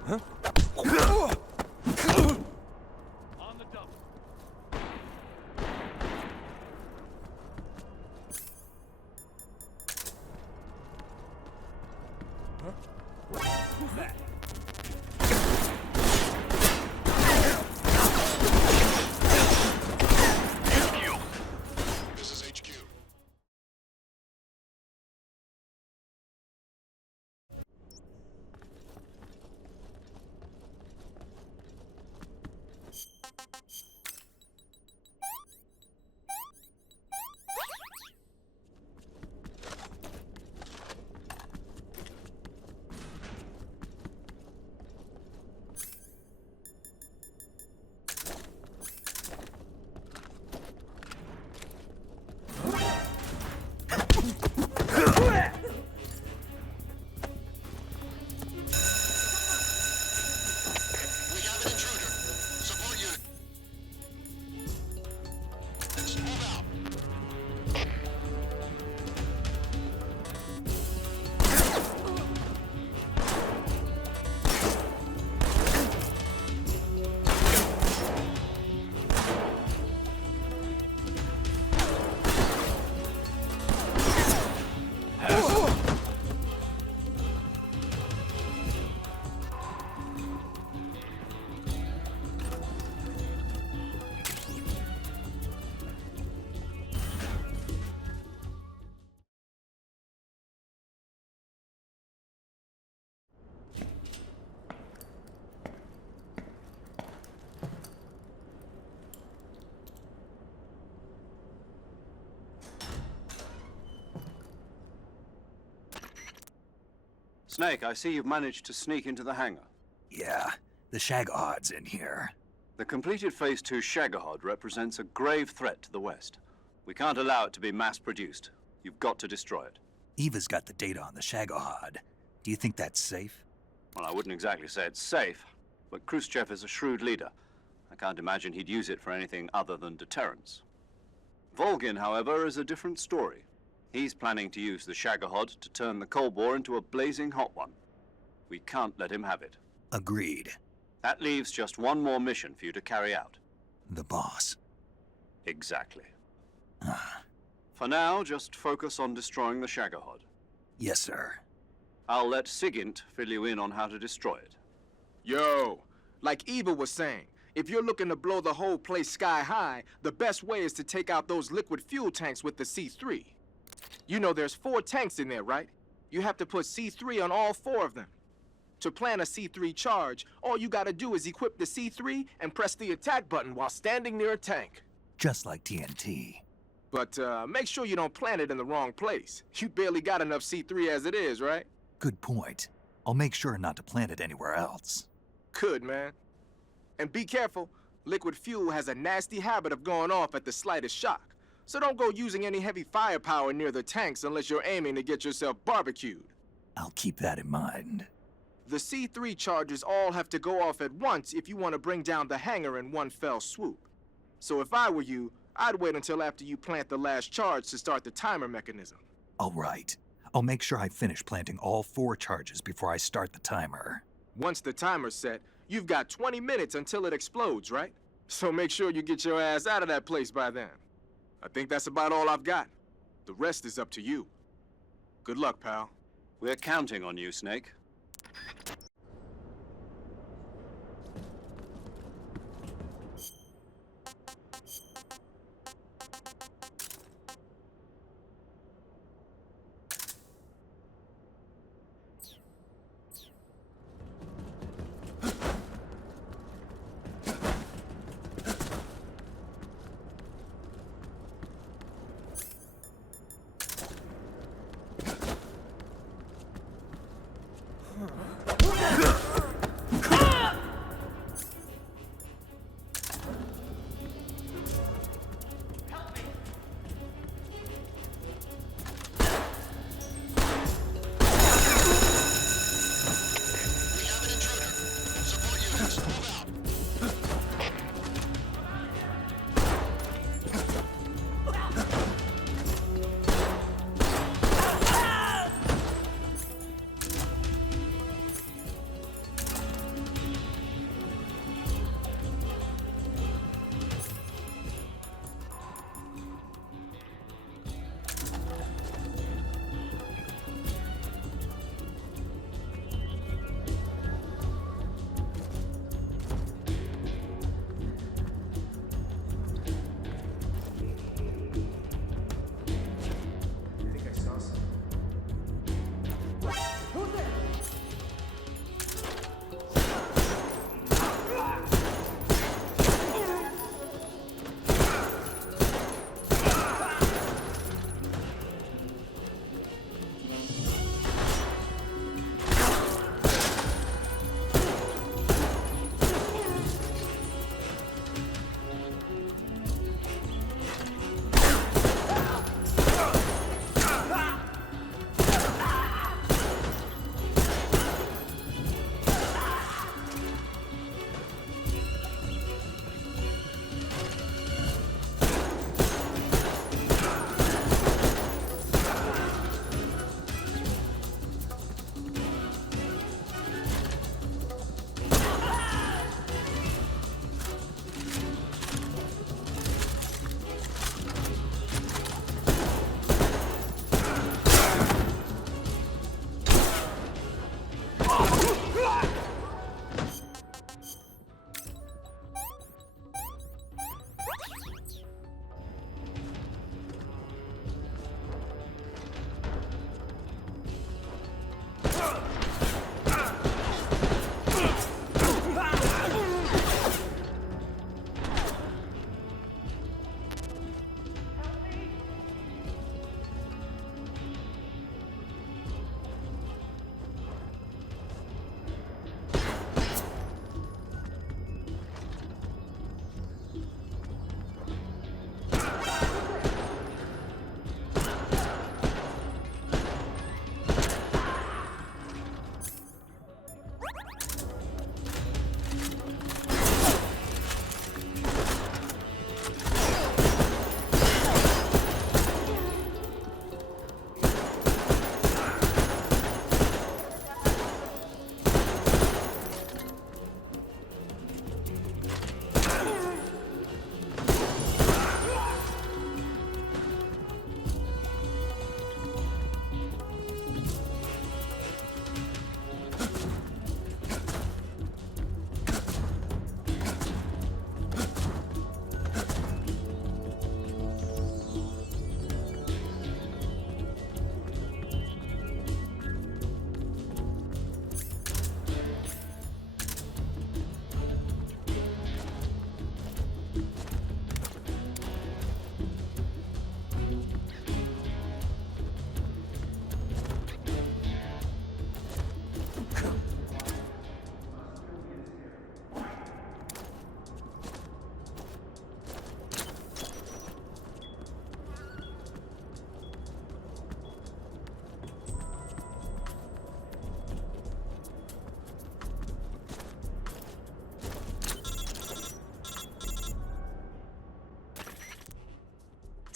On the double. Who's that? HQ. This is HQ. Snake, I see you've managed to sneak into the hangar. Yeah, the Shagohod's in here. The completed Phase 2 Shagohod represents a grave threat to the West. We can't allow it to be mass-produced. You've got to destroy it. Eva's got the data on the Shagohod. Do you think that's safe? Well, I wouldn't exactly say it's safe, but Khrushchev is a shrewd leader. I can't imagine he'd use it for anything other than deterrence. Volgin, however, is a different story. He's planning to use the Shagohod to turn the Cold War into a blazing hot one. We can't let him have it. Agreed. That leaves just one more mission for you to carry out. The boss. Exactly. For now, just focus on destroying the Shagohod. Yes, sir. I'll let Sigint fill you in on how to destroy it. Yo, like Eva was saying, if you're looking to blow the whole place sky high, the best way is to take out those liquid fuel tanks with the C3. You know there's 4 tanks in there, right? You have to put C3 on all 4 of them. To plan a C3 charge, all you gotta do is equip the C3 and press the attack button while standing near a tank. Just like TNT. But make sure you don't plant it in the wrong place. You barely got enough C3 as it is, right? Good point. I'll make sure not to plant it anywhere else. Good, man. And be careful. Liquid fuel has a nasty habit of going off at the slightest shock. So don't go using any heavy firepower near the tanks unless you're aiming to get yourself barbecued. I'll keep that in mind. The C3 charges all have to go off at once if you want to bring down the hangar in one fell swoop. So if I were you, I'd wait until after you plant the last charge to start the timer mechanism. All right. I'll make sure I finish planting all 4 charges before I start the timer. Once the timer's set, you've got 20 minutes until it explodes, right? So make sure you get your ass out of that place by then. I think that's about all I've got. The rest is up to you. Good luck, pal. We're counting on you, Snake.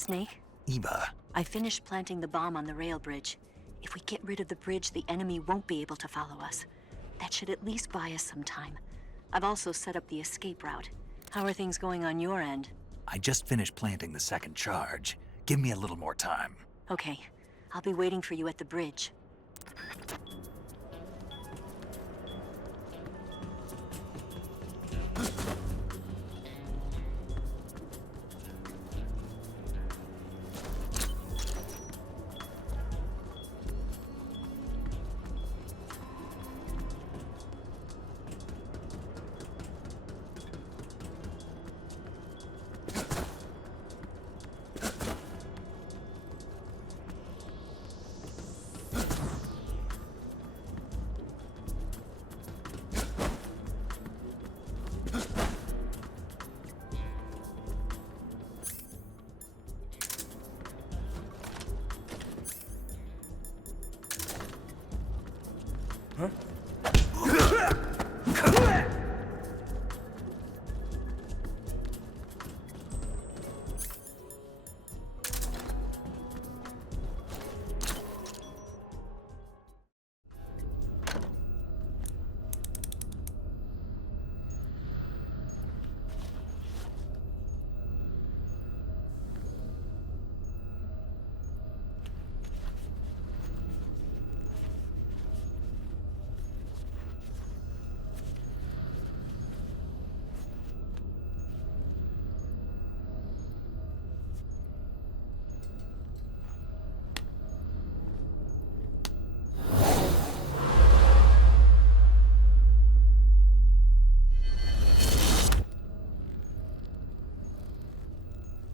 Snake? Eva, I finished planting the bomb on the rail bridge. If we get rid of the bridge, the enemy won't be able to follow us. That should at least buy us some time. I've also set up the escape route. How are things going on your end? I just finished planting the second charge. Give me a little more time. Okay. I'll be waiting for you at the bridge.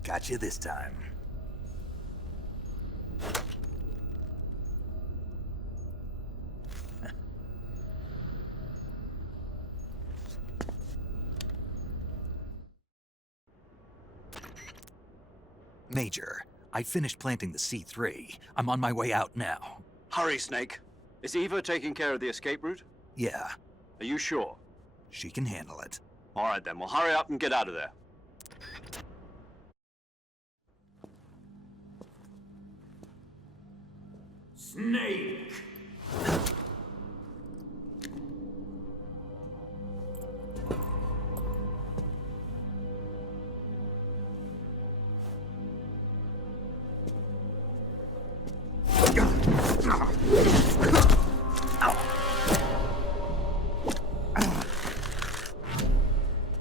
Got you this time. Major, I finished planting the C3. I'm on my way out now. Hurry, Snake. Is Eva taking care of the escape route? Yeah. Are you sure? She can handle it. All right, then. Well, hurry up and get out of there. Snake!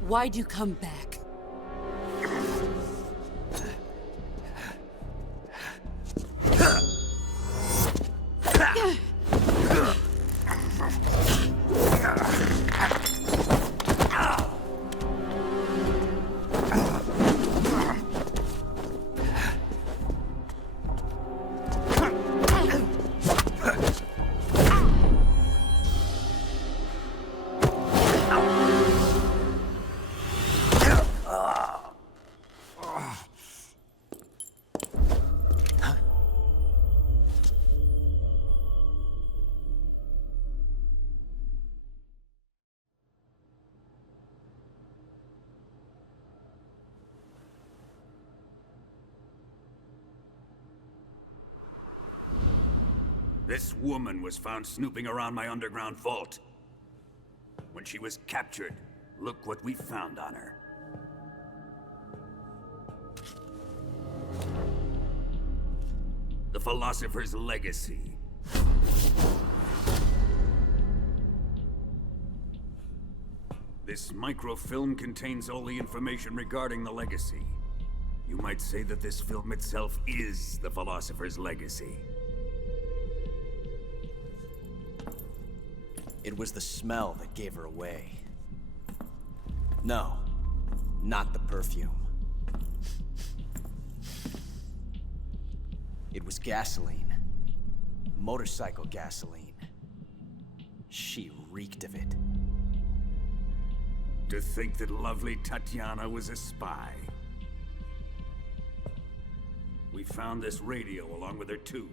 Why'd you come back? This woman was found snooping around my underground vault. When she was captured, look what we found on her. The Philosopher's Legacy. This microfilm contains all the information regarding the Legacy. You might say that this film itself is the Philosopher's Legacy. It was the smell that gave her away. No, not the perfume. It was gasoline. Motorcycle gasoline. She reeked of it. To think that lovely Tatiana was a spy. We found this radio along with her too.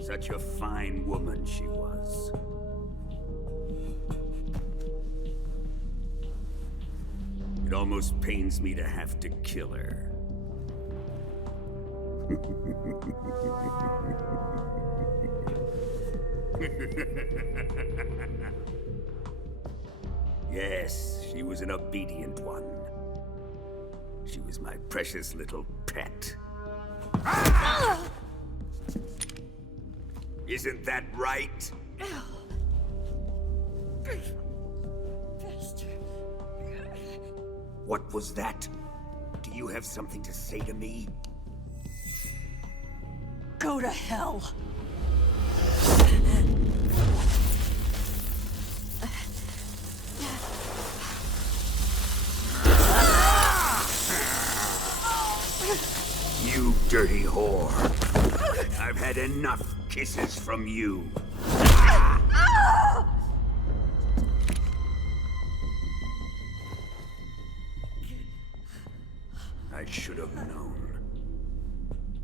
Such a fine woman she was. It almost pains me to have to kill her. Yes, she was an obedient one. She was my precious little pet. Isn't that right? What was that? Do you have something to say to me? Go to hell. You dirty whore. I've had enough kisses from you. I should have known.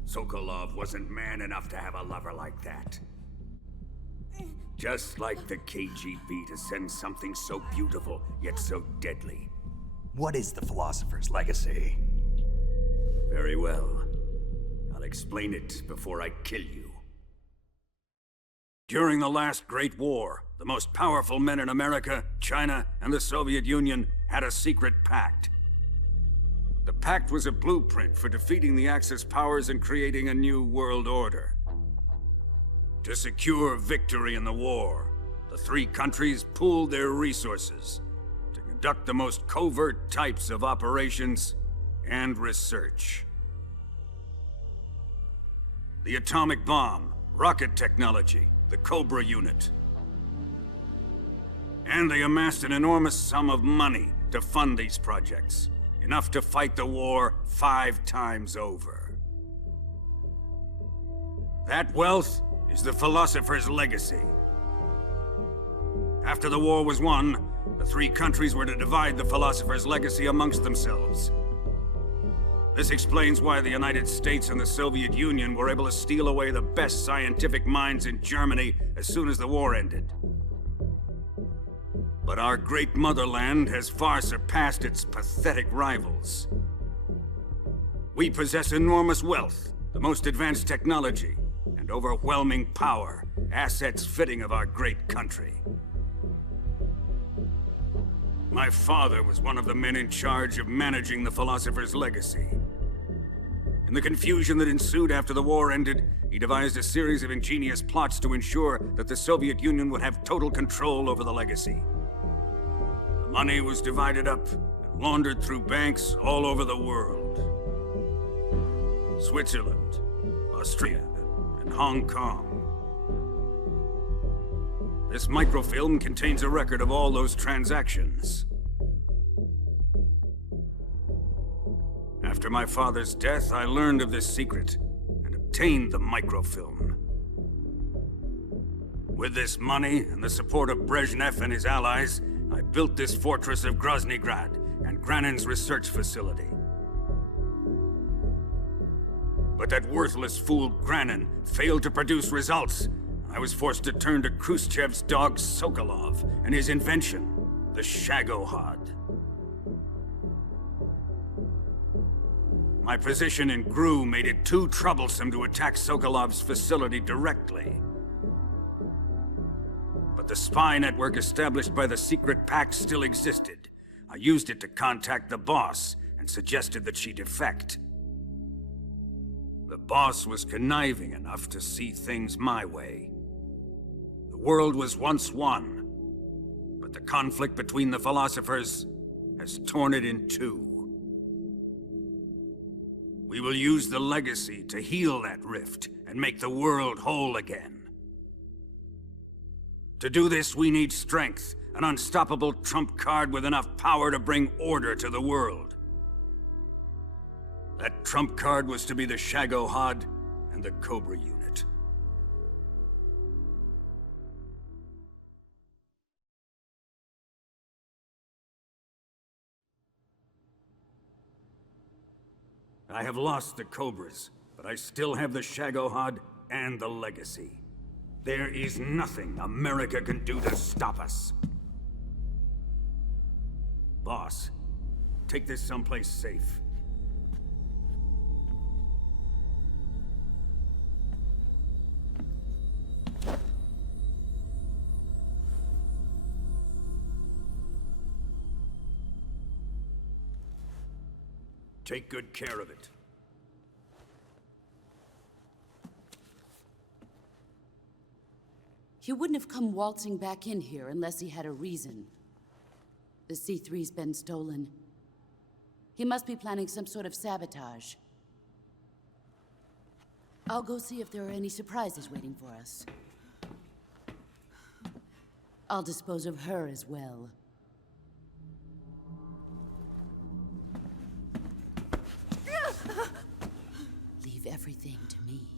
Sokolov wasn't man enough to have a lover like that. Just like the KGB to send something so beautiful, yet so deadly. What is the Philosopher's Legacy? Very well. I'll explain it before I kill you. During the last Great War, the most powerful men in America, China, and the Soviet Union had a secret pact. The pact was a blueprint for defeating the Axis powers and creating a new world order. To secure victory in the war, the three countries pooled their resources to conduct the most covert types of operations and research. The atomic bomb, rocket technology, the Cobra unit. And they amassed an enormous sum of money to fund these projects. Enough to fight the war 5 times over. That wealth is the Philosopher's Legacy. After the war was won, the three countries were to divide the Philosopher's Legacy amongst themselves. This explains why the United States and the Soviet Union were able to steal away the best scientific minds in Germany as soon as the war ended. But our great motherland has far surpassed its pathetic rivals. We possess enormous wealth, the most advanced technology, and overwhelming power, assets fitting of our great country. My father was one of the men in charge of managing the Philosopher's Legacy. In the confusion that ensued after the war ended, he devised a series of ingenious plots to ensure that the Soviet Union would have total control over the legacy. The money was divided up and laundered through banks all over the world. Switzerland, Austria, and Hong Kong. This microfilm contains a record of all those transactions. After my father's death, I learned of this secret and obtained the microfilm. With this money and the support of Brezhnev and his allies, I built this fortress of Groznygrad and Granin's research facility. But that worthless fool Granin failed to produce results. I was forced to turn to Khrushchev's dog Sokolov and his invention, the Shagohod. My position in GRU made it too troublesome to attack Sokolov's facility directly. But the spy network established by the secret pact still existed. I used it to contact the boss and suggested that she defect. The boss was conniving enough to see things my way. The world was once one, but the conflict between the philosophers has torn it in two. We will use the legacy to heal that rift and make the world whole again. To do this, we need strength, an unstoppable trump card with enough power to bring order to the world. That trump card was to be the Shagohod and the Cobra unit. I have lost the Cobras, but I still have the Shagohod and the legacy. There is nothing America can do to stop us. Boss, Take this someplace safe. Take good care of it. He wouldn't have come waltzing back in here unless he had a reason. The C3's been stolen. He must be planning some sort of sabotage. I'll go see if there are any surprises waiting for us. I'll dispose of her as well. Leave everything to me.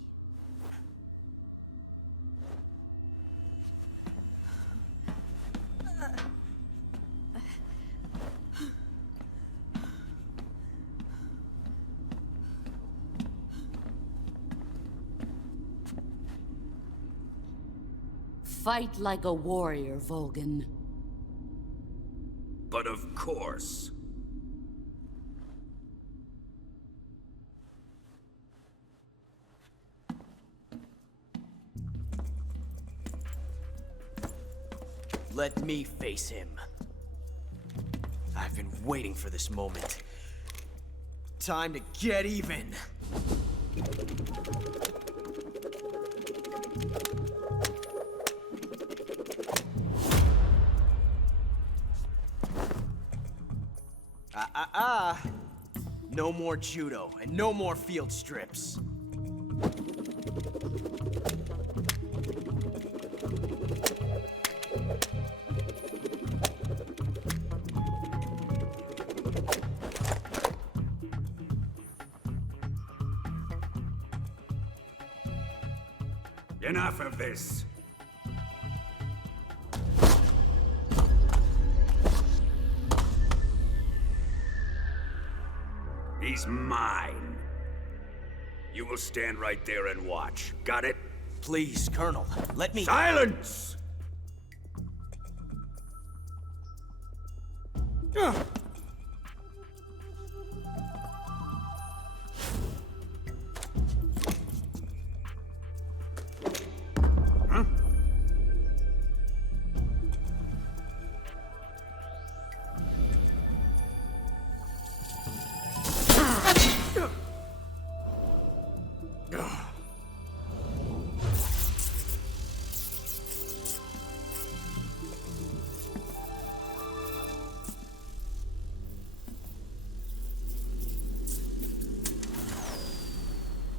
Fight like a warrior, Volgin. But of course. Let me face him. I've been waiting for this moment. Time to get even. No more judo, and no more field strips. Enough of this. He's mine. You will stand right there and watch. Got it? Please, Colonel, let me— Silence!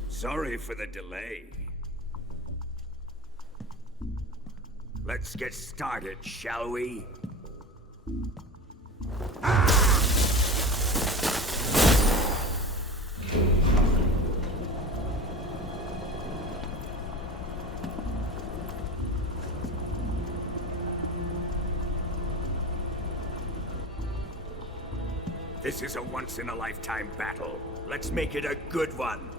Sorry for the delay. Let's get started, shall we? This is a once-in-a-lifetime battle. Let's make it a good one.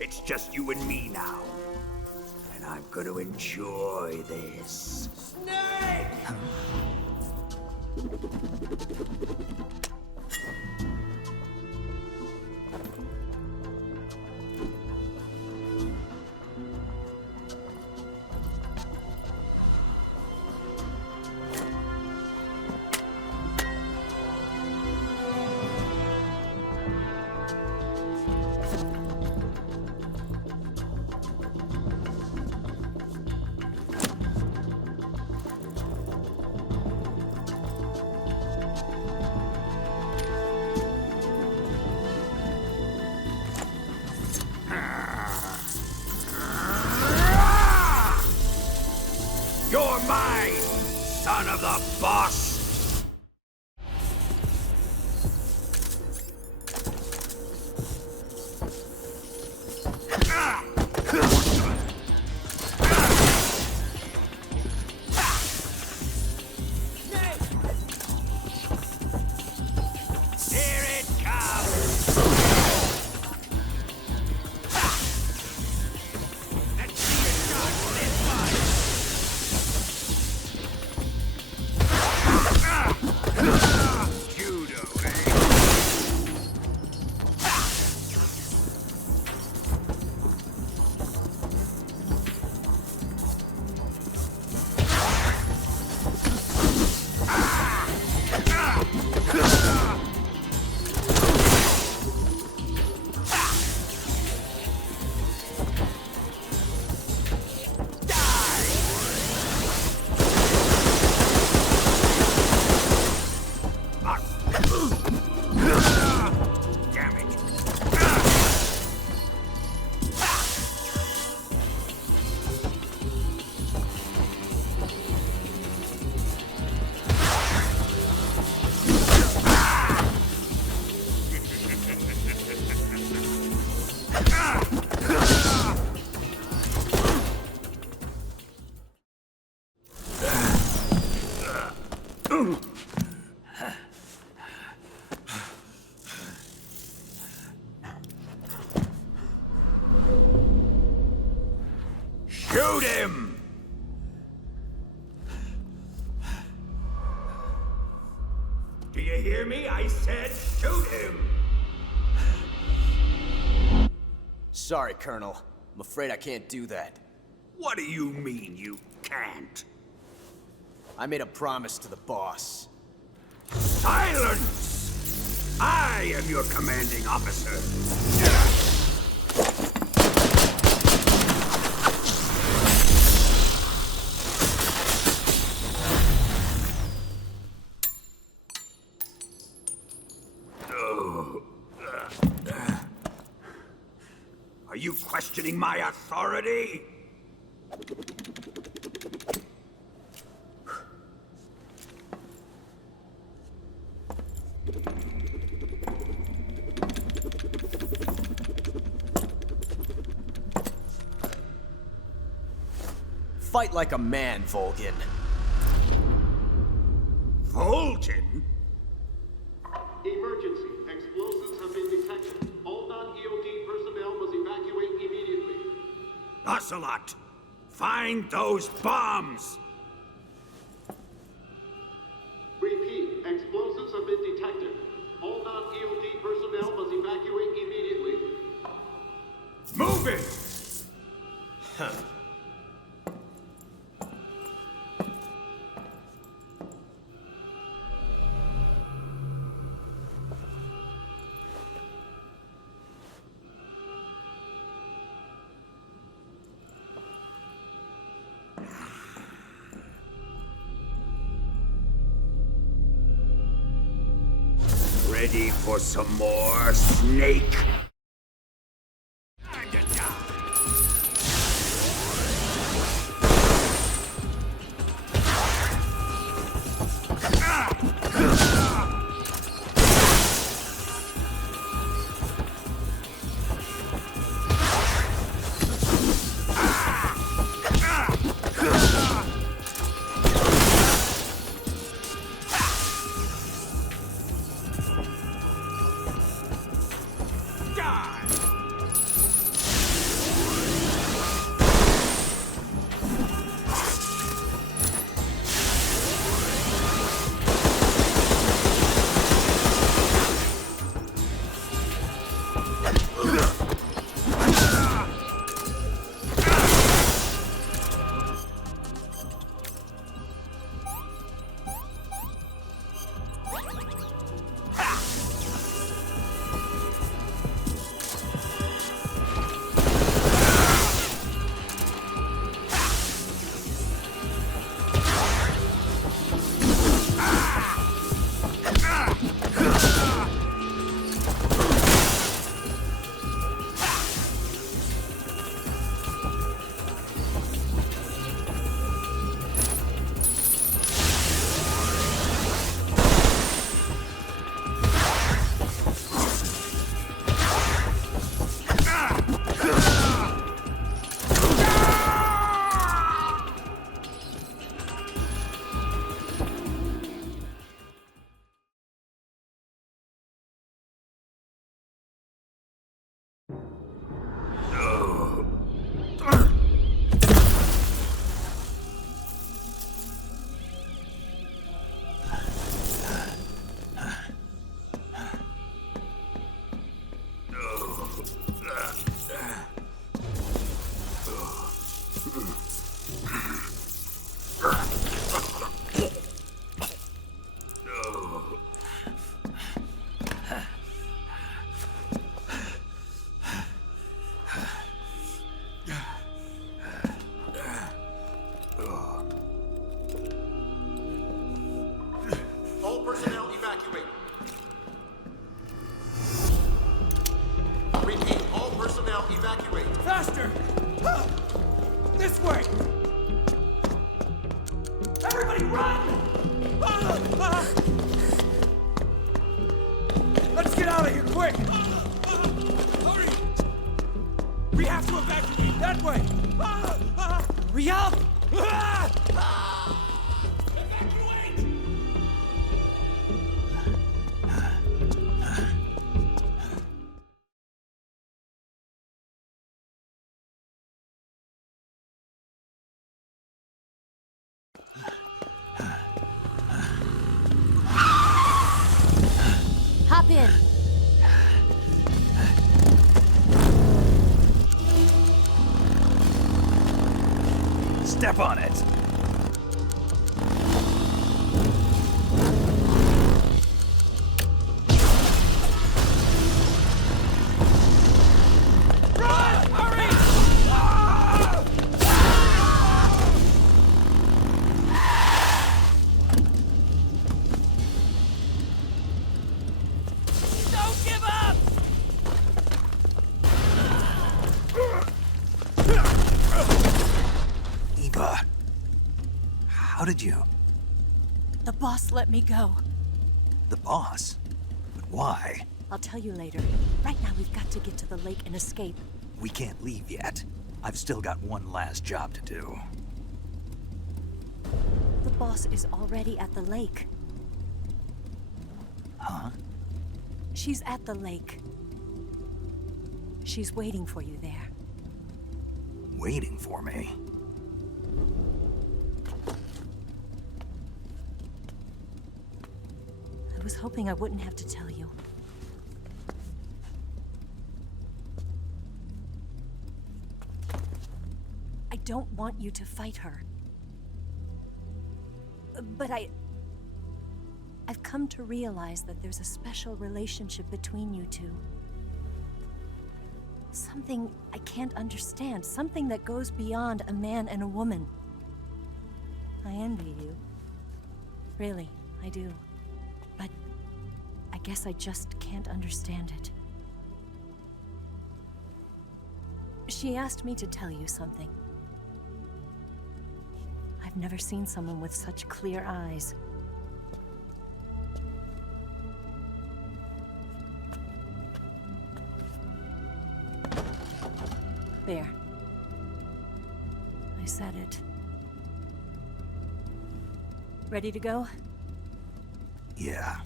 It's just you and me now. And I'm gonna enjoy this. Snake! You're mine, son of the boss! Judo, eh? Shoot him! Do you hear me? I said shoot him! Sorry, Colonel. I'm afraid I can't do that. What do you mean you can't? I made a promise to the boss. Silence! I am your commanding officer. Are you questioning my authority? Fight like a man, Volgin. Volgin? Emergency. Explosives have been detected. All non-EOD personnel must evacuate immediately. Ocelot, find those bombs! Repeat. Explosives have been detected. All non-EOD personnel must evacuate immediately. Move it! Huh. Ready for some more, Snake? Let's get out of here, quick! Hurry! We have to evacuate that way! Hurry up! Hop in. Step on it. Run! Hurry! Don't give up! Eva, how did you? The boss let me go. The boss? But why? I'll tell you later. Right now, we've got to get to the lake and escape. We can't leave yet. I've still got one last job to do. The boss is already at the lake. Huh? She's at the lake. She's waiting for you there. Waiting for me? I was hoping I wouldn't have to tell you. I don't want you to fight her. But I've come to realize that there's a special relationship between you two. Something I can't understand. Something that goes beyond a man and a woman. I envy you. Really, I do. But I guess I just can't understand it. She asked me to tell you something. I've never seen someone with such clear eyes. There. I said it. Ready to go? Yeah.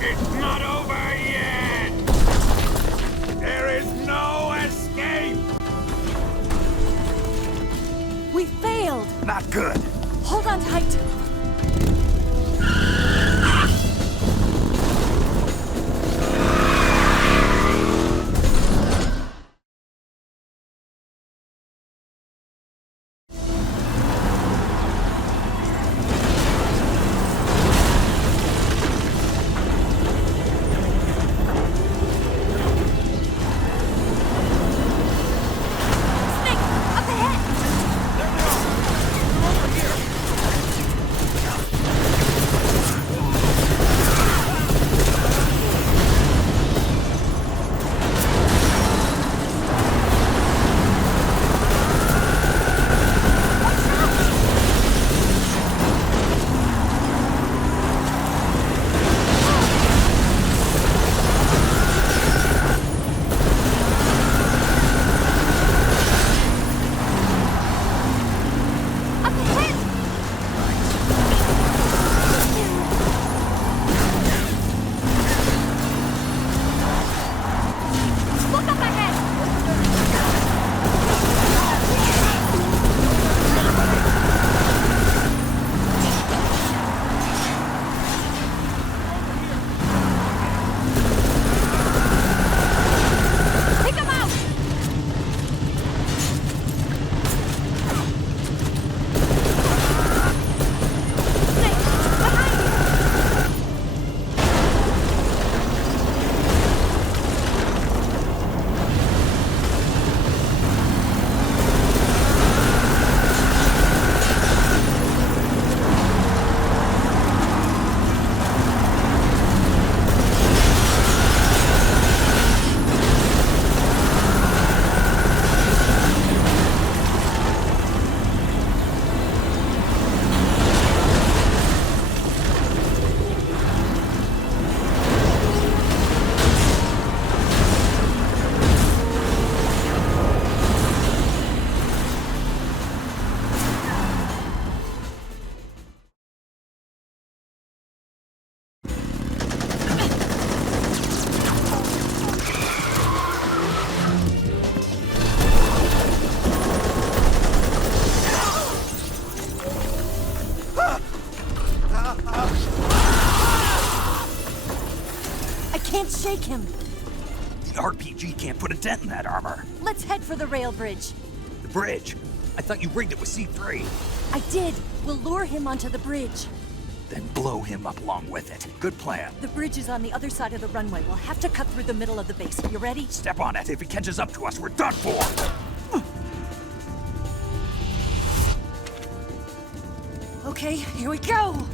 It's not over yet! There is no escape! We failed! Not good. Hold on tight! Take him! The RPG can't put a dent in that armor. Let's head for the rail bridge. The bridge? I thought you rigged it with C3. I did. We'll lure him onto the bridge. Then blow him up along with it. Good plan. The bridge is on the other side of the runway. We'll have to cut through the middle of the base. You ready? Step on it. If he catches up to us, we're done for. Okay, here we go!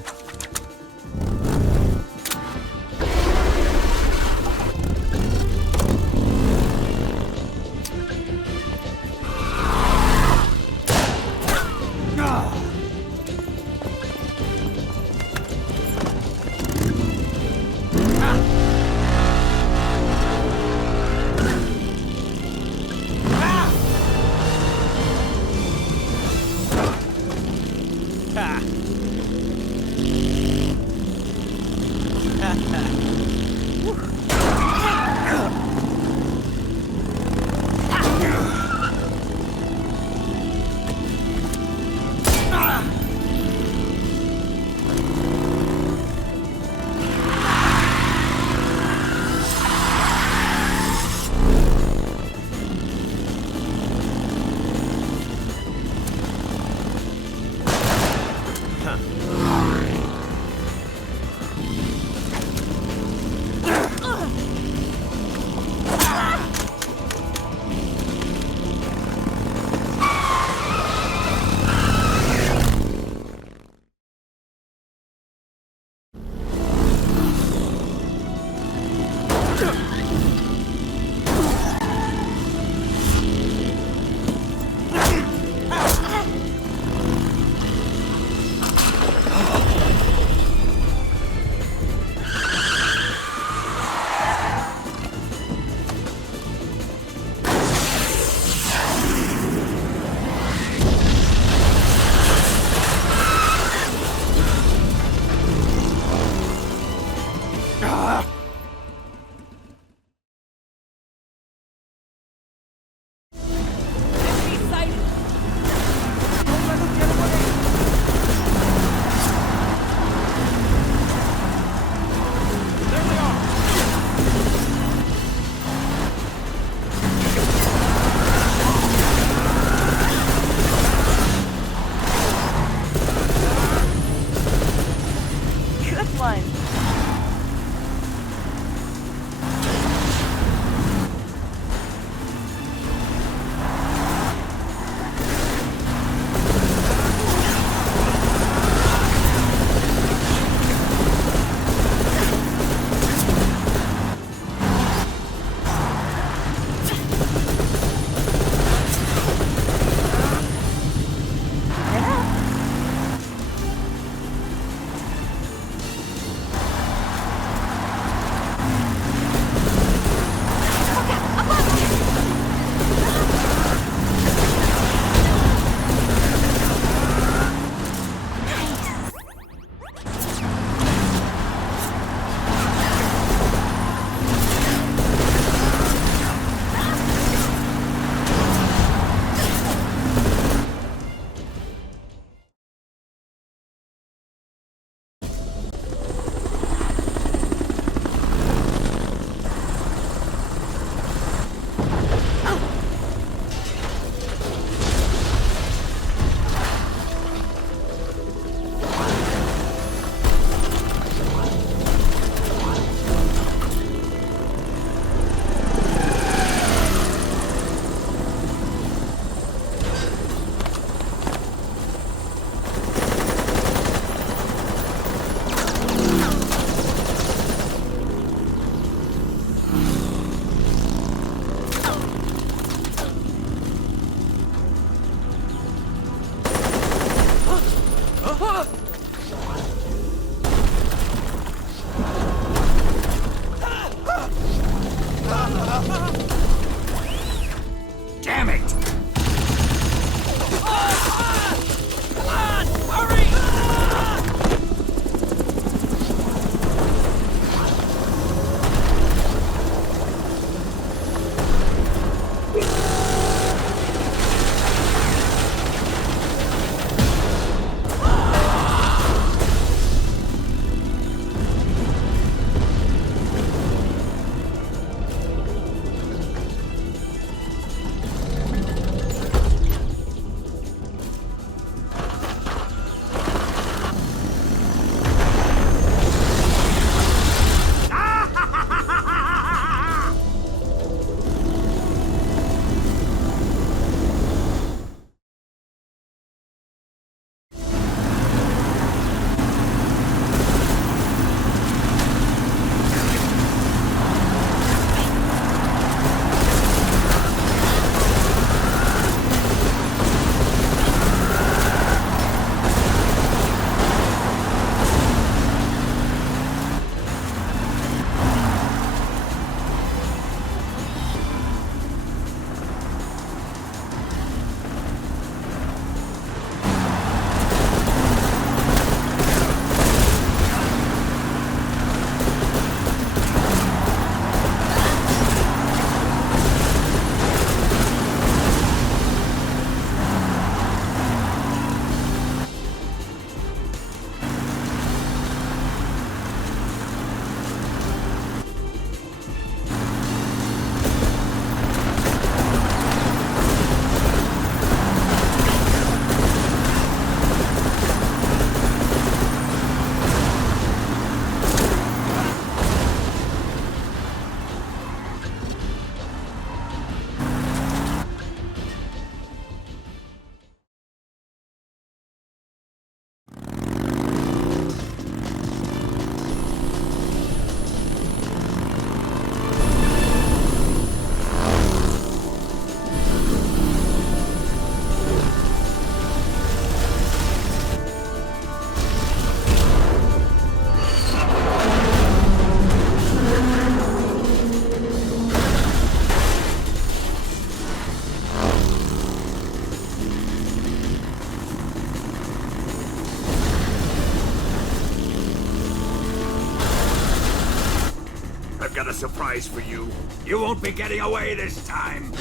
a surprise for you. You won't be getting away this time.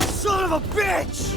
Son of a bitch!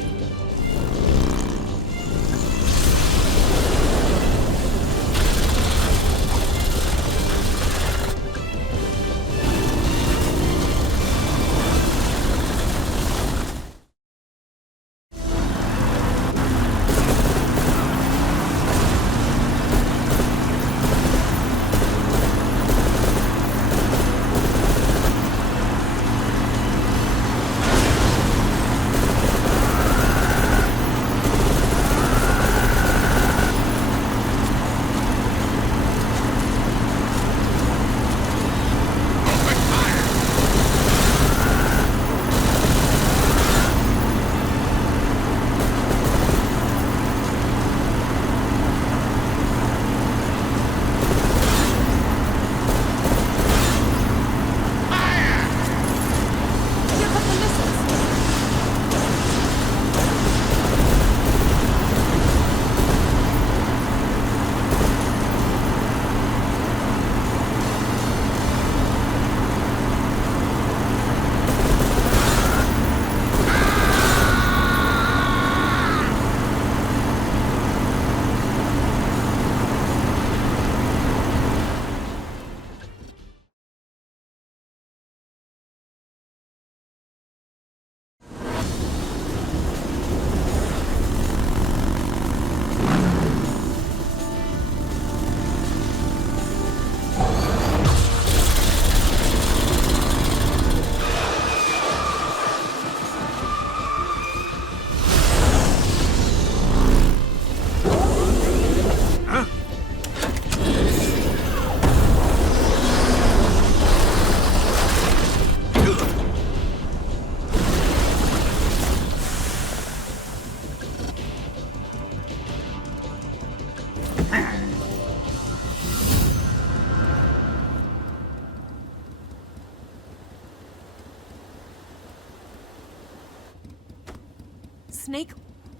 Snake,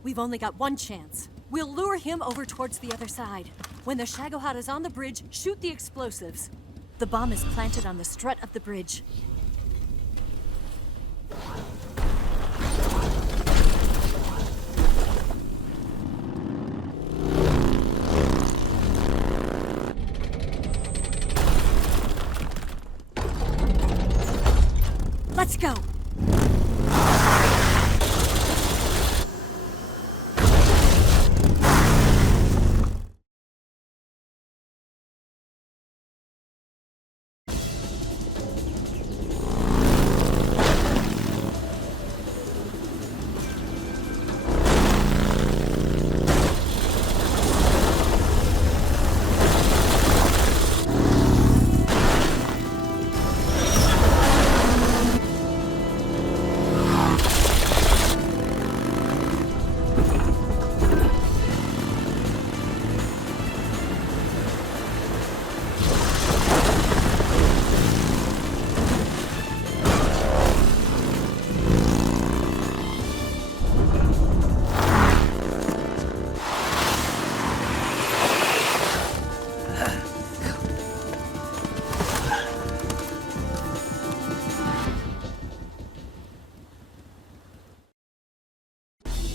we've only got one chance. We'll lure him over towards the other side. When the Shagohod is on the bridge, shoot the explosives. The bomb is planted on the strut of the bridge. Let's go!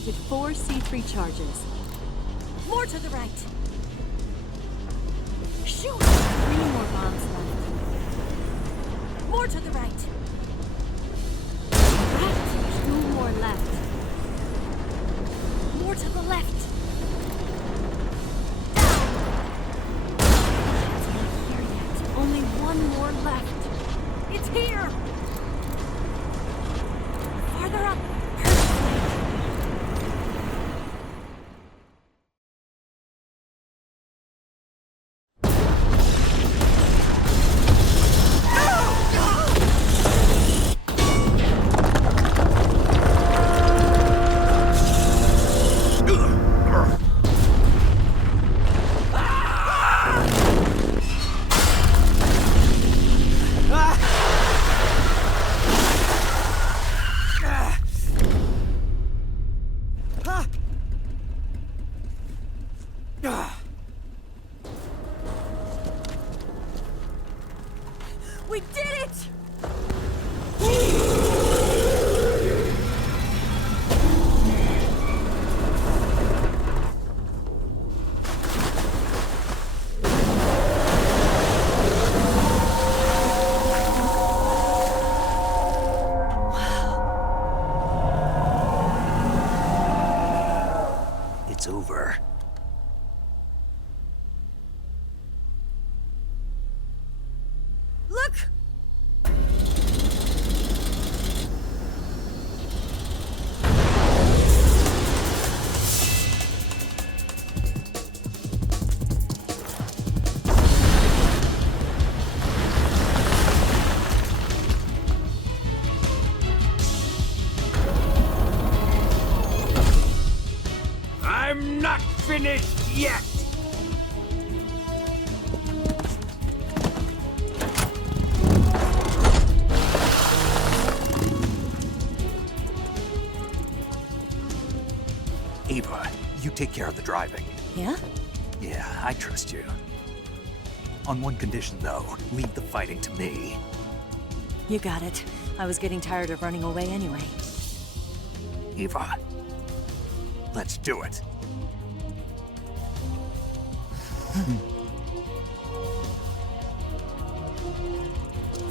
Did 4 C3 charges. More to the right! Shoot! 3 more bombs left. More to the right! Right! 2 more left. More to the left! Down! It's not here yet. Only 1 more left. It's here! Farther up! it's over. Look! I'm not finished yet! Ava, you take care of the driving. Yeah? Yeah, I trust you. On one condition, though, leave the fighting to me. You got it. I was getting tired of running away anyway. Ava, let's do it.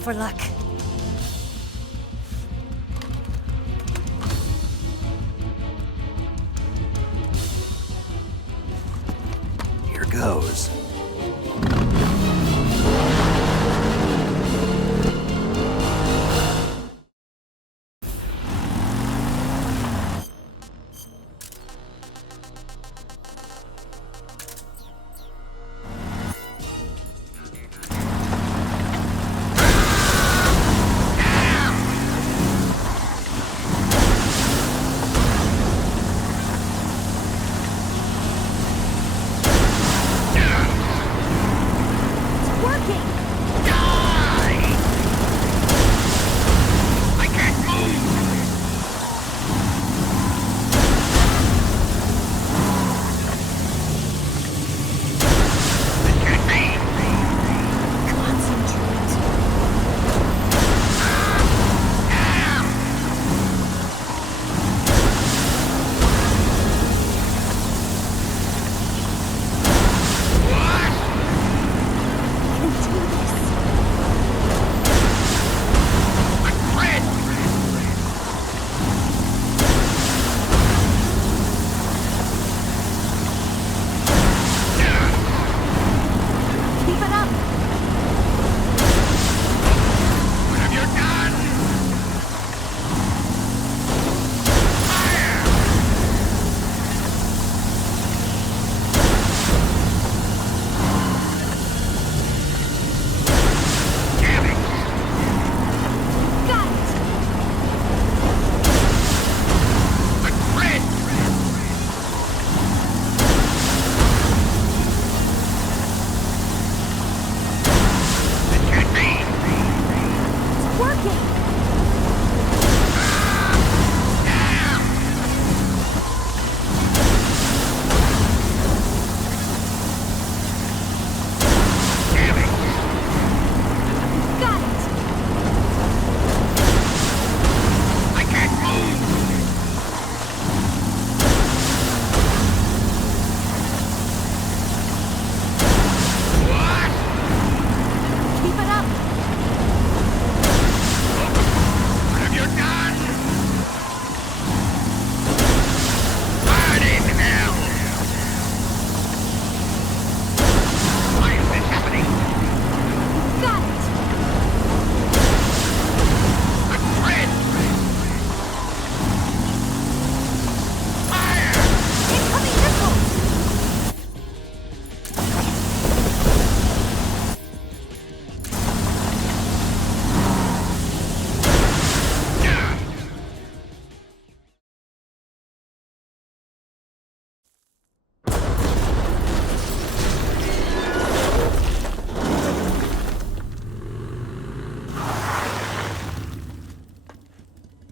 For luck. Here goes.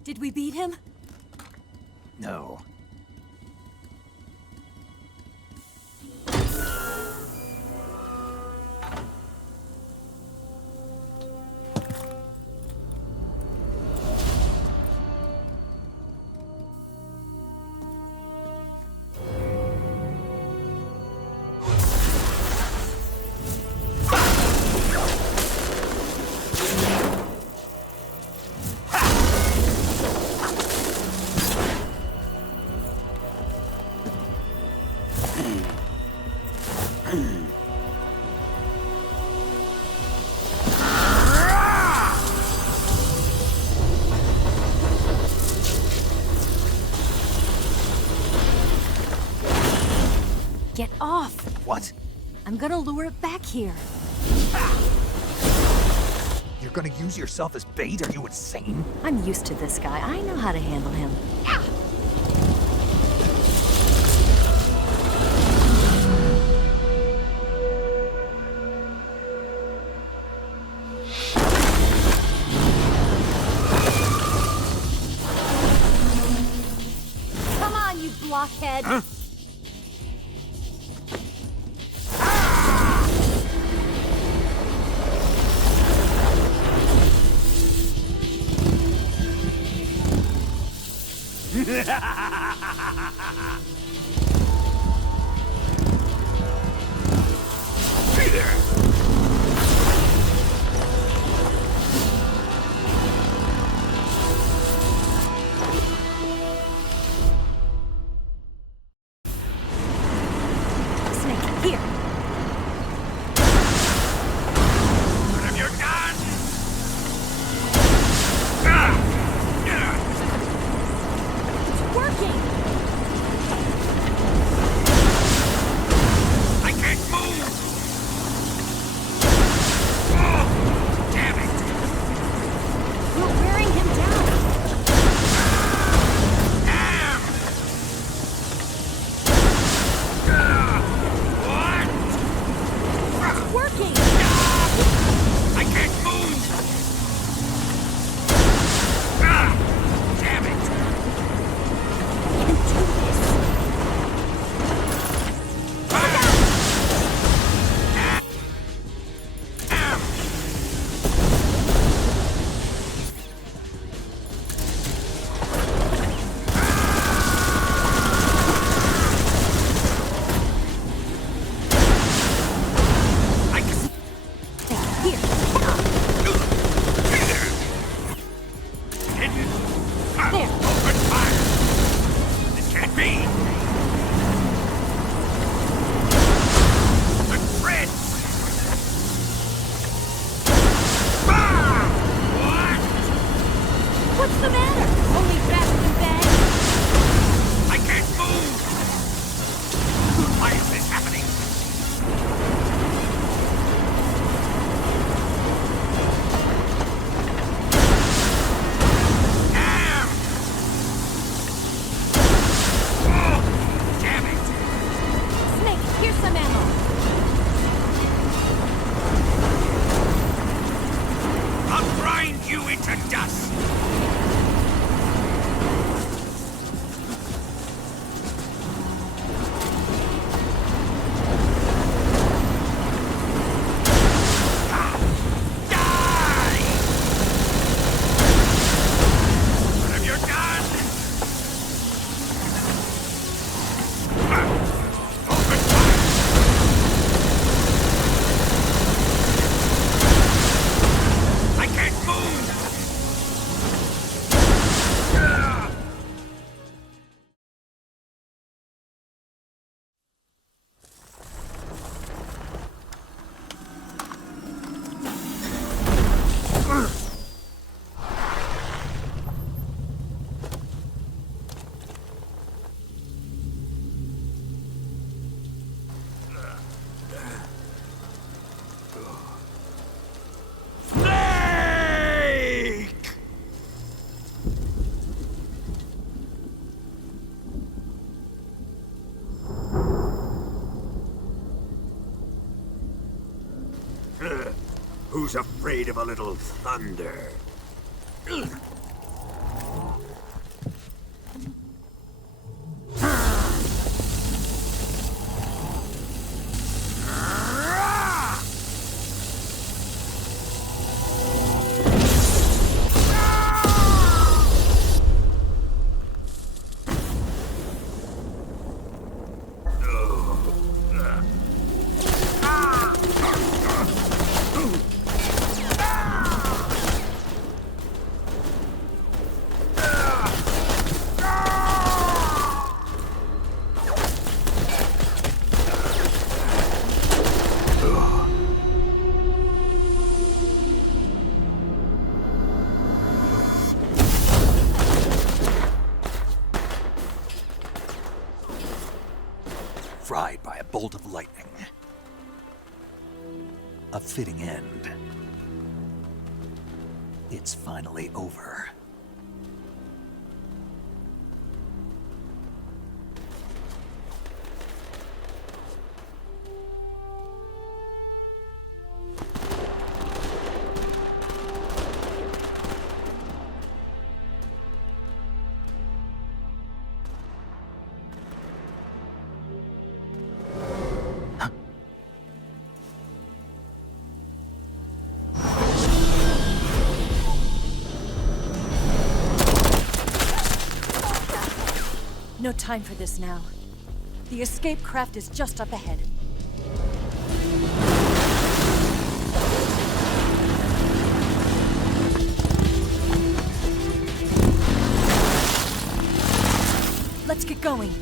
Did we beat him? No. Get off! What? I'm gonna lure it back here. You're gonna use yourself as bait? Are you insane? I'm used to this guy. I know how to handle him. Come on, you blockhead! Huh? Hey there! Snake, here! What have you done? It's working! I can't move! Oh, damn it! You're wearing him down! Damn! What? It's working! I can't move! Damn it! You can do this! Here! Hidden! There! Open fire! This can't be! The threads! What's the matter? Only faster than bang? I can't move! Why is this happening? Damn! Oh, damn it! Snake, here's some ammo! I'll grind you into dust! What have you done? Open fire! I can't move! Snake! Who's afraid of a little thunder? Fried by a bolt of lightning. A fitting end. It's finally over. No time for this now. The escape craft is just up ahead. Let's get going.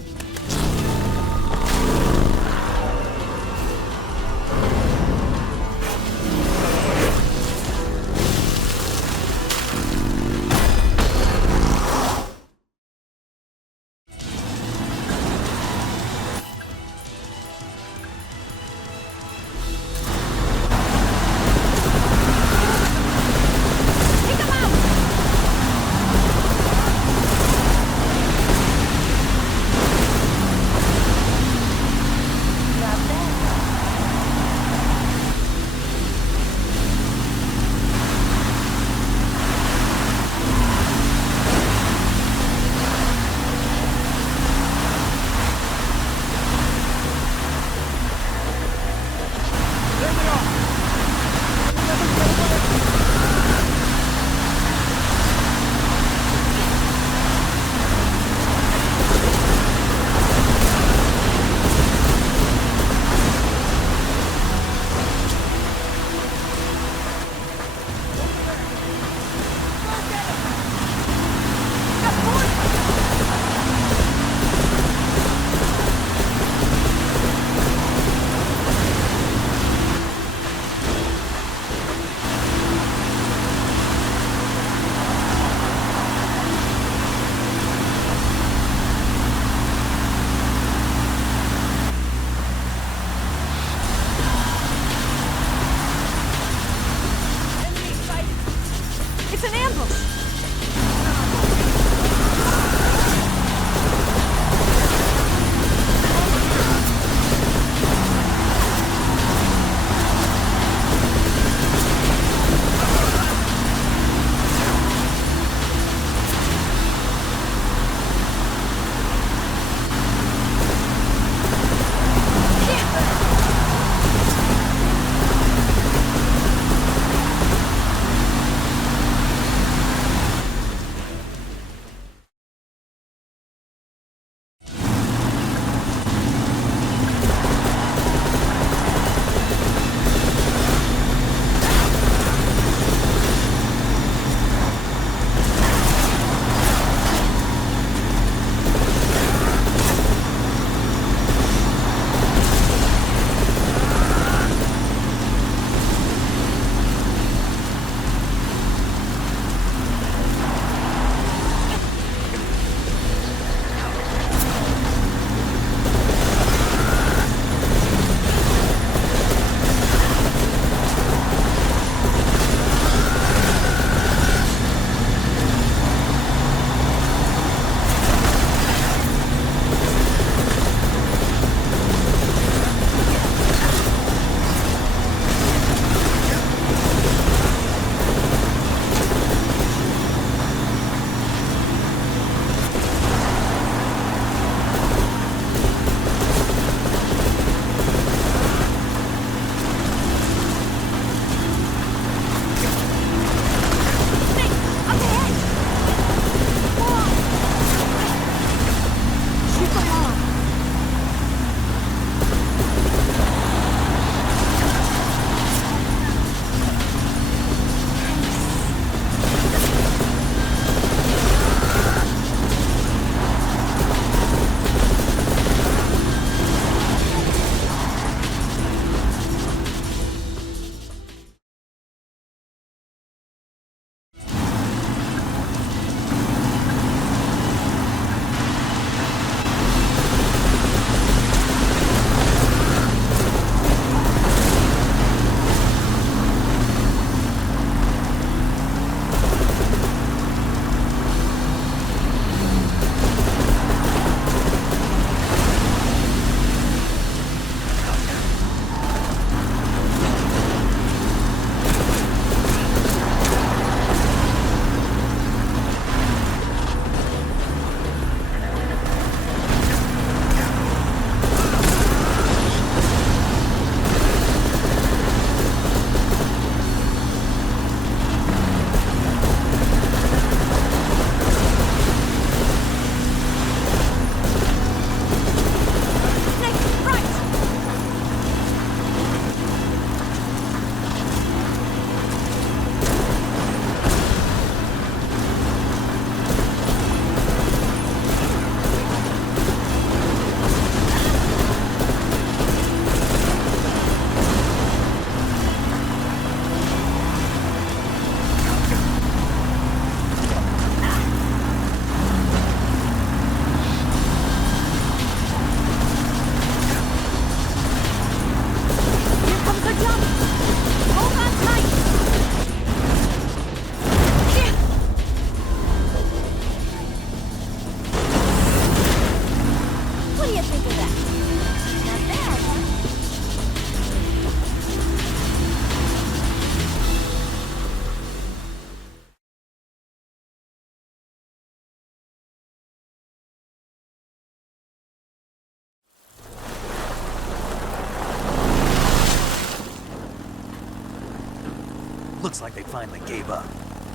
Looks like they finally gave up.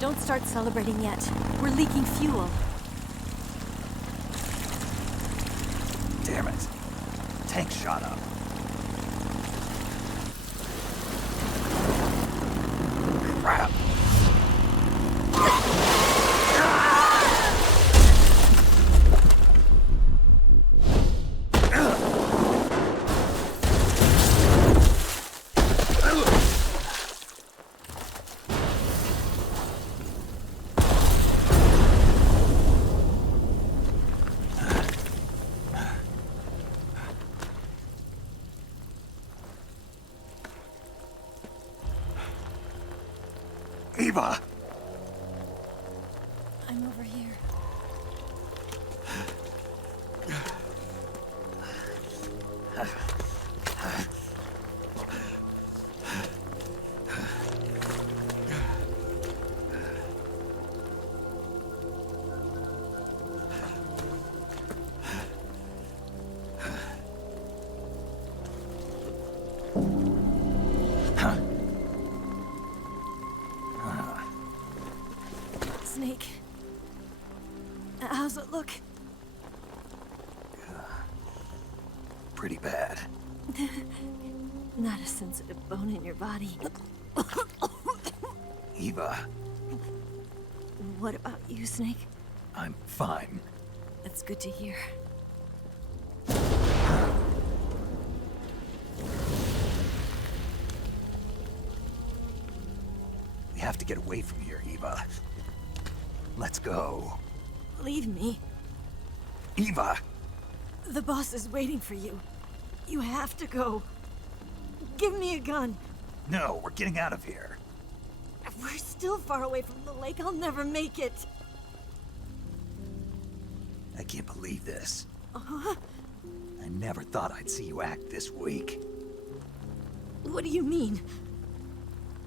Don't start celebrating yet. We're leaking fuel. Damn it. Tank shot up. Crap. Eva! I'm over here. Snake. How's it look? Pretty bad. Not a sensitive bone in your body. Eva, What about you, Snake? I'm fine. That's good to hear. We have to get away from here, Eva. Let's go. Leave me. Eva! The boss is waiting for you. You have to go. Give me a gun. No, we're getting out of here. We're still far away from the lake. I'll never make it. I can't believe this. Uh-huh. I never thought I'd see you act this weak. What do you mean?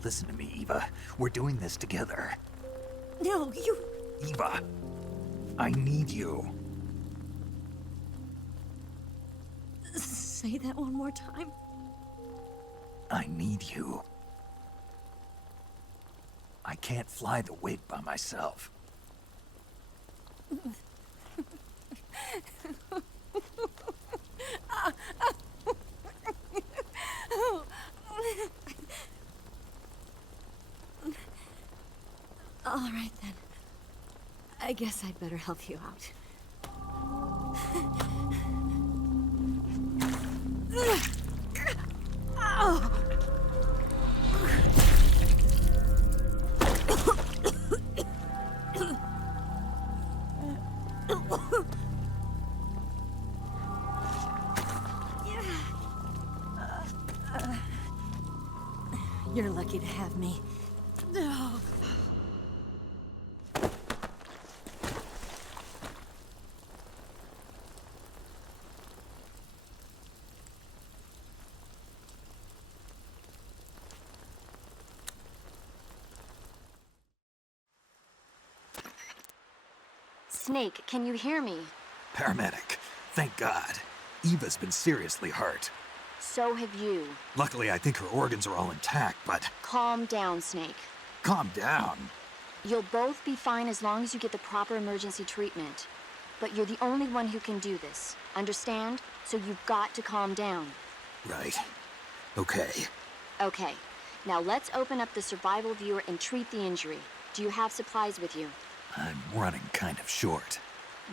Listen to me, Eva. We're doing this together. No, you... Eva, I need you. Say that one more time. I need you. I can't fly the wig by myself. All right, then. I guess I'd better help you out. Ow! You're lucky to have me. No. Snake, can you hear me? Paramedic, thank God. Eva's been seriously hurt. So have you. Luckily, I think her organs are all intact, but... Calm down, Snake. Calm down. You'll both be fine as long as you get the proper emergency treatment. But you're the only one who can do this. Understand? So you've got to calm down. Right. Okay. Okay. Now let's open up the survival viewer and treat the injury. Do you have supplies with you? I'm running kind of short.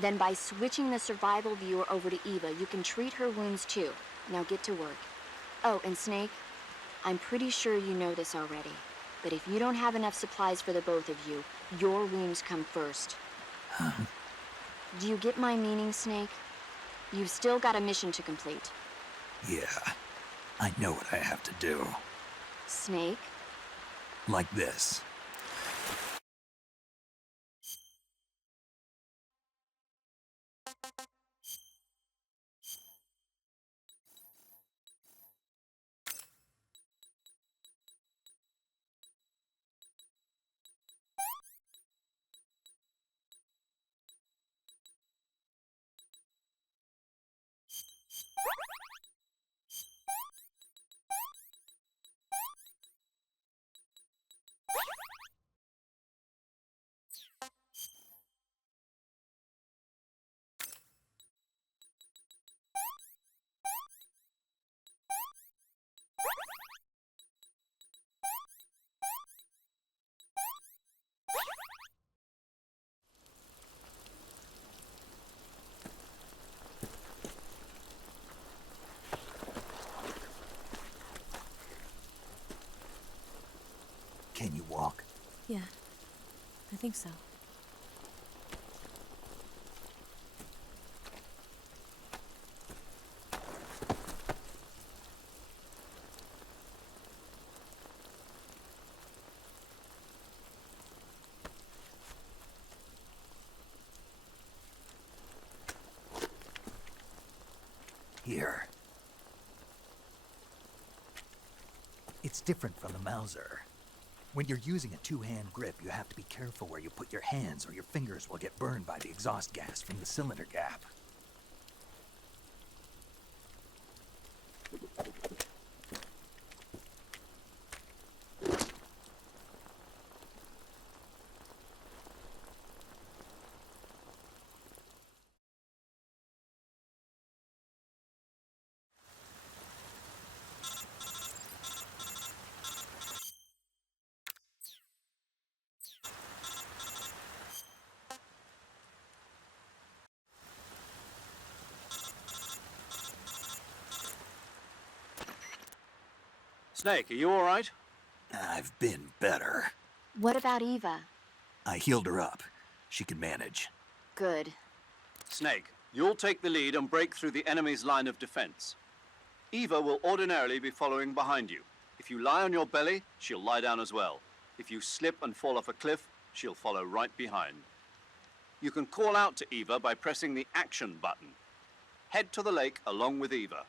Then by switching the survival viewer over to Eva, you can treat her wounds too. Now get to work. Oh, and Snake, I'm pretty sure you know this already, but if you don't have enough supplies for the both of you, your wounds come first. Huh? Do you get my meaning, Snake? You've still got a mission to complete. Yeah. I know what I have to do. Snake? Like this. Yeah, I think so. Here. It's different from the Mauser. When you're using a two-hand grip, you have to be careful where you put your hands or your fingers will get burned by the exhaust gas from the cylinder gap. Snake, are you all right? I've been better. What about Eva? I healed her up. She can manage. Good. Snake, you'll take the lead and break through the enemy's line of defense. Eva will ordinarily be following behind you. If you lie on your belly, she'll lie down as well. If you slip and fall off a cliff, she'll follow right behind. You can call out to Eva by pressing the action button. Head to the lake along with Eva.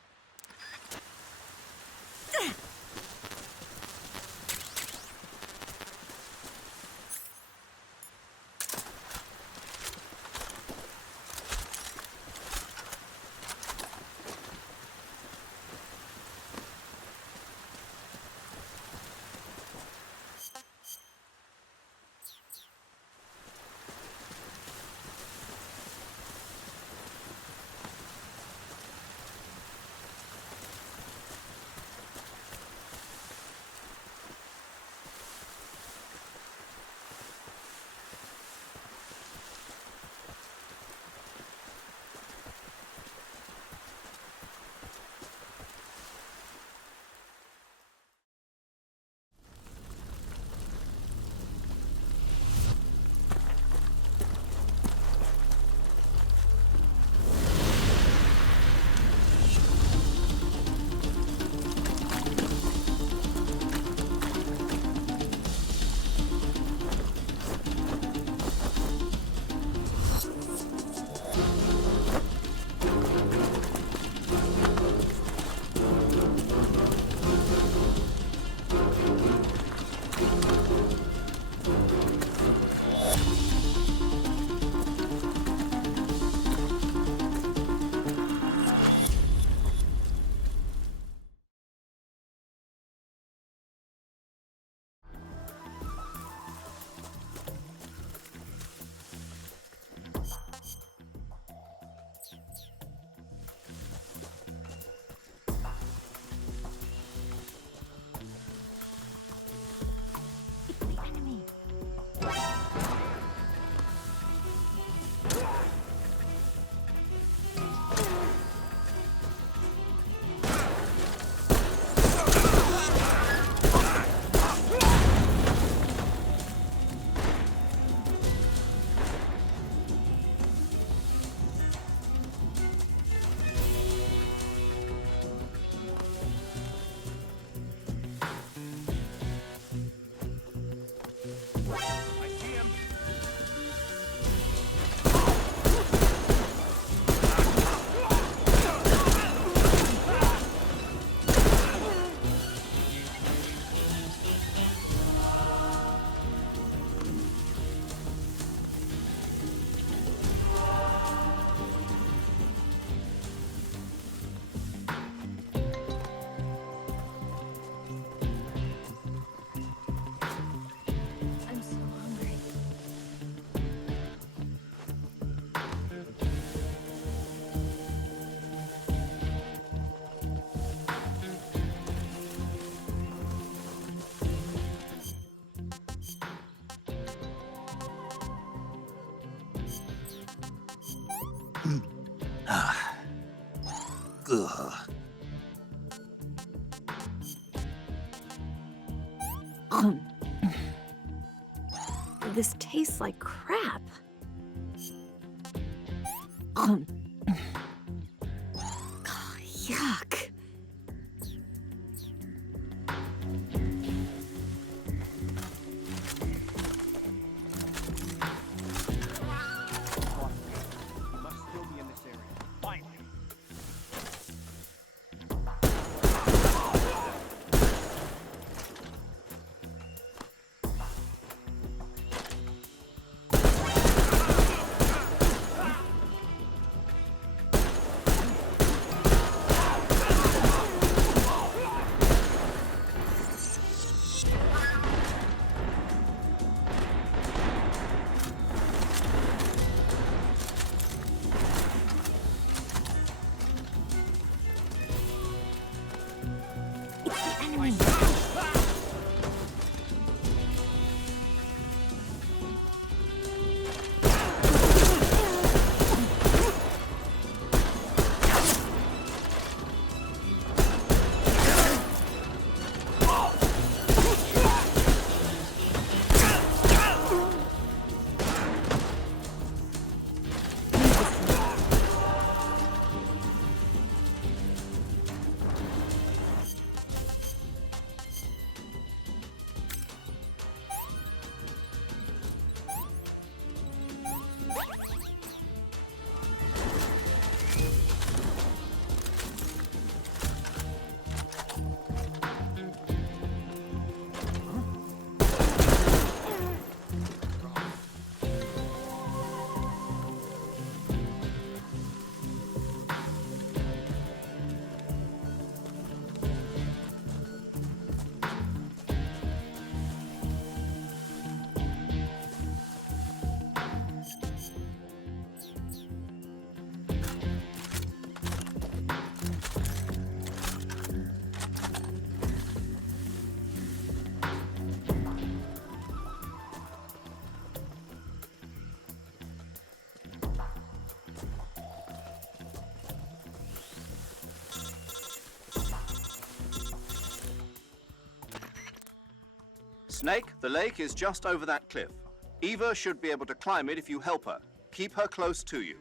Ugh. This tastes like crap. Yuck. Snake, the lake is just over that cliff. Eva should be able to climb it if you help her. Keep her close to you.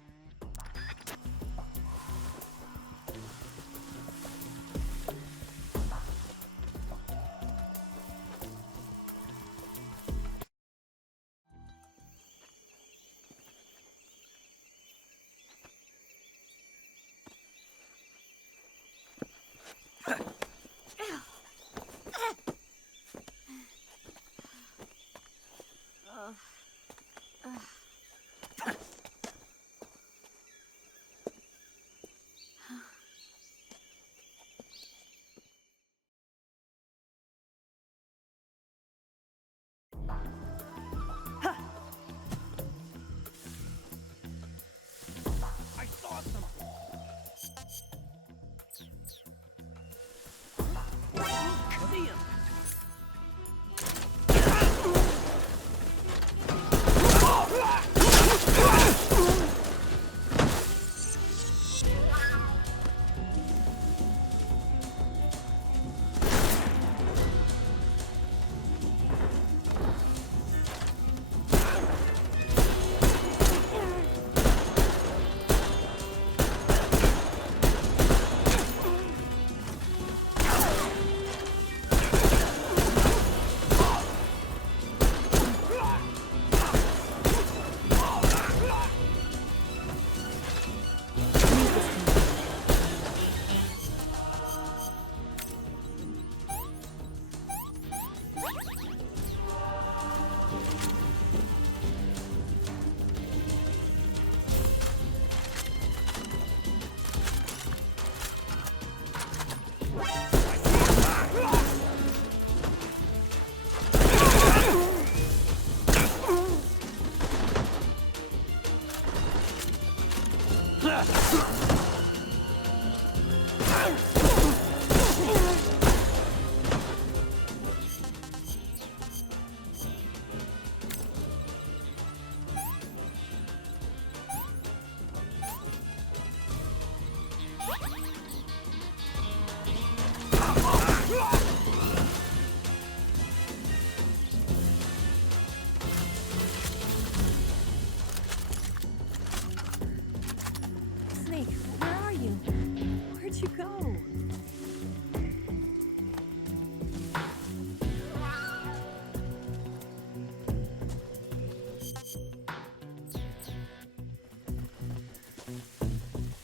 you go?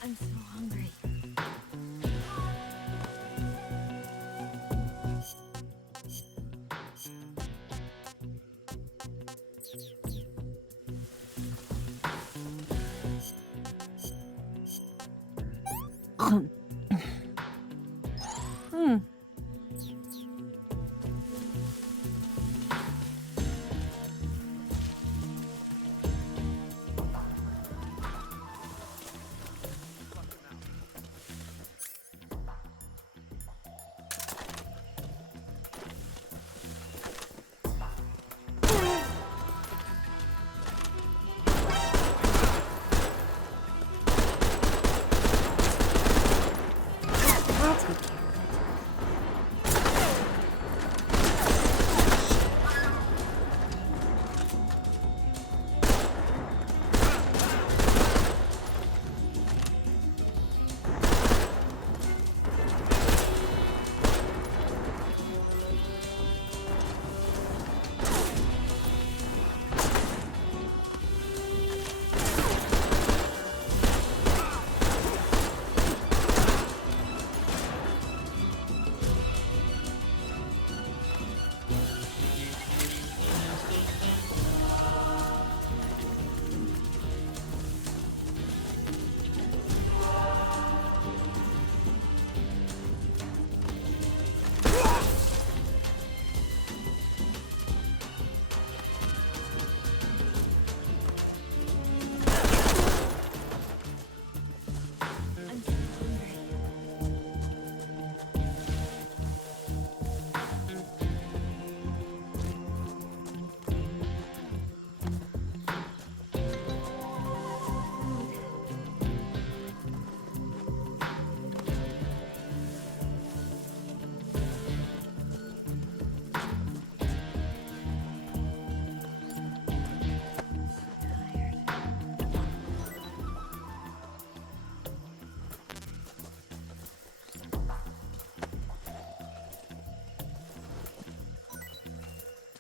I'm so hungry.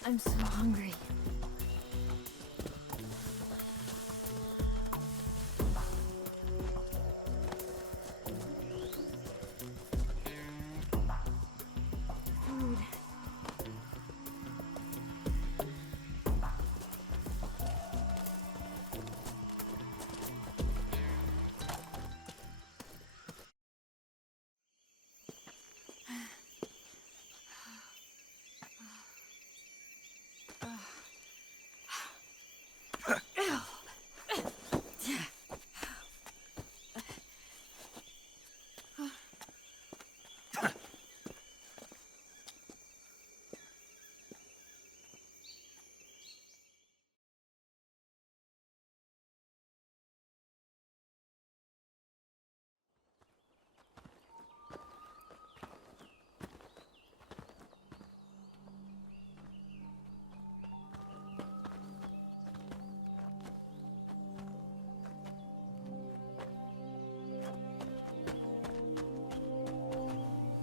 I'm so hungry. Food.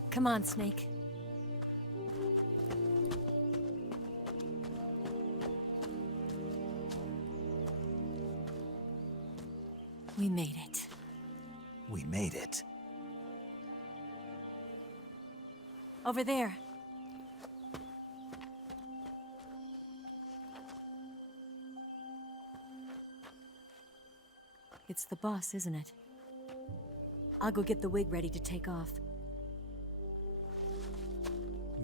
Come on, Snake. We made it. We made it. Over there. It's the boss, isn't it? I'll go get the wig ready to take off.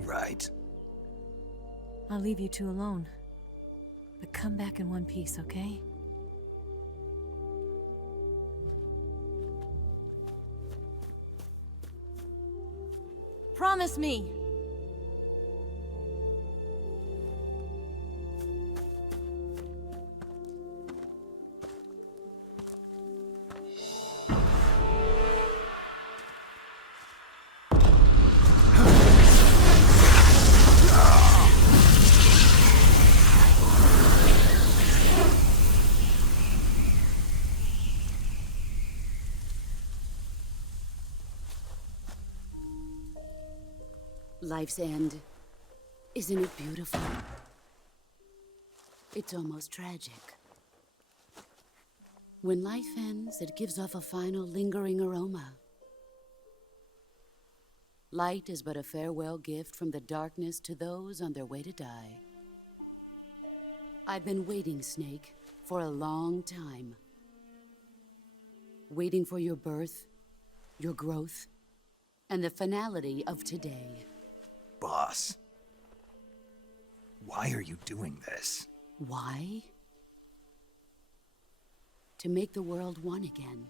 Right. I'll leave you two alone. But come back in one piece, okay? Promise me! Life's end. Isn't it beautiful? It's almost tragic. When life ends, it gives off a final lingering aroma. Light is but a farewell gift from the darkness to those on their way to die. I've been waiting, Snake, for a long time. Waiting for your birth, your growth, and the finality of today. Boss, why are you doing this? Why? To make the world one again.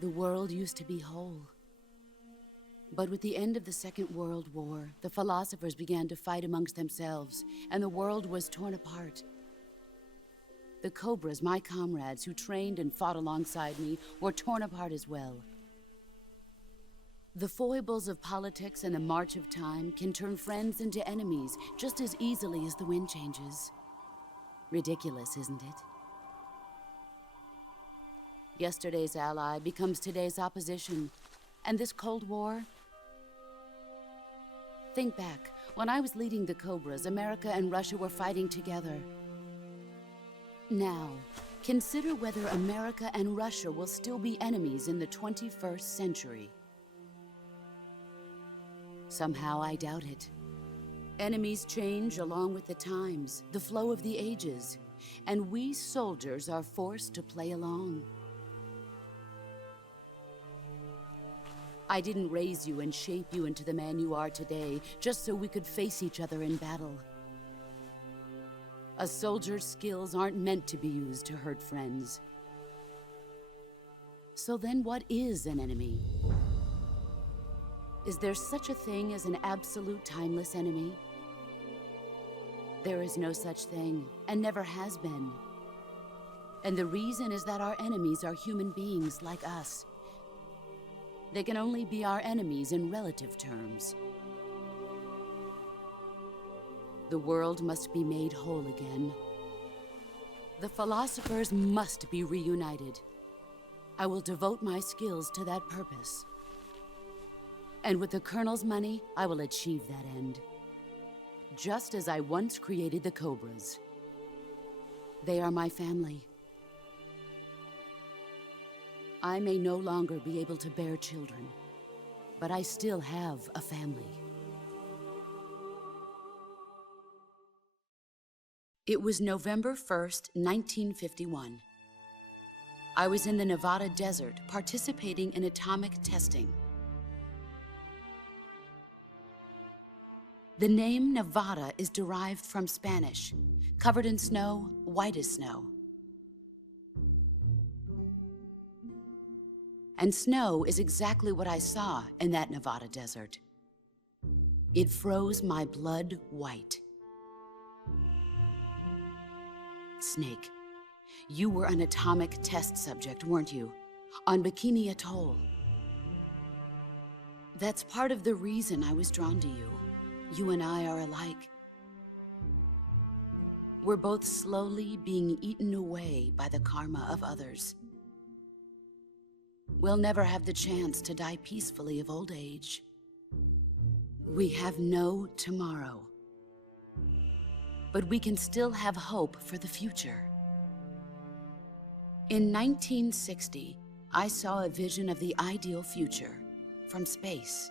The world used to be whole. But with the end of the Second World War, the philosophers began to fight amongst themselves, and the world was torn apart. The Cobras, my comrades who trained and fought alongside me, were torn apart as well. The foibles of politics and the march of time can turn friends into enemies just as easily as the wind changes. Ridiculous, isn't it? Yesterday's ally becomes today's opposition. And this Cold War? Think back. When I was leading the Cobras, America and Russia were fighting together. Now, consider whether America and Russia will still be enemies in the 21st century. Somehow I doubt it. Enemies change along with the times, the flow of the ages, and we soldiers are forced to play along. I didn't raise you and shape you into the man you are today just so we could face each other in battle. A soldier's skills aren't meant to be used to hurt friends. So then what is an enemy? Is there such a thing as an absolute timeless enemy? There is no such thing, and never has been. And the reason is that our enemies are human beings like us. They can only be our enemies in relative terms. The world must be made whole again. The philosophers must be reunited. I will devote my skills to that purpose. And with the Colonel's money, I will achieve that end. Just as I once created the Cobras. They are my family. I may no longer be able to bear children, but I still have a family. It was November 1st, 1951. I was in the Nevada desert participating in atomic testing. The name Nevada is derived from Spanish, covered in snow, white as snow. And snow is exactly what I saw in that Nevada desert. It froze my blood white. Snake, you were an atomic test subject, weren't you? On Bikini Atoll. That's part of the reason I was drawn to you. You and I are alike. We're both slowly being eaten away by the karma of others. We'll never have the chance to die peacefully of old age. We have no tomorrow. But we can still have hope for the future. In 1960, I saw a vision of the ideal future from space.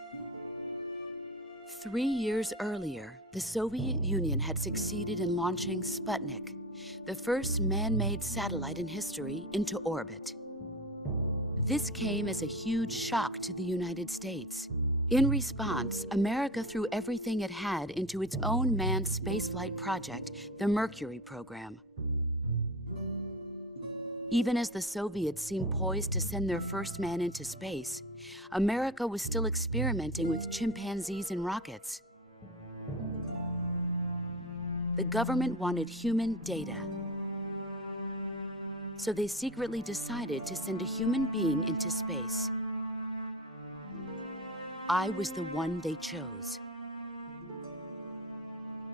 3 years earlier, the Soviet Union had succeeded in launching Sputnik, the first man-made satellite in history, into orbit. This came as a huge shock to the United States. In response, America threw everything it had into its own manned spaceflight project, the Mercury program. Even as the Soviets seemed poised to send their first man into space, America was still experimenting with chimpanzees and rockets. The government wanted human data. So they secretly decided to send a human being into space. I was the one they chose.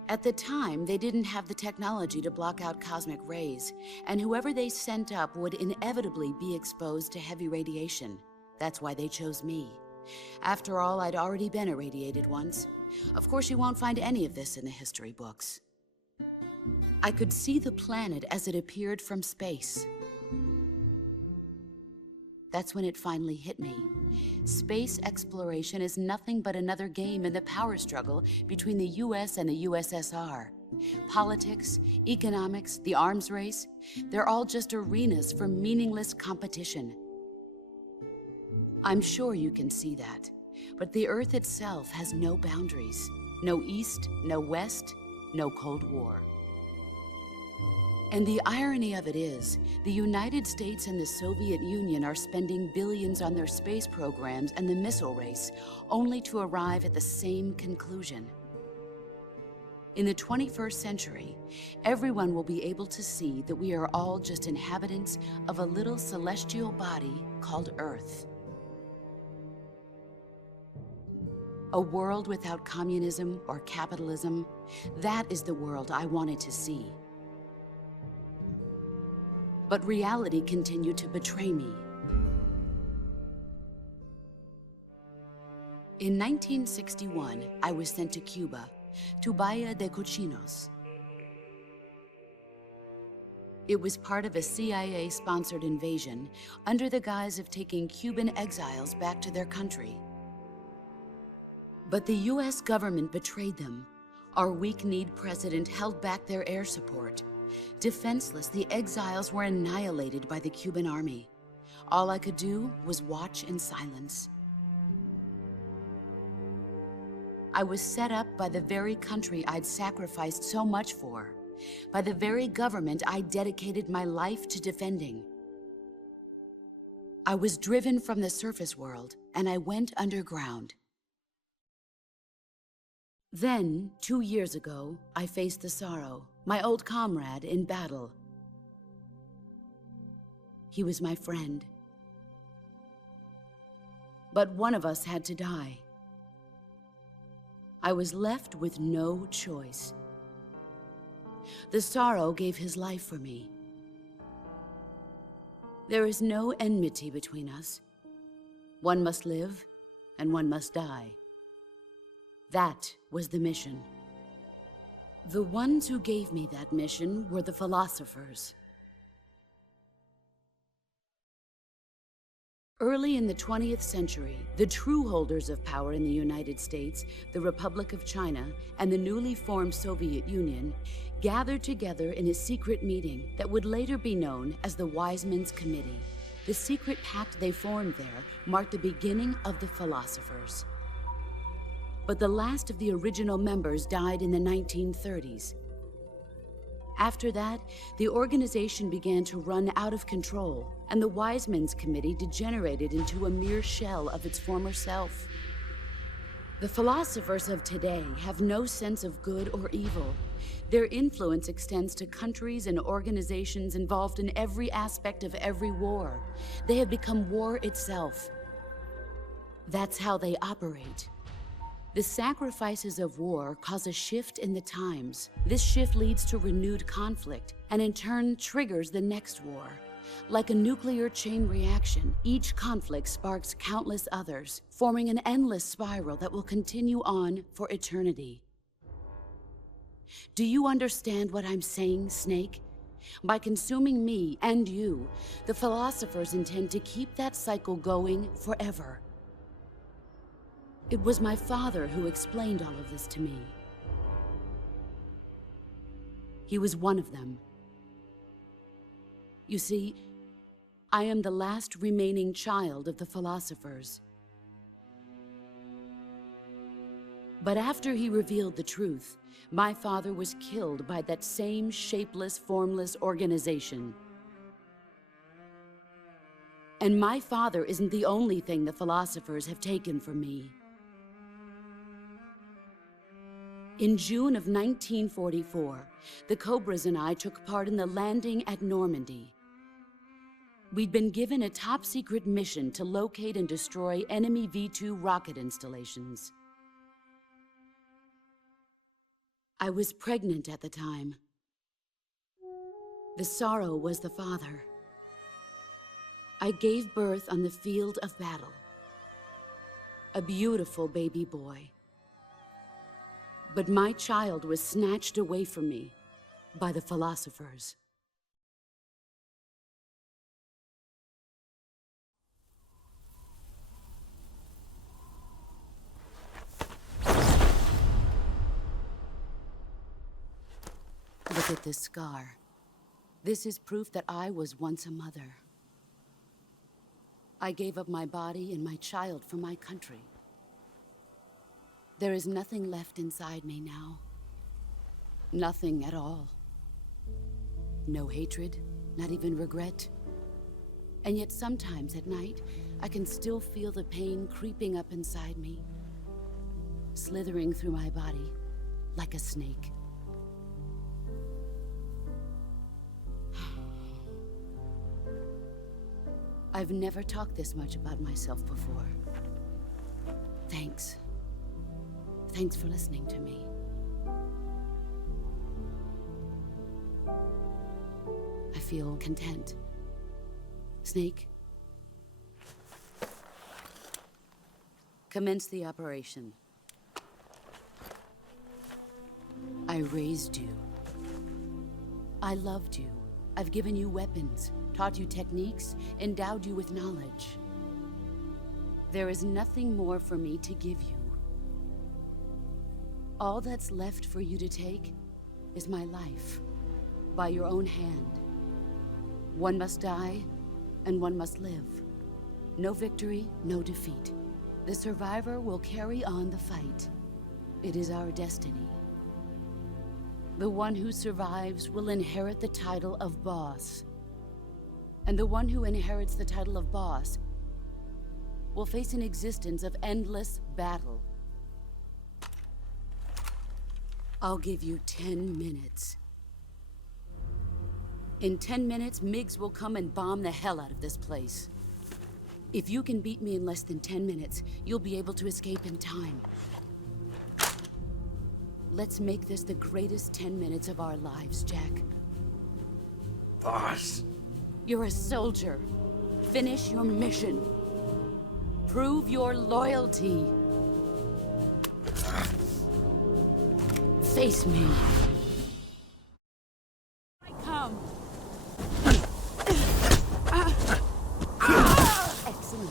At the time, they didn't have the technology to block out cosmic rays, and whoever they sent up would inevitably be exposed to heavy radiation. That's why they chose me. After all, I'd already been irradiated once. Of course, you won't find any of this in the history books. I could see the planet as it appeared from space. That's when it finally hit me. Space exploration is nothing but another game in the power struggle between the US and the USSR. Politics, economics, the arms race, they're all just arenas for meaningless competition. I'm sure you can see that, but the Earth itself has no boundaries. No East, no West, no Cold War. And the irony of it is, the United States and the Soviet Union are spending billions on their space programs and the missile race, only to arrive at the same conclusion. In the 21st century, everyone will be able to see that we are all just inhabitants of a little celestial body called Earth. A world without communism or capitalism, that is the world I wanted to see. But reality continued to betray me. In 1961, I was sent to Cuba, to Bahia de Cochinos. It was part of a CIA-sponsored invasion under the guise of taking Cuban exiles back to their country. But the US government betrayed them. Our weak-kneed president held back their air support. Defenseless, the exiles were annihilated by the Cuban army. All I could do was watch in silence. I was set up by the very country I'd sacrificed so much for, by the very government I dedicated my life to defending. I was driven from the surface world, and I went underground. Then, 2 years ago, I faced the Sorrow, my old comrade in battle. He was my friend. But one of us had to die. I was left with no choice. The Sorrow gave his life for me. There is no enmity between us. One must live, and one must die. That was the mission. The ones who gave me that mission were the philosophers. Early in the 20th century, the true holders of power in the United States, the Republic of China, and the newly formed Soviet Union gathered together in a secret meeting that would later be known as the Wiseman's Committee. The secret pact they formed there marked the beginning of the philosophers. But the last of the original members died in the 1930s. After that, the organization began to run out of control, and the Wiseman's Committee degenerated into a mere shell of its former self. The philosophers of today have no sense of good or evil. Their influence extends to countries and organizations involved in every aspect of every war. They have become war itself. That's how they operate. The sacrifices of war cause a shift in the times. This shift leads to renewed conflict, and in turn triggers the next war. Like a nuclear chain reaction, each conflict sparks countless others, forming an endless spiral that will continue on for eternity. Do you understand what I'm saying, Snake? By consuming me and you, the philosophers intend to keep that cycle going forever. It was my father who explained all of this to me. He was one of them. You see, I am the last remaining child of the philosophers. But after he revealed the truth, my father was killed by that same shapeless, formless organization. And my father isn't the only thing the philosophers have taken from me. In June of 1944, the Cobras and I took part in the landing at Normandy. We'd been given a top-secret mission to locate and destroy enemy V-2 rocket installations. I was pregnant at the time. The Sorrow was the father. I gave birth on the field of battle. A beautiful baby boy. But my child was snatched away from me by the philosophers. Look at this scar. This is proof that I was once a mother. I gave up my body and my child for my country. There is nothing left inside me now. Nothing at all. No hatred, not even regret. And yet sometimes at night, I can still feel the pain creeping up inside me, slithering through my body like a snake. I've never talked this much about myself before. Thanks. Thanks for listening to me. I feel content. Snake? Commence the operation. I raised you. I loved you. I've given you weapons, taught you techniques, endowed you with knowledge. There is nothing more for me to give you. All that's left for you to take is my life, by your own hand. One must die, and one must live. No victory, no defeat. The survivor will carry on the fight. It is our destiny. The one who survives will inherit the title of boss. And the one who inherits the title of boss will face an existence of endless battle. I'll give you 10 minutes. In 10 minutes, Miggs will come and bomb the hell out of this place. If you can beat me in less than 10 minutes, you'll be able to escape in time. Let's make this the greatest 10 minutes of our lives, Jack. Boss. You're a soldier. Finish your mission. Prove your loyalty. Face me. I come. Excellent.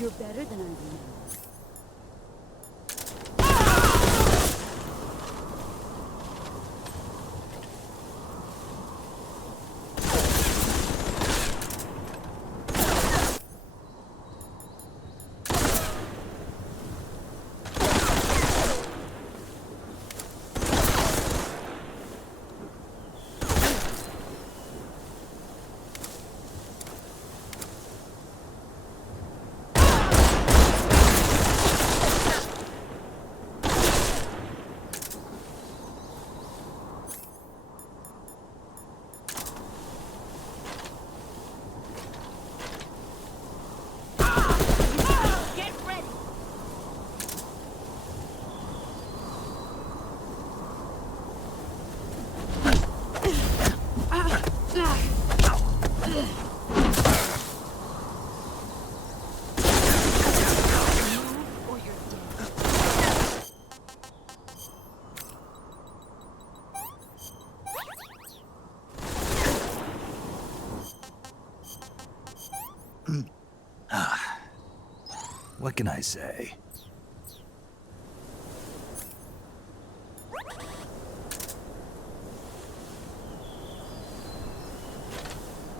You're better than I remember. What can I say?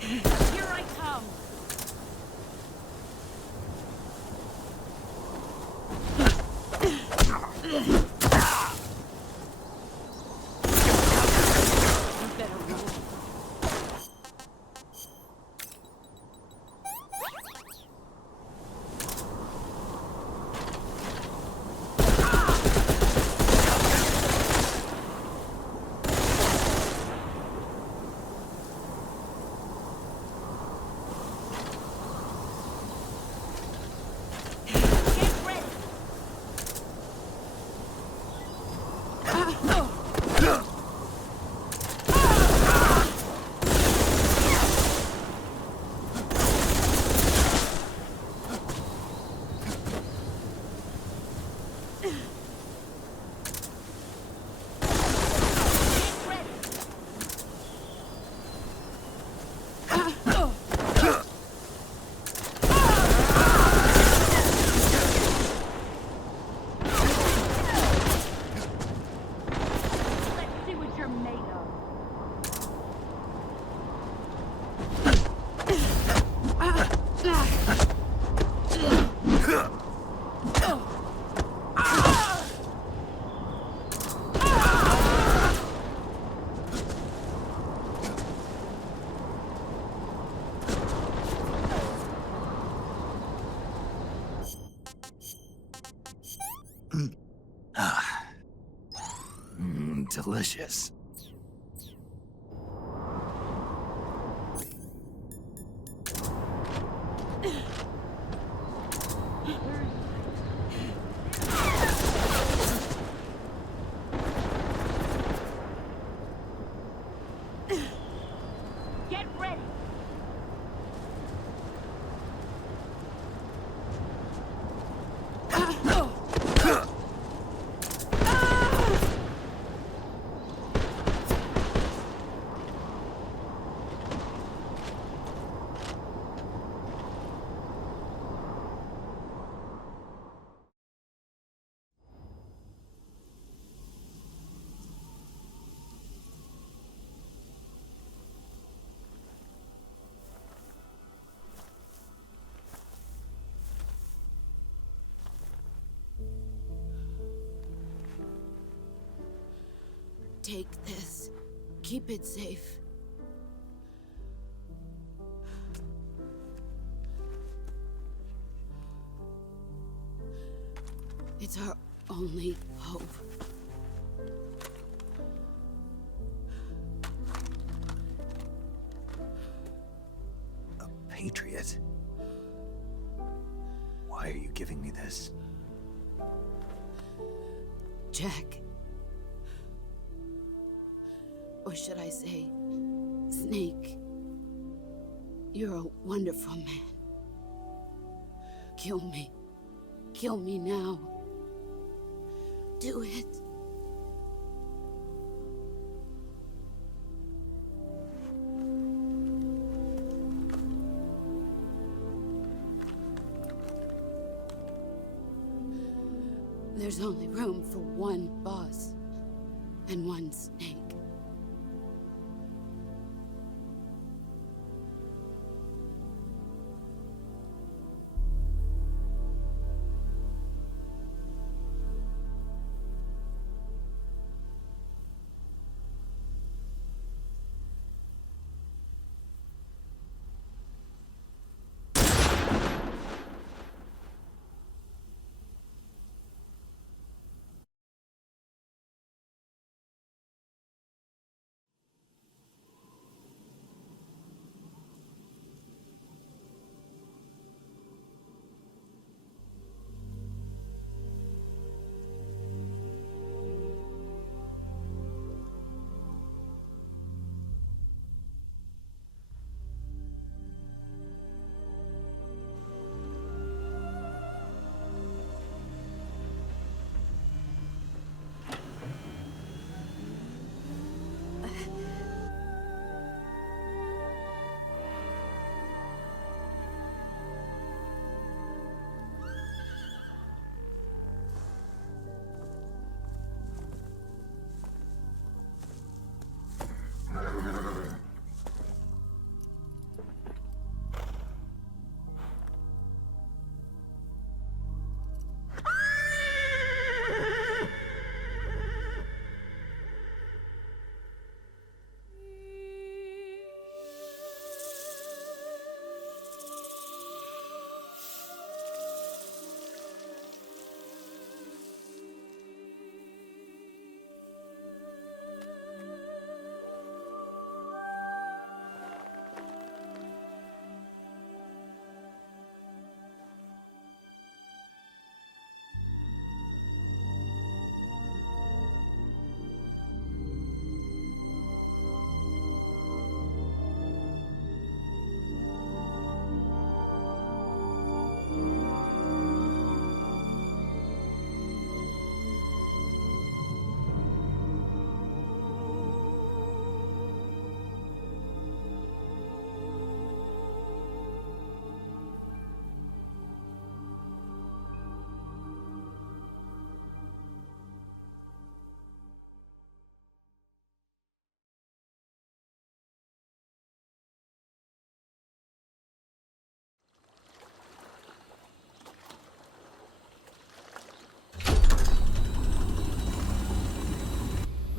Here I come! You better run. Let's see what you're made of. Delicious. Get ready! Take this. Keep it safe. It's our only hope. Patriot. Why are you giving me this? Jack. Or should I say, Snake? You're a wonderful man. Kill me. Kill me now. Do it. There's only room for one boss and one snake.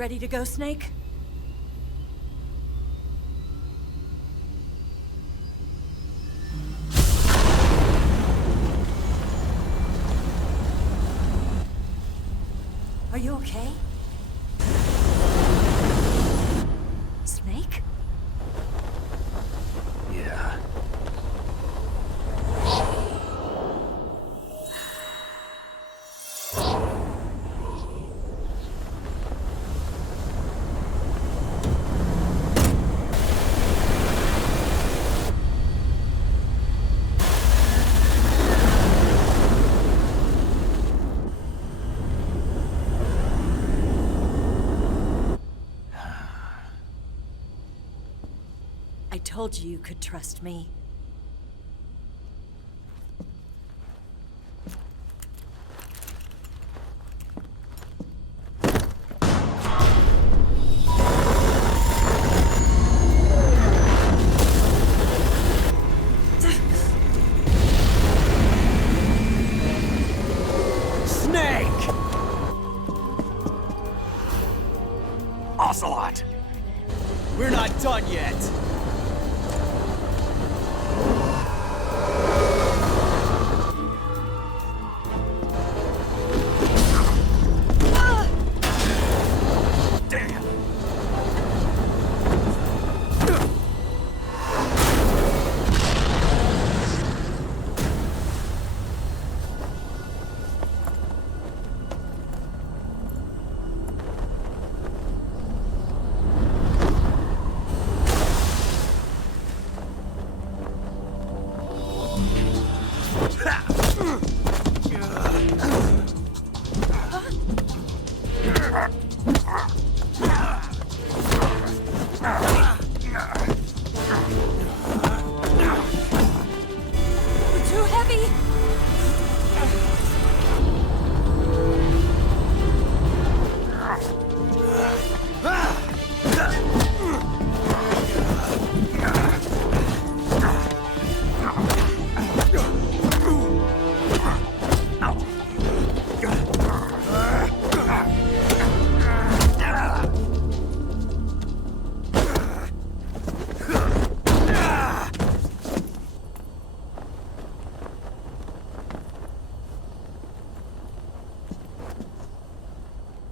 Ready to go, Snake? Are you okay? Snake? Yeah. I told you you could trust me. Snake! Ocelot! We're not done yet! Too heavy!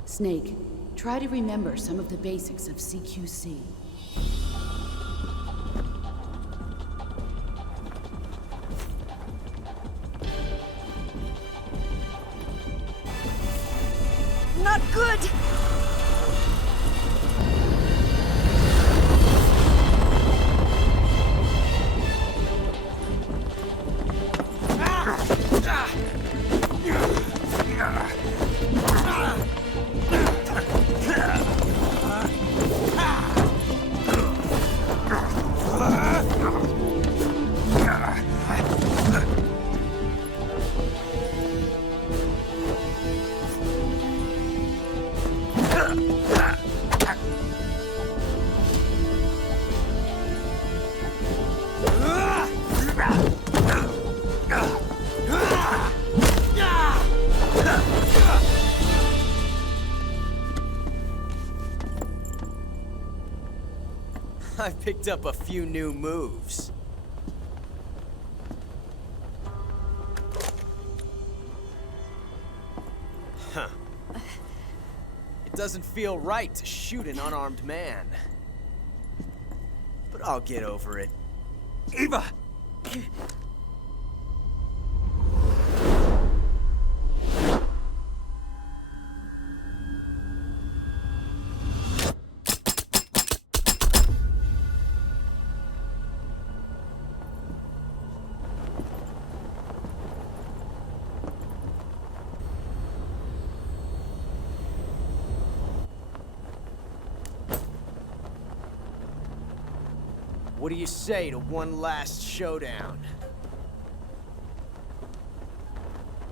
Snake, try to remember some of the basics of CQC. Not good! I've picked up a few new moves. Huh. It doesn't feel right to shoot an unarmed man. But I'll get over it. Eva! What do you say to one last showdown?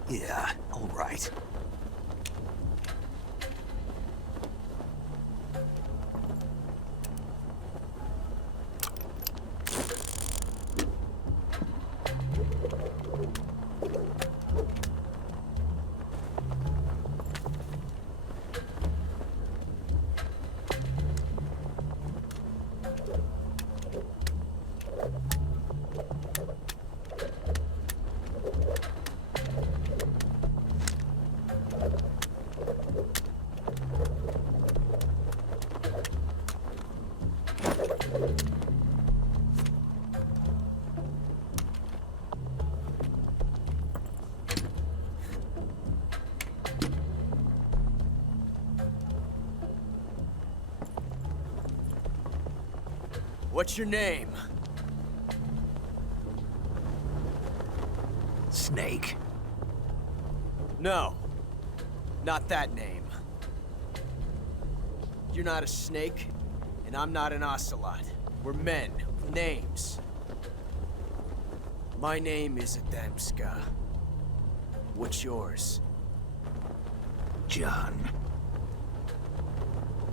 Yeah, all right. What's your name? Snake. No. Not that name. You're not a snake, and I'm not an ocelot. We're men with names. My name is Adamska. What's yours? John.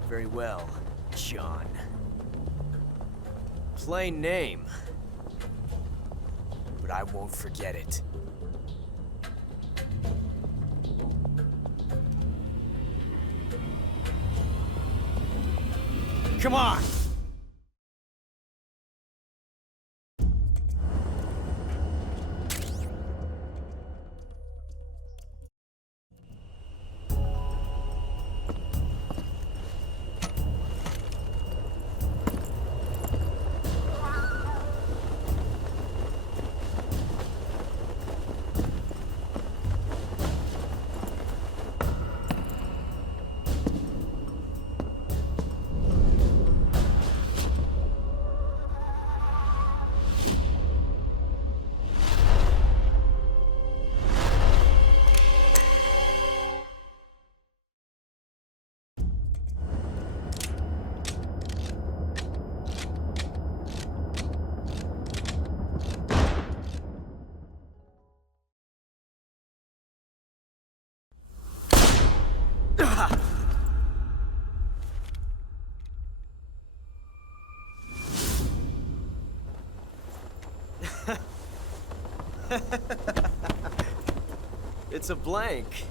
Very well, John. Plain name. But I won't forget it. Come on! It's a blank.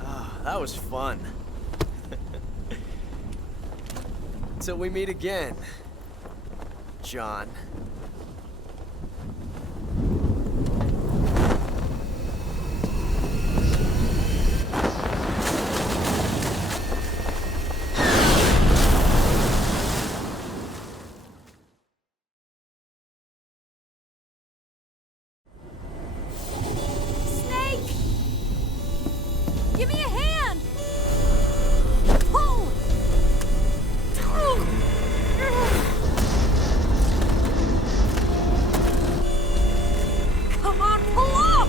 Ah, that was fun. Till we meet again, John. Give me a hand! Pull! Come on, pull up!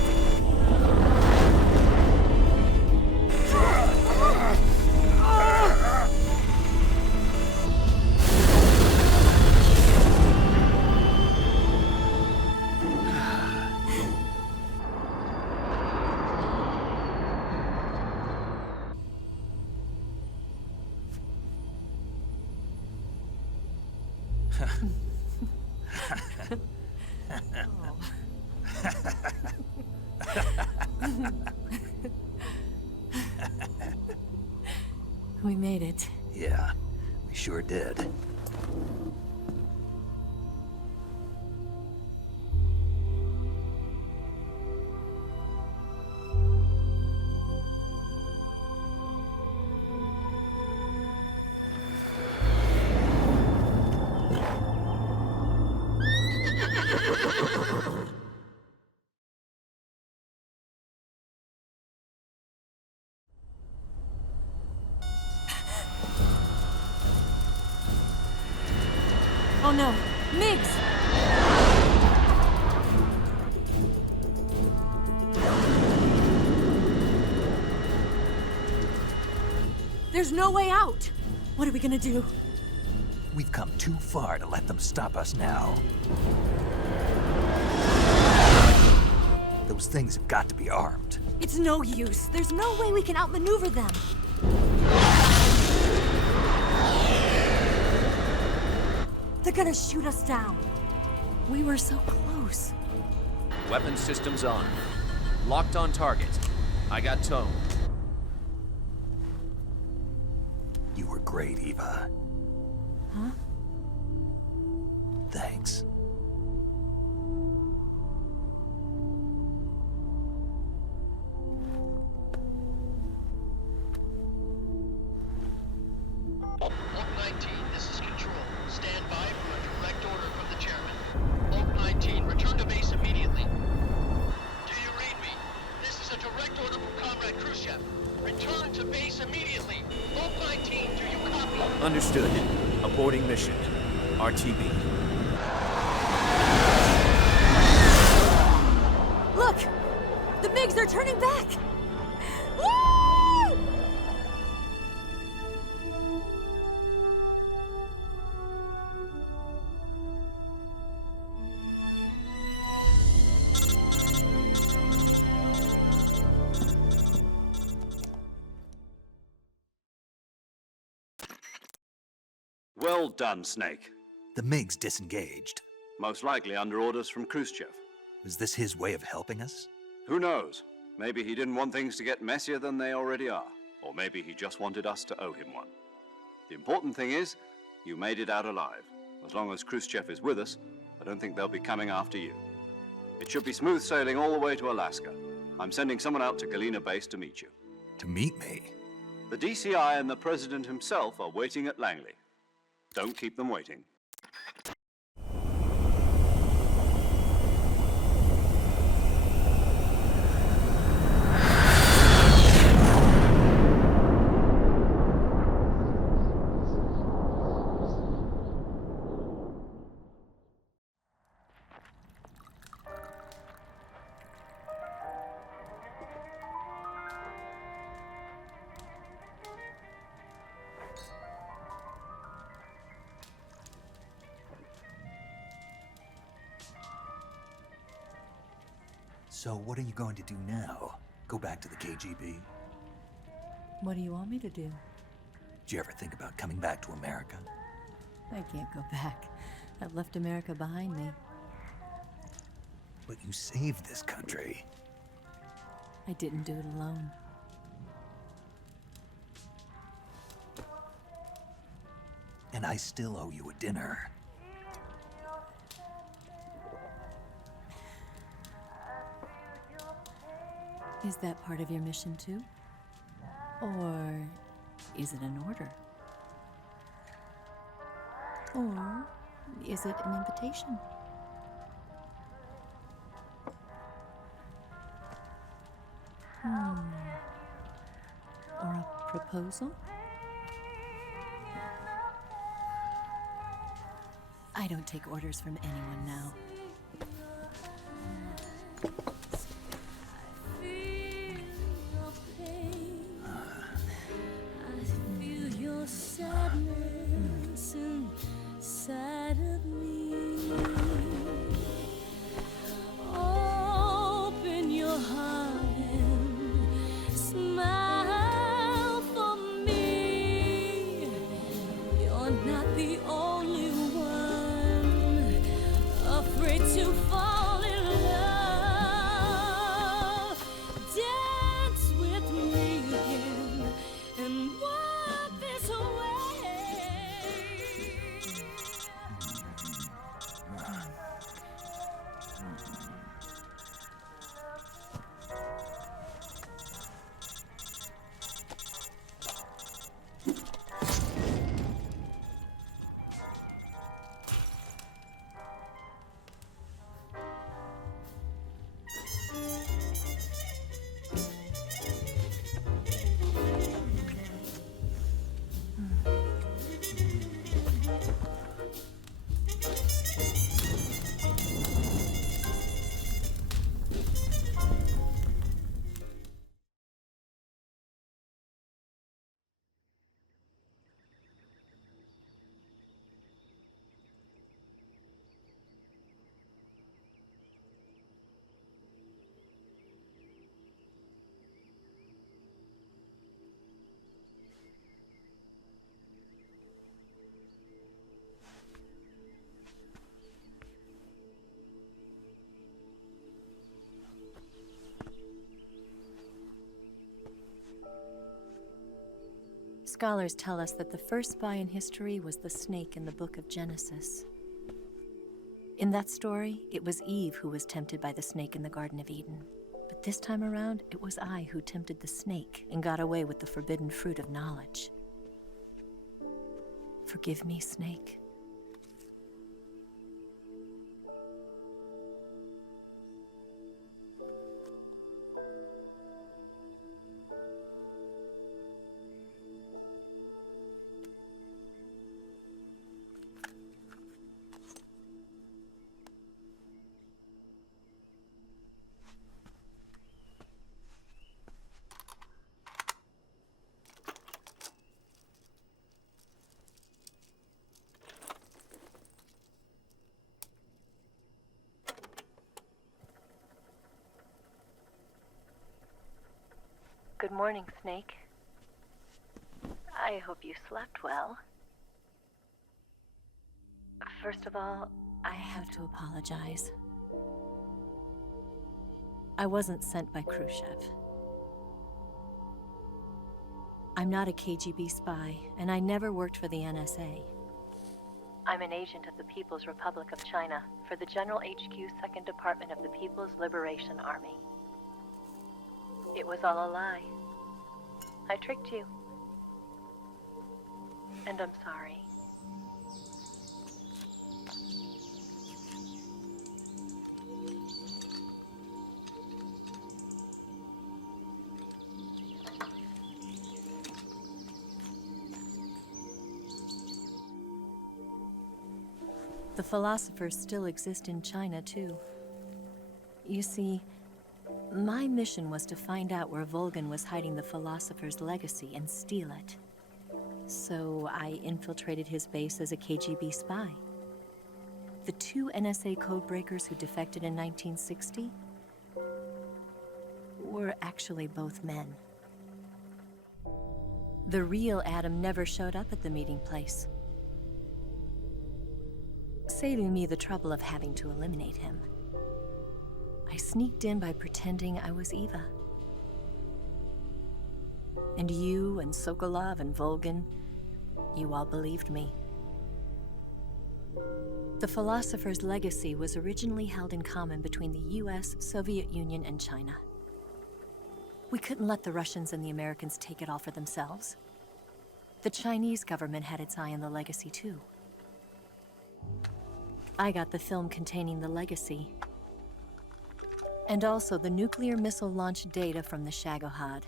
We made it. Yeah, we sure did. Oh no, Miggs! There's no way out! What are we gonna do? We've come too far to let them stop us now. Those things have got to be armed. It's no use. There's no way we can outmaneuver them. They're gonna shoot us down. We were so close. Weapon systems on. Locked on target. I got tone. You were great, Eva. Huh? Thanks. Oak 19, this is Control. Stand by for a direct order from the chairman. Oak 19, return to base immediately. order from Comrade Khrushchev. Return to base immediately. Vulpine team, do you copy? Understood. Aborting mission. RTB. Look! The MiGs are turning back! Woo! Well done, Snake. The MiGs disengaged. Most likely under orders from Khrushchev. Is this his way of helping us? Who knows? Maybe he didn't want things to get messier than they already are. Or maybe he just wanted us to owe him one. The important thing is, you made it out alive. As long as Khrushchev is with us, I don't think they'll be coming after you. It should be smooth sailing all the way to Alaska. I'm sending someone out to Galena Base to meet you. To meet me? The DCI and the President himself are waiting at Langley. Don't keep them waiting. So what are you going to do now? Go back to the KGB? What do you want me to do? Did you ever think about coming back to America? I can't go back. I've left America behind me. But you saved this country. I didn't do it alone. And I still owe you a dinner. Is that part of your mission too? Or is it an order? Or is it an invitation? Or a proposal? I don't take orders from anyone now. Sadness inside of me. Open your heart and smile for me. You're not the only one afraid to fall in love. Dance with me again and walk this way. Scholars tell us that the first spy in history was the snake in the book of Genesis. In that story, it was Eve who was tempted by the snake in the Garden of Eden. But this time around, it was I who tempted the snake and got away with the forbidden fruit of knowledge. Forgive me, snake. Good morning, Snake. I hope you slept well. First of all, I have to apologize. I wasn't sent by Khrushchev. I'm not a KGB spy, and I never worked for the NSA. I'm an agent of the People's Republic of China for the General HQ 2nd Department of the People's Liberation Army. It was all a lie. I tricked you. And I'm sorry. The philosophers still exist in China, too. You see, my mission was to find out where Volgin was hiding the philosopher's legacy and steal it. So I infiltrated his base as a KGB spy. The 2 NSA codebreakers who defected in 1960 were actually both men. The real Adam never showed up at the meeting place, saving me the trouble of having to eliminate him. I sneaked in by pretending I was Eva. And you and Sokolov and Volgin, you all believed me. The philosopher's legacy was originally held in common between the US, Soviet Union, and China. We couldn't let the Russians and the Americans take it all for themselves. The Chinese government had its eye on the legacy, too. I got the film containing the legacy, and also the nuclear missile launch data from the Shagohod.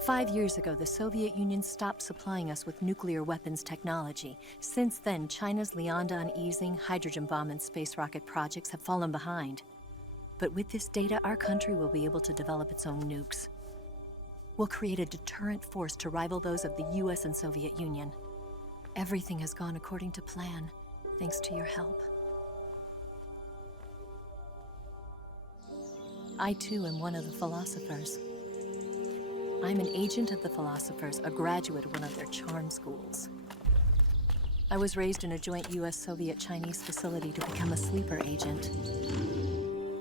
5 years ago, the Soviet Union stopped supplying us with nuclear weapons technology. Since then, China's Liaodong easing, hydrogen bomb, and space rocket projects have fallen behind. But with this data, our country will be able to develop its own nukes. We'll create a deterrent force to rival those of the US and Soviet Union. Everything has gone according to plan, thanks to your help. I too am one of the philosophers. I'm an agent of the philosophers, a graduate of one of their charm schools. I was raised in a joint US-Soviet-Chinese facility to become a sleeper agent.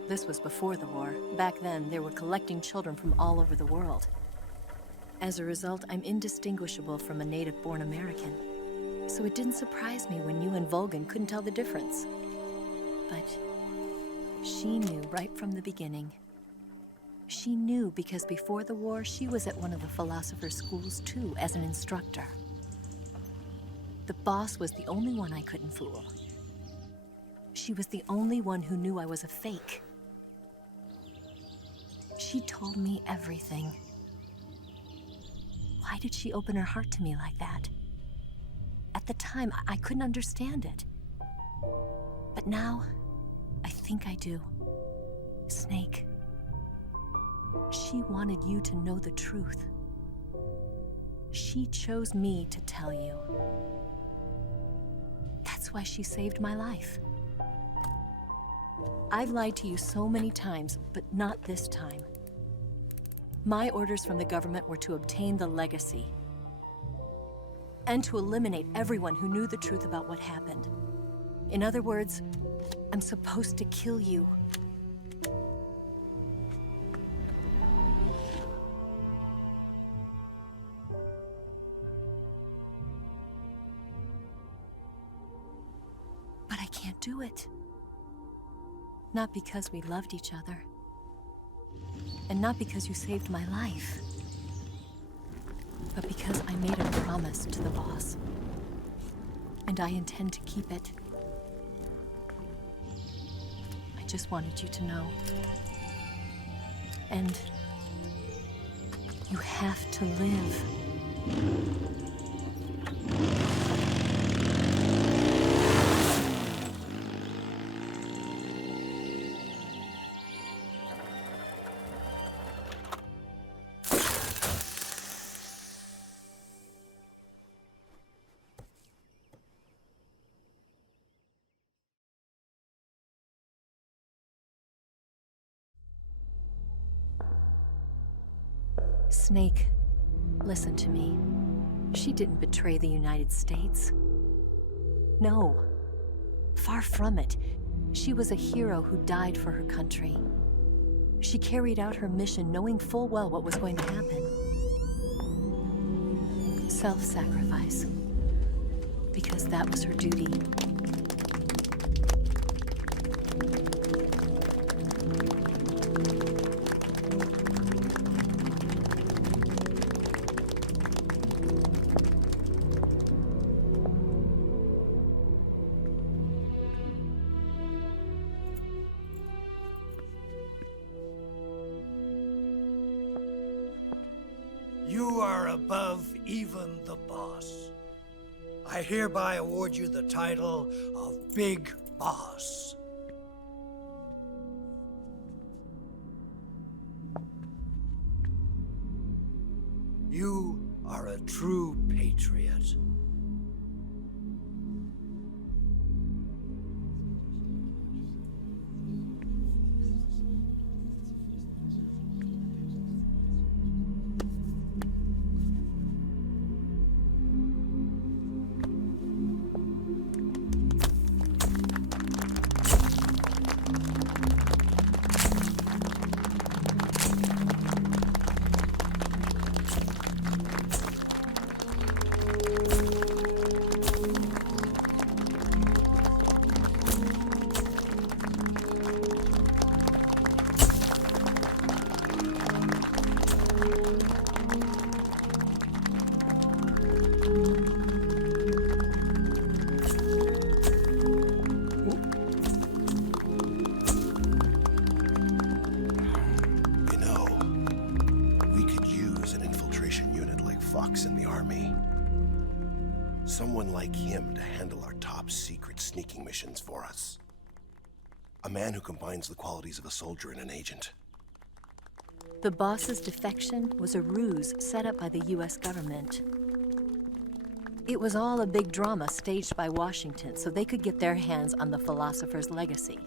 This was before the war. Back then, they were collecting children from all over the world. As a result, I'm indistinguishable from a native-born American. So it didn't surprise me when you and Volgin couldn't tell the difference. But she knew right from the beginning. She knew because before the war, she was at one of the philosopher's schools too, as an instructor. The boss was the only one I couldn't fool. She was the only one who knew I was a fake. She told me everything. Why did she open her heart to me like that? At the time, I couldn't understand it. But now, I think I do. Snake. She wanted you to know the truth. She chose me to tell you. That's why she saved my life. I've lied to you so many times, but not this time. My orders from the government were to obtain the legacy and to eliminate everyone who knew the truth about what happened. In other words, I'm supposed to kill you. But I can't do it. Not because we loved each other. And not because you saved my life. But because I made a promise to the boss. And I intend to keep it. I just wanted you to know. And you have to live. Snake, listen to me. She didn't betray the United States. No. Far from it. She was a hero who died for her country. She carried out her mission knowing full well what was going to happen. Self-sacrifice. Because that was her duty. You are above even the boss. I hereby award you the title of Big Boss. You are a true patriot. In the army. Someone like him to handle our top secret sneaking missions for us. A man who combines the qualities of a soldier and an agent. The boss's defection was a ruse set up by the US government. It was all a big drama staged by Washington so they could get their hands on the philosopher's legacy.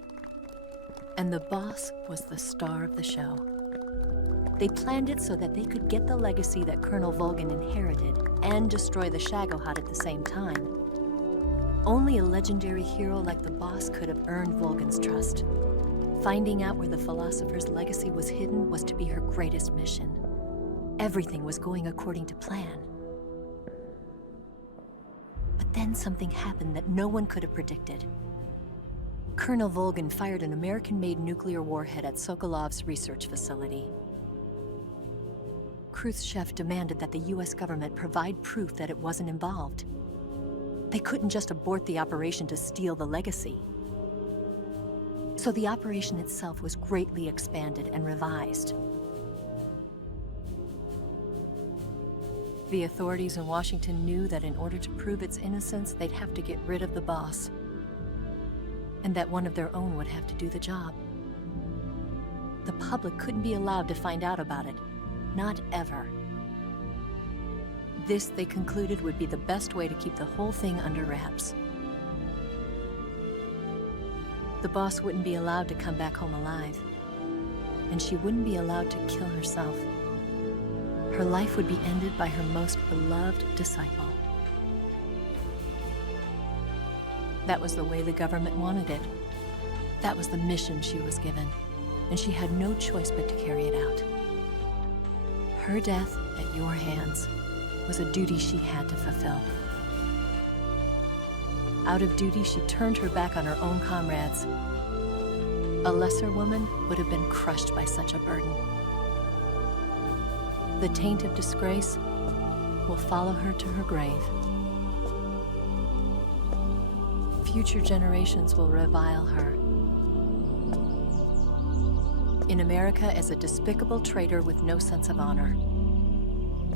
And the boss was the star of the show. They planned it so that they could get the legacy that Colonel Volgin inherited and destroy the Shagohod at the same time. Only a legendary hero like the boss could have earned Volgin's trust. Finding out where the philosopher's legacy was hidden was to be her greatest mission. Everything was going according to plan. But then something happened that no one could have predicted. Colonel Volgin fired an American-made nuclear warhead at Sokolov's research facility. Khrushchev demanded that the US government provide proof that it wasn't involved. They couldn't just abort the operation to steal the legacy. So the operation itself was greatly expanded and revised. The authorities in Washington knew that in order to prove its innocence, they'd have to get rid of the boss, and that one of their own would have to do the job. The public couldn't be allowed to find out about it. Not ever. This, they concluded, would be the best way to keep the whole thing under wraps. The boss wouldn't be allowed to come back home alive, and she wouldn't be allowed to kill herself. Her life would be ended by her most beloved disciple. That was the way the government wanted it. That was the mission she was given, and she had no choice but to carry it out. Her death at your hands was a duty she had to fulfill. Out of duty, she turned her back on her own comrades. A lesser woman would have been crushed by such a burden. The taint of disgrace will follow her to her grave. Future generations will revile her. In America as a despicable traitor with no sense of honor.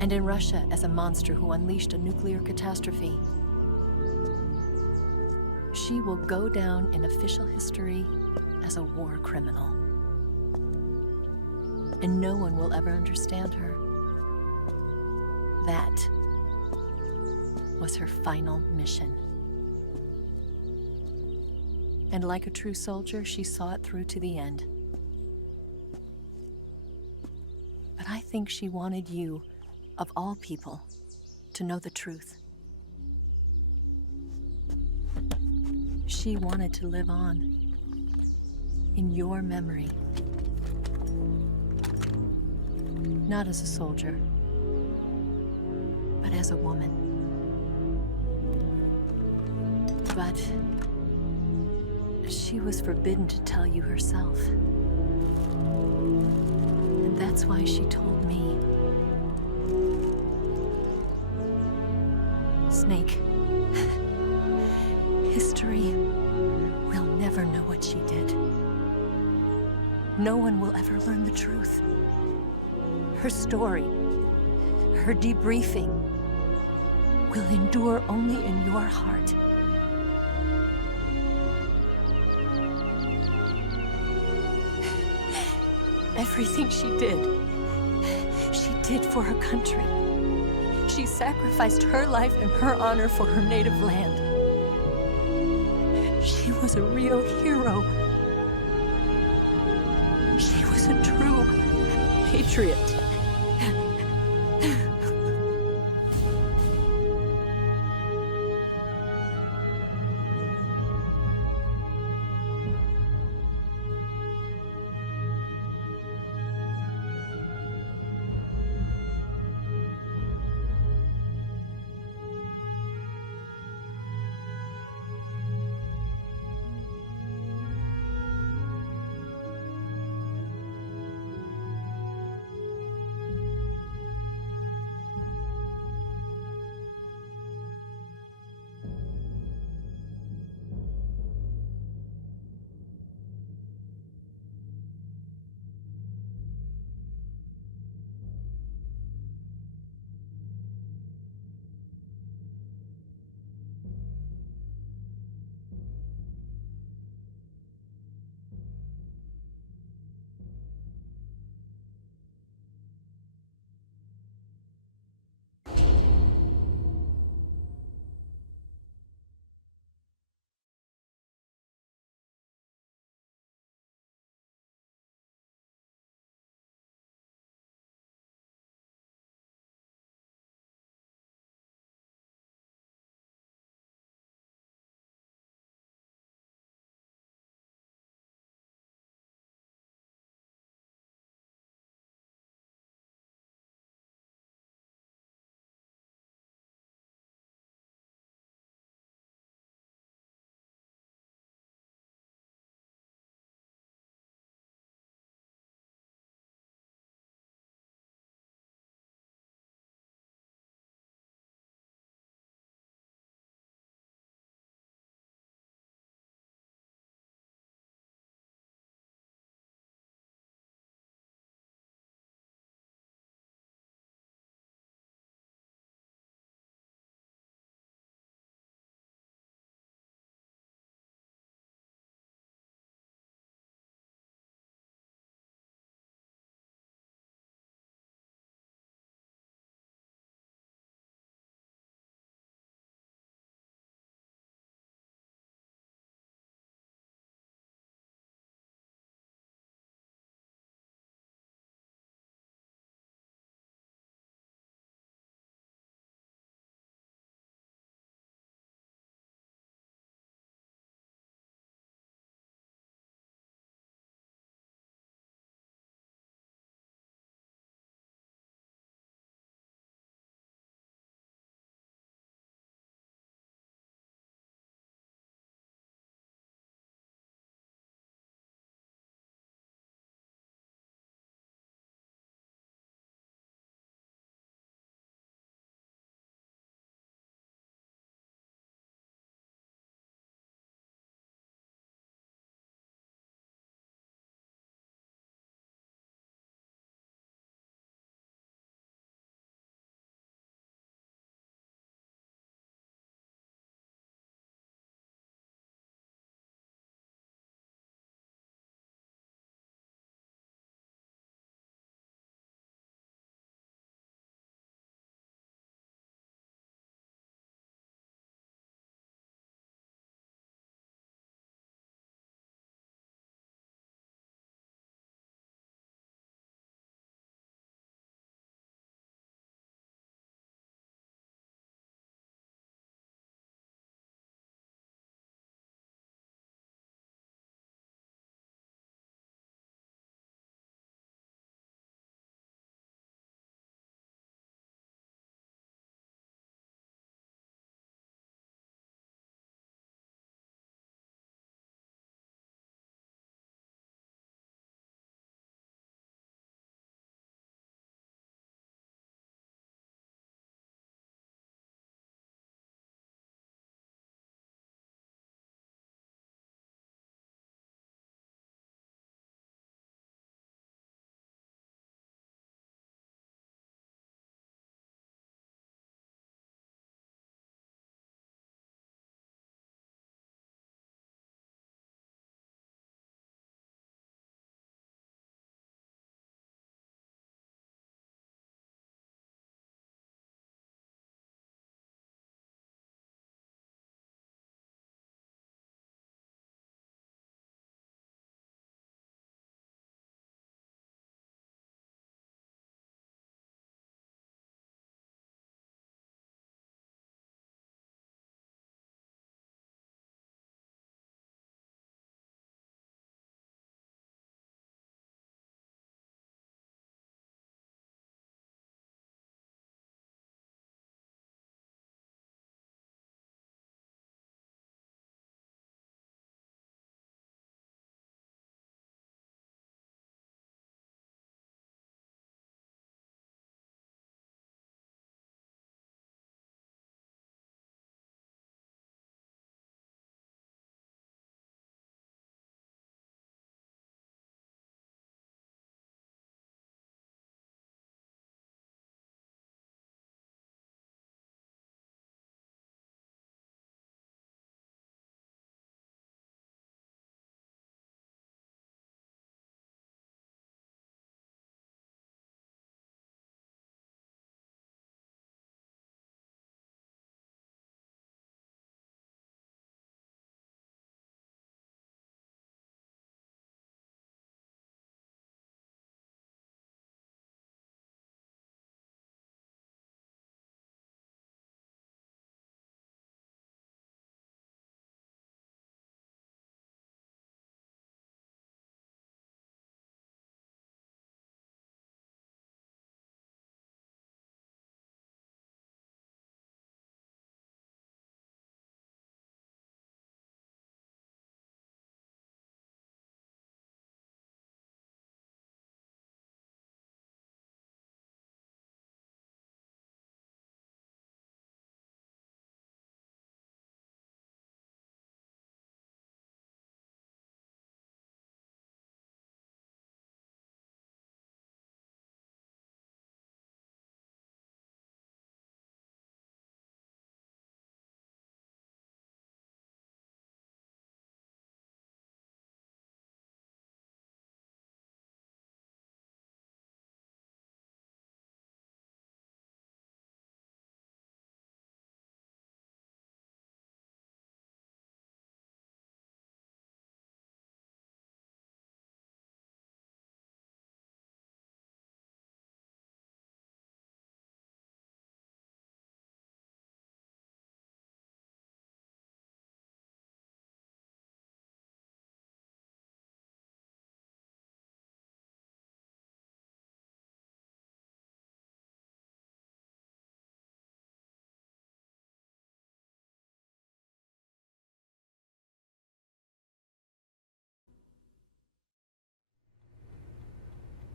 And in Russia as a monster who unleashed a nuclear catastrophe. She will go down in official history as a war criminal. And no one will ever understand her. That was her final mission. And like a true soldier, she saw it through to the end. But I think she wanted you, of all people, to know the truth. She wanted to live on, in your memory. Not as a soldier, but as a woman. But she was forbidden to tell you herself. And that's why she told me. Snake, history will never know what she did. No one will ever learn the truth. Her story, her debriefing, will endure only in your heart. Everything she did for her country. She sacrificed her life and her honor for her native land. She was a real hero. She was a true patriot.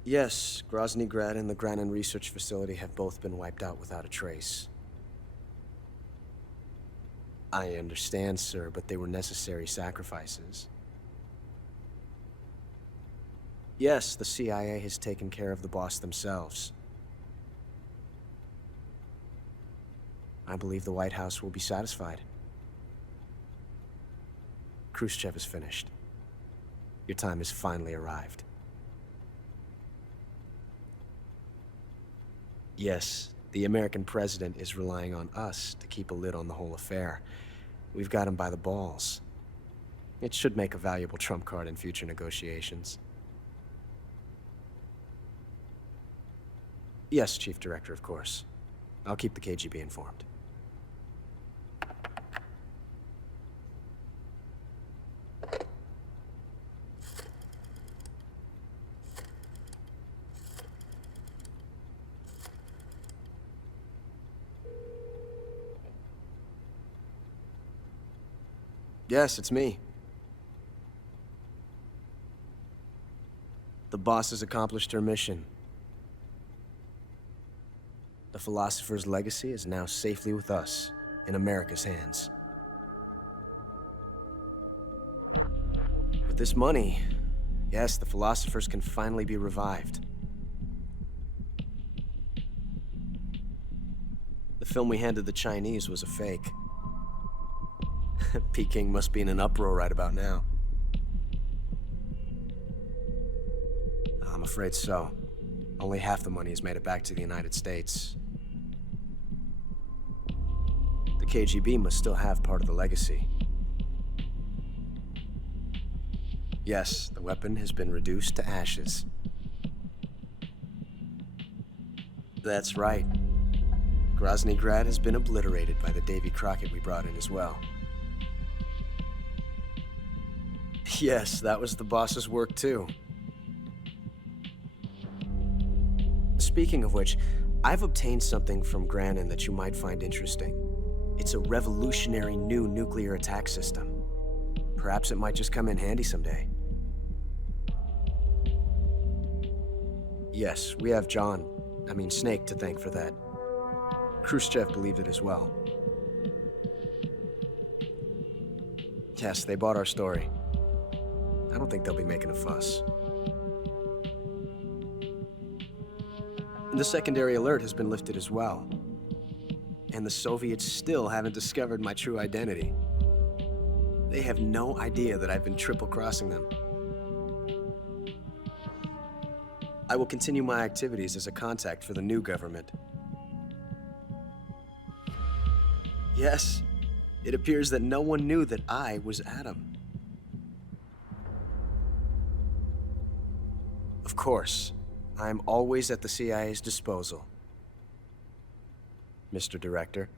Yes, Grozny Grad and the Granin Research Facility have both been wiped out without a trace. I understand, sir, but they were necessary sacrifices. Yes, the CIA has taken care of the boss themselves. I believe the White House will be satisfied. Khrushchev is finished. Your time has finally arrived. Yes, the American president is relying on us to keep a lid on the whole affair. We've got him by the balls. It should make a valuable trump card in future negotiations. Yes, Chief Director, of course. I'll keep the KGB informed. Yes, it's me. The boss has accomplished her mission. The philosopher's legacy is now safely with us, in America's hands. With this money, yes, the philosophers can finally be revived. The film we handed the Chinese was a fake. Peking must be in an uproar right about now. I'm afraid so. Only half the money has made it back to the United States. The KGB must still have part of the legacy. Yes, the weapon has been reduced to ashes. That's right. Grozny Grad has been obliterated by the Davy Crockett we brought in as well. Yes, that was the boss's work too. Speaking of which, I've obtained something from Granin that you might find interesting. It's a revolutionary new nuclear attack system. Perhaps it might just come in handy someday. Yes, we have Snake to thank for that. Khrushchev believed it as well. Yes, they bought our story. I don't think they'll be making a fuss. The secondary alert has been lifted as well. And the Soviets still haven't discovered my true identity. They have no idea that I've been triple-crossing them. I will continue my activities as a contact for the new government. Yes, it appears that no one knew that I was Adam. Of course, I'm always at the CIA's disposal, Mr. Director.